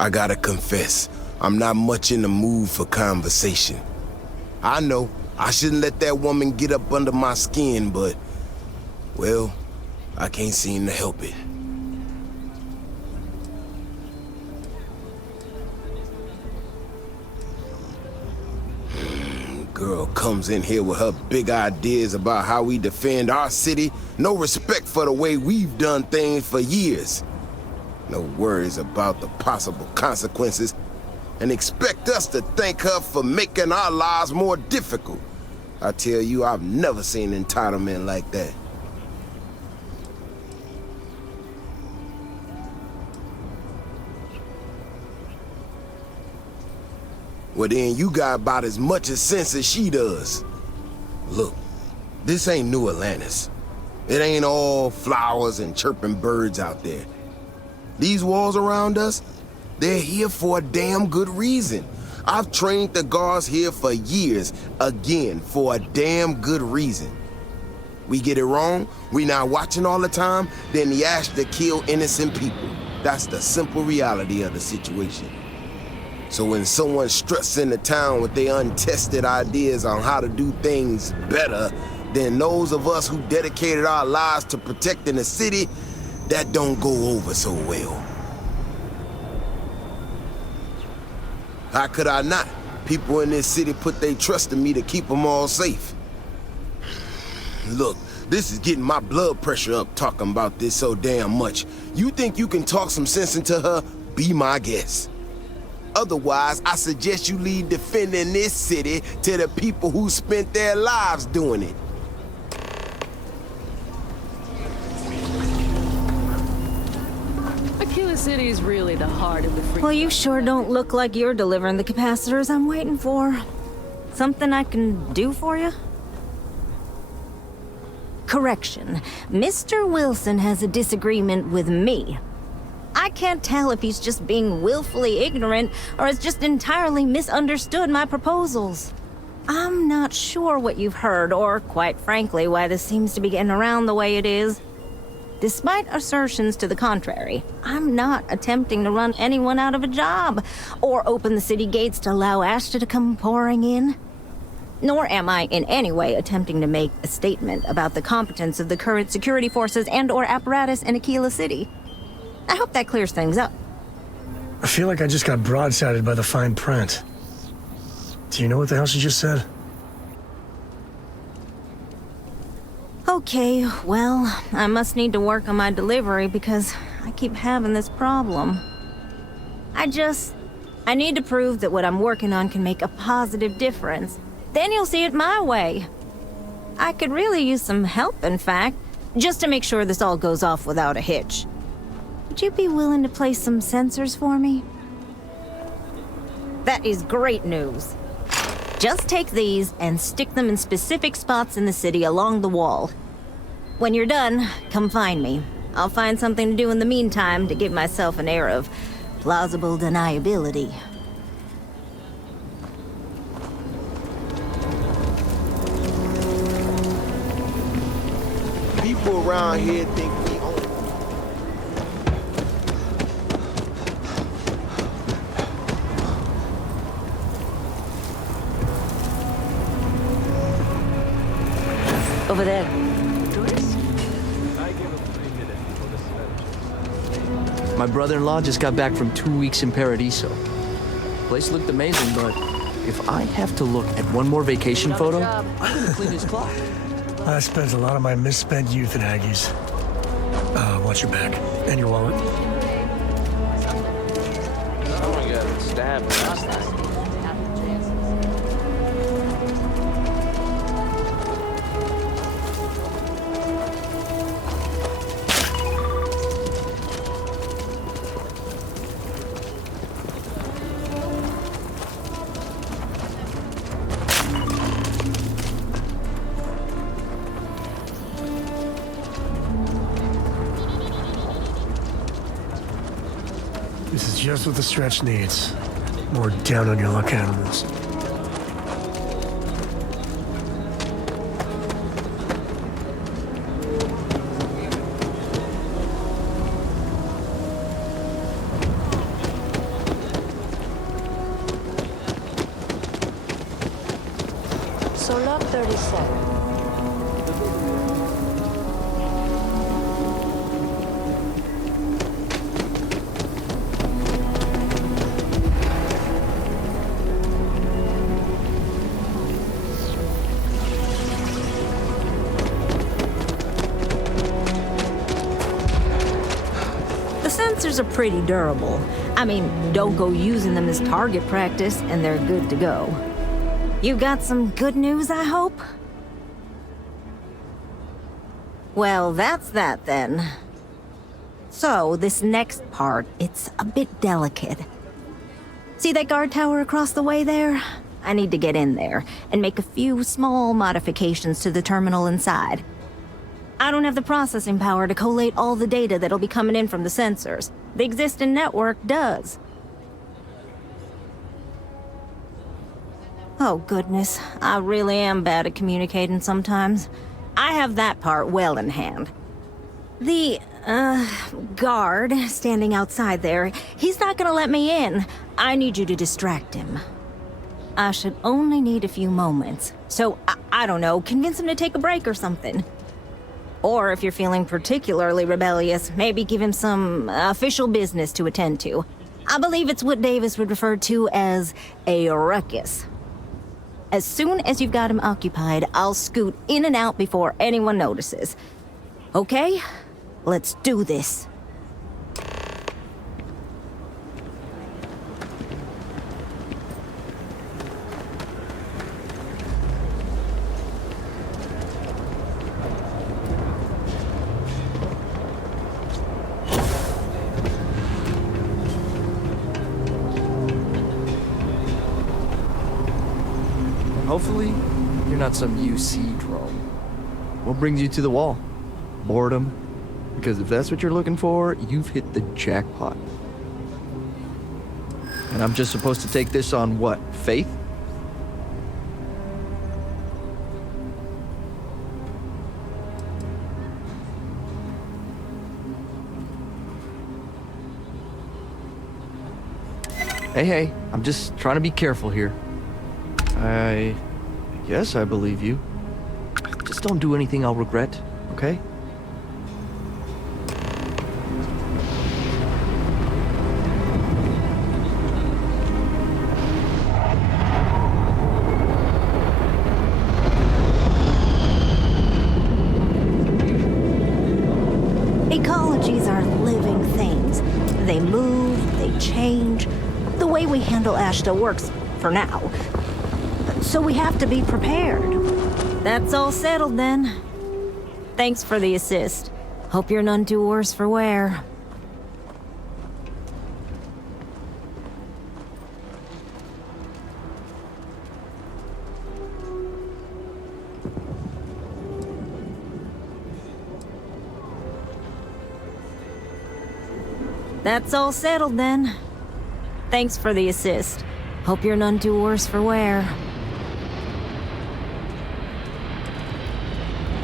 I gotta confess, I'm not much in the mood for conversation. I know, I shouldn't let that woman get up under my skin, but, well, I can't seem to help it. Girl comes in here with her big ideas about how we defend our city, no respect for the way we've done things for years. No worries about the possible consequences, and expect us to thank her for making our lives more difficult. I tell you, I've never seen entitlement like that. Well then, you got about as much sense as she does. Look, this ain't New Atlantis. It ain't all flowers and chirping birds out there. These walls around us, they're here for a damn good reason. I've trained the guards here for years, again, for a damn good reason. We get it wrong, we not watching all the time, then the ash to kill innocent people. That's the simple reality of the situation. So when someone struts into town with their untested ideas on how to do things better than those of us who dedicated our lives to protecting the city, that don't go over so well. How could I not? People in this city put their trust in me to keep them all safe. Look, this is getting my blood pressure up talking about this so damn much. You think you can talk some sense into her? Be my guest. Otherwise, I suggest you leave defending this city to the people who spent their lives doing it. Aquila City is really the heart of the free... Well, you sure don't look like you're delivering the capacitors I'm waiting for. Something I can do for you? Correction. Mr. Wilson has a disagreement with me. I can't tell if he's just being willfully ignorant or has just entirely misunderstood my proposals. I'm not sure what you've heard, or quite frankly, why this seems to be getting around the way it is. Despite assertions to the contrary, I'm not attempting to run anyone out of a job or open the city gates to allow Ashta to come pouring in. Nor am I in any way attempting to make a statement about the competence of the current security forces and/or apparatus in Aquila City. I hope that clears things up. I feel like I just got broadsided by the fine print. Do you know what the hell she just said? Okay, well, I must need to work on my delivery because I keep having this problem. I need to prove that what I'm working on can make a positive difference. Then you'll see it my way. I could really use some help, in fact, just to make sure this all goes off without a hitch. Would you be willing to place some sensors for me? That is great news. Just take these and stick them in specific spots in the city along the wall. When you're done, come find me. I'll find something to do in the meantime to give myself an air of plausible deniability. People around here think we own... Over there. My brother-in-law just got back from 2 weeks in Paradiso. Place looked amazing, but if I have to look at one more vacation photo, I'm gonna clean his clock. I spent a lot of my misspent youth in Aggies. Watch your back. And your wallet. Someone got stabbed last night. This is just what the stretch needs. More down on your luck animals. 37. The sensors are pretty durable. I mean, don't go using them as target practice, and they're good to go. You got some good news, I hope? Well, that's that then. So, this next part, it's a bit delicate. See that guard tower across the way there? I need to get in there and make a few small modifications to the terminal inside. I don't have the processing power to collate all the data that'll be coming in from the sensors. The existing network does. Oh goodness, I really am bad at communicating sometimes. I have that part well in hand. The, guard standing outside there, he's not gonna let me in. I need you to distract him. I should only need a few moments. So, I don't know, convince him to take a break or something. Or if you're feeling particularly rebellious, maybe give him some official business to attend to. I believe it's what Davis would refer to as a ruckus. As soon as you've got him occupied, I'll scoot in and out before anyone notices. Okay? Let's do this. Hopefully, you're not some UC drone. What brings you to the wall? Boredom? Because if that's what you're looking for, you've hit the jackpot. And I'm just supposed to take this on what? Faith? Hey, I'm just trying to be careful here. I guess I believe you. Just don't do anything I'll regret, okay? Ecologies are living things. They move, they change. The way we handle Ashta works for now. So we have to be prepared. That's all settled then. Thanks for the assist. Hope you're none too worse for wear. That's all settled then. Thanks for the assist. Hope you're none too worse for wear.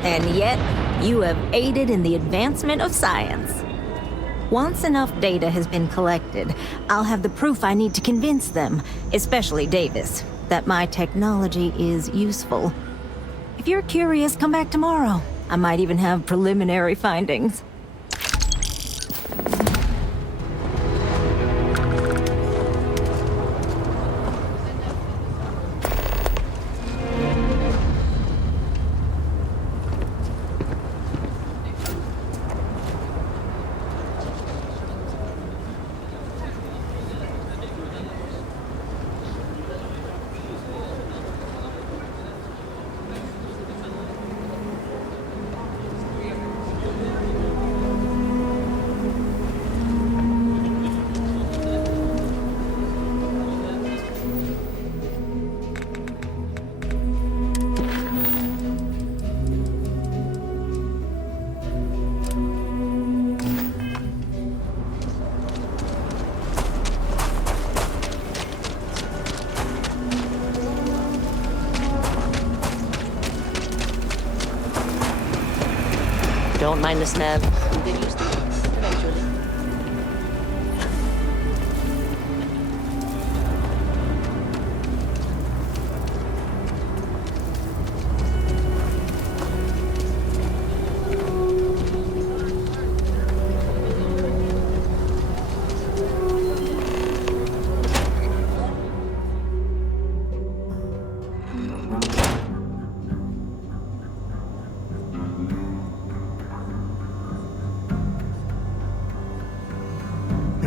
And yet, you have aided in the advancement of science. Once enough data has been collected, I'll have the proof I need to convince them, especially Davis, that my technology is useful. If you're curious, come back tomorrow. I might even have preliminary findings. Don't mind the snap. You get used to it eventually.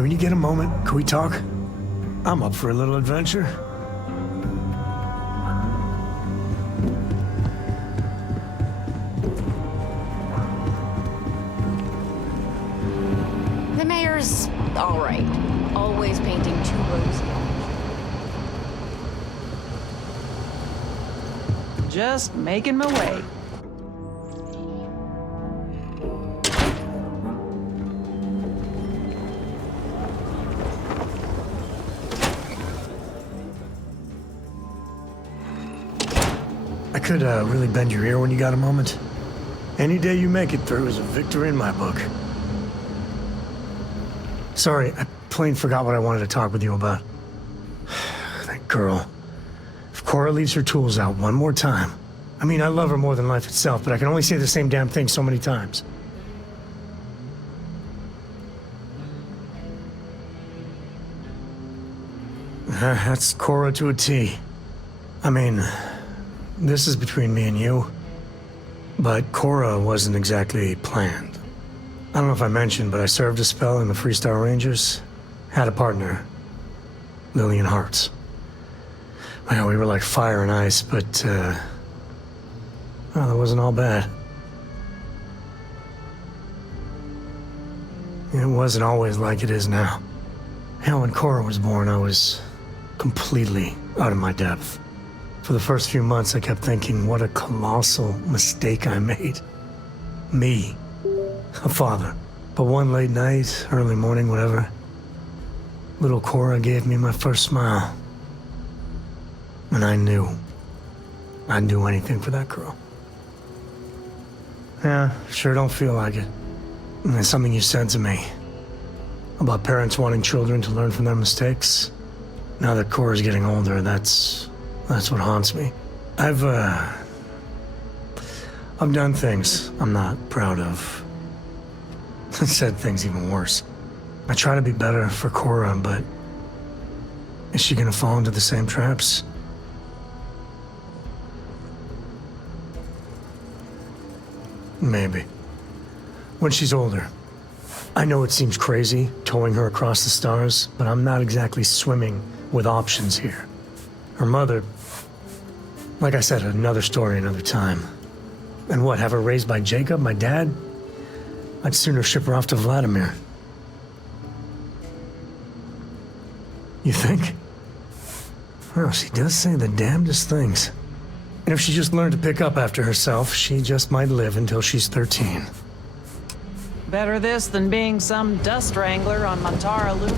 when you get a moment, can we talk? I'm up for a little adventure. The mayor's all right. Always painting too rosy. Just making my way. I could really bend your ear when you got a moment. Any day you make it through is a victory in my book. Sorry, I plain forgot what I wanted to talk with you about. That girl. If Cora leaves her tools out one more time... I mean, I love her more than life itself, but I can only say the same damn thing so many times. That's Cora to a T. I mean... This is between me and you, but Cora wasn't exactly planned. I don't know if I mentioned, but I served a spell in the Freestar Rangers. Had a partner, Lillian Hartz. Well, we were like fire and ice, but, well, it wasn't all bad. It wasn't always like it is now. Hell, when Cora was born, I was completely out of my depth. For the first few months, I kept thinking, what a colossal mistake I made. Me, a father. But one late night, early morning, whatever, little Cora gave me my first smile. And I knew I'd do anything for that girl. Yeah, sure don't feel like it. And there's something you said to me about parents wanting children to learn from their mistakes. Now that Cora's getting older, that's what haunts me. I've done things I'm not proud of. Said things even worse. I try to be better for Cora, but is she gonna fall into the same traps? Maybe. When she's older. I know it seems crazy, towing her across the stars, but I'm not exactly swimming with options here. Her mother... Like I said, another story, another time. And what, have her raised by Jacob, my dad? I'd sooner ship her off to Vladimir. You think? Well, she does say the damnedest things. And if she just learned to pick up after herself, she just might live until she's 13. Better this than being some dust wrangler on Mantara Loop.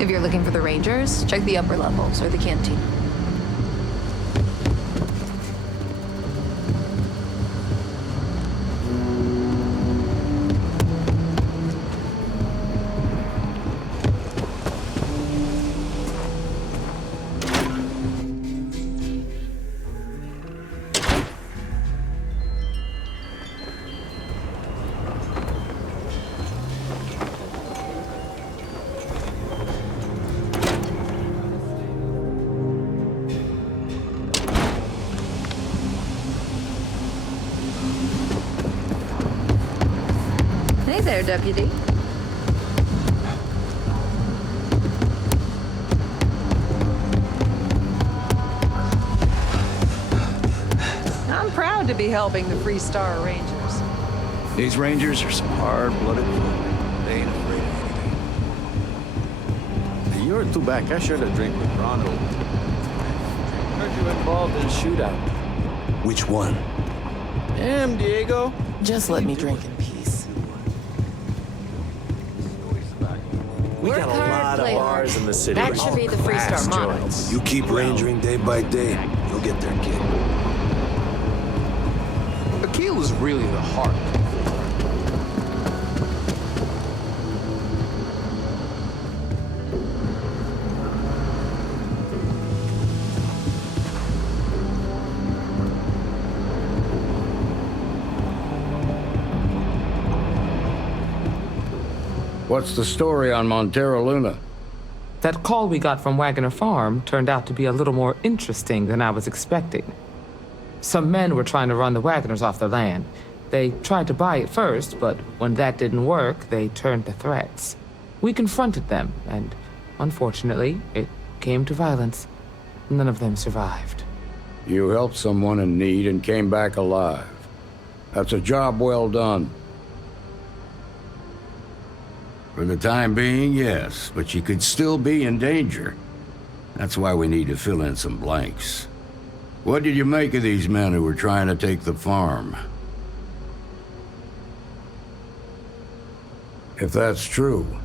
If you're looking for the Rangers, check the upper levels or the canteen. Hey there, Deputy. I'm proud to be helping the Freestar Rangers. These Rangers are some hard-blooded folk. They ain't afraid of anything. A year or two back, I shared a drink with Rondo. Heard you involved in a shootout. Which one? Damn, Diego. Just let me drink in peace. We got a lot of bars in the city. That should be the Freestar motto. You keep rangering day by day, you'll get there, kid. Tequila's really the heart. What's the story on Montero Luna? That call we got from Wagoner Farm turned out to be a little more interesting than I was expecting. Some men were trying to run the Wagoners off the land. They tried to buy it first, but when that didn't work, they turned to threats. We confronted them, and unfortunately, it came to violence. None of them survived. You helped someone in need and came back alive. That's a job well done. For the time being, yes, but you could still be in danger. That's why we need to fill in some blanks. What did you make of these men who were trying to take the farm? If that's true,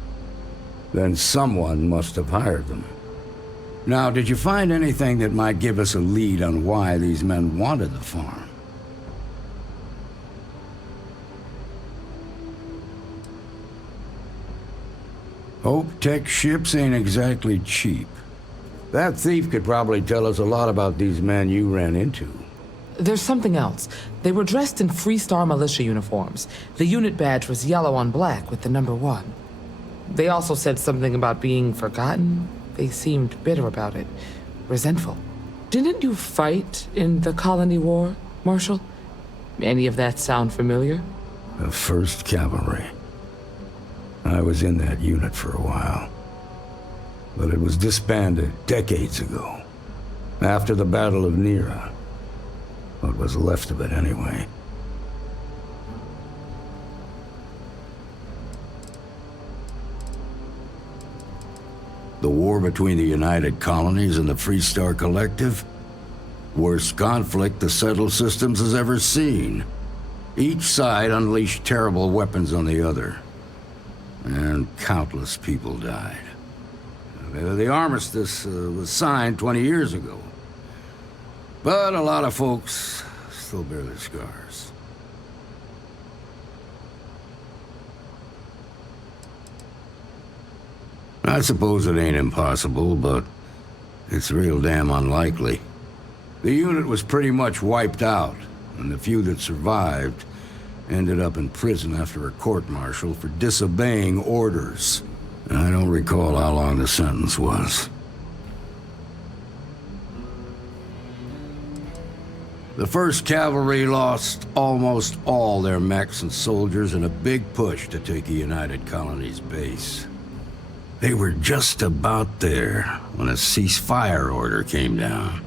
then someone must have hired them. Now, did you find anything that might give us a lead on why these men wanted the farm? Hope Tech ships ain't exactly cheap. That thief could probably tell us a lot about these men you ran into. There's something else. They were dressed in Freestar militia uniforms. The unit badge was yellow on black with the number 1. They also said something about being forgotten. They seemed bitter about it, resentful. Didn't you fight in the Colony War, Marshal? Any of that sound familiar? The 1st Cavalry. I was in that unit for a while. But it was disbanded decades ago. After the Battle of Nera. What was left of it, anyway. The war between the United Colonies and the Freestar Collective? Worst conflict the settled systems has ever seen. Each side unleashed terrible weapons on the other. And countless people died. The armistice was signed 20 years ago. But a lot of folks still bear their scars. I suppose it ain't impossible, but it's real damn unlikely. The unit was pretty much wiped out, and the few that survived ended up in prison after a court-martial for disobeying orders. I don't recall how long the sentence was. The 1st Cavalry lost almost all their mechs and soldiers in a big push to take a United Colonies base. They were just about there when a ceasefire order came down.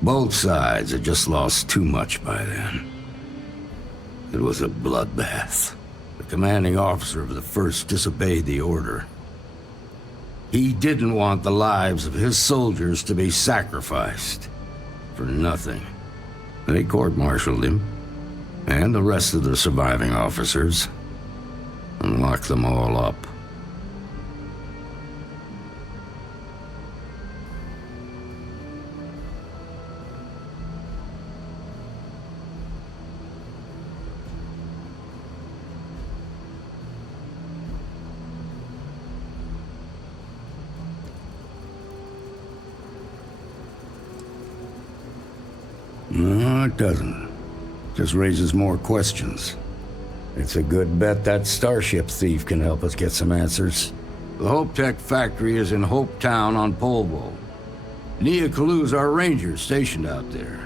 Both sides had just lost too much by then. It was a bloodbath. The commanding officer of the 1st disobeyed the order. He didn't want the lives of his soldiers to be sacrificed for nothing. They court-martialed him, and the rest of the surviving officers, and locked them all up. No, it doesn't. Just raises more questions. It's a good bet that starship thief can help us get some answers. The Hope Tech factory is in Hope Town on Polvo. Nia Kalu's our ranger stationed out there.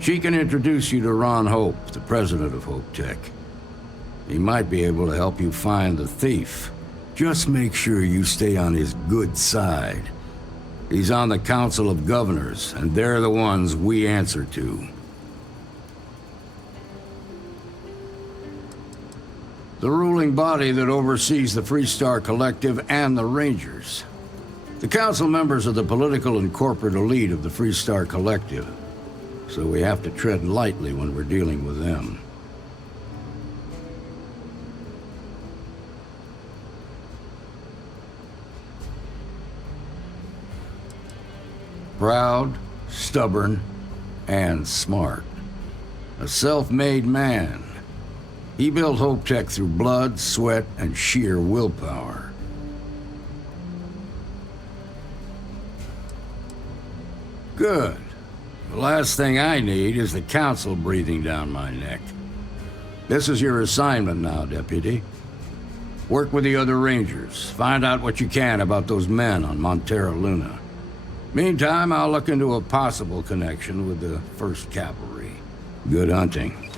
She can introduce you to Ron Hope, the president of Hope Tech. He might be able to help you find the thief. Just make sure you stay on his good side. He's on the Council of Governors, and they're the ones we answer to. The ruling body that oversees the Freestar Collective and the Rangers. The council members are the political and corporate elite of the Freestar Collective, so we have to tread lightly when we're dealing with them. Proud, stubborn, and smart. A self-made man. He built Hope Tech through blood, sweat, and sheer willpower. Good. The last thing I need is the council breathing down my neck. This is your assignment now, Deputy. Work with the other Rangers. Find out what you can about those men on Montera Luna. Meantime, I'll look into a possible connection with the 1st Cavalry. Good hunting.